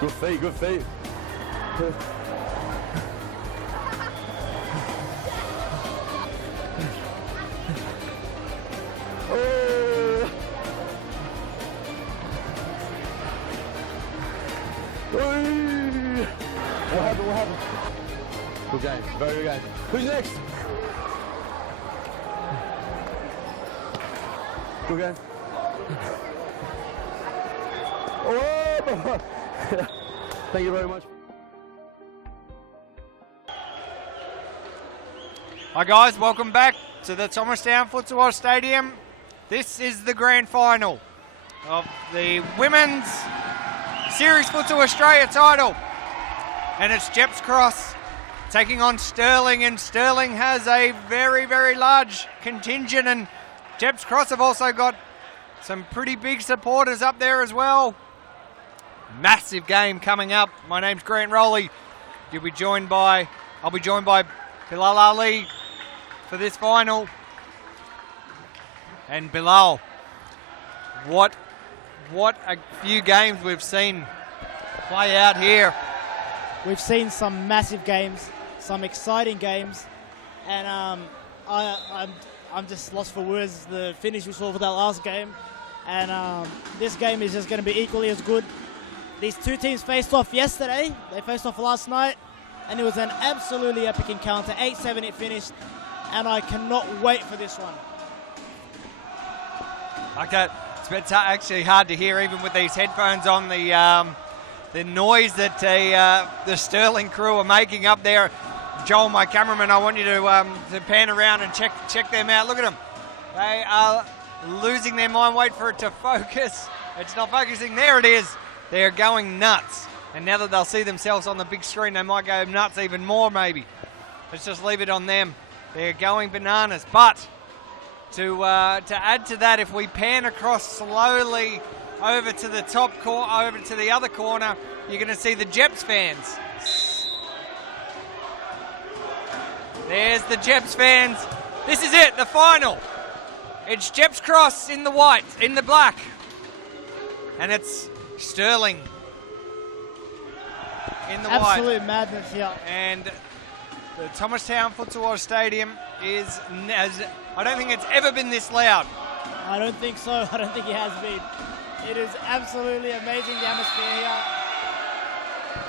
Good feet, good feet. What happened? Good game, very good game. Who's next? Good game. Oh! Thank you very much. Hi guys, welcome back to the Thomastown Futsal Stadium. This is the grand final of the Women's Series Futsal Australia title. And it's Jeps Cross taking on Sterling, and Sterling has a very, very large contingent, and Jeps Cross have also got some pretty big supporters up there as well. Massive game coming up. My name's Grant Rowley. I'll be joined by Bilal Ali for this final. And Bilal, what a few games we've seen play out here. We've seen some massive games, some exciting games, and I'm just lost for words. The finish we saw for that last game, and this game is just going to be equally as good. These two teams faced off yesterday. They faced off last night, and it was an absolutely epic encounter. 8-7 it finished, and I cannot wait for this one. Okay, it's actually hard to hear even with these headphones on. The noise that the Sterling crew are making up there. Joel, my cameraman, I want you to pan around and check them out. Look at them. They are losing their mind. Wait for it to focus. It's not focusing. There it is. They're going nuts. And now that they'll see themselves on the big screen, they might go nuts even more maybe. Let's just leave it on them. They're going bananas. But to add to that, if we pan across slowly over to the top corner, over to the other corner, you're going to see the Jeps fans. There's the Jeps fans. This is it, the final. It's Jeps Cross in the white, in the black. And it's Sterling in the white. Absolute madness here. And the Thomastown Futsal Stadium is, I don't think it's ever been this loud. I don't think so. I don't think it has been. It is absolutely amazing, the atmosphere here.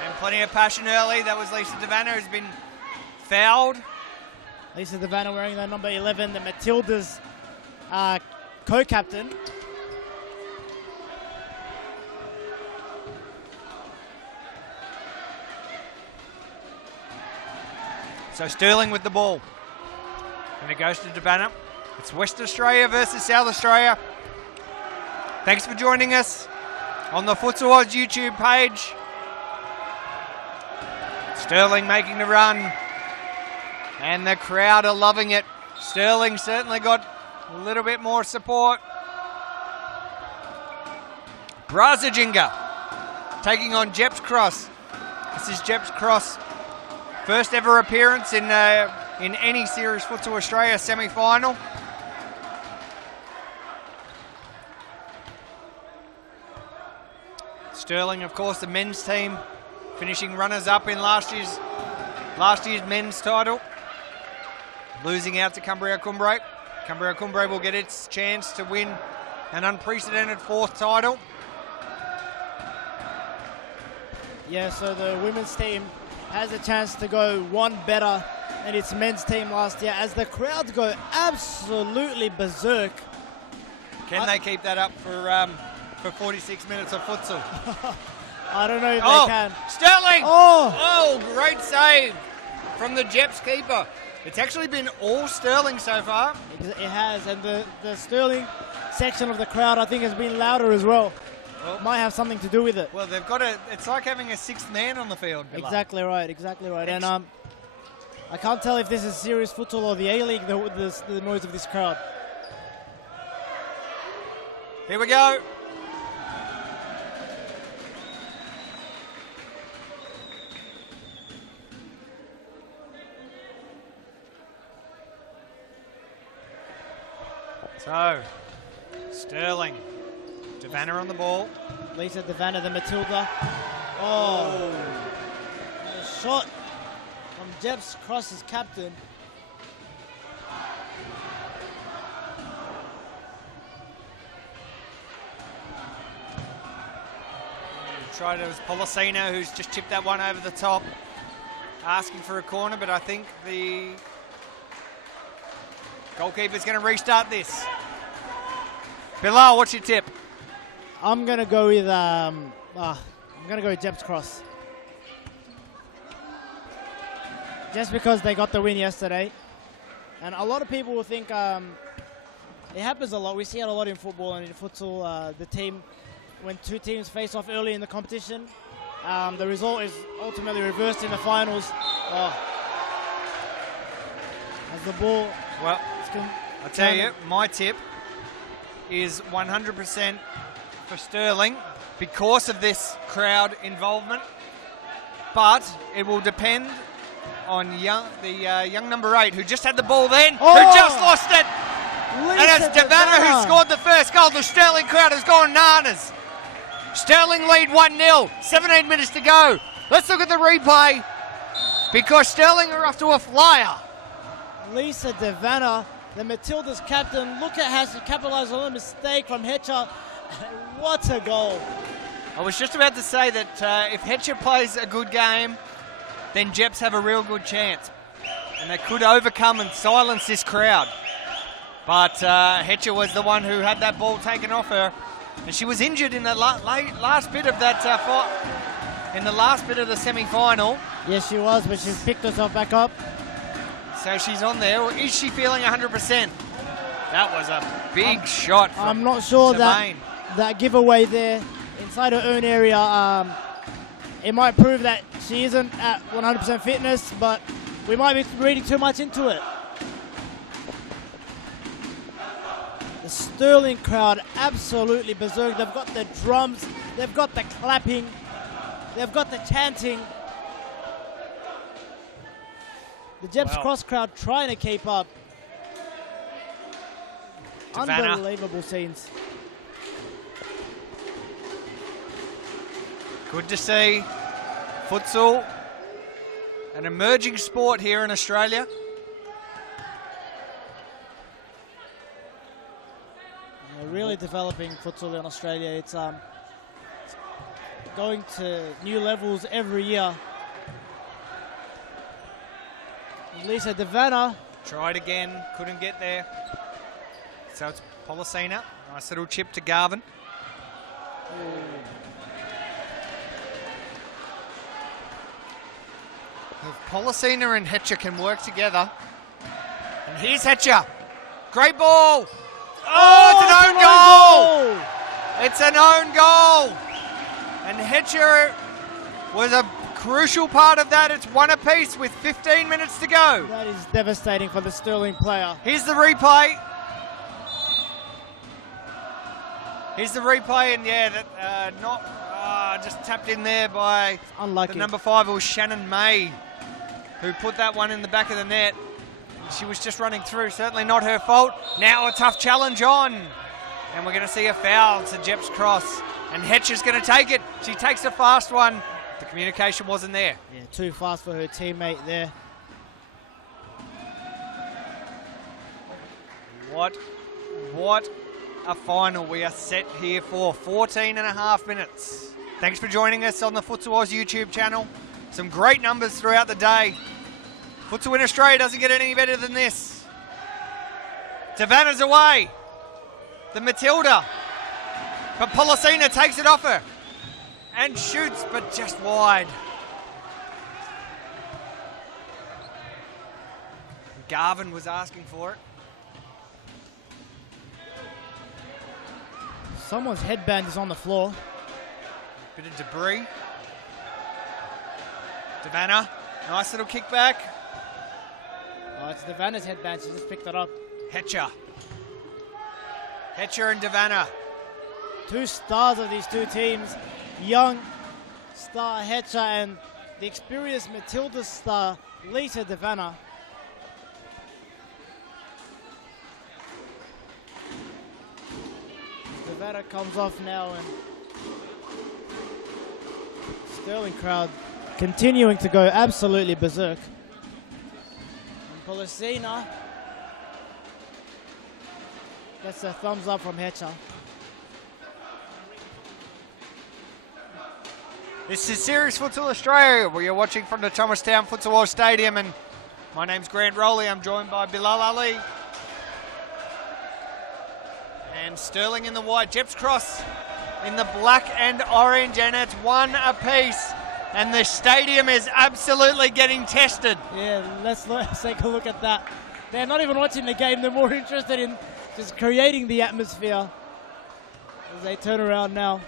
And plenty of passion early. That was Lisa Devanna, who's been fouled. Lisa Devanna wearing that number 11, the Matildas co-captain. So Sterling with the ball. And it goes to Devanna. It's West Australia versus South Australia. Thanks for joining us on the Futsal Oz YouTube page. Sterling making the run. And the crowd are loving it. Sterling certainly got a little bit more support. Brazajinga taking on Jeps Cross. This is Jeps Cross. First ever appearance in any Series Futsal Australia semi-final. Sterling, of course, the men's team, finishing runners-up in last year's men's title. Losing out to Cumbria Cumbre. Cumbria Cumbre will get its chance to win an unprecedented 4th title. Yeah, so the women's team has a chance to go one better than its men's team last year as the crowds go absolutely berserk. Can they keep that up for 46 minutes of futsal? I don't know if they can. Sterling! Oh, great save from the Jeps keeper. It's actually been all Sterling so far. It has, and the Sterling section of the crowd, I think, has been louder as well. Might have something to do with it. Well, it's like having a 6th man on the field. Exactly right. And I can't tell if this is Series Futsal or the A-League, the noise of this crowd. Here we go. So, Sterling, Devanna on the ball. Lisa Devanna, the Matilda. Oh, a shot from Jeps Cross's captain. Tried it was Policino who's just chipped that one over the top, asking for a corner, but I think the goalkeeper's going to restart this. Bilal, what's your tip? I'm gonna go with Jeps Cross. Just because they got the win yesterday, and a lot of people will think it happens a lot. We see it a lot in football and in futsal. The team, when two teams face off early in the competition, the result is ultimately reversed in the finals. As the ball. Well, I tell you, my tip is 100% for Sterling because of this crowd involvement, but it will depend on the young number 8 who just had the ball then, who just lost it. And it's Devanna who scored the first goal. The Sterling crowd has gone nanas. Sterling lead 1-0, 17 minutes to go. Let's look at the replay because Sterling are off to a flyer. Lisa Devanna, the Matilda's captain, look at how she capitalized on a mistake from Hetcher. What a goal. I was just about to say that if Hetcher plays a good game, then Jeps have a real good chance. And they could overcome and silence this crowd. But Hetcher was the one who had that ball taken off her. And she was injured in the last bit of that fight, in the last bit of the semi-final. Yes, she was, but she's picked herself back up. So she's on there. Is she feeling 100%? That was a big shot from I'm not sure Savane. that giveaway there inside her own area, it might prove that she isn't at 100% fitness, but we might be reading too much into it. The Sterling crowd absolutely berserk. They've got the drums, they've got the clapping, they've got the chanting. The Jeps Cross crowd trying to keep up. Devanna. Unbelievable scenes. Good to see futsal, an emerging sport here in Australia. Really developing futsal in Australia. It's going to new levels every year. Lisa Devanna. Tried again, couldn't get there. So it's Policina. Nice little chip to Garvin. If Policina and Hetcher can work together And here's Hetcher. Great ball. Oh, it's an own goal. It's an own goal. And Hetcher was a crucial part of that. It's one apiece with 15 minutes to go. That is devastating for the Stirling player. Here's the replay. And yeah, that just tapped in there by unlucky. The number 5. It was Shannon May who put that one in the back of the net. She was just running through. Certainly not her fault. Now a tough challenge on. And we're going to see a foul to Jep's cross. And Hetcher's going to take it. She takes a fast one. The communication wasn't there. Yeah, too fast for her teammate there. What a final we are set here for. 14 and a half minutes. Thanks for joining us on the Futsal Oz YouTube channel. Some great numbers throughout the day. Futsal in Australia doesn't get any better than this. Savannah's away. The Matilda. But Policina takes it off her. And shoots, but just wide. Garvin was asking for it. Someone's headband is on the floor. Bit of debris. Savannah, nice little kick back. Oh, it's Savannah's headband. She just picked it up. Hetcher and Savannah. Two stars of these two teams. Young star Hetcher and the experienced Matilda star Lisa Savannah. Savannah comes off now and Stirling crowd continuing to go absolutely berserk. And Policina gets a thumbs up from Hetcher. This is Series Futsal Australia. We are watching from the Thomastown Futsal Oz Stadium, and my name's Grant Rowley. I'm joined by Bilal Ali. And Stirling in the white. Jep's cross in the black and orange, and it's one apiece. And the stadium is absolutely getting tested. Yeah, let's take a look at that. They're not even watching the game. They're more interested in just creating the atmosphere as they turn around now.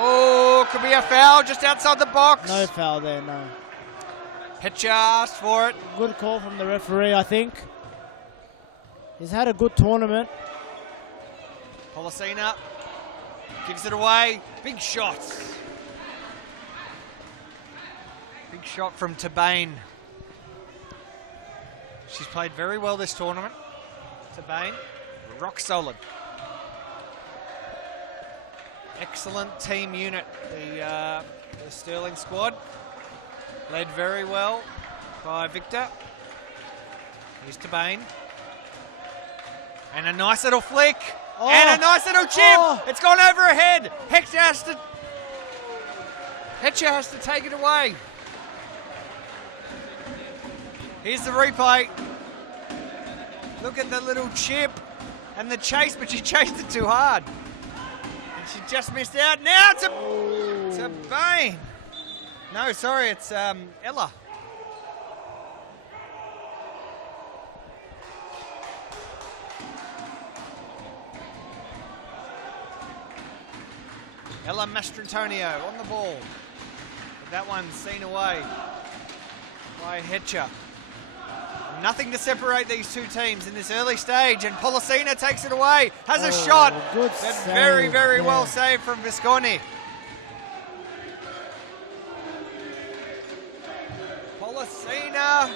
Oh, could be a foul just outside the box. No foul there, no. Hetcher asked for it. Good call from the referee, I think. He's had a good tournament. Policina gives it away. Big shot. Big shot from Tabane. She's played very well this tournament. Tabane, rock solid. Excellent team unit, the Stirling squad. Led very well by Victor. Here's Tabane. And a nice little flick. Oh. And a nice little chip. Oh. It's gone over her head. Hetcher has to take it away. Here's the replay. Look at the little chip and the chase, but she chased it too hard. She just missed out. Now to Bain. No, sorry, it's Ella. Ella Mastrantonio on the ball. But that one's seen away by Hetcher. Nothing to separate these two teams in this early stage, and Policina takes it away, has a shot. Good That's save. very, very well saved from Visconti. Policina.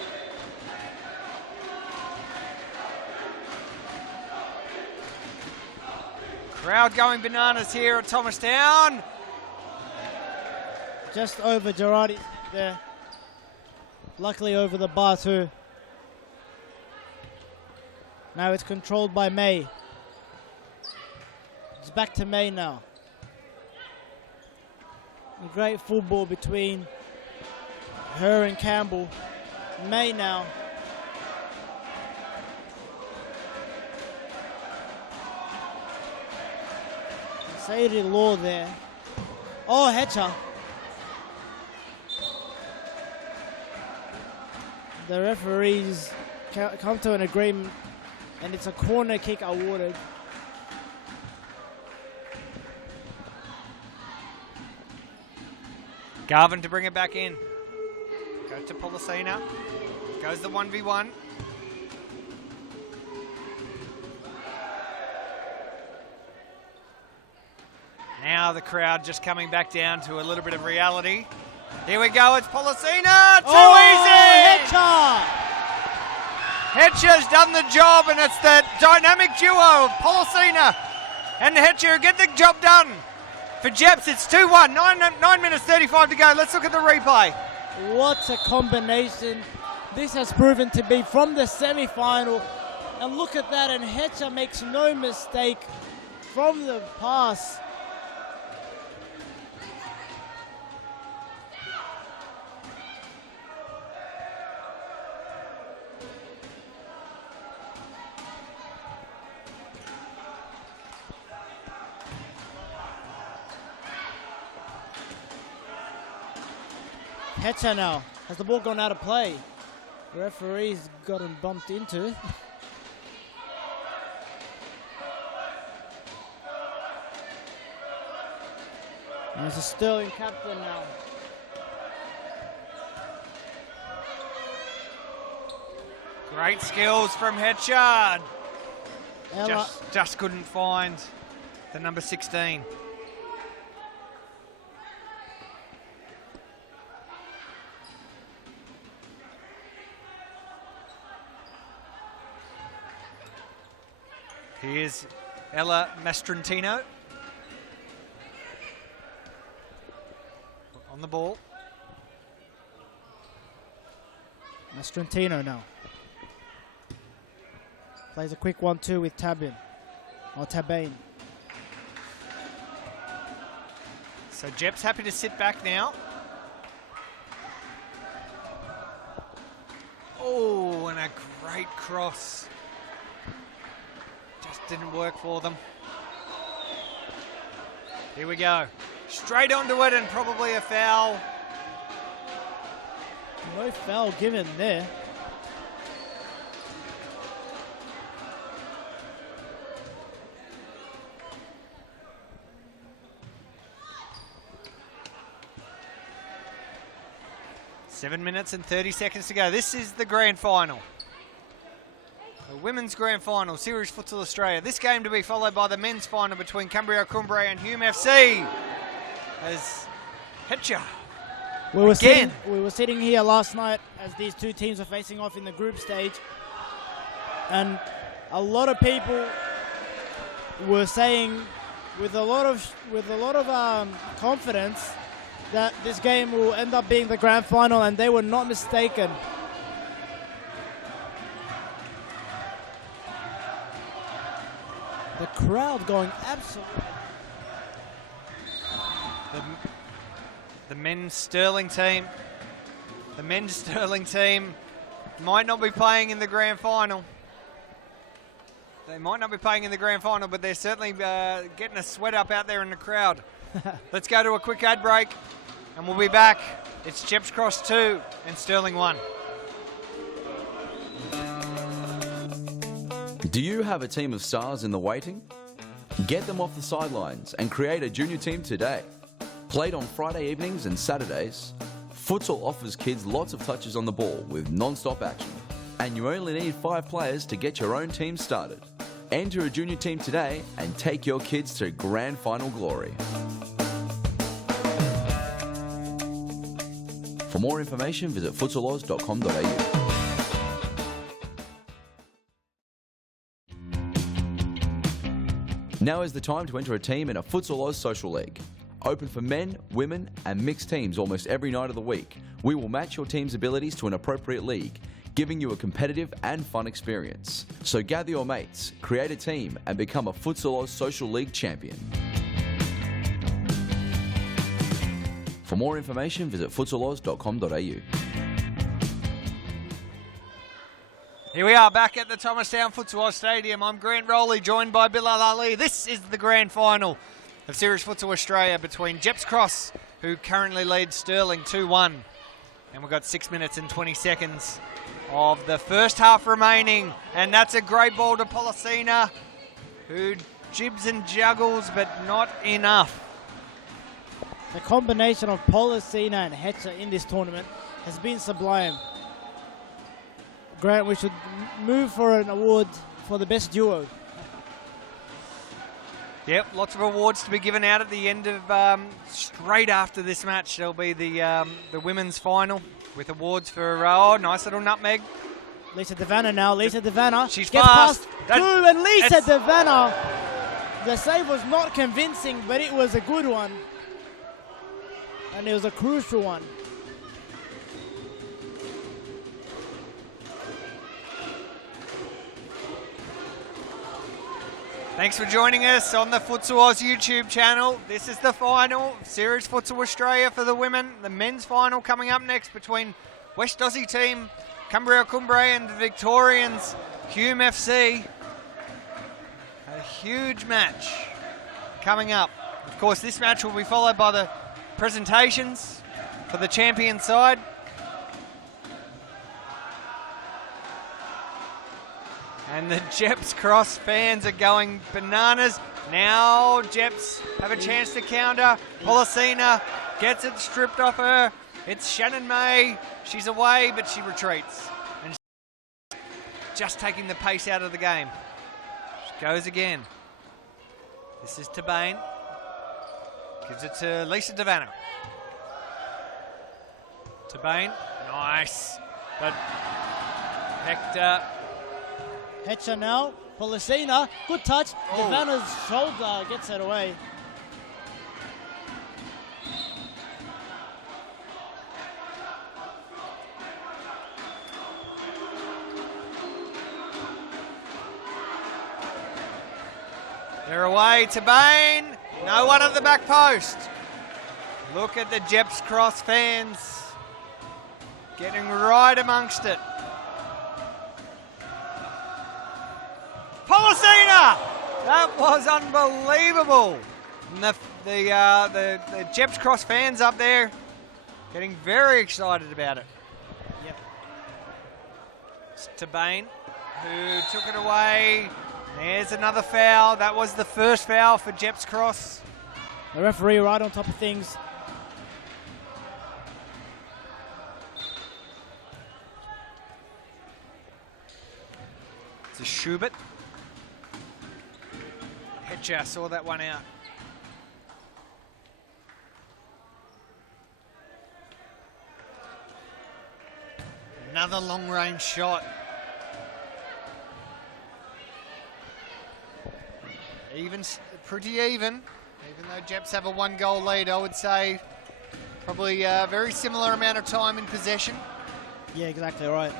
Crowd going bananas here at Thomastown. Just over Girardi there. Luckily over the bar too. Now it's controlled by May. It's back to May now. A great football between her and Campbell. May now. Sadie Law there. Oh, Hetcher. the referees come to an agreement, and it's a corner kick awarded. Garvin to bring it back in. Go to Policina. Goes the 1v1. Now the crowd just coming back down to a little bit of reality. Here we go, it's Policina! Too easy! Hetcher's done the job, and it's the dynamic duo of Policina and Hetcher who get the job done. For Jeps, it's 2-1, 9 minutes 35 to go. Let's look at the replay. What a combination this has proven to be from the semi-final. And look at that, and Hetcher makes no mistake from the pass. Hetcher now. Has the ball gone out of play? The referee's gotten bumped into. And it's a Sterling captain now. Great skills from Hetcher. Ella. Just couldn't find the number 16. Here's Ella Mastrantino on the ball. Mastrantino now. Plays a quick 1-2 with Tabin. Or Tabane. So Jep's happy to sit back now. Oh, and a great cross. Just didn't work for them. Here we go. Straight onto it and probably a foul. No foul given there. Seven minutes and 30 seconds to go. This is the grand final. The women's grand final, Series Futsal Australia. This game to be followed by the men's final between Cumbria Cumbria and Hume FC. As Hetcher We were sitting here last night as these two teams are facing off in the group stage, and a lot of people were saying with a lot of confidence that this game will end up being the grand final, and they were not mistaken. The crowd going absolutely. The men's Sterling team. The men's Sterling team might not be playing in the grand final. They might not be playing in the grand final, but they're certainly getting a sweat up out there in the crowd. Let's go to a quick ad break, and we'll be back. It's Jeps Cross 2 and Sterling 1. Do you have a team of stars in the waiting? Get them off the sidelines and create a junior team today. Played on Friday evenings and Saturdays, futsal offers kids lots of touches on the ball with non-stop action. And you only need 5 players to get your own team started. Enter a junior team today and take your kids to grand final glory. For more information, visit futsaloz.com.au. Now is the time to enter a team in a Futsal Oz Social League. Open for men, women and mixed teams almost every night of the week. We will match your team's abilities to an appropriate league, giving you a competitive and fun experience. So gather your mates, create a team and become a Futsal Oz Social League champion. For more information, visit futsaloz.com.au. Here we are back at the Thomastown Futsal Stadium. I'm Grant Rowley, joined by Bilal Ali. This is the grand final of Series Futsal Australia between Jeps Cross, who currently leads Sterling 2-1. And we've got 6 minutes and 20 seconds of the first half remaining. And that's a great ball to Policina, who jibs and juggles, but not enough. The combination of Policina and Hetcher in this tournament has been sublime. Grant, we should move for an award for the best duo. Yep, lots of awards to be given out at the end of, straight after this match. There'll be the women's final with awards for, nice little nutmeg. Lisa Devanna now, Lisa Devanna. She's gets fast. past Drew and Lisa Devanna. The save was not convincing, but it was a good one. And it was a crucial one. Thanks for joining us on the Futsal Oz YouTube channel. This is the final of Series Futsal Australia for the women. The men's final coming up next between West Aussie team Cumbria Cumbre and the Victorians Hume FC. A huge match coming up. Of course, this match will be followed by the presentations for the champion side. And the Jeps Cross fans are going bananas. Now Jeps have a chance to counter. Policina gets it stripped off her. It's Shannon May. She's away, but she retreats. And just taking the pace out of the game. She goes again. This is Tabane. Gives it to Lisa Devanna. Tabane, nice. But Hector. Hetcher now, Policina, good touch. Devanna's shoulder gets it away. They're away to Bain. No one at the back post. Look at the Jeps Cross fans getting right amongst it. Policina! That was unbelievable. And the Jeps Cross fans up there getting very excited about it. Yep. It's Tabane who took it away. There's another foul. That was the first foul for Jeps Cross. The referee right on top of things. It's a Schubert. Hetcher saw that one out. Another long range shot. Pretty even though Jeps have a 1-goal lead. I would say probably a very similar amount of time in possession. Yeah, exactly right.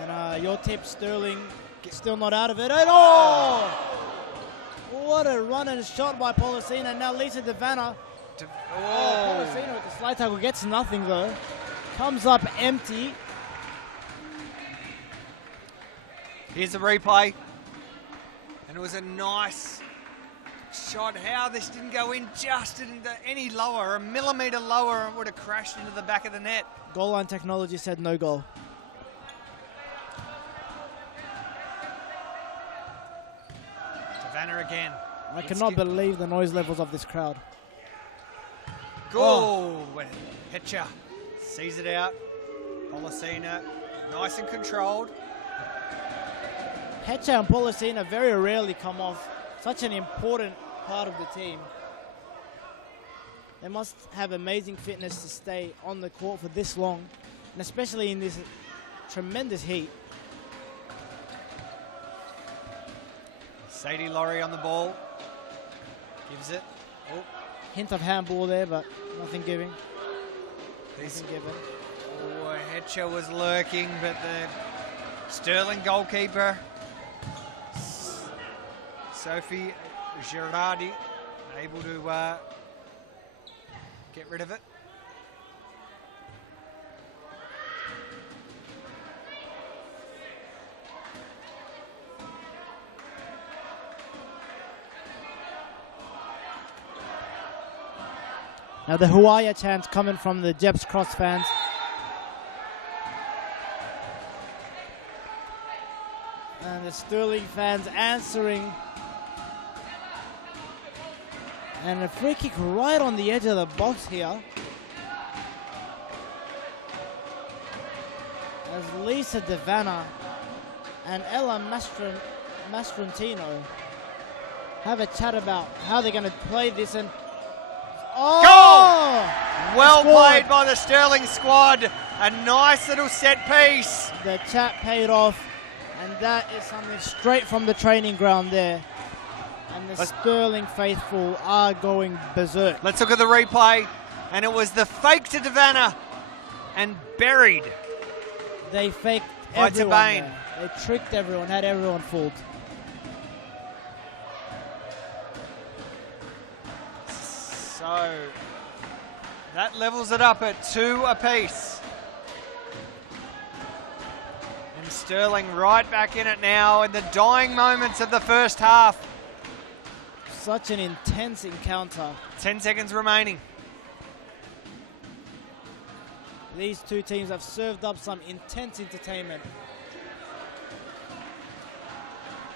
And your tip, Sterling, still not out of it. And what a run and shot by Policina. Now Lisa Devanna. Policina with the slide tackle gets nothing though. Comes up empty. Here's the replay. And it was a nice shot. How this didn't go in just any lower, a millimetre lower, and would have crashed into the back of the net. Goal line technology said no goal. Devanna again. I cannot believe the noise levels of this crowd. Goal! Hetcher sees it out. Policina, nice and controlled. Hetcher and Policina very rarely come off. Such an important part of the team. They must have amazing fitness to stay on the court for this long, and especially in this tremendous heat. Sadie Laurie on the ball. Gives it. Oh. Hint of handball there, but nothing giving. Nothing given. Oh, Hetcher was lurking, but the Sterling goalkeeper, Sophie Girardi, able to get rid of it. Now the Huaya chant coming from the Jeps Cross fans. And the Sterling fans answering. And a free kick right on the edge of the box here. As Lisa Devanna and Ella Mastrantino have a chat about how they're going to play this. And Goal! Well played by the Sterling squad. A nice little set piece. The chat paid off, and that is something straight from the training ground there. And the Sterling faithful are going berserk. Let's look at the replay. And it was the fake to Devanna and buried. They faked By everyone Tabane. there. They tricked everyone, had everyone fooled. So that levels it up at 2 apiece. And Sterling right back in it now in the dying moments of the first half. Such an intense encounter. 10 seconds remaining. These two teams have served up some intense entertainment.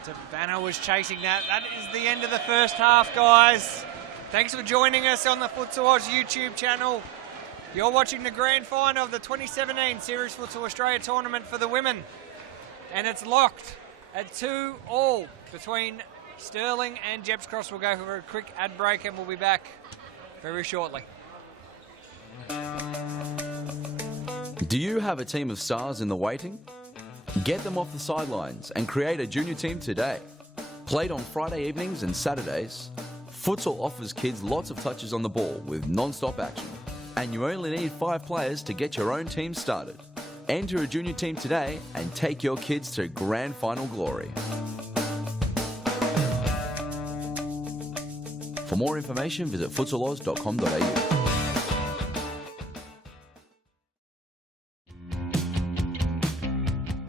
Devanna was chasing that. That is the end of the first half, guys. Thanks for joining us on the Futsal Oz YouTube channel. You're watching the grand final of the 2017 Series Futsal Australia tournament for the women. And it's locked at 2-2 between Sterling and Jeps Cross. We'll go for a quick ad break and we'll be back very shortly. Do you have a team of stars in the waiting? Get them off the sidelines and create a junior team today. Played on Friday evenings and Saturdays, Futsal offers kids lots of touches on the ball with non-stop action. And you only need 5 players to get your own team started. Enter a junior team today and take your kids to grand final glory. For more information, visit futsaloz.com.au.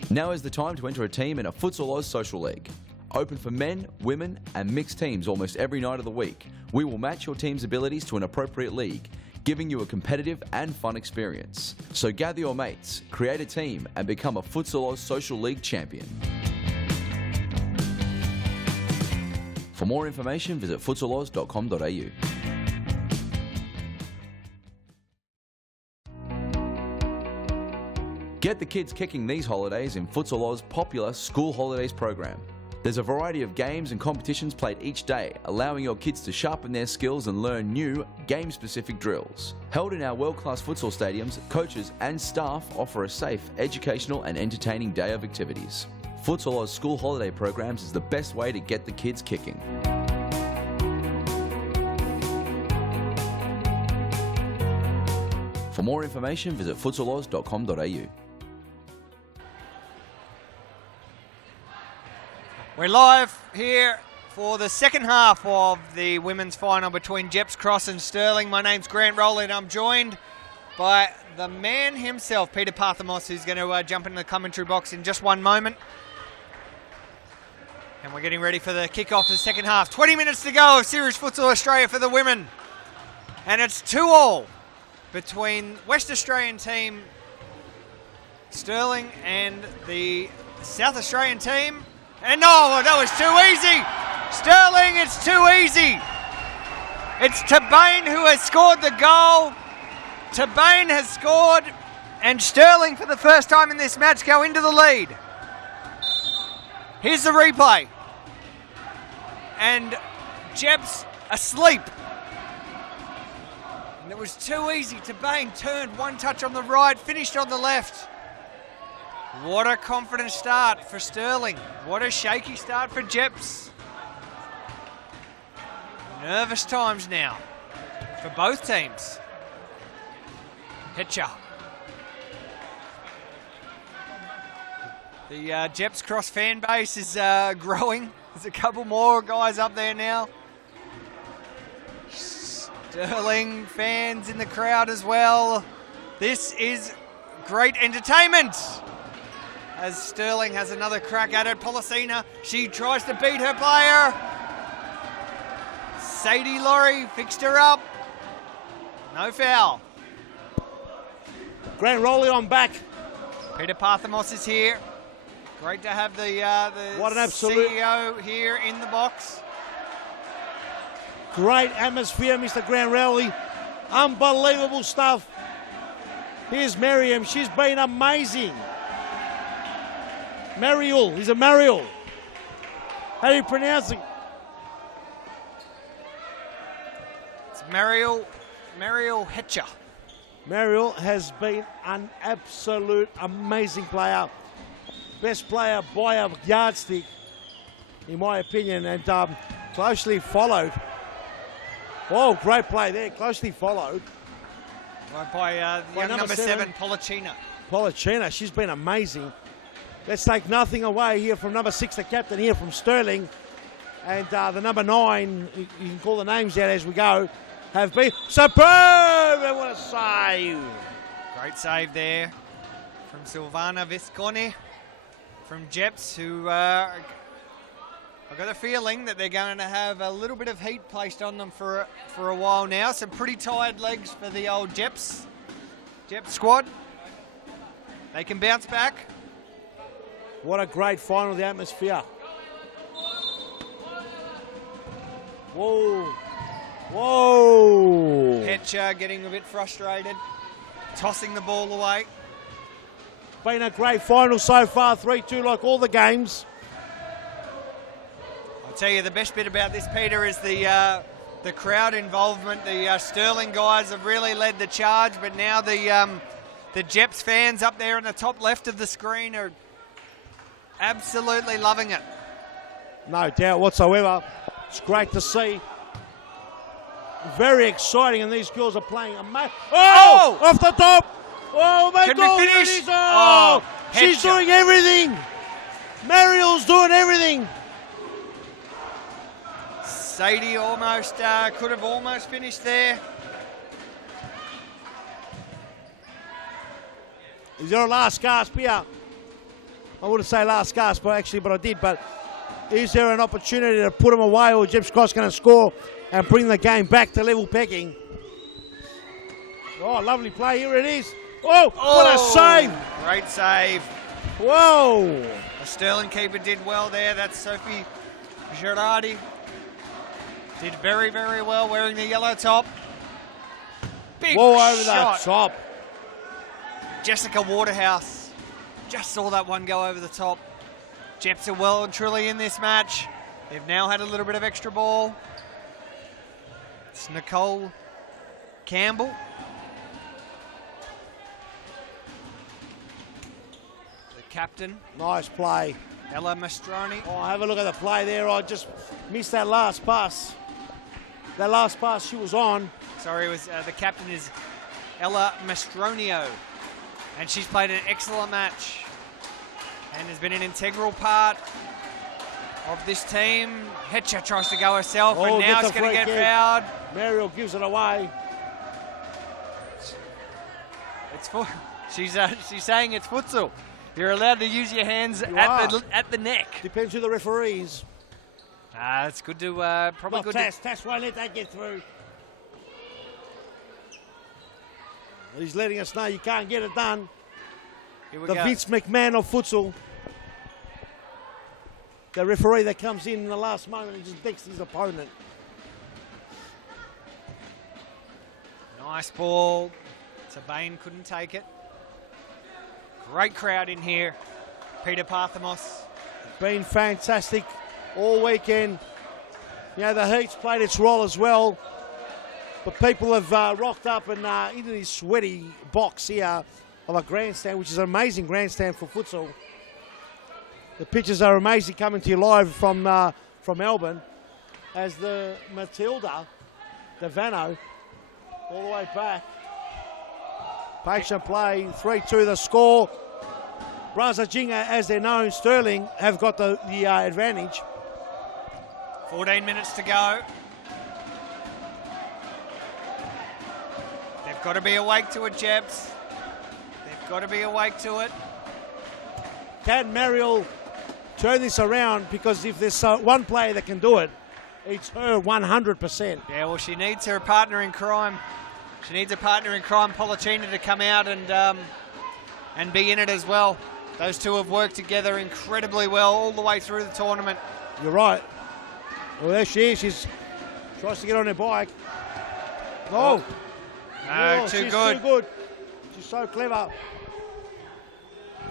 Now is the time to enter a team in a Futsal Oz Social League. Open for men, women and mixed teams almost every night of the week. We will match your team's abilities to an appropriate league, giving you a competitive and fun experience. So gather your mates, create a team and become a Futsal Oz Social League champion. For more information, visit futsaloz.com.au. Get the kids kicking these holidays in Futsal Oz's popular School Holidays program. There's a variety of games and competitions played each day, allowing your kids to sharpen their skills and learn new, game-specific drills. Held in our world-class futsal stadiums, coaches and staff offer a safe, educational and entertaining day of activities. Futsal Oz School Holiday programs is the best way to get the kids kicking. For more information, visit futsaloz.com.au. We're live here for the second half of the women's final between Jeps Cross and Sterling. My name's Grant Rowley and I'm joined by the man himself, Peter Parthamos, who's going to jump into the commentary box in just one moment. And we're getting ready for the kickoff of the second half. 20 minutes to go of Series Futsal Australia for the women. And it's 2-2 between West Australian team Sterling and the South Australian team. And no, that was too easy. Sterling, it's too easy. It's Tabane who has scored the goal. Tabane has scored, and Sterling, for the first time in this match, go into the lead. Here's the replay. And Jeps asleep. And it was too easy. Tabane turned, one touch on the right, finished on the left. What a confident start for Sterling. What a shaky start for Jeps. Nervous times now for both teams. Pitcher. The Jeps Cross fan base is growing. There's a couple more guys up there now. Sterling fans in the crowd as well. This is great entertainment. As Sterling has another crack at it. Policina, she tries to beat her player. Sadie Laurie fixed her up. No foul. Grant Rowley on back. Peter Parthamos is here. Great to have the What an absolute- CEO here in the box. Great atmosphere, Mr. Granrelli. Unbelievable stuff. Here's Miriam. She's been amazing. Mariel. He's a Mariel. How do you pronounce it? It's Mariel Hetcher. Mariel has been an absolute amazing player. Best player by a yardstick, in my opinion, and closely followed. Oh, great play there. Closely followed. Right by young number 7, Policina. Policina, she's been amazing. Let's take nothing away here from number 6, the captain here from Sterling. And the number 9, you can call the names out as we go, have been superb. And what a save. Great save there from Silvana Visconi from Jeps, who I've got a feeling that they're going to have a little bit of heat placed on them for a while now. Some pretty tired legs for the old Jeps squad. They can bounce back. What a great final, the atmosphere. Whoa. Whoa. Hetcher getting a bit frustrated, tossing the ball away. Been a great final so far, 3-2 like all the games. I'll tell you, the best bit about this, Peter, is the crowd involvement. The Sterling guys have really led the charge, but now the Jeps fans up there in the top left of the screen are absolutely loving it. No doubt whatsoever. It's great to see. Very exciting, and these girls are playing amazing. Oh! Off the top! Oh, my Can God! we finish? Oh, she's Hetcher. doing everything. Mariel's doing everything. Sadie almost could have almost finished there. Is there a last gasp here? I wouldn't say last gasp, actually, but I did. But is there an opportunity to put them away, or Jim Scott's going to score and bring the game back to level pecking? Oh, lovely play. Here it is. Oh, what a save. Great save. Whoa. The Sterling keeper did well there. That's Sophie Girardi. Did very, very well wearing the yellow top. Big Whoa, over shot. that top. Jessica Waterhouse just saw that one go over the top. Jeps are well and truly in this match. They've now had a little bit of extra ball. It's Nicole Campbell. The captain. Nice play. Ella Mastroni. Oh, have a look at the play there. I just missed that last pass. That last pass she was on. Sorry, it was the captain is Ella Mastronio. And she's played an excellent match and has been an integral part of this team. Hetcher tries to go herself, and now she's going to get fouled. Mariel gives it away. It's she's saying it's futsal. You're allowed to use your hands at the neck. Depends who the referee is. It's good to probably Not good. Tass won't let that get through. He's letting us know you can't get it done. Here we The go. Vince McMahon of futsal. The referee that comes in the last moment and just decks his opponent. Nice ball. Sabine couldn't take it. Great crowd in here. Peter Parthamos. Been fantastic all weekend. You know, the heat's played its role as well. But people have rocked up and into this sweaty box here of a grandstand, which is an amazing grandstand for futsal. The pictures are amazing coming to you live from Melbourne as the Matilda, the Vano, all the way back. Patient play, 3-2 the score. Brazajinga, as they're known, Sterling, have got the advantage. 14 minutes to go. They've got to be awake to it, Jebs. They've got to be awake to it. Can Mariel turn this around? Because if there's one player that can do it, it's her 100%. Yeah, well, she needs her partner in crime. She needs a partner in crime, Policina, to come out and be in it as well. Those two have worked together incredibly well all the way through the tournament. You're right. Well, there she is. She's tries to get on her bike. No. No, she's too good. Too good. She's so clever.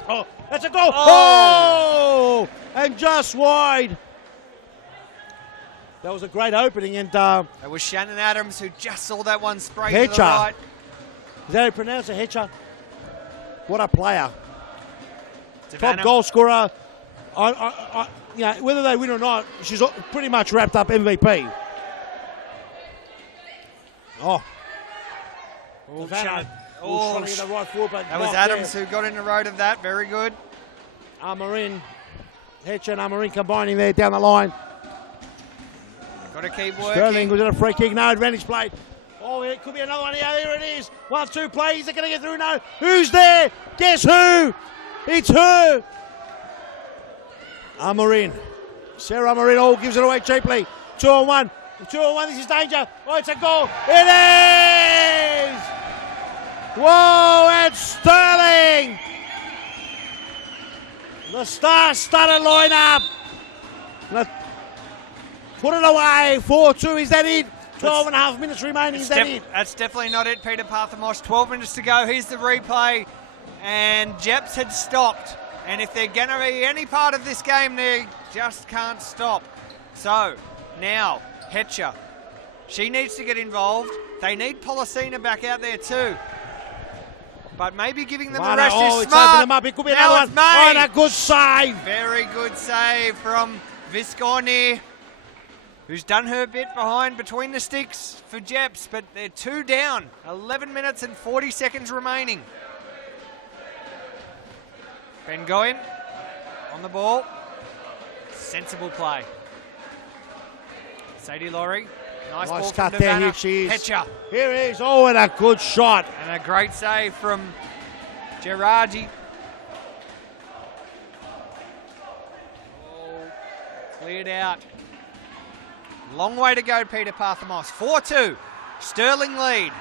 Oh, that's a goal. Oh! And just wide. That was a great opening. And it was Shannon Adams who just saw that one spray Hetcher. to the right. Is that how you pronounce it, Hetcher? What a player. Savannah. Top goal scorer. You know, whether they win or not, she's pretty much wrapped up MVP. Oh. Shannon. Trying to get the right forward, but that was Adams who got in the road of that. Very good. Amarin. Hetcher and Amarin combining there down the line. Got to keep working. Sterling was in a free kick. No advantage played. Oh, it could be another one. Yeah, here it is. 1-2 play. Is it going to get through? No. Who's there? Guess who? It's her. Amarin. Sarah Amarin. Oh, gives it away cheaply. 2-on-1. 2-on-1. This is danger. Oh, it's a goal. It is. Whoa, and Sterling. The star-studded lineup. Put it away. 4-2. Is that it? 12 and a half minutes remaining. Is that it? That's definitely not it, Peter Parthamos. 12 minutes to go. Here's the replay. And Jeps had stopped. And if they're going to be any part of this game, they just can't stop. So, now, Hetcher. She needs to get involved. They need Policina back out there too. But maybe giving them the rest is smart. It's opened them up. It could be now another one. Oh, and a good save. Very good save from Visconti, who's done her bit behind between the sticks for Jeps, but they're 2 down. 11 minutes and 40 seconds remaining. Ben Goyen on the ball. Sensible play. Sadie Laurie. Nice ball cut from there. Savannah. Here she is. Hetcher. Here it is. Oh, and a good shot. And a great save from Gerardi. Oh, cleared out. Long way to go, Peter Parthamos. 4-2. Sterling lead.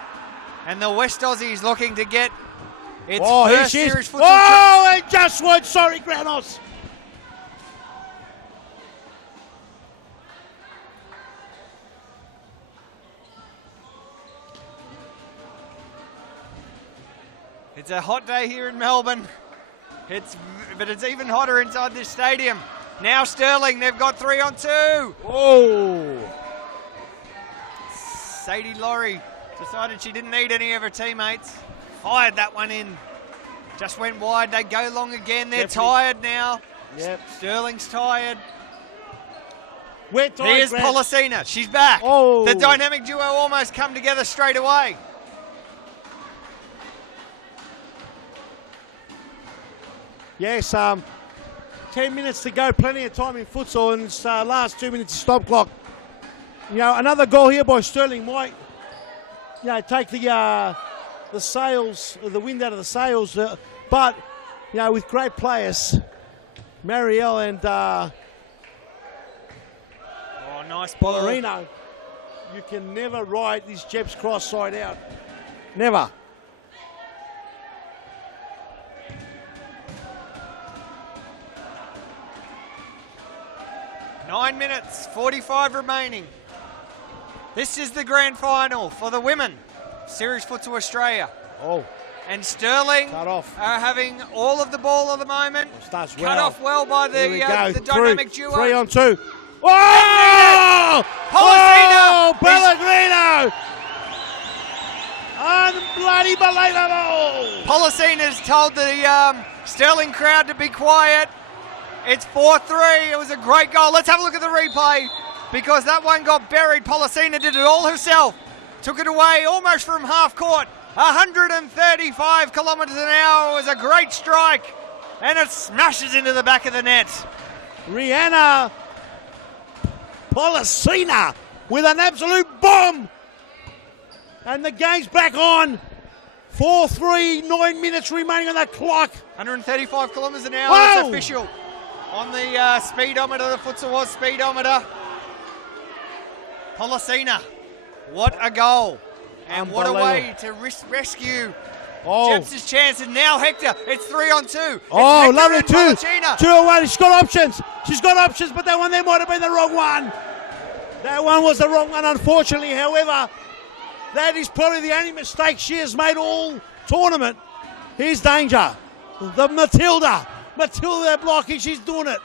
And the West Aussies looking to get its first series futsal. Oh, and just went. Sorry, Granos. It's a hot day here in Melbourne. But it's even hotter inside this stadium. Now Sterling, they've got 3-on-2. Oh. Sadie Laurie decided she didn't need any of her teammates. Fired that one in. Just went wide. They go long again. They're tired now. Yep. Sterling's tired. We're tired. Here's Policina. She's back. Oh. The dynamic duo almost come together straight away. Yes, 10 minutes to go, plenty of time in futsal, and it's last 2 minutes of stop clock. You know, another goal here by Sterling might, you know, take the sails, the wind out of the sails, but, you know, with great players, Marielle and nice ball. Ballerino, you can never ride this Jeps cross side out. Never. Nine minutes, 45 remaining. This is the grand final for the women. Series Futsal Australia. Oh. And Sterling are having all of the ball at the moment. Starts Cut off well by the dynamic duo. 3-on-2. Oh! Policina! Pellegrino! Unbloody believable! Policina's told the Sterling crowd to be quiet. It's 4-3. It was a great goal. Let's have a look at the replay because that one got buried. Policina did it all herself. Took it away almost from half court. 135 kilometres an hour. It was a great strike. And it smashes into the back of the net. Rihanna Policina with an absolute bomb. And the game's back on. 4-3, 9 minutes remaining on that clock. 135 kilometres an hour. Whoa! It's official. On the speedometer, the Futsal was speedometer. Policina, what a goal. And what a way to rescue Oh. Jeps' chance, and now Hector. It's 3-on-2. Oh, It's Hector lovely and two. Polachina. 2-1. She's got options. She's got options, but that one there might have been the wrong one. That one was the wrong one, unfortunately. However, that is probably the only mistake she has made all tournament. Here's danger. The Matilda blocking. She's doing it.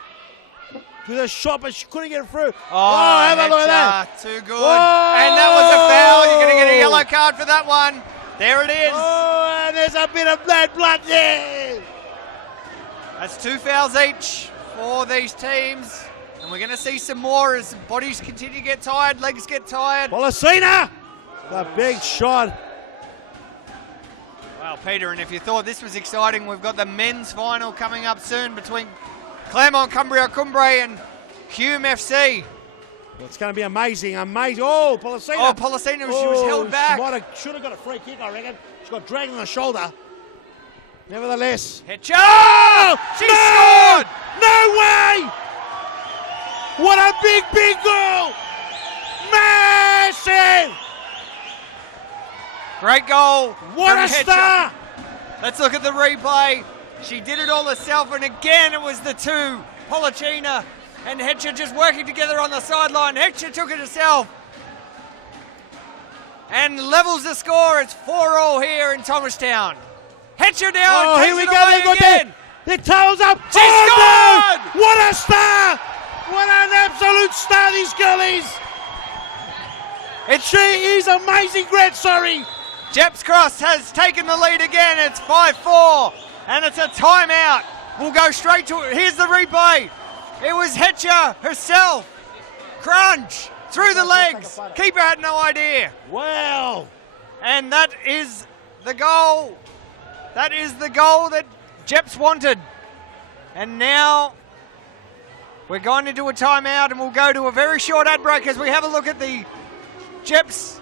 With a shot, but she couldn't get it through. Oh, have a look at that. Too good. Whoa. And that was a foul. You're going to get a yellow card for that one. There it is. Oh, and there's a bit of blood there. That's 2 fouls each for these teams. And we're going to see some more as bodies continue to get tired, legs get tired. Polacina, the big shot. Well, Peter, and if you thought this was exciting, we've got the men's final coming up soon between Claremont Cumbria Cumbre and Hume FC. Well, it's going to be amazing. Oh, Polacina. Oh, Polacina, she was held back. Should have got a free kick, I reckon. She got dragged on the shoulder. Nevertheless. Hetcher! Oh, she scored! No way! What a big goal! Massive! Great goal. What from a Hetcher. star! Let's look at the replay. She did it all herself, and again it was the two, Polachina and Hetcher, just working together on the sideline. Hetcher took it herself and levels the score. It's 4-4 here in Thomastown. Hetcher now takes here we it go. away They've got again. their toes up. She scored! No! What a star! What an absolute star, these girlies! She is amazing, Grant, sorry. Jeps Cross has taken the lead again. It's 5-4, and it's a timeout. We'll go straight to it. Here's the replay. It was Hetcher herself. Crunch through the legs. Keeper had no idea. Wow. And that is the goal. That is the goal that Jeps wanted. And now we're going into a timeout, and we'll go to a very short ad break as we have a look at the Jeps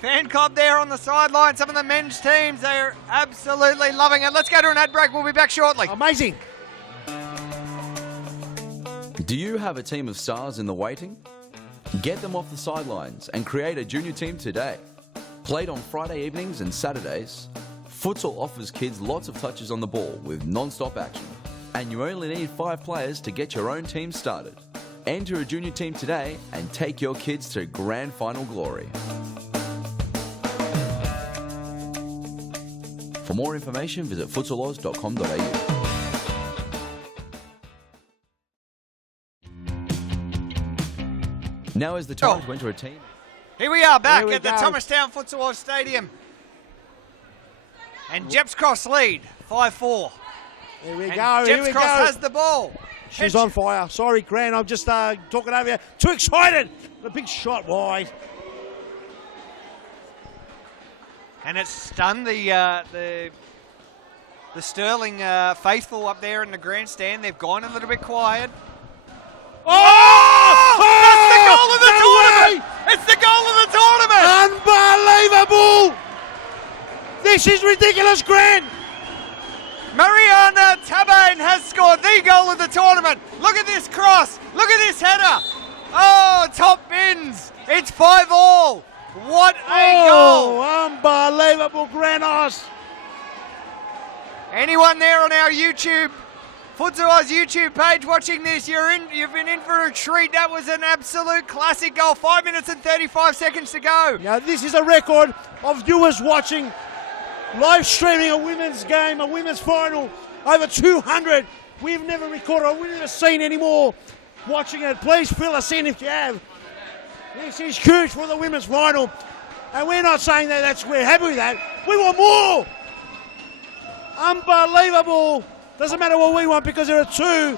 fan club there on the sideline. Some of the men's teams, they're absolutely loving it. Let's go to an ad break. We'll be back shortly. Amazing. Do you have a team of stars in the waiting? Get them off the sidelines and create a junior team today. Played on Friday evenings and Saturdays, futsal offers kids lots of touches on the ball with non-stop action. And you only need 5 players to get your own team started. Enter a junior team today and take your kids to grand final glory. For more information, visit futsaloz.com.au. Now is the time to enter a team. Here we are back Here we at the go. Thomastown Futsal Stadium. And Jeps Cross lead, 5-4. Here we And go. Jeps Here we Cross go. has the ball. She's on fire. Sorry, Grant. I'm just talking over here. Too excited. The big shot wide. And it's stunned the Sterling faithful up there in the grandstand. They've gone a little bit quiet. Oh! That's the goal of the No tournament! way! It's the goal of the tournament! Unbelievable! This is ridiculous, Grant. Mariana Tabane has scored the goal of the tournament. Look at this cross. Look at this header. Oh, top bins. It's 5-5. What a goal. Unbelievable, Granos. Anyone there on our YouTube, Futsal's YouTube page watching this, you've been in for a treat. That was an absolute classic goal. 5 minutes and 35 seconds to go. Now, this is a record of viewers watching, live streaming a women's game, a women's final. Over 200. We've never recorded, we've never seen any more watching it. Please fill us in if you have. This is huge for the women's final. And we're not saying that we're happy with that. We want more. Unbelievable. Doesn't matter what we want because there are 2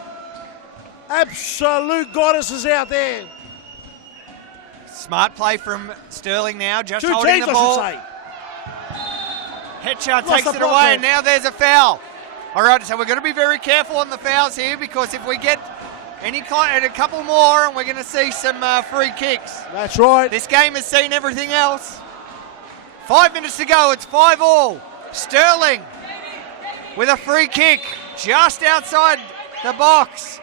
absolute goddesses out there. Smart play from Sterling now, just 2 holding teams, the ball. I should say. Hetcher Lost takes the it block away, there. and now there's a foul. All right, so we're going to be very careful on the fouls here because if we get a couple more, and we're going to see some free kicks. That's right. This game has seen everything else. 5 minutes to go. It's 5-5. Sterling with a free kick just outside the box.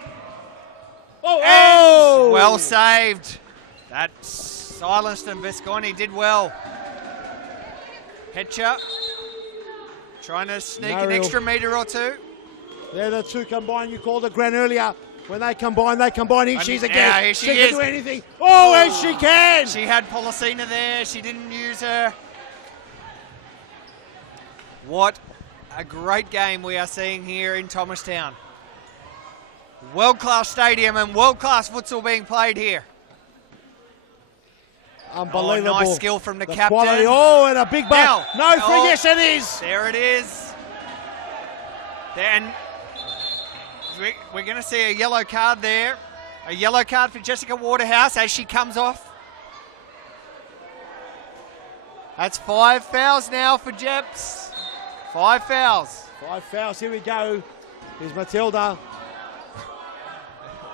And well saved. That silenced, and Visconti did well. Hetcher Trying to sneak an Mariel. extra metre or two. They're the two combined. You called it Grant earlier. When they combine. Here she's And again. now here she can is. do anything. Oh, and she can. She had Policina there. She didn't use her. What a great game we are seeing here in Thomastown. World-class stadium and world-class futsal being played here. Unbelievable. Oh, nice skill from the captain. Quality. Oh, and a big butt. Now, No free. Yes, it is. There it is. Then we're going to see a yellow card there. A yellow card for Jessica Waterhouse as she comes off. That's 5 fouls now for Jeps. 5 fouls. 5 fouls. Here we go. Here's Matilda.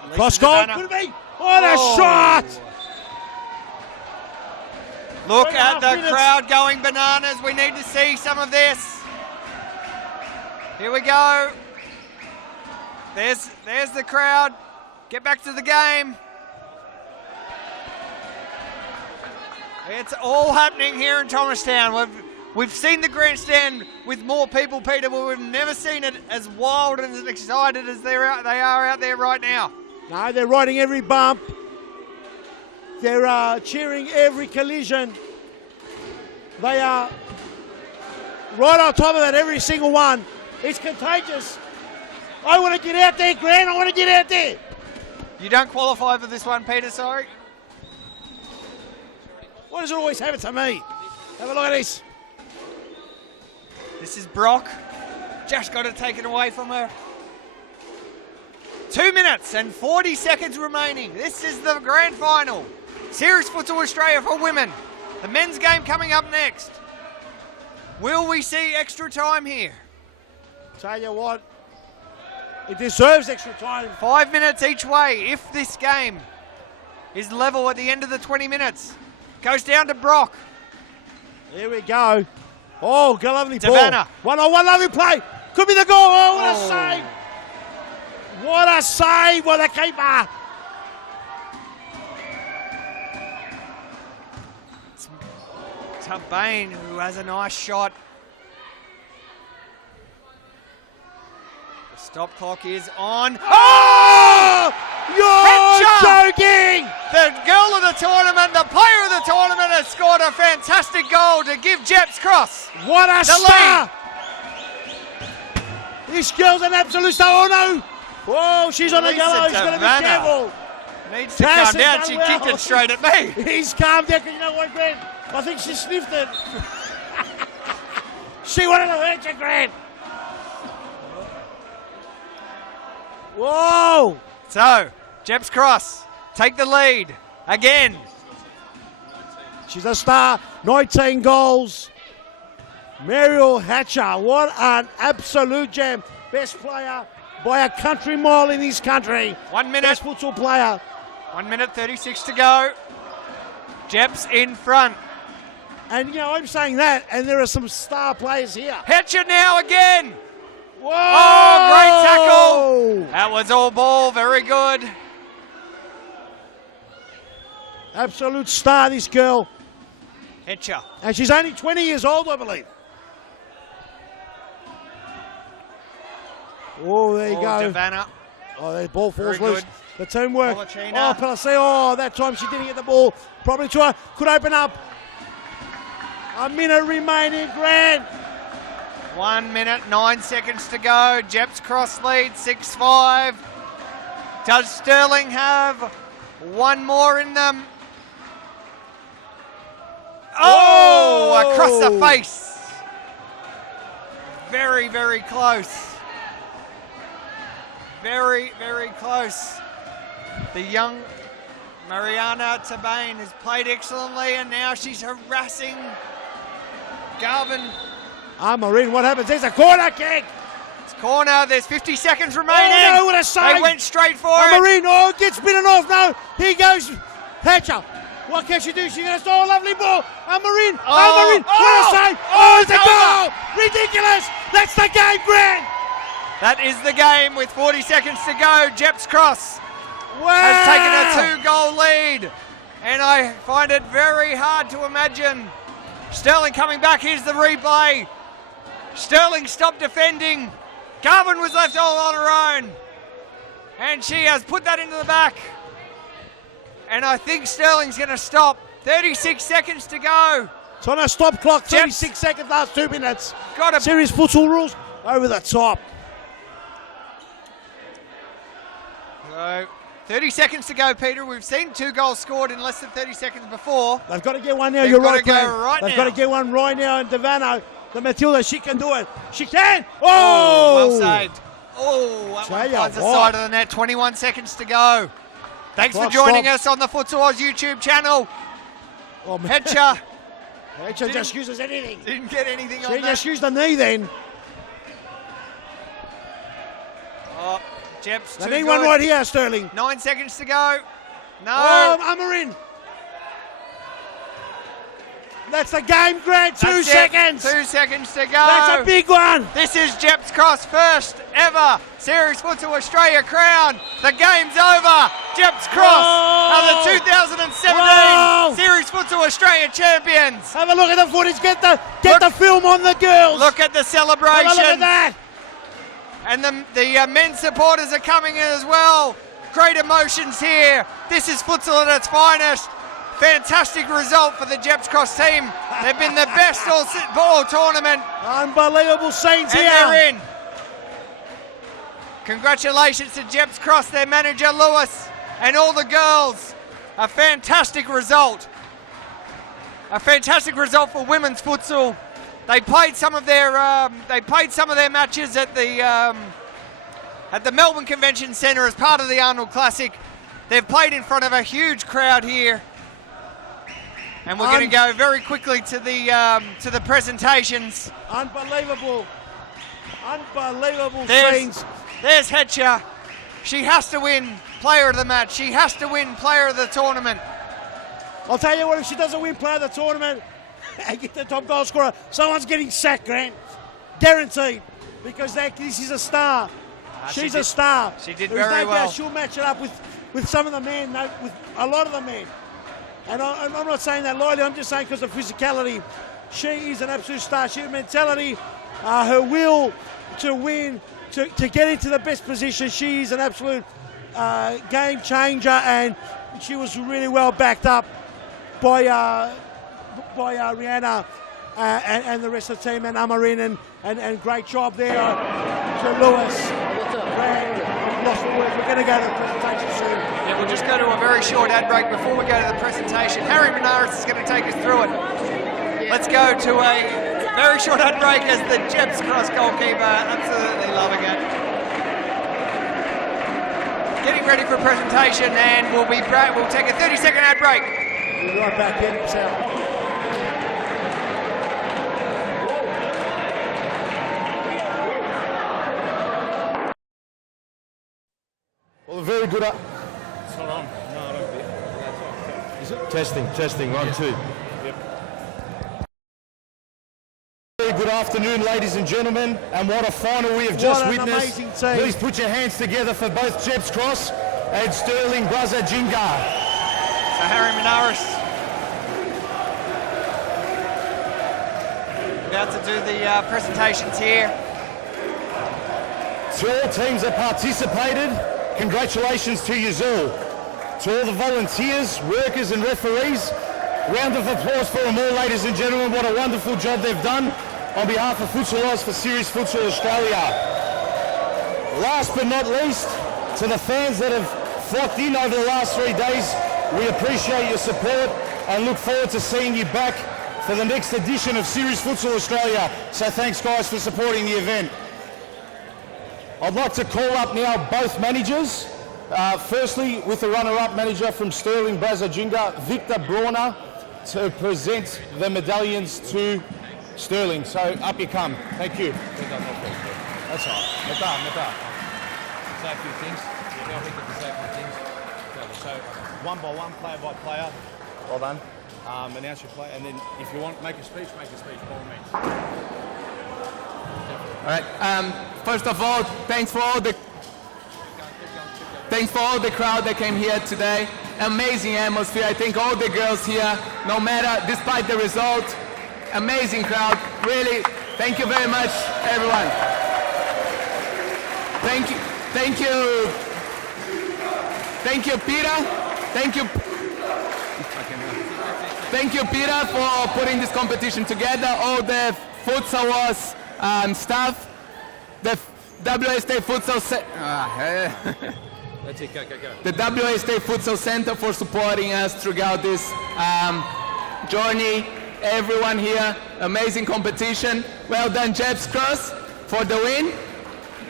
Lisa Cross goal. Savannah. Could it be? What a shot. Look 3.5 at the minutes. crowd going bananas. We need to see some of this. Here we go. There's the crowd. Get back to the game. It's all happening here in Thomastown. We've seen the grandstand with more people, Peter, but we've never seen it as wild and as excited as they are out there right now. No, they're riding every bump. They're cheering every collision. They are right on top of it, every single one. It's contagious. I want to get out there, Grant. I want to get out there. You don't qualify for this one, Peter, sorry. Why does it always happen to me? Have a look at this. This is Brock. Just got to take it away from her. 2 minutes and 40 seconds remaining. This is the grand final. Series Futsal Australia for women. The men's game coming up next. Will we see extra time here? Tell you what, it deserves extra time. 5 minutes each way. If this game is level at the end of the 20 minutes, goes down to Brock. Here we go. Oh, good lovely ball. Savannah. 1-on-1 lovely play. Could be the goal. Oh, what a save. What a save by the keeper. Bain, who has a nice shot. The stop clock is on. Oh! You're Headshot! joking! The girl of the tournament, the player of the tournament, has scored a fantastic goal to give Jeps Cross What a the star! lead. This girl's an absolute star. Oh, no. Oh, she's on the Lisa yellow. She's going to be Savannah careful. Needs to Cass calm has down. done She well. kicked it straight at me. He's calmed down because you know what, Grant? I think she sniffed it. She wanted to hurt you, Grant. Whoa! So, Jeps Cross take the lead again. She's a star. 19 goals. Mariel Hatcher, what an absolute gem. Best player by a country mile in this country. 1 minute. Best futsal player. 1 minute 36 to go. Jeps in front. And, you know, I'm saying that, and there are some star players here. Hatcher now again. Whoa! Oh, great tackle. That was all ball. Very good. Absolute star, this girl. Hatcher. And she's only 20 years old, I believe. Oh, there you go. Savannah. Oh, the ball falls Very loose. good. The teamwork. Policina. Oh, Pelosi. Oh, that time she didn't get the ball. Probably try. Could open up. A minute remaining, Grant. 1 minute, 9 seconds to go. Jeps Cross lead 6-5. Does Sterling have one more in them? Oh, across the face. Very, very close. Very, very close. The young Mariana Tabane has played excellently, and now she's harassing Garvin. Maureen, what happens? There's a corner kick. It's corner. There's 50 seconds remaining. Oh, no, what a save. They went straight for it. Maureen, oh, gets bitten off. No, here goes Hatcher. What can she do? She's going to throw a lovely ball. Maureen, Maureen, what a save. Oh, it's a goal. Ridiculous. That's the game, Grant. That is the game with 40 seconds to go. Jeps Cross Wow. has taken a 2-goal lead. And I find it very hard to imagine Sterling coming back. Here's the replay. Sterling stopped defending. Garvin was left all on her own. And she has put that into the back. And I think Sterling's going to stop. 36 seconds to go. It's on a stop clock, 36 seconds, last 2 minutes. Got a Serious futsal rules over the top. So, 30 seconds to go, Peter. We've seen 2 goals scored in less than 30 seconds before. They've got to get one now, They've you're got right, to go Glenn. right They've now. got to get one right now, and Devano, the Matilda, she can do it. She can! Oh! Well saved. Oh, that one Tell ya finds the what. side of the net. 21 seconds to go. Thanks Clock for joining stop. us on the Futsal Oz YouTube channel. Oh, Hetcher. Hetcher just uses anything. Didn't get anything She on that. just used the knee then. Oh, Jeps, They too need one good. right here, Sterling. 9 seconds to go. No. Oh, Amarin. That's the game, Grant. 2 That's it. seconds. 2 seconds to go. That's a big one. This is Jeps Cross first ever Series Futsal Australia crown. The game's over. Jeps Cross are the 2017 Series Futsal Australia champions. Have a look at the footage. Get the film on the girls. Look at the celebration. Have a look at that. And the men's supporters are coming in as well. Great emotions here. This is futsal at its finest. Fantastic result for the Jeps Cross team. They've been the best all tournament. Unbelievable scenes And here. they're in. Congratulations to Jeps Cross, their manager Lewis, and all the girls. A fantastic result. A fantastic result for women's futsal. They played some of their matches at the Melbourne Convention Centre as part of the Arnold Classic. They've played in front of a huge crowd here. And we're going to go very quickly to the presentations. Unbelievable There's scenes. Hetcher. She has to win player of the match. She has to win player of the tournament. I'll tell you what, if she doesn't win player of the tournament and get the top goal scorer, someone's getting sacked, Grant. Guaranteed. Because this is a star. She's a star. She did There's very no well. doubt she'll match it up with some of the men, with a lot of the men. And I'm not saying that lightly, I'm just saying because of physicality. She is an absolute star. She has mentality, her will to win, to get into the best position. She is an absolute game changer, and she was really well backed up by Rihanna and the rest of the team, and Amarin, and great job there to Lewis. I've lost the words. We're going to go to the presentation soon. Yeah, we'll just go to a very short ad break before we go to the presentation. Harry Benares is going to take us through it. Let's go to a very short ad break as the Jeps Cross goalkeeper absolutely loving it. Getting ready for presentation, and we'll take a 30-second ad break. We'll be right back in. Well, a very good. It's not on. No, I don't think. Is it? Testing, 1, 2. Yep. Very good afternoon, ladies and gentlemen, and what a final we have just What an witnessed. amazing team. Please put your hands together for both Jeps Cross and Sterling Brazajinga. So Harry Benares about to do the presentations here. To all teams that participated, congratulations to you all. To all the volunteers, workers and referees, round of applause for them all, ladies and gentlemen. What a wonderful job they've done on behalf of Futsal Oz for Series Futsal Australia. Last but not least, to the fans that have flocked in over the last 3 days, we appreciate your support and look forward to seeing you back for the next edition of Series Futsal Australia. So thanks guys for supporting the event. I'd like to call up now both managers. Firstly, with the runner-up manager from Sterling Brazajinga, Victor Brauner, to present the medallions to Sterling. So up you come. Thank you. That's all right. Meta. Say a few things. Yeah, we can say a few things. So one by one, player by player. Well done. Announce your play, and then if you want, make a speech, by all means. All right. First of all, thanks for all the crowd that came here today. Amazing atmosphere. I think all the girls here, no matter, despite the result, amazing crowd. Really Thank you very much, everyone. Thank you, Peter. Thank you, Peter, for putting this competition together. All the Futsal staff, the WA State Futsal. That's it. Go. The WA State Futsal Center for supporting us throughout this journey. Everyone here, amazing competition. Well done, Jeps Cross, for the win.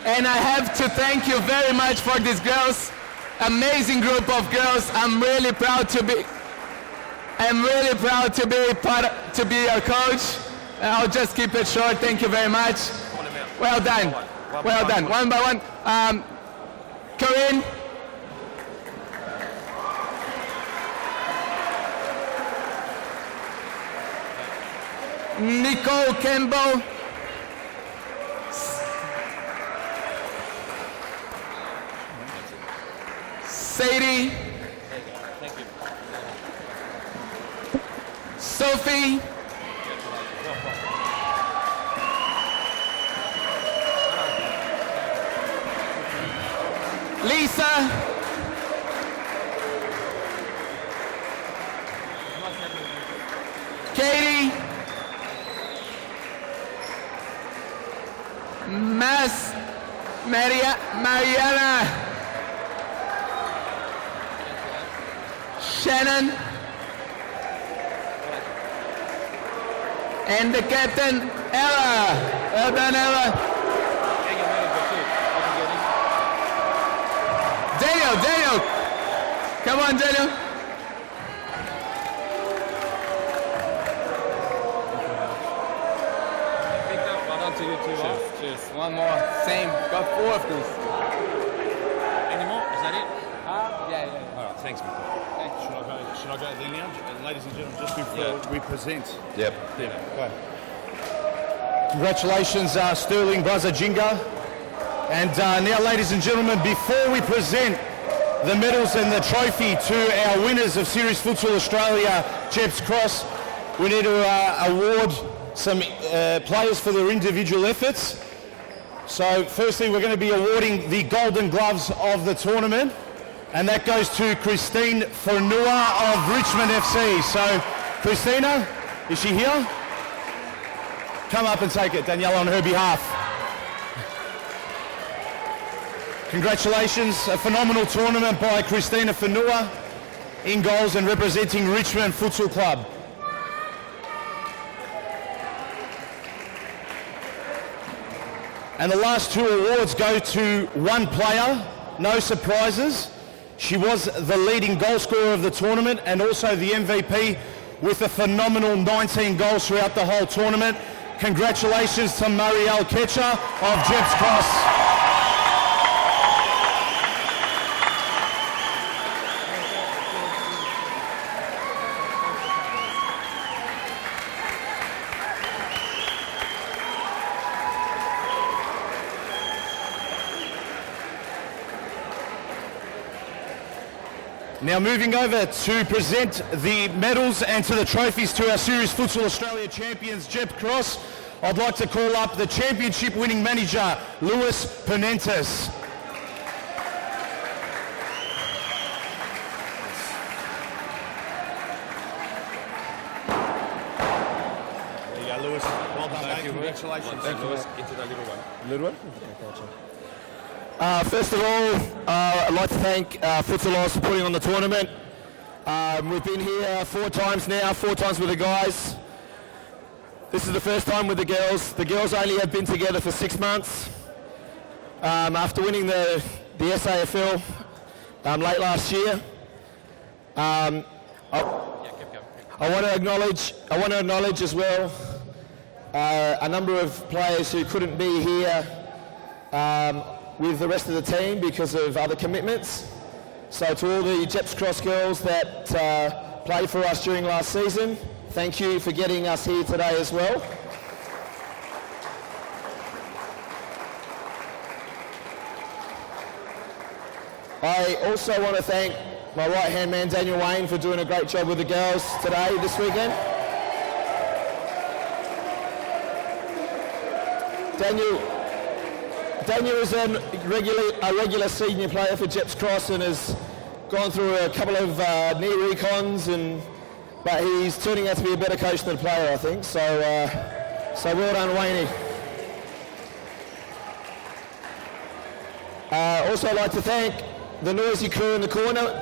And I have to thank you very much for these girls. Amazing group of girls. I'm really proud to be to be your coach. I'll just keep it short. Thank you very much. Well done. Well done. One by one. Corinne. Nicole Campbell. Sadie. Sophie. Lisa. Katie. Mariana. Shannon. And the captain, Ella. Well done, Ella. Daniel. Come on, Daniel. Well done to you too. Cheers. One more. Same. Got 4 of these. Any more? Is that it? Yeah. All right, thanks, mate. Should I go to the lounge? Ladies and gentlemen, just before we present. Yep. Go. Congratulations, Sterling Braza-Jinga. And now, ladies and gentlemen, before we present the medals and the trophy to our winners of Series Futsal Australia, Jeps Cross, we need to award some players for their individual efforts. So firstly, we're going to be awarding the Golden Gloves of the tournament, and that goes to Christine Fernua of Richmond FC. So Christina, is she here? Come up and take it, Danielle, on her behalf. Congratulations, a phenomenal tournament by Christina Fernua in goals and representing Richmond Futsal Club. And the last 2 awards go to one player, no surprises. She was the leading goal scorer of the tournament and also the MVP with a phenomenal 19 goals throughout the whole tournament. Congratulations to Marielle Ketcher of Jeps Cross. Now moving over to present the medals and to the trophies to our Series Futsal Australia champions, Jeps Cross, I'd like to call up the championship winning manager, Luis Penentes. There you go, Lewis. Well done, mate. Congratulations. Thank you, Lewis. Into the little one. Little one? First of all, I'd like to thank Futsal Oz for putting on the tournament. We've been here 4 times now, 4 times with the guys. This is the first time with the girls. The girls only have been together for 6 months. After winning the SAFL late last year, I want to acknowledge as well a number of players who couldn't be here with the rest of the team because of other commitments. So to all the Jeps Cross girls that played for us during last season, thank you for getting us here today as well. I also want to thank my right-hand man Daniel Wayne for doing a great job with the girls today, this weekend. Daniel is a regular senior player for Jeps Cross and has gone through a couple of knee recons, but he's turning out to be a better coach than a player, I think. So well done, Wayne. Also, I'd like to thank the noisy crew in the corner.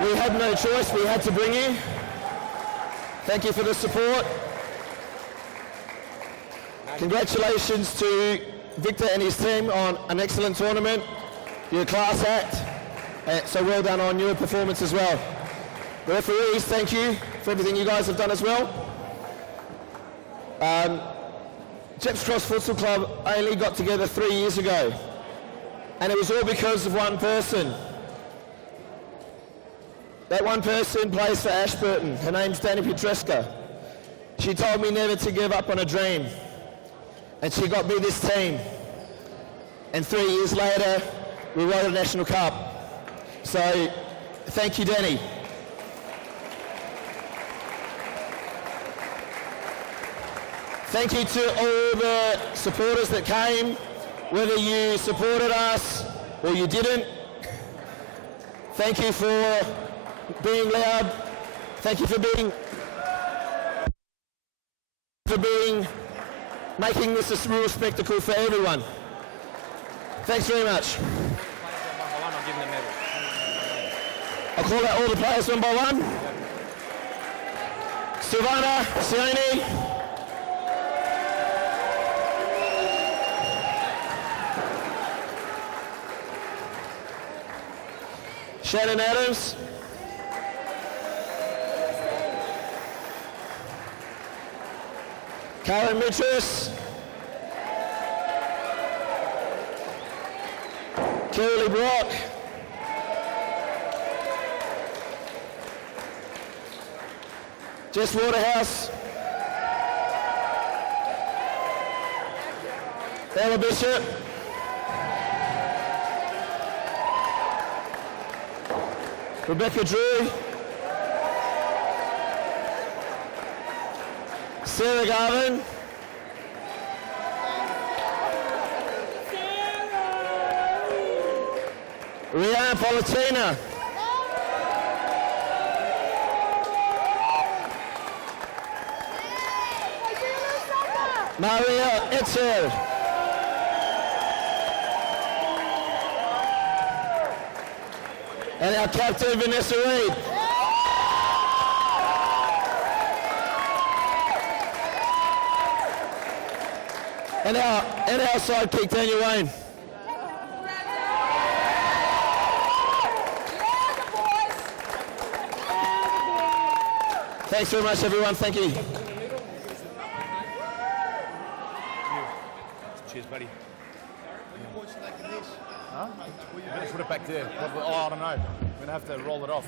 We had no choice; we had to bring you. Thank you for the support. Congratulations to Victor and his team on an excellent tournament. You're a class act, so well done on your performance as well. The referees, thank you for everything you guys have done as well. Jeps Cross Futsal Club only got together 3 years ago, and it was all because of one person. That one person plays for Ashburton. Her name's Dani Petreska. She told me never to give up on a dream, and she got me this team. And 3 years later, we won a national cup. So, thank you, Dani. Thank you to all the supporters that came, whether you supported us or you didn't. Thank you for being loud. Thank you for making this a real spectacle for everyone. Thanks very much. I'll call out all the players one by one. Silvana, Sione. Shannon Adams. Karen Mitras. Kimberly Brock. Jess Waterhouse. Ella Bishop. Rebecca Drew. Sarah Garvin. Rihanna Politina. Maria Etzel. And our captain, Vanessa Reid. And our sidekick, Daniel Wayne. Thanks very much, everyone. Thank you. Cheers, buddy. Huh? We're going to put it back there. Probably, I don't know. We're going to have to roll it off.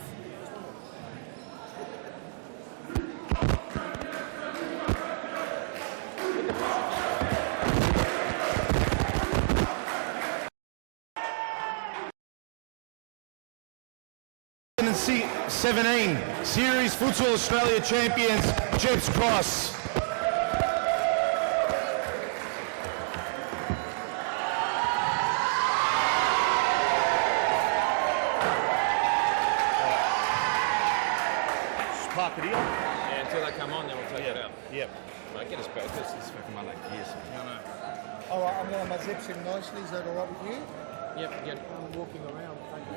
And 17 Series Futsal Australia champions, Jeps Cross. Park it here. Yeah, until they come on, then we'll take it out. Yep. Mate, get us back. This is fucking Monday. Yes. No, no. All right, I'm going to zip him nicely. Is that all right with you? Yep, get I'm walking around. Thank you.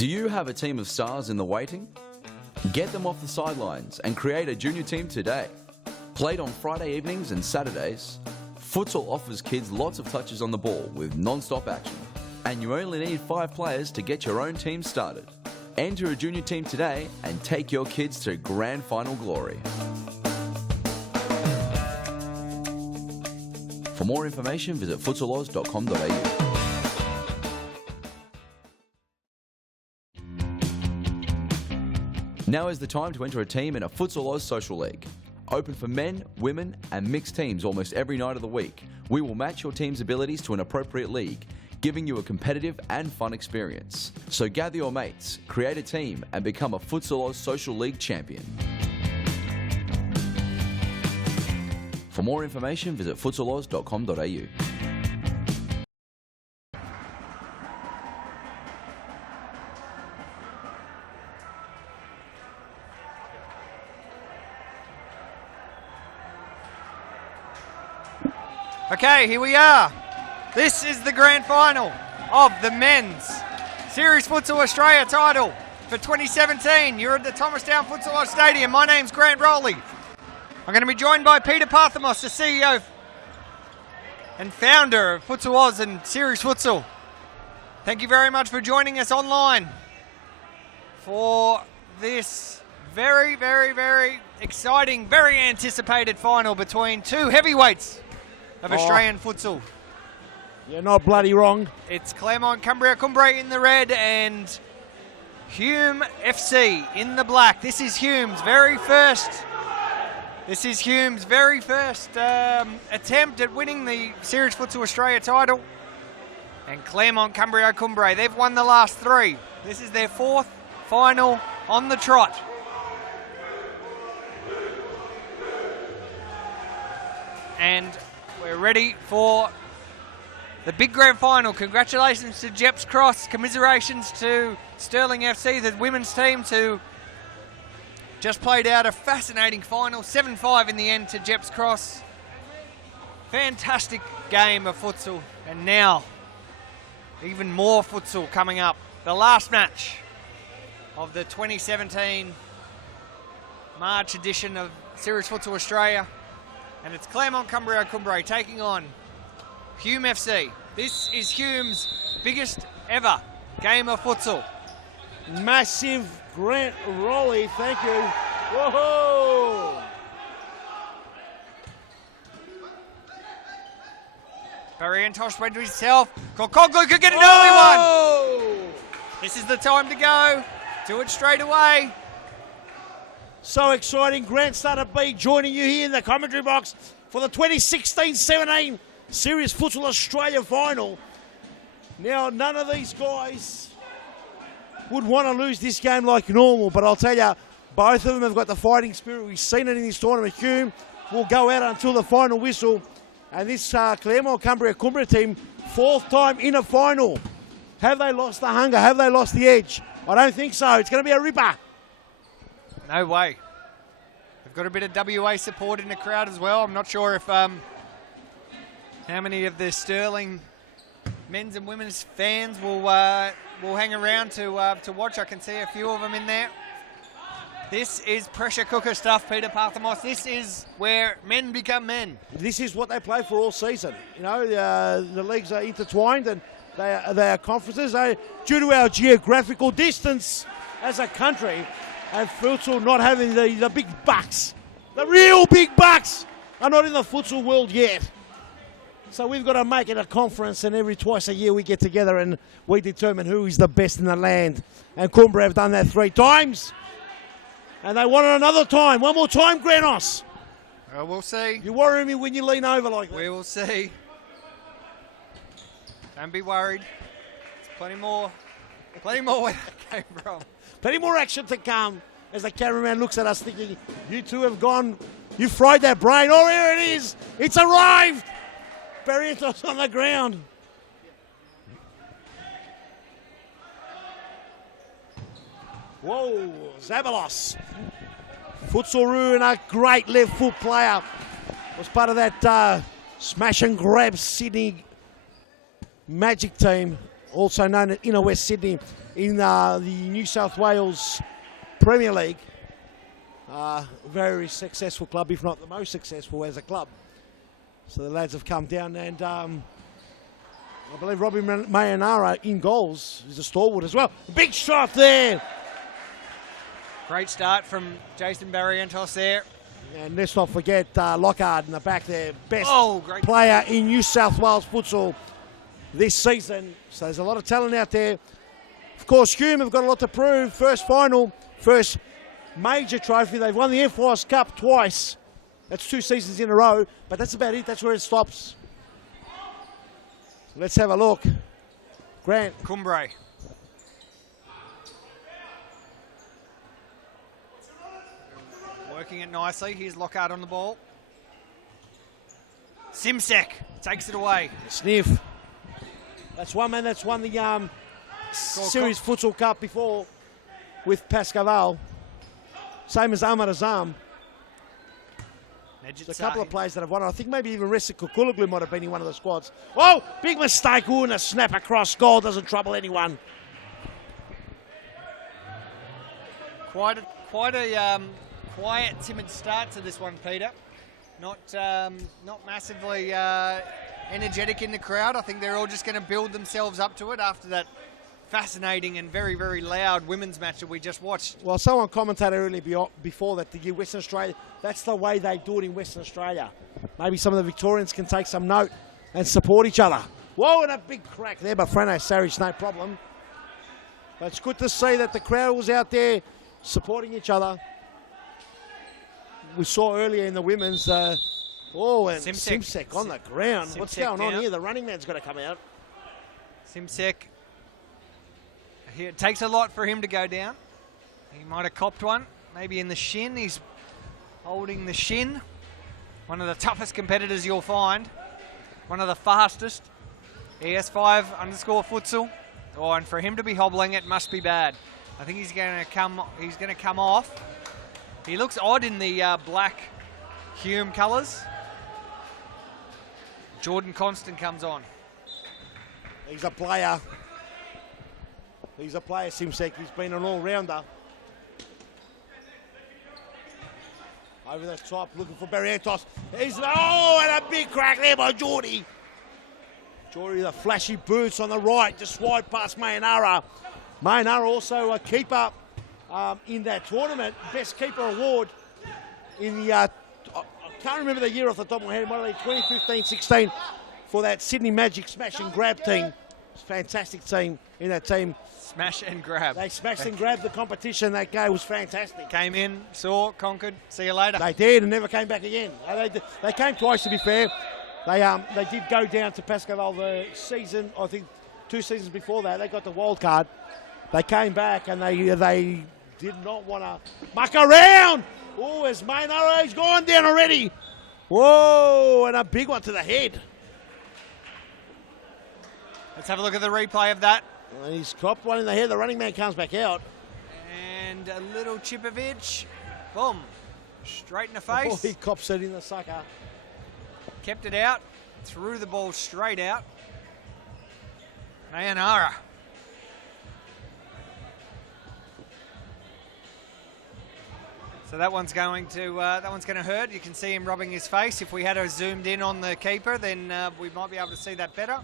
Do you have a team of stars in the waiting? Get them off the sidelines and create a junior team today. Played on Friday evenings and Saturdays, Futsal offers kids lots of touches on the ball with non-stop action. And you only need 5 players to get your own team started. Enter a junior team today and take your kids to grand final glory. For more information, visit futsaloz.com.au. Now is the time to enter a team in a Futsal Oz Social League. Open for men, women and mixed teams almost every night of the week. We will match your team's abilities to an appropriate league, giving you a competitive and fun experience. So gather your mates, create a team and become a Futsal Oz Social League champion. For more information, visit futsaloz.com.au. Okay, here we are. This is the grand final of the men's Series Futsal Australia title for 2017. You're at the Thomastown Futsal Stadium. My name's Grant Rowley. I'm going to be joined by Peter Parthamos, the CEO and founder of Futsal Oz and Series Futsal. Thank you very much for joining us online for this very, very, very exciting, very anticipated final between two heavyweights of Australian futsal. You're not bloody wrong. It's Claremont Cumbria Cumbre in the red and Hume FC in the black. This is Hume's very first attempt at winning the Series Futsal Australia title. And Claremont Cumbria Cumbre, they've won the last 3. This is their 4th final on the trot. And we're ready for the big grand final. Congratulations to Jeps Cross. Commiserations to Stirling FC, the women's team, who just played out a fascinating final. 7-5 in the end to Jeps Cross. Fantastic game of futsal. And now, even more futsal coming up. The last match of the 2017 March edition of Series Futsal Australia. And it's Claremont Cumbria Cumbre taking on Hume FC. This is Hume's biggest ever game of futsal. Massive Grant Rowley, thank you. Whoa! Barry Antosh went to himself. Kokoglu could get an early one. This is the time to go. Do it straight away. So exciting. Grant Starter B joining you here in the commentary box for the 2016-17 Series Futsal Australia final. Now, none of these guys would want to lose this game like normal, but I'll tell you, both of them have got the fighting spirit. We've seen it in this tournament. Hume will go out until the final whistle. And this Claremont Cumbria Cumbre team, 4th time in a final. Have they lost the hunger? Have they lost the edge? I don't think so. It's going to be a ripper. No way. They've got a bit of WA support in the crowd as well. I'm not sure if how many of the Stirling men's and women's fans will hang around to watch. I can see a few of them in there. This is pressure cooker stuff, Peter Parthamos. This is where men become men. This is what they play for all season. You know, the leagues are intertwined and they are conferences. Due to our geographical distance as a country, and futsal not having the big bucks, the real big bucks are not in the futsal world yet. So we've got to make it a conference, and every twice a year we get together and we determine who is the best in the land. And Cumbre have done that 3 times. And they want it another time. One more time, Granos. Well, we'll see. You worry me when you lean over like that. We will see. Don't be worried. There's plenty more where that came from. Plenty more action to come as the cameraman looks at us thinking, you two have gone, you fried that brain. Oh, here it is. It's arrived. Barrientos on the ground. Whoa, Zavalos. Futsalru and a great left foot player. Was part of that smash and grab Sydney Magic team, also known as Inner West Sydney in the New South Wales Premier League. Very successful club, if not the most successful as a club. So the lads have come down, and I believe Robbie Mayanara in goals is a stalwart as well. Big shot there. Great start from Jason Barrientos there. And let's not forget Lockhart in the back there. Best great player in New South Wales futsal this season. So there's a lot of talent out there. Of course, Hume have got a lot to prove. First final, first major trophy. They've won the FYS Cup twice. That's 2 seasons in a row. But that's about it. That's where it stops. So let's have a look. Grant. Cumbre. Working it nicely. Here's Lockhart on the ball. Simsek takes it away. Sniff. That's one man that's won the Series Futsal Cup before with Pascaval. Same as Ahmad Azam. There's a couple of players that have won. I think maybe even Ressa Kukuloglu might have been in one of the squads. Oh, big mistake. Ooh, and a snap across goal doesn't trouble anyone. Quite a quiet, timid start to this one, Peter. Not massively energetic in the crowd. I think they're all just going to build themselves up to it after that fascinating and very, very loud women's match that we just watched. Well, someone commented earlier before that the Western Australia, that's the way they do it in Western Australia. Maybe some of the Victorians can take some note and support each other. Whoa, and a big crack there, but Frano Saric, no problem. But it's good to see that the crowd was out there supporting each other. We saw earlier in the women's, and Simsek on the ground. What's going on here? The running man's got to come out. Simsek. It takes a lot for him to go down. He might have copped one, maybe in the shin. He's holding the shin. One of the toughest competitors you'll find. One of the fastest. ES5_futsal. Oh, and for him to be hobbling, it must be bad. I think he's going to come off. He looks odd in the black Hume colours. Jordan Constant comes on. He's a player. He's a player, Simsek. He's been an all-rounder. Over the top, looking for Barrientos. And a big crack there by Geordie. Geordie with the flashy boots on the right, just wide past Mayanara. Mayanara also a keeper in that tournament. Best keeper award in the, I can't remember the year off the top of my head, might have been 2015-16 for that Sydney Magic smash and grab team. It's a fantastic team in that team. Smash and grab. They smashed and grabbed the competition that game. Was fantastic. Came in, saw, conquered, see you later. They did and never came back again. They came twice, to be fair. They did go down to Pascaval the season, I think 2 seasons before that. They got the wild card. They came back and they did not want to muck around. Oh, as Maynard, he's gone down already. Whoa, and a big one to the head. Let's have a look at the replay of that. And he's copped one in the head. The running man comes back out. And a little Chipovic. Boom. Straight in the face. Oh, he cops it in the sucker. Kept it out. Threw the ball straight out. Mayanara. So that one's going to hurt. You can see him rubbing his face. If we had zoomed in on the keeper, then we might be able to see that better.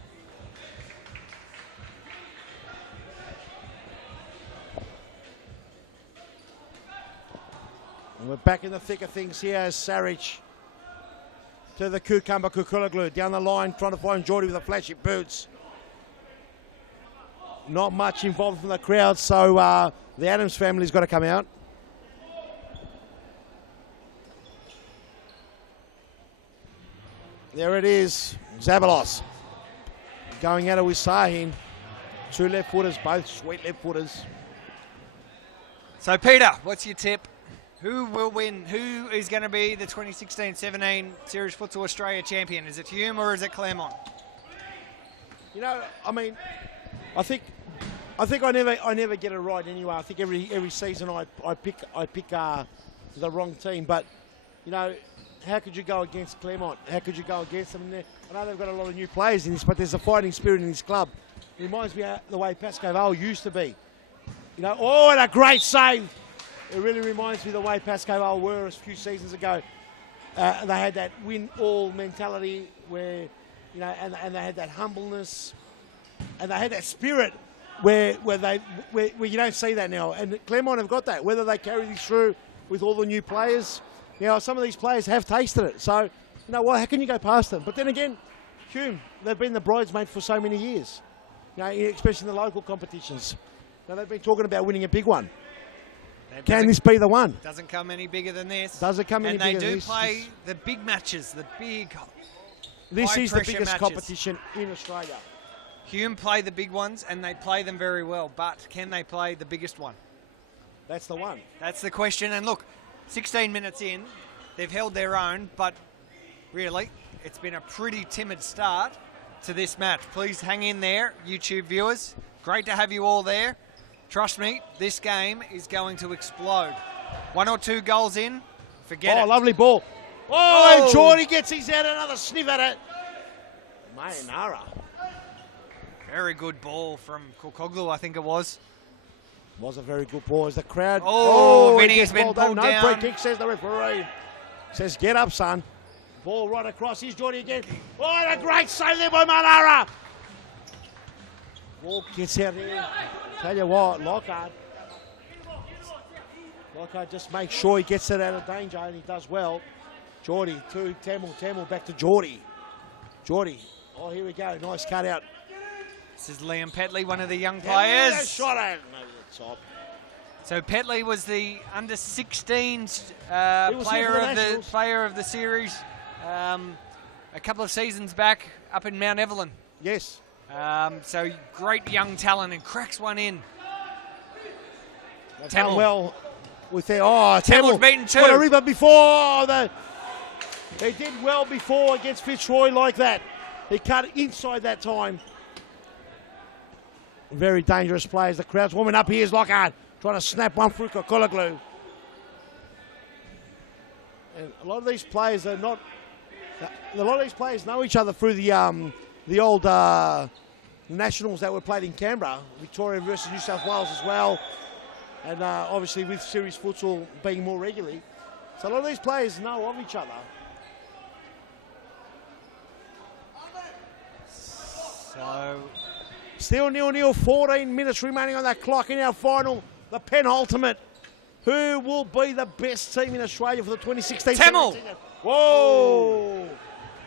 And we're back in the thick of things here as Saric to the Cucumber Kukuloglu down the line, trying to find Geordie with the flashy boots. Not much involved from the crowd, so the Adams family's got to come out. There it is, Zabalos going at it with Sahin. 2 left footers, both sweet left footers. So Peter, what's your tip? Who will win? Who is going to be the 2016-17 Series Futsal Australia champion? Is it Hume or is it Claremont? You know, I mean, I think I never get it right anyway. I think every season I pick the wrong team. But you know, how could you go against Claremont? How could you go against them? I know they've got a lot of new players in this, but there's a fighting spirit in this club. It reminds me of the way Pascaval used to be. You know, oh, and a great save. It really reminds me of the way Pascoe Vale were a few seasons ago. They had that win-all mentality where, you know, and they had that humbleness, and they had that spirit where you don't see that now. And Claremont have got that. Whether they carry this through with all the new players, you know, some of these players have tasted it. So, you know, well, how can you go past them? But then again, Hume, they've been the bridesmaid for so many years, you know, especially in the local competitions. Now, they've been talking about winning a big one. Can this be the one? Doesn't come any bigger than this. Doesn't come any bigger than And this. they do play the big matches, the big This is the high-pressure biggest matches. competition in Australia. Hume play the big ones, and they play them very well. But can they play the biggest one? That's the one. That's the question. And look, 16 minutes in, they've held their own, but really, it's been a pretty timid start to this match. Please hang in there, YouTube viewers. Great to have you all there. Trust me, this game is going to explode. 1 or 2 goals in, forget it. Oh, lovely ball. Oh, and Geordie gets his out, another sniff at it. Mayanara. Very good ball from Kokoglu, I think it was. Was a very good ball as the crowd. Oh, he Vinny's gets been ball pulled down. No free kick, says the referee. Says, get up, son. Ball right across. Here's Geordie again. Oh, and a great save there by Mayanara. Ball gets out there. Tell you what, Lockhart just makes sure he gets it out of danger, and he does well. Geordie to Tamil back to Geordie. Geordie, oh, here we go, nice cut out. This is Liam Petley, one of the young players. Yeah, shot at over the top. So Petley was the under-16s player of the series a couple of seasons back up in Mount Evelyn. Yes. So great young talent, and cracks one in. They've Tamil. done well with their... Oh, Tamil's Tamil. beaten 2. What a rebound before. They did well before against Fitzroy like that. He cut inside that time. Very dangerous players. The crowd's warming up. Here's Lockhart trying to snap one through Kokologlu. And a lot of these players are not... A lot of these players know each other through the old nationals that were played in Canberra, Victoria versus New South Wales as well, and obviously with series futsal being more regularly. So a lot of these players know of each other. So still 0-0, 14 minutes remaining on that clock in our final, the penultimate. Who will be the best team in Australia for the 2016 Tamil. season? Whoa!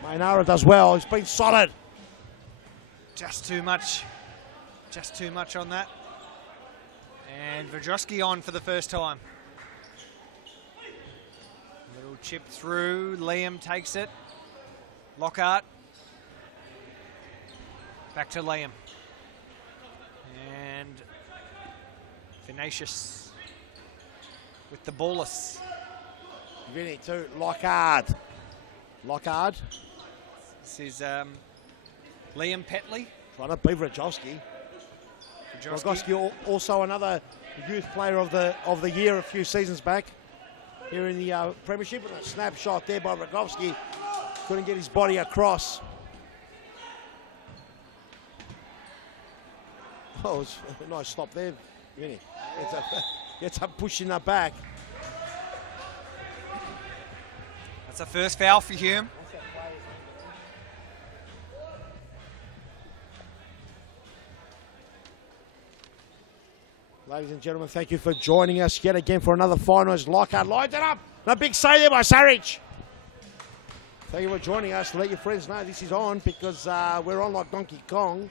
Maynara does well. He's been solid. Just too much on that. And Vajrowski on for the first time. Little chip through. Liam takes it. Lockhart. Back to Liam. And Vinicius with the ballers. Vinny to Lockhart. Lockhart. This is Liam Petley. Trying to beat Vajrowski. Vajrowski also another youth player of the year a few seasons back here in the Premiership. And a snapshot there by Vajrowski. Couldn't get his body across. Oh, it's a nice stop there, Vinny. Gets a push in the back. That's a first foul for Hume. Ladies and gentlemen, thank you for joining us yet again for another final as Lockhart lined it up. And a big save there by Sarich. Thank you for joining us. Let your friends know this is on because we're on like Donkey Kong.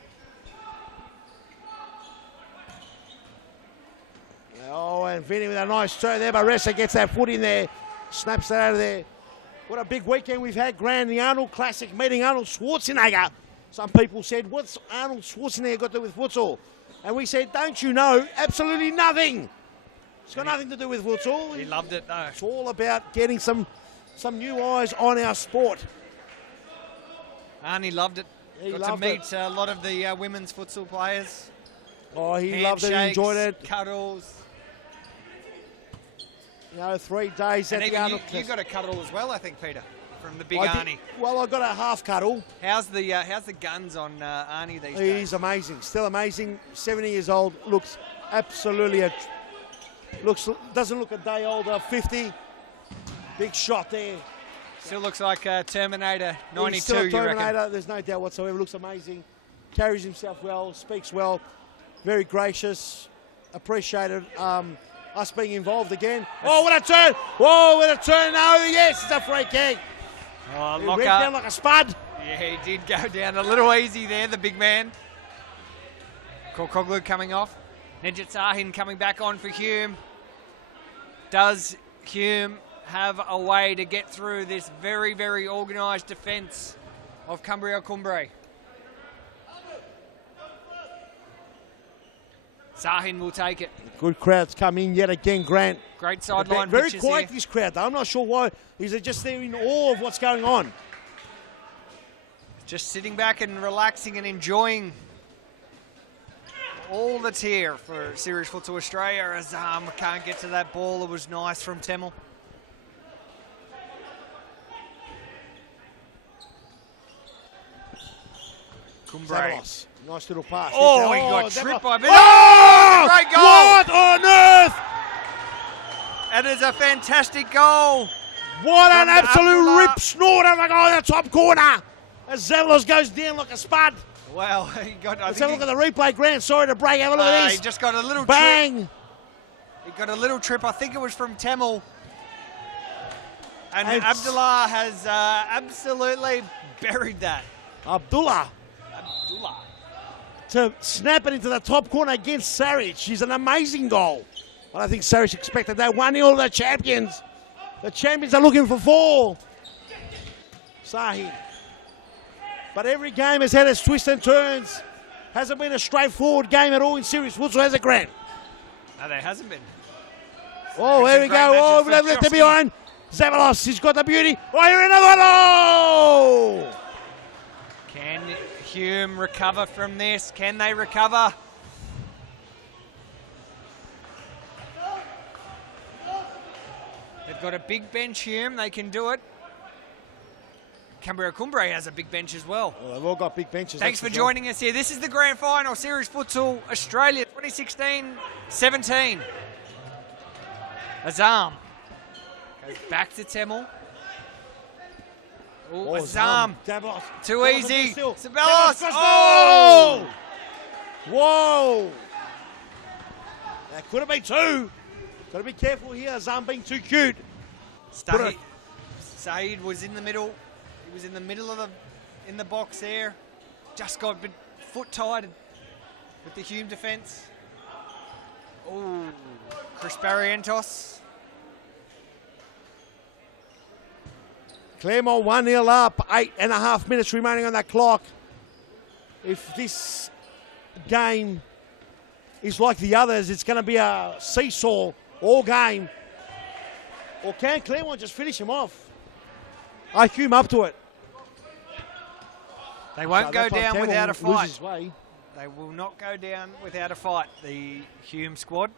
Oh, and Vinny with a nice throw there, but Ressa gets that foot in there, snaps it out of there. What a big weekend we've had, Grand. The Arnold Classic meeting Arnold Schwarzenegger. Some people said, what's Arnold Schwarzenegger got to do with futsal? And we said, don't you know, absolutely nothing. It's got nothing to do with futsal. He loved it, though. It's all about getting some new eyes on our sport. Arnie loved it. He Got loved to meet a lot of the women's futsal players. Oh, he loved it, he enjoyed it. Cuddles. You know, 3 days And at the even Arnold you got a cuddle as well, I think, Peter, from the big I Arnie. did- well, I got a half cuddle. How's the guns on Arnie these days? He's amazing, still amazing. 70 years old, looks Absolutely. Doesn't look a day older. 50. Big shot there. Still looks like Terminator 92, He's still a you reckon? Terminator, there's no doubt whatsoever. Looks amazing. Carries himself well, speaks well. Very gracious. Appreciated us being involved again. Oh, what a turn! Whoa, what a turn! No, yes, it's a free kick. Oh, He went down like a spud. Yeah, he did go down a little easy there, the big man. Korkoglu coming off. Nejit Sahin coming back on for Hume. Does Hume have a way to get through this very, very organised defence of Cumbria Cumbre? Sahin will take it. Good crowds come in yet again, Grant. Great sideline Very pitches quiet, here. this crowd, though. I'm not sure why. Is it just they're in awe of what's going on? Just sitting back and relaxing and enjoying all that's here for Series Futsal Australia as can't get to that ball. It was nice from Temmel. Cumbre. Zabalos. Nice little pass. Oh, he got Zabalos. tripped by a bit. Oh! Great goal! What on earth? That is a fantastic goal. What an From absolute Abdullah. rip snort of a guy in the top corner. As Zabalos goes down like a spud. Well, he got. Let's have a look at the replay, Grant. Sorry to break. Have a look at this. He just got a little bang. trip. He got a little trip. I think it was from Temmel. And Abdullah has absolutely buried that. Abdullah. To snap it into the top corner against Saric is an amazing goal. I don't think Saric expected that. 1-0 the champions. The champions are looking for 4. Sahin. But every game has had its twists and turns. Hasn't been a straightforward game at all in Series Futsal, has it, Grant? No, there hasn't been. Oh, here we go. Oh, left it behind. Zabalos, he's got the beauty. Oh, here another one. Oh! Can Hume recover from this? Can they recover? They've got a big bench, Hume. They can do it. Cumbria Cumbre has a big bench as well. Well, they've all got big benches. Thanks for joining us here. This is the grand final, Series Futsal Australia 2016-17. Azam goes back to Temmel. Oh, Azam. Zabalos. Too easy. Zabalos. Zabalos. Oh! Whoa! That could have been 2. Got to be careful here. Azam being too cute. Saeed was in the middle. He was in the middle of in the box there. Just got a bit foot tied with the Hume defence. Oh, Chris Barrientos. Claremont 1-0 up. 8.5 minutes remaining on that clock. If this game is like the others, it's going to be a seesaw all game. Or can Claremont just finish him off? I Hume up to it. They won't go down without a fight. His way. They will not go down without a fight, the Hume squad.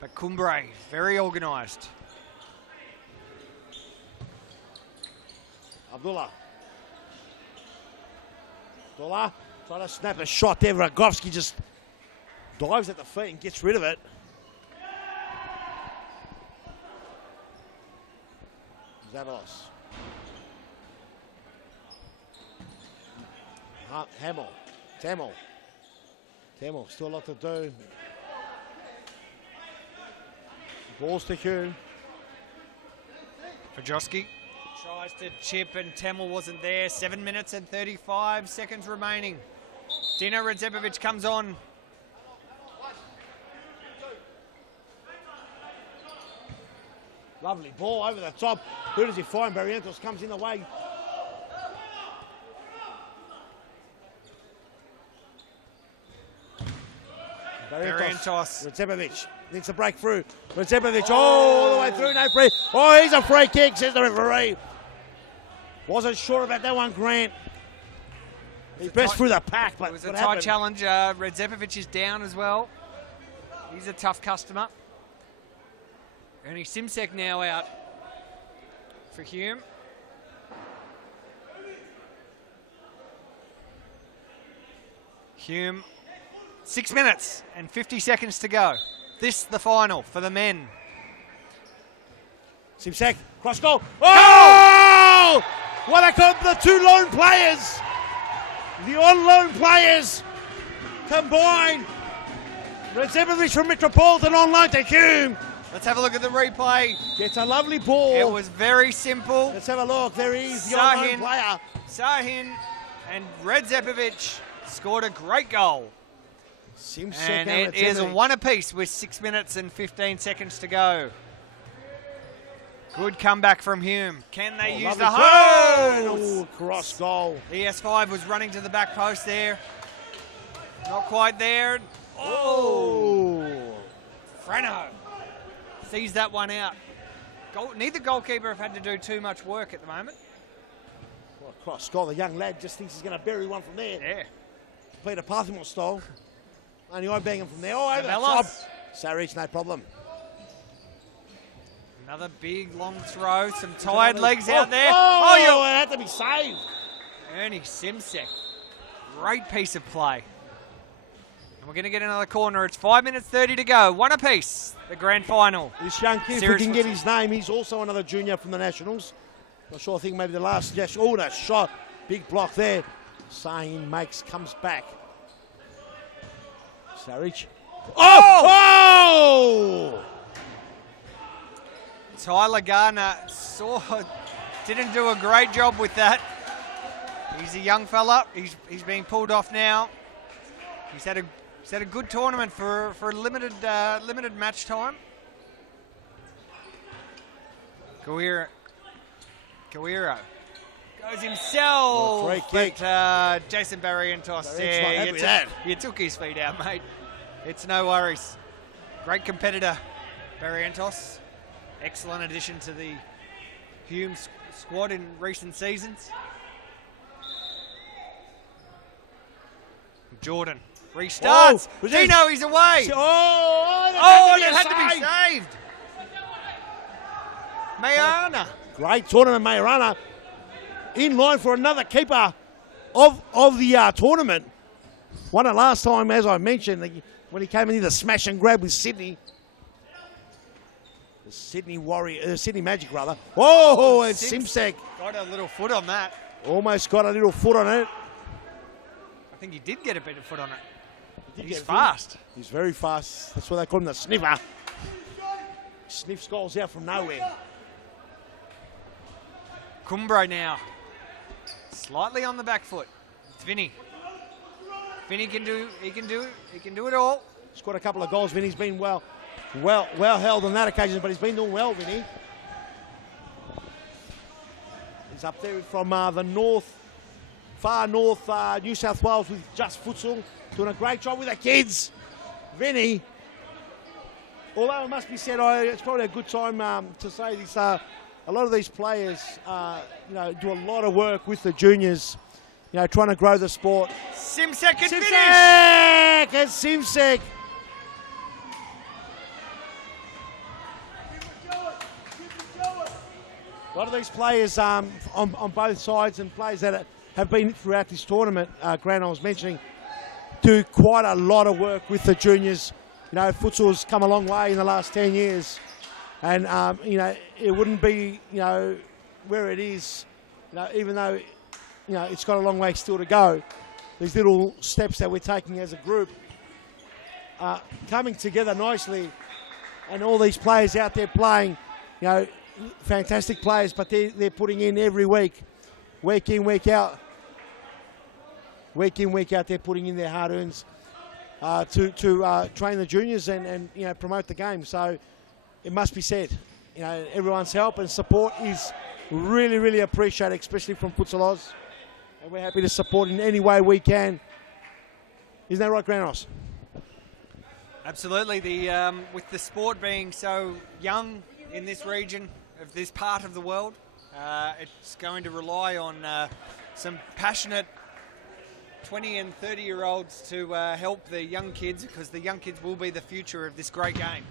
But Cumbre, very organised. Abdullah. Abdullah trying to snap a shot there. Ragovski just dives at the feet and gets rid of it. Zabalos. Hamill. Temmel, still a lot to do. Balls to Hume. Fajoski tries to chip and Temmel wasn't there. 7 minutes and 35 seconds remaining. Dino Redzepovic comes on. Lovely ball over the top. Who does he find? Barrientos comes in the way. Barrientos. Redzepovic needs to break through. Redzepovic all the way through. No free. Oh, he's a free kick, says the referee. Wasn't sure about that one, Grant. He pressed through the pack, but it was a what tight happened? challenge. Redzepovic is down as well. He's a tough customer. Ernie Simsek now out for Hume. Hume 6 minutes and 50 seconds to go. This the final for the men. Simsek, cross goal. Oh! What a the two lone players. The on-loan players combine. Redzepovic from Metropolitan on loan to Hume. Let's have a look at the replay. Gets a lovely ball. It was very simple. Let's have a look. There he is, the on-loan player. Sahin and Redzepovic scored a great goal. Simsek and it is a one apiece with 6 minutes and 15 seconds to go. Good comeback from Hume. Can they use the hose? Cross goal. ES5 was running to the back post there. Not quite there. Oh! Freno sees that one out. Neither goalkeeper have had to do too much work at the moment. Well, cross goal. The young lad just thinks he's going to bury one from there. Yeah. Peter Parthimore style. Only I bang him from there. Oh, over the top. Sarich, no problem. Another big long throw. Some tired legs out there. Oh, it had to be saved. Ernie Simsek. Great piece of play. And we're going to get another corner. It's 5 minutes 30 to go. One apiece. The grand final. This young kid, if we can get his name, he's also another junior from the Nationals. Not sure, I think maybe the last. Yes, oh, that shot. Big block there. Sahin comes back. Sarich. Oh! Tyler Gardner didn't do a great job with that. He's a young fella. He's being pulled off now. He's had a good tournament for limited match time. Guerrero goes himself. Free kick. But Jason Barrientos, you took his feet out, mate. It's no worries. Great competitor, Barrientos. Excellent addition to the Hume squad in recent seasons. Jordan restarts. Dino, he's away. That had to be saved. Mayana. Great tournament, Mayana. In line for another keeper of the tournament. Won it last time, as I mentioned, when he came in the smash and grab with Sydney. The Sydney Magic, rather. Oh, and Simsek. Got a little foot on that. Almost got a little foot on it. I think he did get a bit of foot on it. He's fast. He's very fast. That's why they call him the sniffer. Sniffs goals out from nowhere. Cumbro now. Slightly on the back foot. It's Vinny. Vinny can do it all. Scored a couple of goals. Vinny's been well held on that occasion, but he's been doing well, Vinny. He's up there from the far north, New South Wales with Just Futsal, doing a great job with the kids. Vinny, although it must be said, it's probably a good time to say this. A lot of these players, do a lot of work with the juniors, trying to grow the sport. Simsek can finish. And Simsek. A lot of these players on both sides and players that have been throughout this tournament, Grant, I was mentioning, do quite a lot of work with the juniors. Futsal's come a long way in the last 10 years. And, it wouldn't be, where it is, even though, it's got a long way still to go. These little steps that we're taking as a group are coming together nicely. And all these players out there playing, fantastic players, but they're putting in every week in, week out. Week in, week out, they're putting in their hard-earns to train the juniors and promote the game. So it must be said, everyone's help and support is really, really appreciated, especially from Futsal Oz. And we're happy to support in any way we can. Isn't that right, Granos? Absolutely. With the sport being so young in this region, of this part of the world, it's going to rely on some passionate 20 and 30-year-olds to help the young kids, because the young kids will be the future of this great game.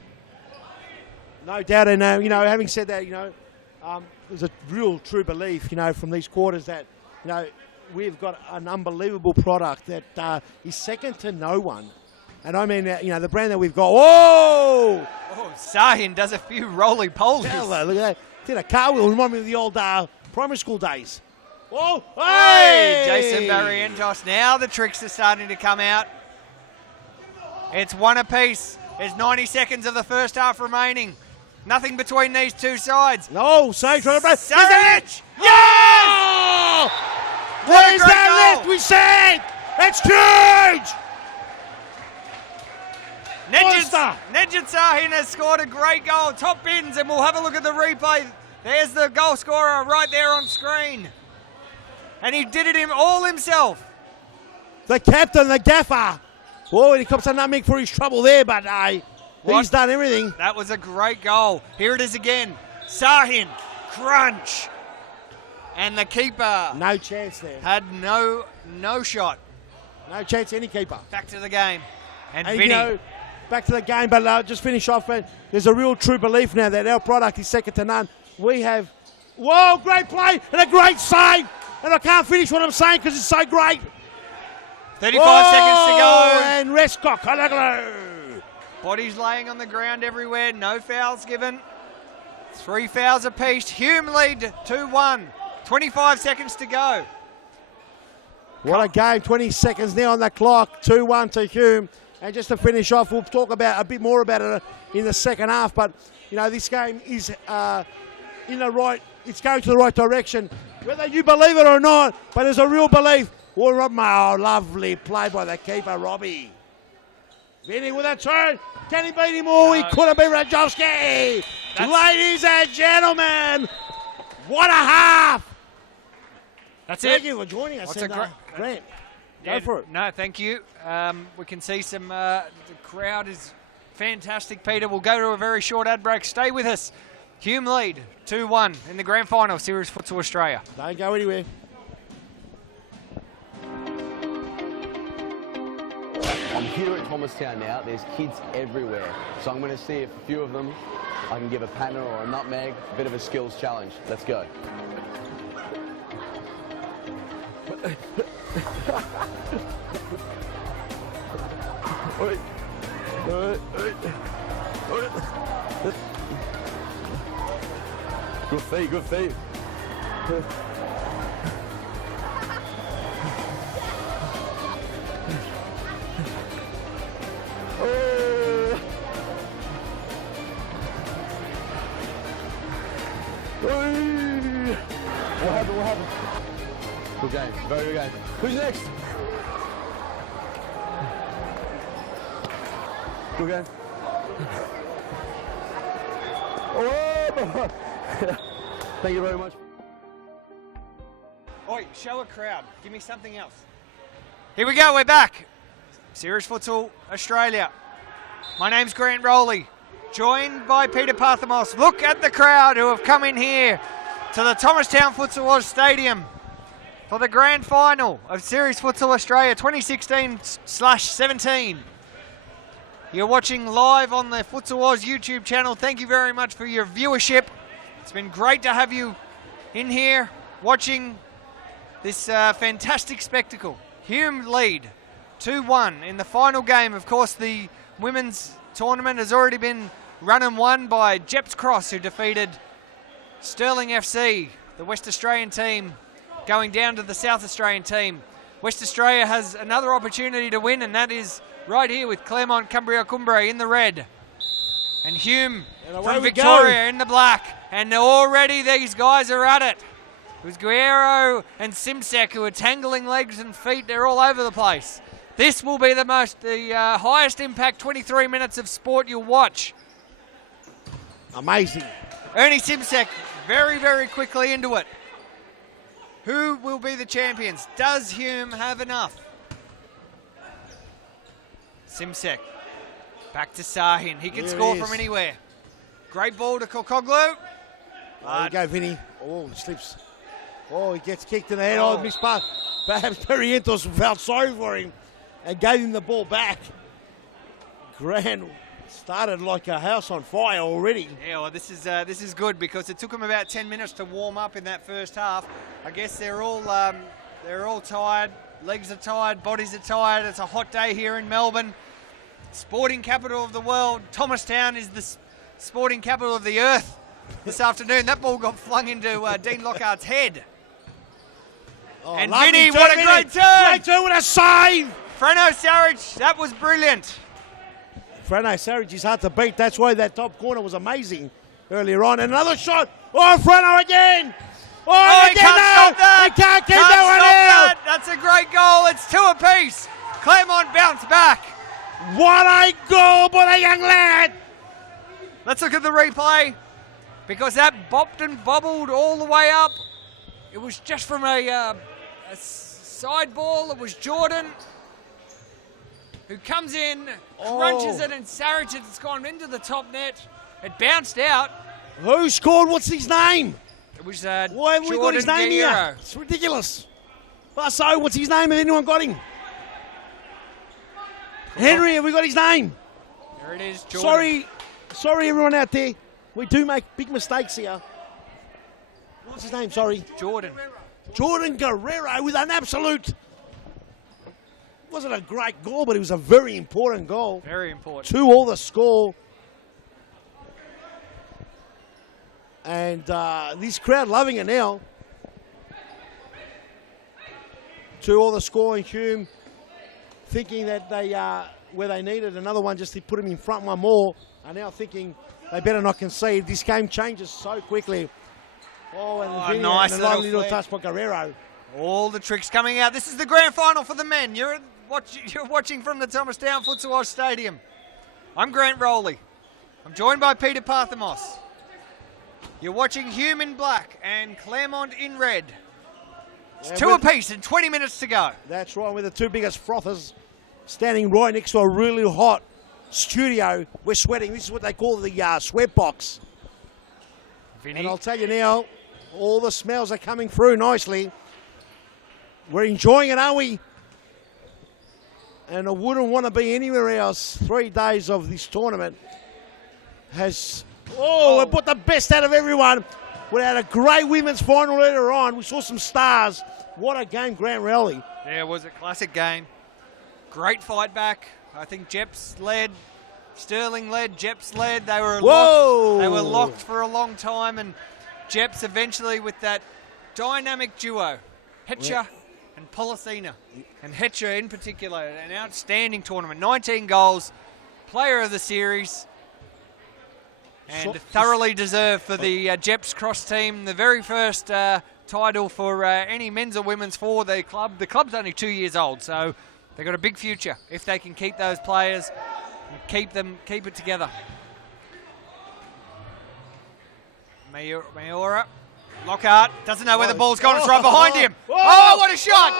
No doubt, and having said that, there's a real true belief, from these quarters that, we've got an unbelievable product that is second to no one And I mean, the brand that we've got. Whoa! Oh, Sahin does a few roly-polies. Look at that. Did a cartwheel. Remind me of the old primary school days. Whoa! Hey! Hey! Jason Barrientos. Now the tricks are starting to come out. It's one apiece. There's 90 seconds of the first half remaining. Nothing between these two sides. No, Sage trying to break. Savage! Yes! What What a is great that goal! left? We said! That's huge! Nejit Sahin has scored a great goal. Top bins, and we'll have a look at the replay. There's the goal scorer right there on screen. And he did it all himself. The captain, the gaffer. Oh, and he comes to nutmeg for his trouble there, but he's done everything. That was a great goal. Here it is again. Sahin, crunch. And the keeper. No chance there. Had no shot. No chance, any keeper. Back to the game. And And, Vinny. back to the game, but just finish off. There's a real true belief now that our product is second to none. We have, whoa, great play and a great save. And I can't finish what I'm saying because it's so great. 35 seconds to go. And Rescock. Bodies laying on the ground everywhere. No fouls given. 3 fouls apiece. Hume lead 2-1. 25 seconds to go. What a game, 20 seconds now on the clock, 2-1 to Hume. And just to finish off, we'll talk about a bit more about it in the second half, but this game is it's going to the right direction. Whether you believe it or not, but there's a real belief. Oh, lovely play by the keeper, Robbie. Vinny with a turn. Can he beat him all? He could have been Rajowski. Ladies and gentlemen, what a half. That's Thank it. you for joining us. What's a Grant, Yeah, go for it. No, thank you. We can see some. The crowd is fantastic, Peter. We'll go to a very short ad break. Stay with us. Hume lead 2-1 in the grand final, Series Futsal Australia. Don't go anywhere. I'm here at Thomastown now. There's kids everywhere. So I'm going to see if a few of them I can give a panel or a nutmeg, a bit of a skills challenge. Let's go. Good feet, good feet. What happened? Good game, very good game. Who's next? Good game. Oh! Thank you very much. Oi, show a crowd. Give me something else. Here we go, we're back. Series Futsal Australia. My name's Grant Rowley, joined by Peter Parthamos. Look at the crowd who have come in here to the Thomastown Futsal Oz Stadium for the grand final of Series Futsal Australia 2016/17. You're watching live on the Futsal Oz YouTube channel. Thank you very much for your viewership. It's been great to have you in here watching this fantastic spectacle. Hume lead 2-1 in the final game. Of course, the women's tournament has already been run and won by Jeps Cross, who defeated Stirling FC, the West Australian team, going down to the South Australian team. West Australia has another opportunity to win, and that is right here with Claremont Cumbria in the red. And Hume from Victoria in the black. And already these guys are at it. It was Guerrero and Simsek who are tangling legs and feet. They're all over the place. This will be the highest impact 23 minutes of sport you'll watch. Amazing. Ernie Simsek very, very quickly into it. Who will be the champions? Does Hume have enough? Simsek. Back to Sahin. He can There score he from is. anywhere. Great ball to Kokoglu. There you go, Vinny. Oh, he slips. Oh, he gets kicked in the head. Oh. Oh, missed pass. Perhaps Barrientos felt sorry for him and gave him the ball back. Grant started like a house on fire already. Yeah, well, this is good because it took them about 10 minutes to warm up in that first half. I guess they're all tired. Legs are tired. Bodies are tired. It's a hot day here in Melbourne. sporting capital of the world. Thomastown is the sporting capital of the earth this afternoon. That ball got flung into Dean Lockhart's head. And lovely Vinny, turn, what a Vinny. great turn! Great turn, what a save! Freno Sarich, that was brilliant. Freno Sarich is hard to beat. That's why that top corner was amazing earlier on. And another shot. Oh, Freno again! Oh, he can't stop that! He can't keep Can't that one stop out! that. That's a great goal. It's 2 apiece. Claremont bounced back. What a goal by the young lad! Let's look at the replay, because that bopped and bobbled all the way up. It was just from a side ball. It was Jordan who comes in, crunches it, and Sarich, it's gone into the top net. It bounced out. Who scored? What's his name? It was Why haven't we got his name Guerrero. here? It's ridiculous. Well, so, what's his name? Has anyone got him? Henry, have we got his name? There it is, Jordan. Sorry, everyone out there. We do make big mistakes here. What's his name? Sorry. Jordan. Jordan Guerrero with an absolute... Wasn't a great goal, but it was a very important goal. Very important. 2-2 the score. And this crowd loving it now. 2-2 the score, and Hume thinking that they where they needed another one just to put him in front one more, are now thinking they better not concede. This game changes so quickly. Oh, and Vinny, nice and a lovely little little flick. touch by Guerrero. All the tricks coming out. This is the grand final for the men. You're watching from the Thomastown Futsal Lodge Stadium. I'm Grant Rowley. I'm joined by Peter Parthamos. You're watching Hume in black and Claremont in red. It's 2 apiece and 20 minutes to go. That's right, with the two biggest frothers standing right next to a really hot studio. We're sweating. This is what they call the sweat box. Vinny. And I'll tell you now, all the smells are coming through nicely. We're enjoying it, aren't we? And I wouldn't want to be anywhere else. 3 days of this tournament has... we put the best out of everyone. We had a great women's final later on. We saw some stars. What a game, Grant Rowley. Yeah, it was a classic game. Great fight back. I think Jeps led, Sterling led, Jeps led. They were locked for a long time, and Jeps eventually with that dynamic duo, Hetcher and Policina. And Hetcher in particular, an outstanding tournament. 19 goals, player of the series. And thoroughly deserved for the Jeps cross team. The very first title for any men's or women's for the club. The club's only 2 years old, so they've got a big future if they can keep those players and keep it together. Mayora, Lockhart doesn't know where the ball's gone. It's right behind him. Oh, what a shot!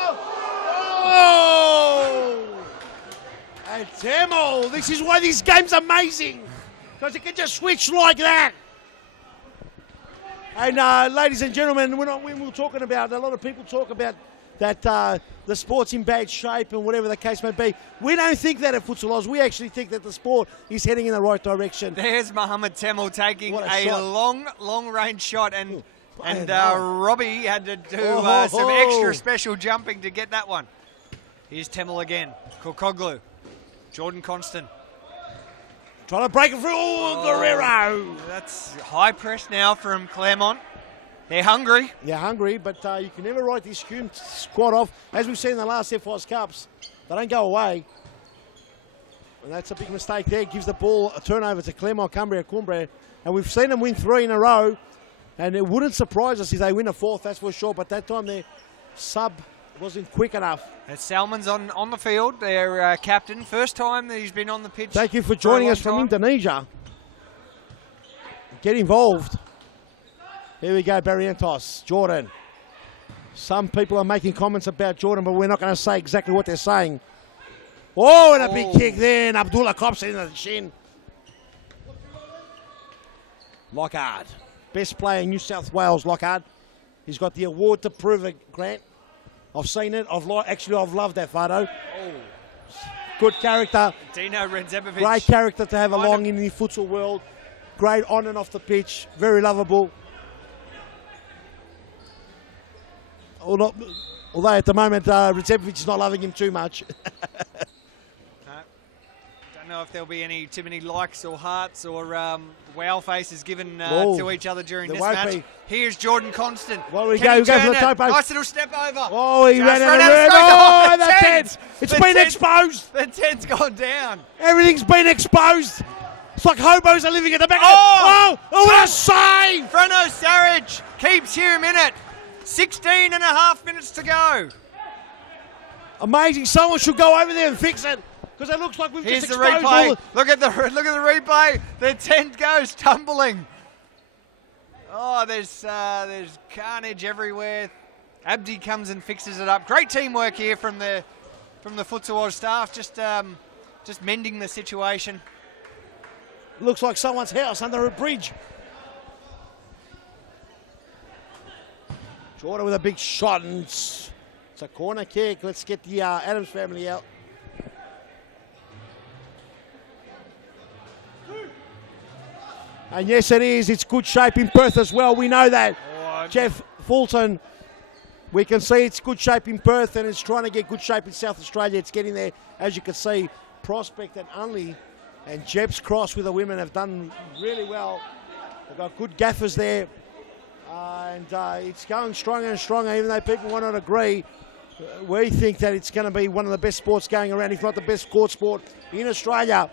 And Temo, this is why this game's amazing. Because it can just switch like that. And ladies and gentlemen, when we're talking about, a lot of people talk about that the sport's in bad shape and whatever the case may be. We don't think that at Futsal Oz. We actually think that the sport is heading in the right direction. There's Mohammed Temel taking a shot. long-range shot, and Robbie had to do some extra special jumping to get that one. Here's Temel again. Kokoglu. Jordan Constant. Trying to break it through. Guerrero. That's high press now from Claremont. They're hungry. They're hungry, but you can never write this Hume squad off. As we've seen in the last FIS Cups, they don't go away. And that's a big mistake there. Gives the ball a turnover to Claremont Cumbria. And we've seen them win 3 in a row. And it wouldn't surprise us if they win a 4th, that's for sure. But that time their sub wasn't quick enough. And Salmon's on the field, their captain. First time that he's been on the pitch. Thank you for joining us from Indonesia. Get involved. Here we go, Barrientos. Jordan. Some people are making comments about Jordan, but we're not going to say exactly what they're saying. Oh, and a big kick there, and Abdullah cops it in the shin. Lockhart. Best player in New South Wales, Lockhart. He's got the award to prove it, Grant. I've seen it. I've loved that photo. Good character. Dino Renzebovic. Great character to have along in the futsal world. Great on and off the pitch. Very lovable. Although at the moment, Renzebovic is not loving him too much. Don't know if there'll be too many likes or hearts or wow faces given Oh, to each other during there this won't match. be. Here's Jordan Constant. Well, we Can go he for the turn it? toe post. Nice little step over. Oh, he Just ran out of ran room. straight. Oh, the the tent. tent. It's The been tent- exposed. The tent's gone down. Everything's been exposed. It's like hobos are living at the back. Oh! What a save! Frano Sarich keeps Hume in it. 16 and a half minutes to go. Amazing. Someone should go over there and fix it because it looks like we've Here's just the exposed all replay. the... Look at the replay. The tent goes tumbling. Oh, there's carnage everywhere. Abdi comes and fixes it up. Great teamwork here from the Futsal Oz staff. Just mending the situation. Looks like someone's house under a bridge. Jordan with a big shot, and it's a corner kick. Let's get the Adams family out. And yes, it is. It's good shape in Perth as well. We know that. Jeff Fulton, we can see it's good shape in Perth, and it's trying to get good shape in South Australia. It's getting there, as you can see. Prospect and Unley and Jeb's Cross with the women have done really well. They've got good gaffers there. And it's going stronger and stronger, even though people might not agree. We think that it's going to be one of the best sports going around, if not the best court sport in Australia.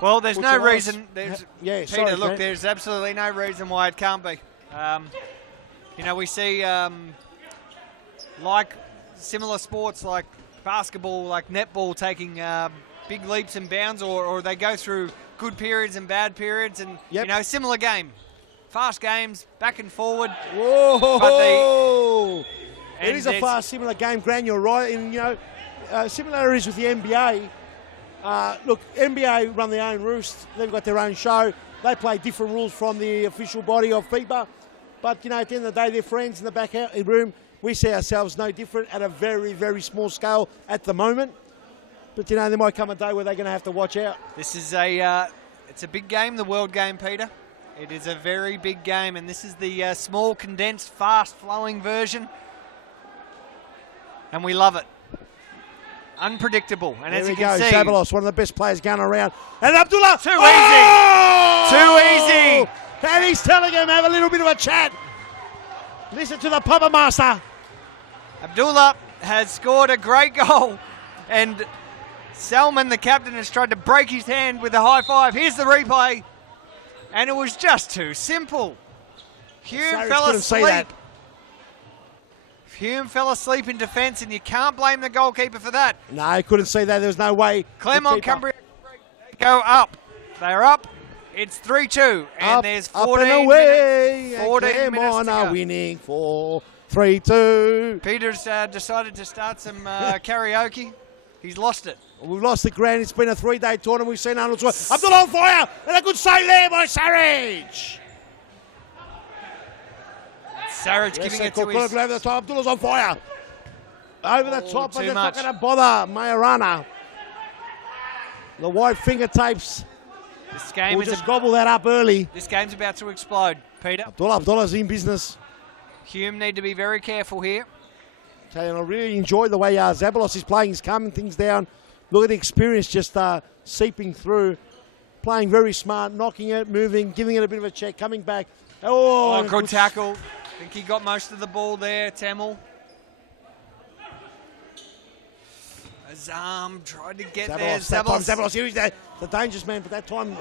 Well, there's no Futsal Oz. reason. Peter, sorry, look, Grant. there's absolutely no reason why it can't be. We see like similar sports like basketball, like netball, taking big leaps and bounds, or they go through good periods and bad periods, and similar game, fast games, back and forward. Whoa! But it is a fast, similar game, Gran. You're right. And similarities with the NBA. Look, NBA run their own roost. They've got their own show. They play different rules from the official body of FIBA. But, at the end of the day, they're friends in the back room. We see ourselves no different at a very, very small scale at the moment. But, there might come a day where they're going to have to watch out. This is it's a big game, the World Game, Peter. It is a very big game, and this is the small, condensed, fast-flowing version. And we love it. Unpredictable. And There as we you can go, see... Zabalos, one of the best players going around. And Abdullah! Too easy! Too easy! And he's telling him, have a little bit of a chat. Listen to the Papa Master. Abdullah has scored a great goal, and Salman, the captain, has tried to break his hand with a high five. Here's the replay, and it was just too simple. Hume fell asleep. Hume fell asleep in defence, and you can't blame the goalkeeper for that. No, I couldn't see that. There was no way. Claremont Cumbria go up. They're up. It's 3-2, and there's 14 and away. minutes. 14 minutes Claremont to are go. winning for 3-2. Peter's decided to start some karaoke. He's lost it. We've lost the ground. It's been a 3-day tournament. We've seen Arnold's work. Abdullah on fire, and a good save there by Sarich. Sarich giving it to his... Over the top. Abdullah's on fire. Over the top, but too they're not much. going to bother Majorana. The white finger tapes. This game We'll is just gobble that up early. This game's about to explode, Peter. Abdullah's in business. Hume need to be very careful here. Okay, and I really enjoy the way Zabalos is playing. He's calming things down. Look at the experience just seeping through. Playing very smart, knocking it, moving, giving it a bit of a check, coming back. Oh, good tackle. I think he got most of the ball there, Tamil. Azam tried to get there. Zabalos, here he's the dangerous man, but that time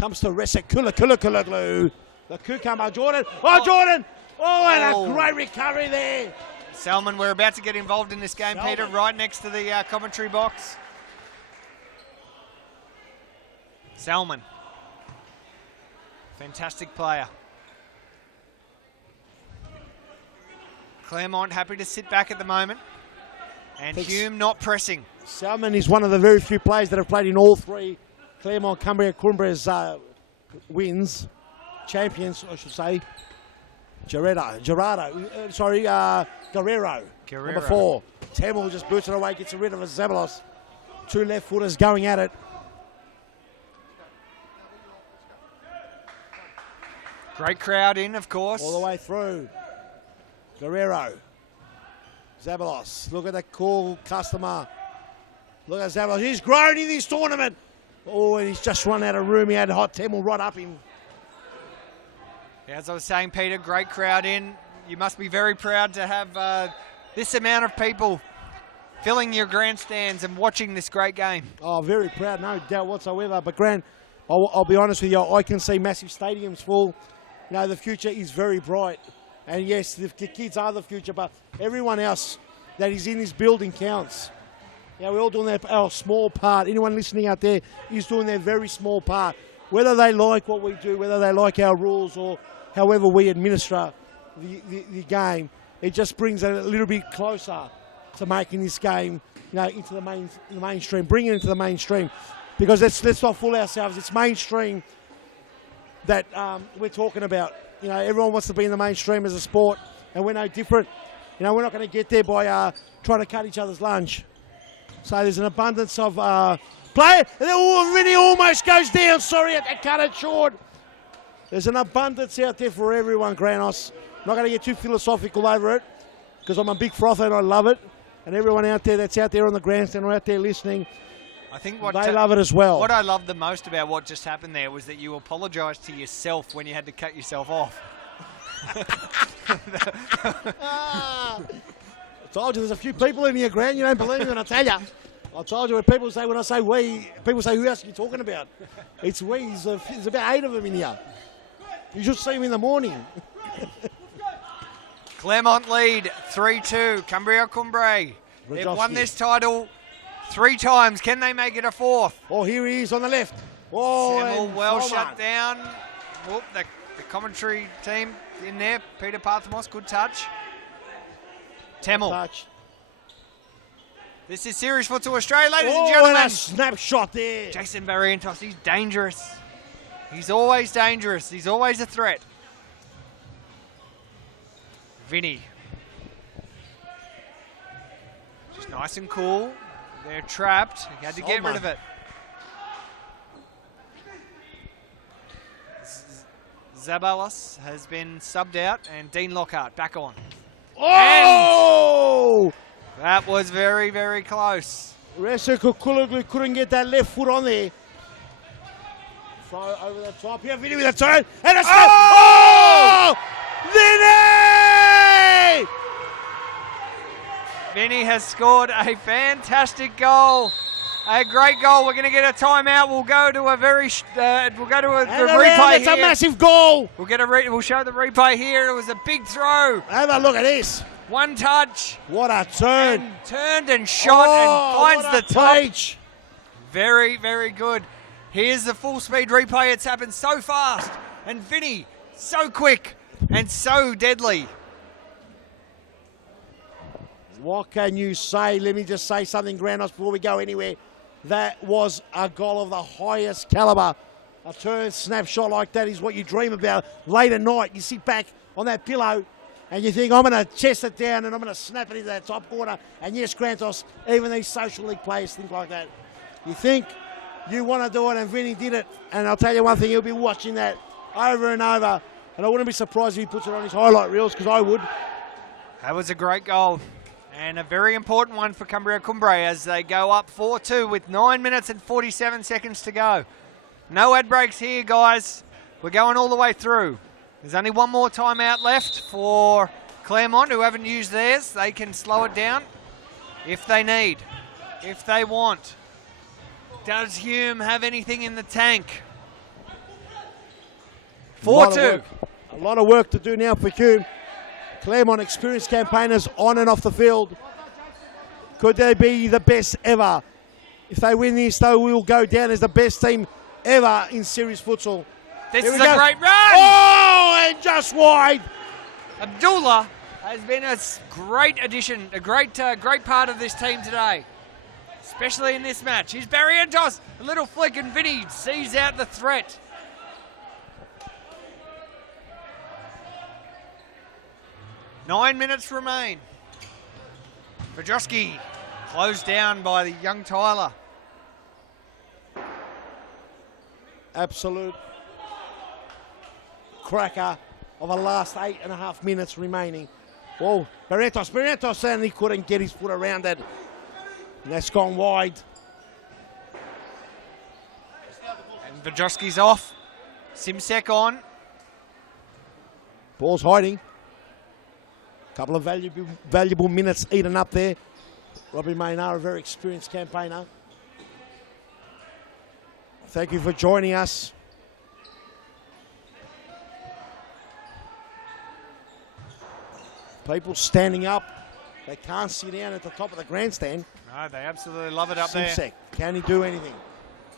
comes to Resek. Kula. The cucumber, Jordan. Jordan! And a great recovery there. Salman, we're about to get involved in this game, Peter, right next to the commentary box. Salman. Fantastic player. Claremont happy to sit back at the moment. And Hume not pressing. Salman is one of the very few players that have played in all three Claremont, Cumbria's wins. Champions, I should say. Guerrero. Number 4. Tamil just boots it away, gets rid of Zabalos. 2 left footers going at it. Great crowd in, of course. All the way through. Guerrero. Zabalos. Look at that cool customer. Look at Zabalos. He's grown in this tournament. Oh, and he's just run out of room. He had Hot Temel right up him. As I was saying, Peter, great crowd in. You must be very proud to have this amount of people filling your grandstands and watching this great game. Oh, very proud, no doubt whatsoever. But Grant, I'll be honest with you, I can see massive stadiums full. You know, the future is very bright. And yes, the kids are the future, but everyone else that is in this building counts. Yeah, we're all doing our small part. Anyone listening out there is doing their very small part. Whether they like what we do, whether they like our rules or however we administer the game, it just brings it a little bit closer to making this game, you know, into the mainstream, bring it into the mainstream. Because let's not fool ourselves. It's mainstream that we're talking about. You know, everyone wants to be in the mainstream as a sport, and we're no different. You know, we're not going to get there by trying to cut each other's lunch. So there's an abundance of play. And Vinny almost goes down. Sorry, I cut it short. There's an abundance out there for everyone, Granos. I'm not going to get too philosophical over it because I'm a big frother and I love it. And everyone out there that's out there on the grandstand or out there listening, I think they love it as well. What I loved the most about what just happened there was that you apologised to yourself when you had to cut yourself off. I told you there's a few people in here, Grant. You don't believe me when I tell you. I told you when people say, when I say we, people say, who else are you talking about? It's we. There's about 8 of them in here. You should see them in the morning. Claremont lead 3-2. Cumbria Cumbre. They've won this title 3 times. Can they make it a 4th? Oh, here he is on the left. Oh, Samuel well shut down. Whoop, the commentary team in there. Peter Parthamos, good touch. Temel. Touch. This is Series Futsal Australia, ladies and gentlemen. And a snapshot there. Jason Barrientos, he's dangerous. He's always dangerous. He's always a threat. Vinny. Just nice and cool. They're trapped. He had to get rid of it. Zabalos has been subbed out and Dean Lockhart back on. Oh! And that was very, very close. Ressa Kukuluglu couldn't get that left foot on there. Throw over the top here. Vinny with a turn. And a snap. Oh! Vinny! Vinny has scored a fantastic goal. A great goal. We're going to get a timeout. We'll go to a very replay It's here. a massive goal. We'll get we'll show the replay here. It was a big throw. Have a look at this. One touch. What a turn. And turned and shot and finds the top. Page. Very, very good. Here's the full speed replay. It's happened so fast. And Vinny, so quick and so deadly. What can you say? Let me just say something, Granos, before we go anywhere. That was a goal of the highest calibre. A turn snapshot like that is what you dream about late at night. You sit back on that pillow and you think, I'm going to chest it down and I'm going to snap it into that top corner. And yes, Grantos, even these social league players think like that. You think you want to do it, and Vinny did it. And I'll tell you one thing, he'll be watching that over and over. And I wouldn't be surprised if he puts it on his highlight reels, because I would. That was a great goal. And a very important one for Cumbria Cumbre as they go up 4-2 with 9 minutes and 47 seconds to go. No ad breaks here, guys. We're going all the way through. There's only one more timeout left for Claremont, who haven't used theirs. They can slow it down if they need, if they want. Does Hume have anything in the tank? 4-2. A lot of work to do now for Hume. Claremont experienced campaigners on and off the field. Could they be the best ever? If they win this, they will go down as the best team ever in series futsal. This is a great run! Oh, and just wide. Abdullah has been a great addition, a great part of this team today, especially in this match. Here's Barrientos, a little flick, and Vinny sees out the threat. Nine minutes remain. Vajoski closed down by the young Tyler. Absolute cracker of the last 8.5 minutes remaining. Whoa, Barrientos, and he couldn't get his foot around it. And that's gone wide. Vajoski's off. Simsek on. Ball's hiding. Couple of valuable minutes eaten up there. Robbie Maynard, a very experienced campaigner. Thank you for joining us. People standing up. They can't sit down at the top of the grandstand. No, they absolutely love it up there. Simsek, can he do anything?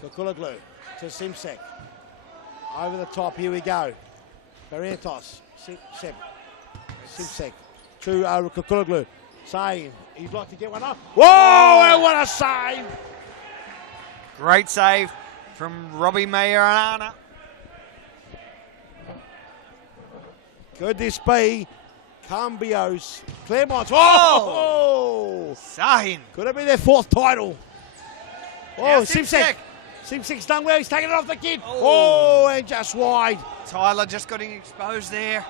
Kukulaglu to Simsek. Over the top, here we go. Barrientos, Simsek to Kukulaglu. Saying he'd like to get one up. Whoa, what a save! Great save from Robbie Mayarana. Could this be Cambio's Claremont's? Oh! Sahin. Could it be their 4th title? Now Oh, Simsek. Simsek's done well. He's taken it off the kid. Oh, and just wide. Tyler just getting exposed there.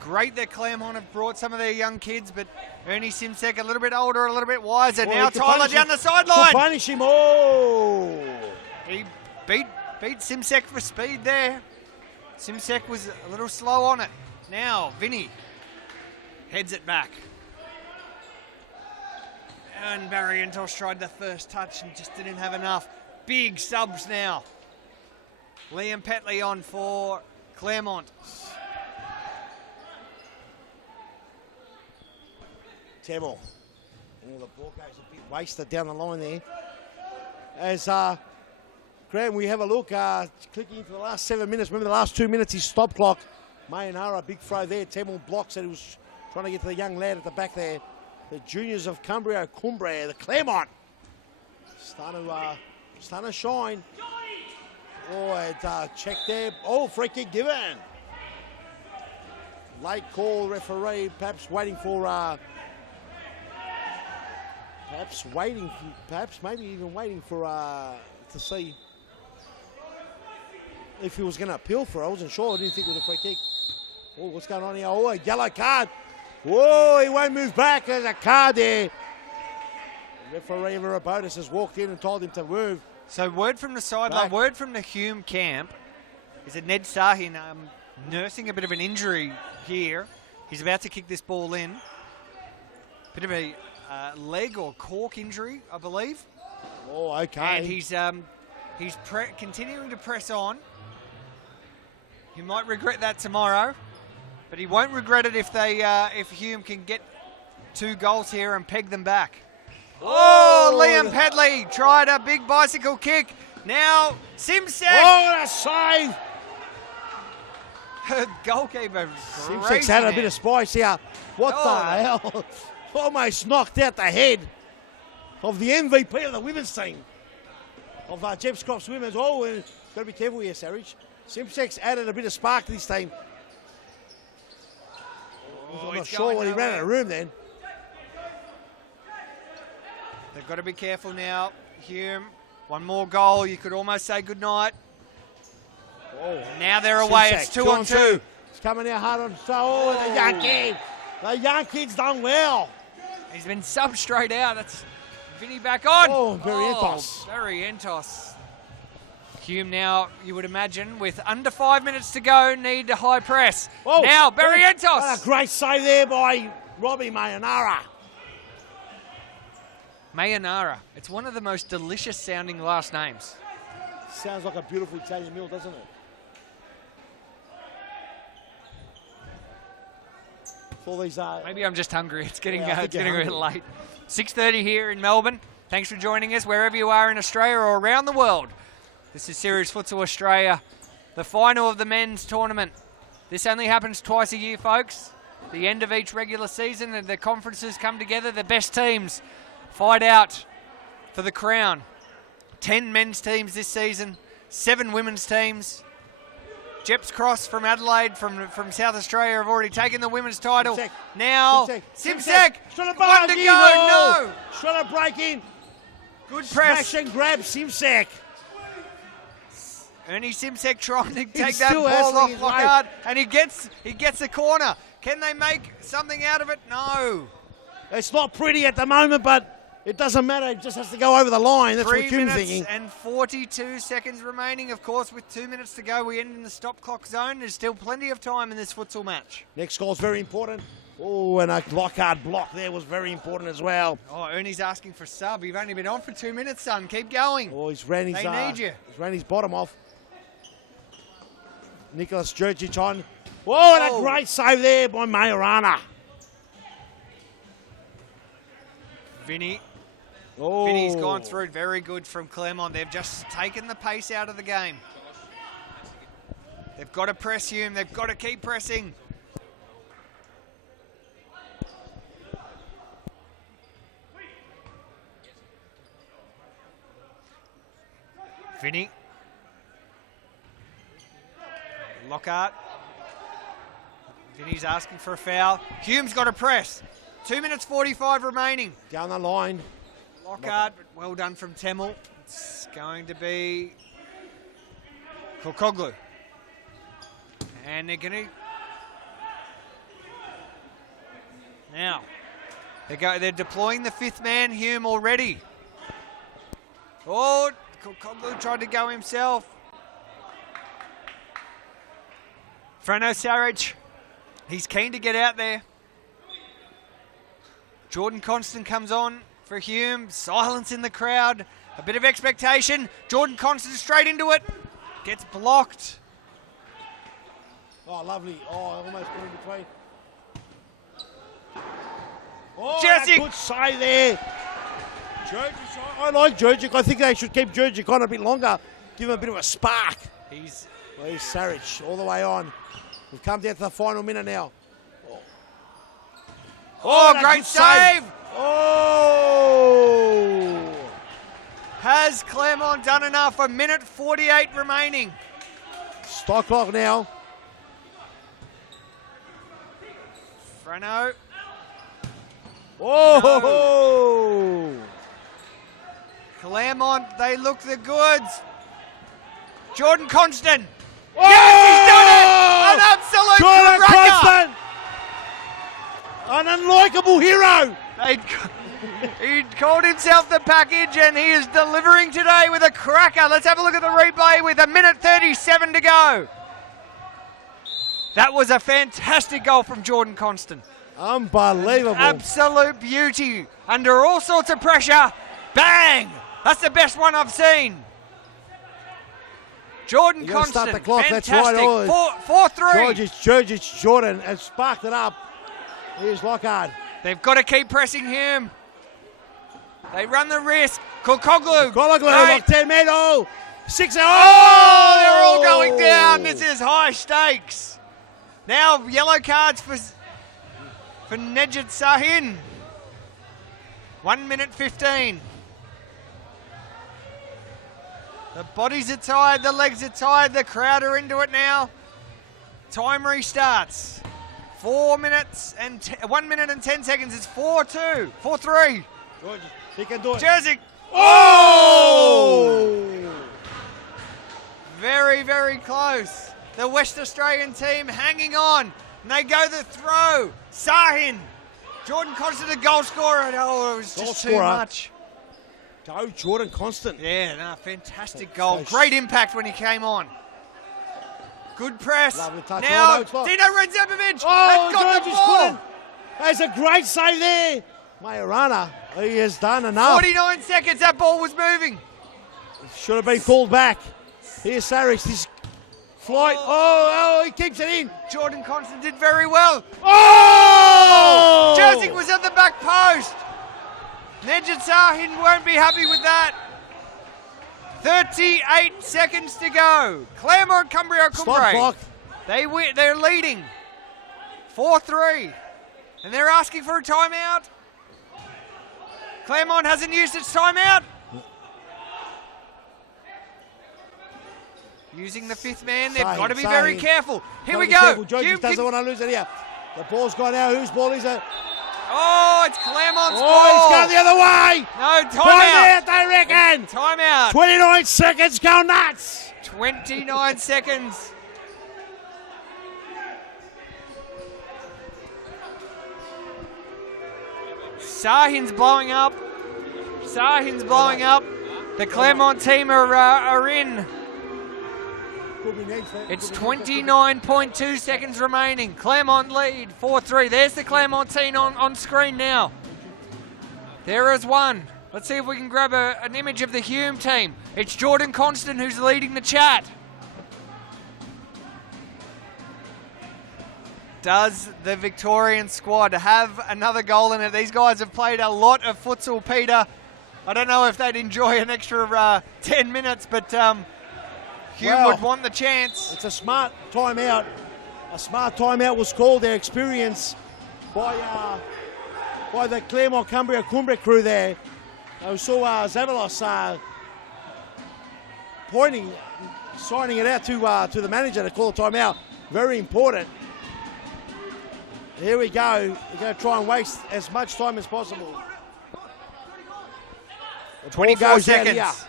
Great that Claremont have brought some of their young kids, but Ernie Simsek a little bit older, a little bit wiser. Oh, now he could Tyler punish down him. the sideline. Could punish him. Oh! He beat Simsek for speed there. Simsek was a little slow on it. Now Vinny heads it back. And Barrientos tried the first touch and just didn't have enough. Big subs now. Liam Petley on for Claremont. Temmell. Oh, the ball goes a bit wasted down the line there. As Graham, we have a look, clicking into the last 7 minutes. Remember the last 2 minutes, his stop clock. Mayanara, big throw there. Temmell blocks it. He was trying to get to the young lad at the back there. The juniors of Cumbria, the Claremont. Starting to shine. Oh, and check there. Oh, free kick given. Late call, referee, perhaps waiting for... maybe even waiting for to see if he was going to appeal for it. I wasn't sure. I didn't think it was a free kick. Oh, what's going on here? Oh, a yellow card. Whoa, he won't move back. There's a card there. Referee Verabotis has walked in and told him to move. So word from the sideline, word from the Hume camp is that Ned Sahin nursing a bit of an injury here. He's about to kick this ball in. Bit of a leg or cork injury, I believe. Oh, okay. And he's continuing to press on. He might regret that tomorrow, but he won't regret it if Hume can get 2 goals here and peg them back. Oh, Liam Pedley tried a big bicycle kick. Now Simsek. Oh, what a save! Goalkeeper. Simsek's had a bit of spice here. What the hell? Almost knocked out the head of the MVP of the women's team. Of Jeps Crops women's. Oh, and got to be careful here, Sarich. Simsek's added a bit of spark to this team. I'm not sure what he ran out of room then. They've got to be careful now. Hume, one more goal. You could almost say goodnight. Oh. Now they're away. Simsek, It's 2 on 2. It's coming out hard on. Oh, the young kid. The young kid's done well. He's been subbed straight out. That's Vinny back on. Oh, Barrientos. Barrientos. Hume now, you would imagine, with under 5 minutes to go, need a high press. Oh, now, Barrientos. What a great save there by Robbie Mayanara. Mayanara. It's one of the most delicious sounding last names. Sounds like a beautiful Italian meal, doesn't it? For these, maybe I'm just hungry. It's getting I think it's getting a you're bit hungry. late. 6:30 here in Melbourne. Thanks for joining us wherever you are in Australia or around the world. This is Series Futsal Australia, the final of the men's tournament. This only happens twice a year, folks. The end of each regular season, and the conferences come together. The best teams fight out for the crown. 10 men's teams this season, 7 women's teams. Jeps Cross from Adelaide, from South Australia, have already taken the women's title. Simsek. Now, Simsek, Shot a one to go, no. Shot a break in. Good press. Smash and grab Simsek. Ernie Simsek trying to take that still ball hustling off his Lockhart, and he gets the corner. Can they make something out of it? No. It's not pretty at the moment, but It doesn't matter. It just has to go over the line. That's 3 what Hume's minutes thinking. and 42 seconds remaining. Of course, with 2 minutes to go, we end in the stop clock zone. There's still plenty of time in this futsal match. Next goal's very important. Oh, and a Lockhart block there was very important as well. Oh, Ernie's asking for sub. You've only been on for 2 minutes, son. Keep going. Oh, he's ran his, They need you. He's ran his bottom off. Nicholas Jurcic on. Whoa, and a great save there by Majorana. Vinny. Oh. Vinny's gone through. Very good from Claremont. They've just taken the pace out of the game. They've got to press Hume. They've got to keep pressing. Vinny. Lockhart. Vinny's asking for a foul. Hume's got to press. 2 minutes 45 remaining. Down the line. Lockhart, but well done from Temel. It's going to be Kokoglu. And they're going to... Now, they're deploying the fifth man, Hume, already. Oh, Kokoglu tried to go himself. Frano Saric, he's keen to get out there. Jordan Constant comes on for Hume. Silence in the crowd. A bit of expectation. Jordan Constant straight into it. Gets blocked. Oh, lovely. Oh, almost put in between. Oh, Jessic. a good save there. Jurcic, I like Jurcic. I think they should keep Jurcic on a bit longer. Give him a bit of a spark. He's Saric all the way on. We've come down to the final minute now. Oh, great save. Oh! Has Claremont done enough? A minute 48 remaining. Stock clock now. Frano. Oh! No. Claremont, they look the goods. Jordan Constant. Oh! Yes, he's done it! An absolute Jordan cracker! Constant! An unlikable hero! He called himself the package and he is delivering today with a cracker. Let's have a look at the replay with a minute 37 to go. That was a fantastic goal from Jordan Constant. Unbelievable. Absolute beauty. Under all sorts of pressure. Bang! That's the best one I've seen. Jordan Constant, start the clock. fantastic. That's right. 4-3. Georgic, Jordan has sparked it up. Here's Lockhart. They've got to keep pressing him. They run the risk. Kokoglu. Lock 10 men. Oh, 6. Oh, they're all going down. This is high stakes. Now yellow cards for Nejat Sahin. 1 minute 15. The bodies are tired, the legs are tired, the crowd are into it now. Time restarts. 1 minute and 10 seconds. It's 4-2, 4-3. He can do it. Jerzik. Oh! Very, very close. The West Australian team hanging on. And they go the throw. Sahin. Jordan Constant, a goal scorer. Oh, it was just too much. Go Jordan Constant. Yeah, no, fantastic goal. Great impact when he came on. Good press. Lovely touch. Now, Oh, no, Dino Redzepovic Oh, has got the Georgi's ball. put it. There's a great save there. Majorana, he has done enough. 49 seconds, that ball was moving. Should have been called back. Here's Saric. This flight. Oh, he keeps it in. Jordan Constant did very well. Oh! Jerzik was at the back post. Nejat Sahin won't be happy with that. 38 seconds to go. Claremont, Cumbria, Stop clock. They're leading. 4-3. And they're asking for a timeout. Claremont hasn't used its timeout. Using the fifth man, they've got to be very careful. Here we go. George doesn't want to lose it here. The ball's gone out. Whose ball is it? Oh, it's Claremont's ball. Oh, he's going the other way. No, timeout. They reckon. Timeout. 29 seconds. Go nuts. 29 seconds. Sahin's blowing up. Sahin's blowing up. The Claremont team are in. It's 29.2 seconds remaining. Claremont lead 4-3. There's the Claremont team on screen now. There is one. Let's see if we can grab an image of the Hume team. It's Jordan Constant who's leading the chat. Does the Victorian squad have another goal in it? These guys have played a lot of futsal, Peter. I don't know if they'd enjoy an extra 10 minutes, but Hume would want the chance. It's a smart timeout. A smart timeout was called. Their experience by the Claremont Cumbria crew there. I saw Zavalos signing it out to the manager to call a timeout. Very important. Here we go. We're going to try and waste as much time as possible. 24 seconds.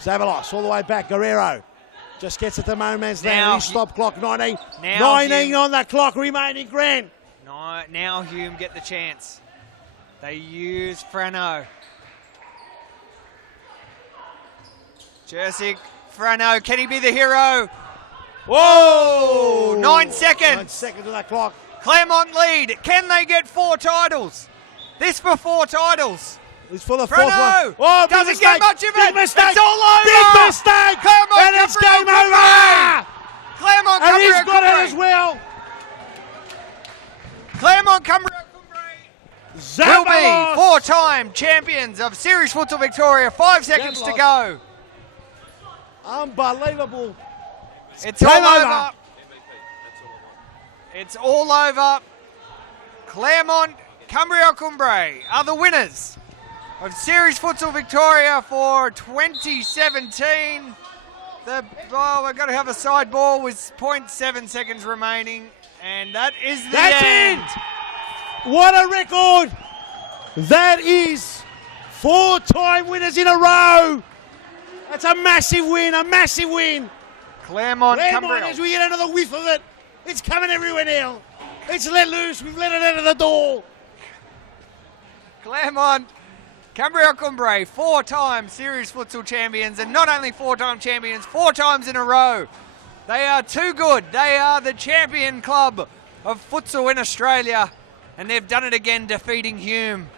Zavalos all the way back. Guerrero just gets it to no man's land. Stop clock. 19 on the clock remaining. Grant. Now Hume get the chance. They use Frano. Jersic, Frano, can he be the hero? Whoa! 9 seconds. 9 seconds on that clock. Claremont lead. Can they get 4 titles? This for 4 titles. It's for the fourth one. Oh, doesn't get much of it. Big mistake. It's all over. Big mistake. Claremont, and it's game over. Claremont, and he's got it as well. Claremont Cumbria will be 4-time champions of Series Futsal Victoria. 5 seconds to go. Unbelievable. It's all over. It's all over. Claremont Cumbria are the winners of Series Futsal Victoria for 2017. We're going to have a side ball with 0.7 seconds remaining, and that is the end. It. What a record! That is 4-time winners in a row. That's a massive win, a massive win. Claremont Cumbria. As we get another whiff of it, it's coming everywhere now. It's let loose. We've let it out of the door. Claremont Cumbria, 4-time Series Futsal champions, and not only 4-time champions, 4 times in a row. They are too good. They are the champion club of futsal in Australia, and they've done it again, defeating Hume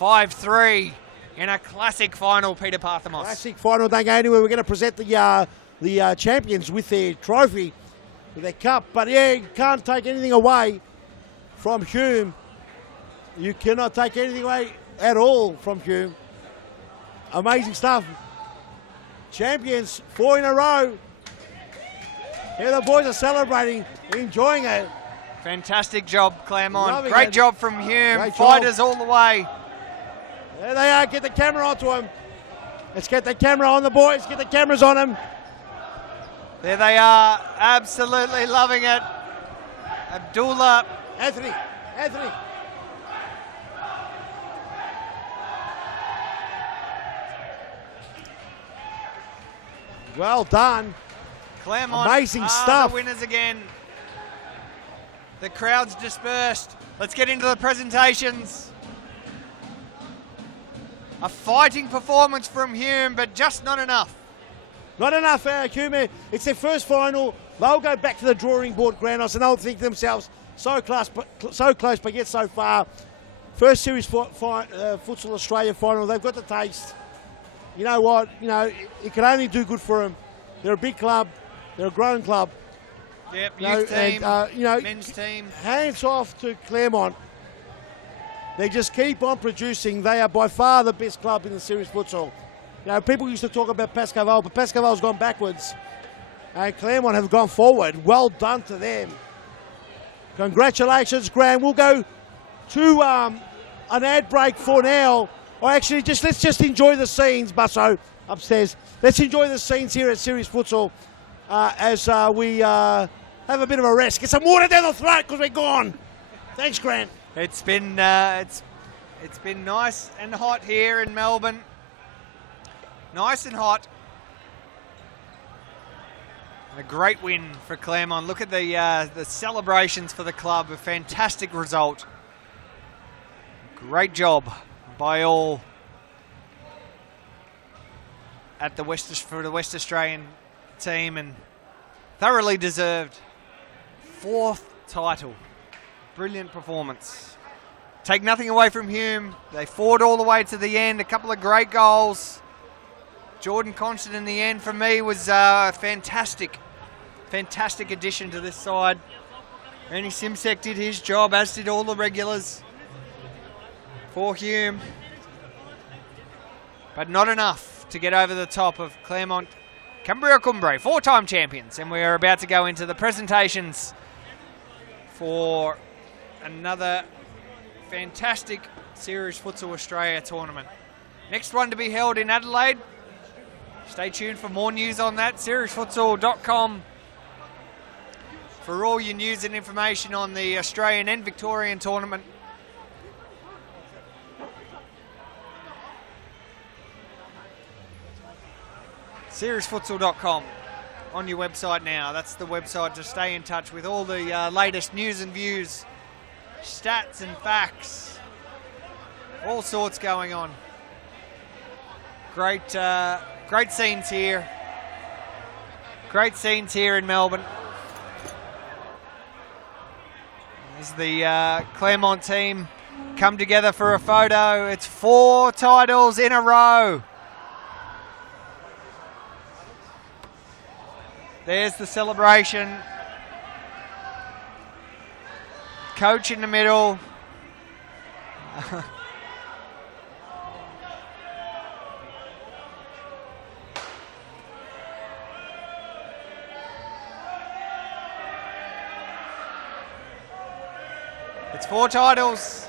5-3 in a classic final, Peter Parthamos. Classic final, don't go anywhere. We're going to present the champions with their trophy, with their cup. But yeah, you can't take anything away from Hume. You cannot take anything away at all from Hume. Amazing stuff. Champions, 4 in a row. Here the boys are celebrating, enjoying it. Fantastic job, Claremont. Loving Great it. job from Hume. Great Fighters job. all the way. There they are. Get the camera onto them. Let's get the camera on the boys. Get the cameras on them. There they are. Absolutely loving it. Abdullah. Anthony. Well done. Claremont Amazing are stuff. the winners again. The crowd's dispersed. Let's get into the presentations. A fighting performance from Hume, but just not enough. Not enough, Hume. It's their first final. They'll go back to the drawing board, Grandos, and they'll think to themselves, so close, but yet so far. First series Futsal Australia final. They've got the taste. You know what? It can only do good for them. They're a big club. They're a growing club. Yep, youth team, men's team. Hands off to Claremont. They just keep on producing. They are by far the best club in the series futsal. People used to talk about Pascaval, but Pascaval's gone backwards. And Claremont have gone forward. Well done to them. Congratulations, Graham. We'll go to an ad break for now. Or actually, let's just enjoy the scenes, Busso, upstairs. Let's enjoy the scenes here at Series Futsal as we have a bit of a rest. Get some water down the throat because we're gone. Thanks, Grant. It's been nice and hot here in Melbourne. Nice and hot. A great win for Claremont. Look at the celebrations for the club. A fantastic result. Great job by all at the for the West Australian team, and thoroughly deserved 4th title. Brilliant performance. Take nothing away from Hume. They fought all the way to the end. A couple of great goals. Jordan Constant in the end for me was a fantastic addition to this side. Ernie Simsek did his job, as did all the regulars for Hume. But not enough to get over the top of Claremont Cambria Cumbre, 4-time champions. And we're about to go into the presentations for another fantastic Series Futsal Australia tournament. Next one to be held in Adelaide. Stay tuned for more news on that. SeriesFutsal.com for all your news and information on the Australian and Victorian tournament. SeriesFutsal.com on your website now. That's the website to stay in touch with all the latest news and views, stats and facts, all sorts going on. Great scenes here. Great scenes here in Melbourne. As the Claremont team come together for a photo. It's 4 titles in a row. There's the celebration. Coach in the middle. It's 4 titles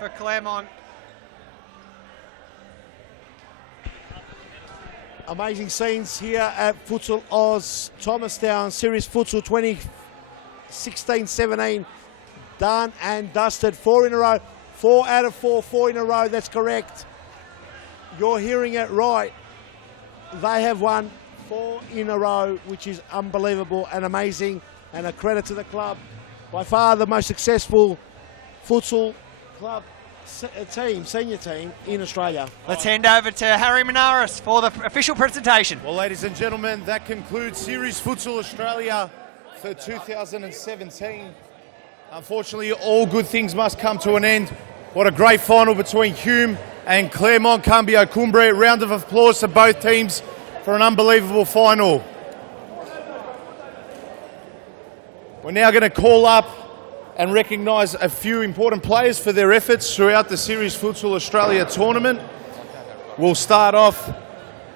for Claremont. Amazing scenes here at Futsal Oz, Thomastown, Series Futsal 2016-17. Done and dusted. 4 in a row. 4 out of 4, 4 in a row. That's correct. You're hearing it right. They have won 4 in a row, which is unbelievable and amazing, and a credit to the club. By far the most successful futsal club team, senior team in Australia. Let's hand over to Harry Menaris for the official presentation. Well, ladies and gentlemen, that concludes Series Futsal Australia for 2017. Unfortunately, all good things must come to an end. What a great final between Hume and Claremont Cambio Cumbre. Round of applause to both teams for an unbelievable final. We're now going to call up and recognise a few important players for their efforts throughout the Series Futsal Australia tournament. We'll start off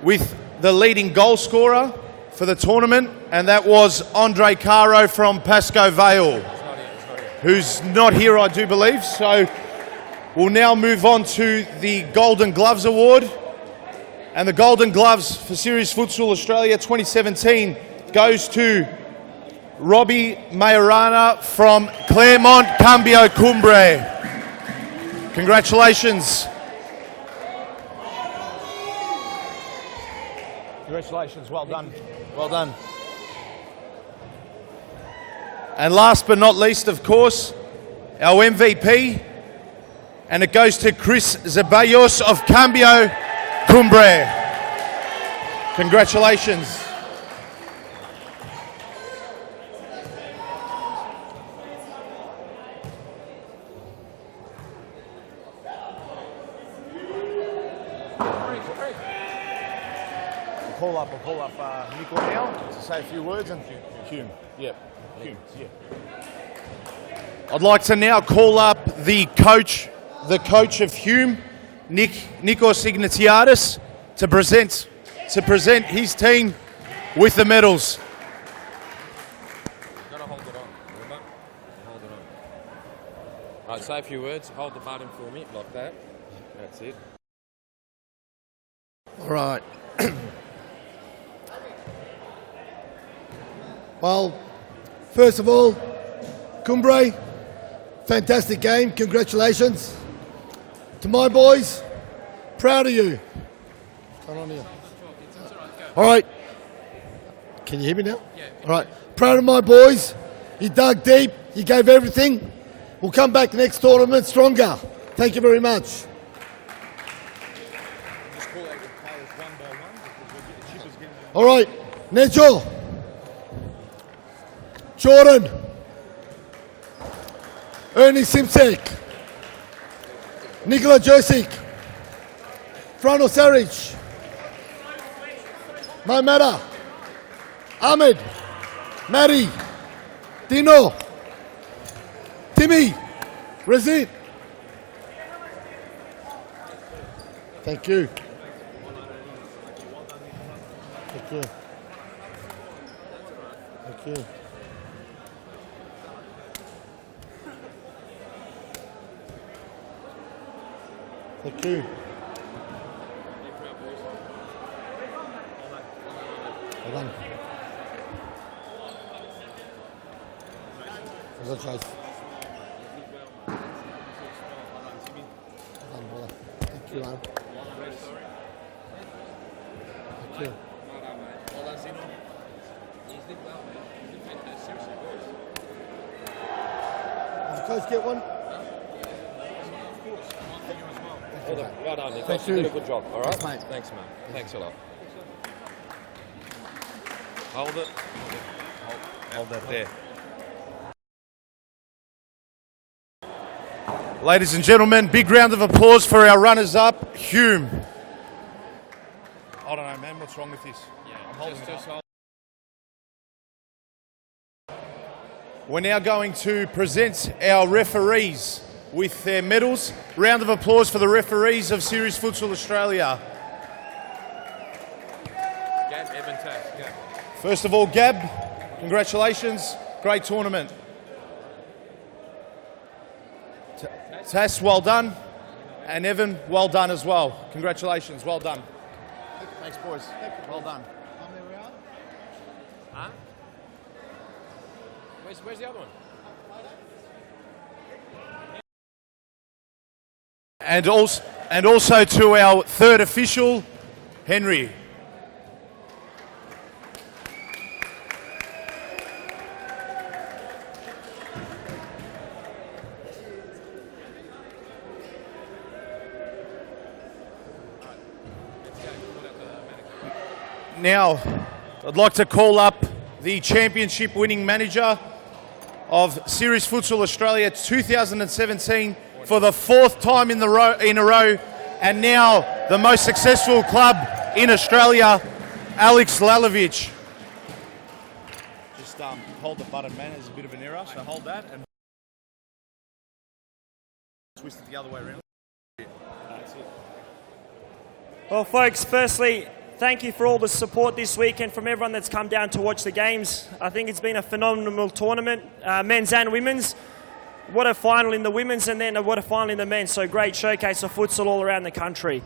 with the leading goal scorer for the tournament, and that was Andre Caro from Pascoe Vale, who's not here, I do believe. So we'll now move on to the Golden Gloves Award. And the Golden Gloves for Series Futsal Australia 2017 goes to Robbie Majorana from Claremont Cambio Cumbre. Congratulations. Congratulations, well done. Well done. And last but not least, of course, our MVP. And it goes to Chris Zabayos of Cambio Cumbre. Congratulations. I'll call up Nico now to say a few words, and Hume. Yep. Hume. Yeah. I'd like to now call up the coach of Hume, Nikos Ignatiadis, to present his team with the medals. Gotta hold it on. Remember? Hold it on. Alright, say a few words. Hold the button for me, like that. That's it. All right. Well, first of all, Cumbre, fantastic game. Congratulations. To my boys, proud of you. What's going on here? All right. Can you hear me now? Yeah. All right. Proud of my boys. You dug deep. You gave everything. We'll come back next tournament stronger. Thank you very much. Just call out your players one by one because we'll get the chippers getting. All right, Nejo, Jordan, Ernie Simsek, Nikola Josic, Frano Saric, Maimata, Ahmed, Mary, Dino, Timmy, Razit. Thank you. Thank you. Thank you. Thank you. Well done. Congratulations. Well done, brother. Thank you, man. Thank you. Did the coach get one? Well done, Nick. Thank You you. did a good job, all right? Thanks, mate. Thanks, mate. Thanks a lot. Hold it. Hold that there. Ladies and gentlemen, big round of applause for our runners-up, Hume. I don't know, man. What's wrong with this? I'm holding it up. We're now going to present our referees with their medals. Round of applause for the referees of Series Futsal Australia. Gab, Evan, Tass. Gab. First of all, Gab, congratulations. Great tournament. Tass, well done. And Evan, well done as well. Congratulations, well done. Thanks, boys. Well done. Huh? Where's the other one? And also to our third official, Henry. Now, I'd like to call up the championship winning manager of Series Futsal Australia 2017 for the fourth time in a row, and now the most successful club in Australia, Alex Lalovich. Just hold the button, man. There's a bit of an error, so hold that and twist it the other way around. That's it. Well, folks, firstly, thank you for all the support this weekend from everyone that's come down to watch the games. I think it's been a phenomenal tournament, men's and women's. What a final in the women's and then what a final in the men's. So great showcase of futsal all around the country.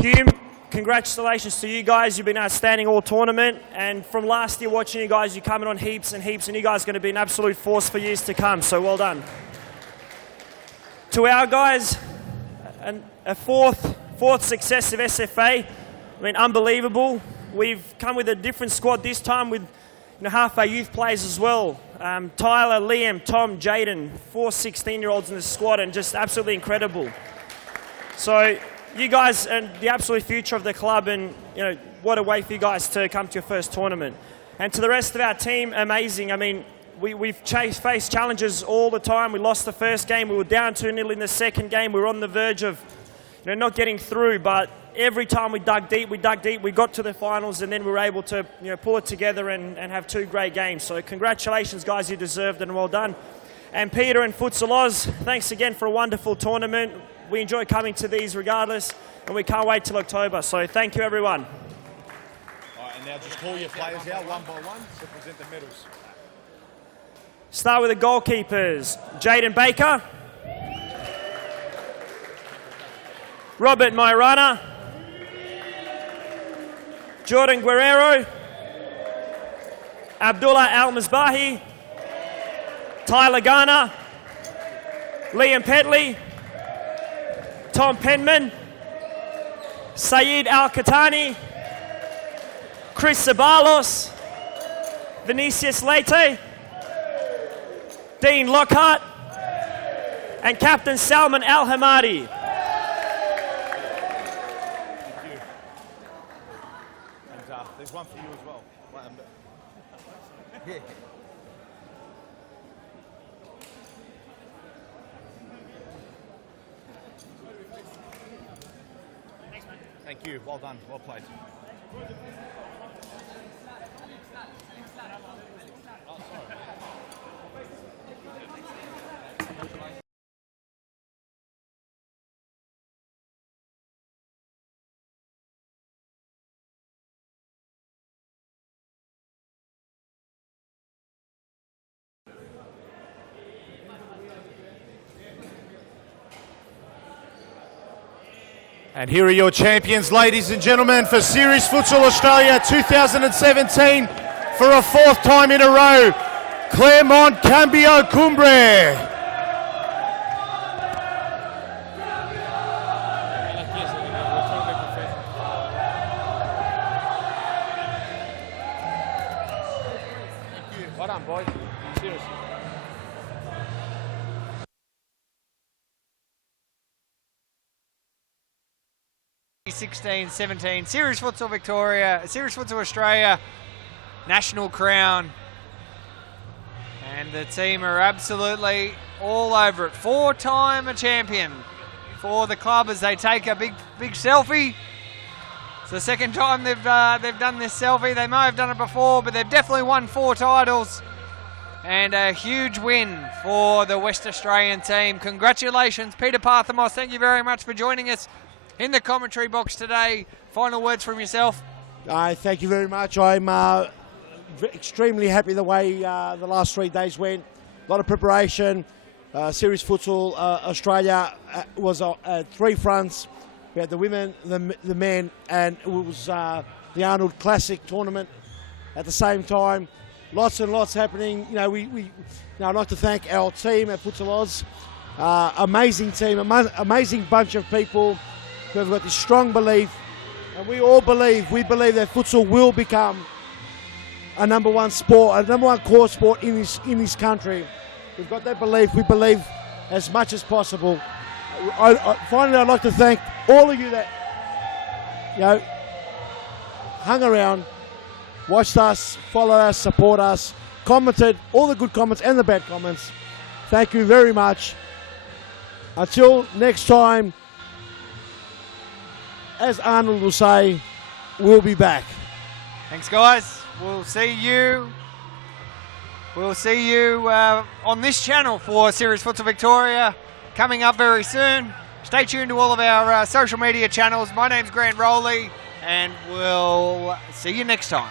Hume, congratulations to you guys. You've been outstanding all tournament. And from last year watching you guys, you're coming on heaps and heaps, and you guys are going to be an absolute force for years to come. So well done. To our guys, a fourth successive SFA. I mean, unbelievable. We've come with a different squad this time with half our youth players as well. Tyler, Liam, Tom, Jaden, 4 16-year-olds in the squad, and just absolutely incredible. So you guys are the absolute future of the club, and what a way for you guys to come to your first tournament. And to the rest of our team, amazing. I mean, we've faced challenges all the time. We lost the first game. We were down 2-0 in the second game. We were on the verge of not getting through, but every time we dug deep, we got to the finals, and then we were able to pull it together and have 2 great games. So congratulations, guys, you deserved it, and well done. And Peter and Futsal Oz, thanks again for a wonderful tournament. We enjoy coming to these regardless, and we can't wait till October. So thank you, everyone. All right, and now just call your players out one by one to present the medals. Start with the goalkeepers. Jaden Baker. Robert Mairana. Jordan Guerrero, Abdullah Al-Misbahi, Tyler Garner, Liam Petley, Tom Penman, Saeed Al-Katani, Chris Sabalos, Vinicius Leite, Dean Lockhart, and Captain Salman Al-Hamadi. There's one for you as well. Thank you. Well done. Well played. And here are your champions, ladies and gentlemen, for Series Futsal Australia 2017 for a fourth time in a row, Claremont Cambio Cumbre. Well done, boys. Seriously. 16-17 Series Futsal Victoria, Series Futsal Australia national crown, and the team are absolutely all over it. Four-time a champion for the club as they take a big selfie. It's the second time they've done this selfie. They may have done it before, but they've definitely won 4 titles, and a huge win for the West Australian team. Congratulations, Peter Parthamos. Thank you very much for joining us in the commentary box today. Final words from yourself. Thank you very much. I'm extremely happy the way the last 3 days went. A lot of preparation. Series Futsal Australia was at 3 fronts. We had the women, the men, and it was the Arnold Classic tournament at the same time. Lots and lots happening. You know, I'd like to thank our team at Futsal Oz. Amazing team, amazing bunch of people who have got this strong belief, and we believe that futsal will become a number one sport, a number one core sport in this country. We've got that belief. We believe as much as possible. Finally, I'd like to thank all of you that hung around, watched us, followed us, support us, commented, all the good comments and the bad comments. Thank you very much. Until next time, as Arnold will say, we'll be back. Thanks, guys. We'll see you on this channel for Series Futsal Victoria coming up very soon. Stay tuned to all of our social media channels. My name's Grant Rowley, and we'll see you next time.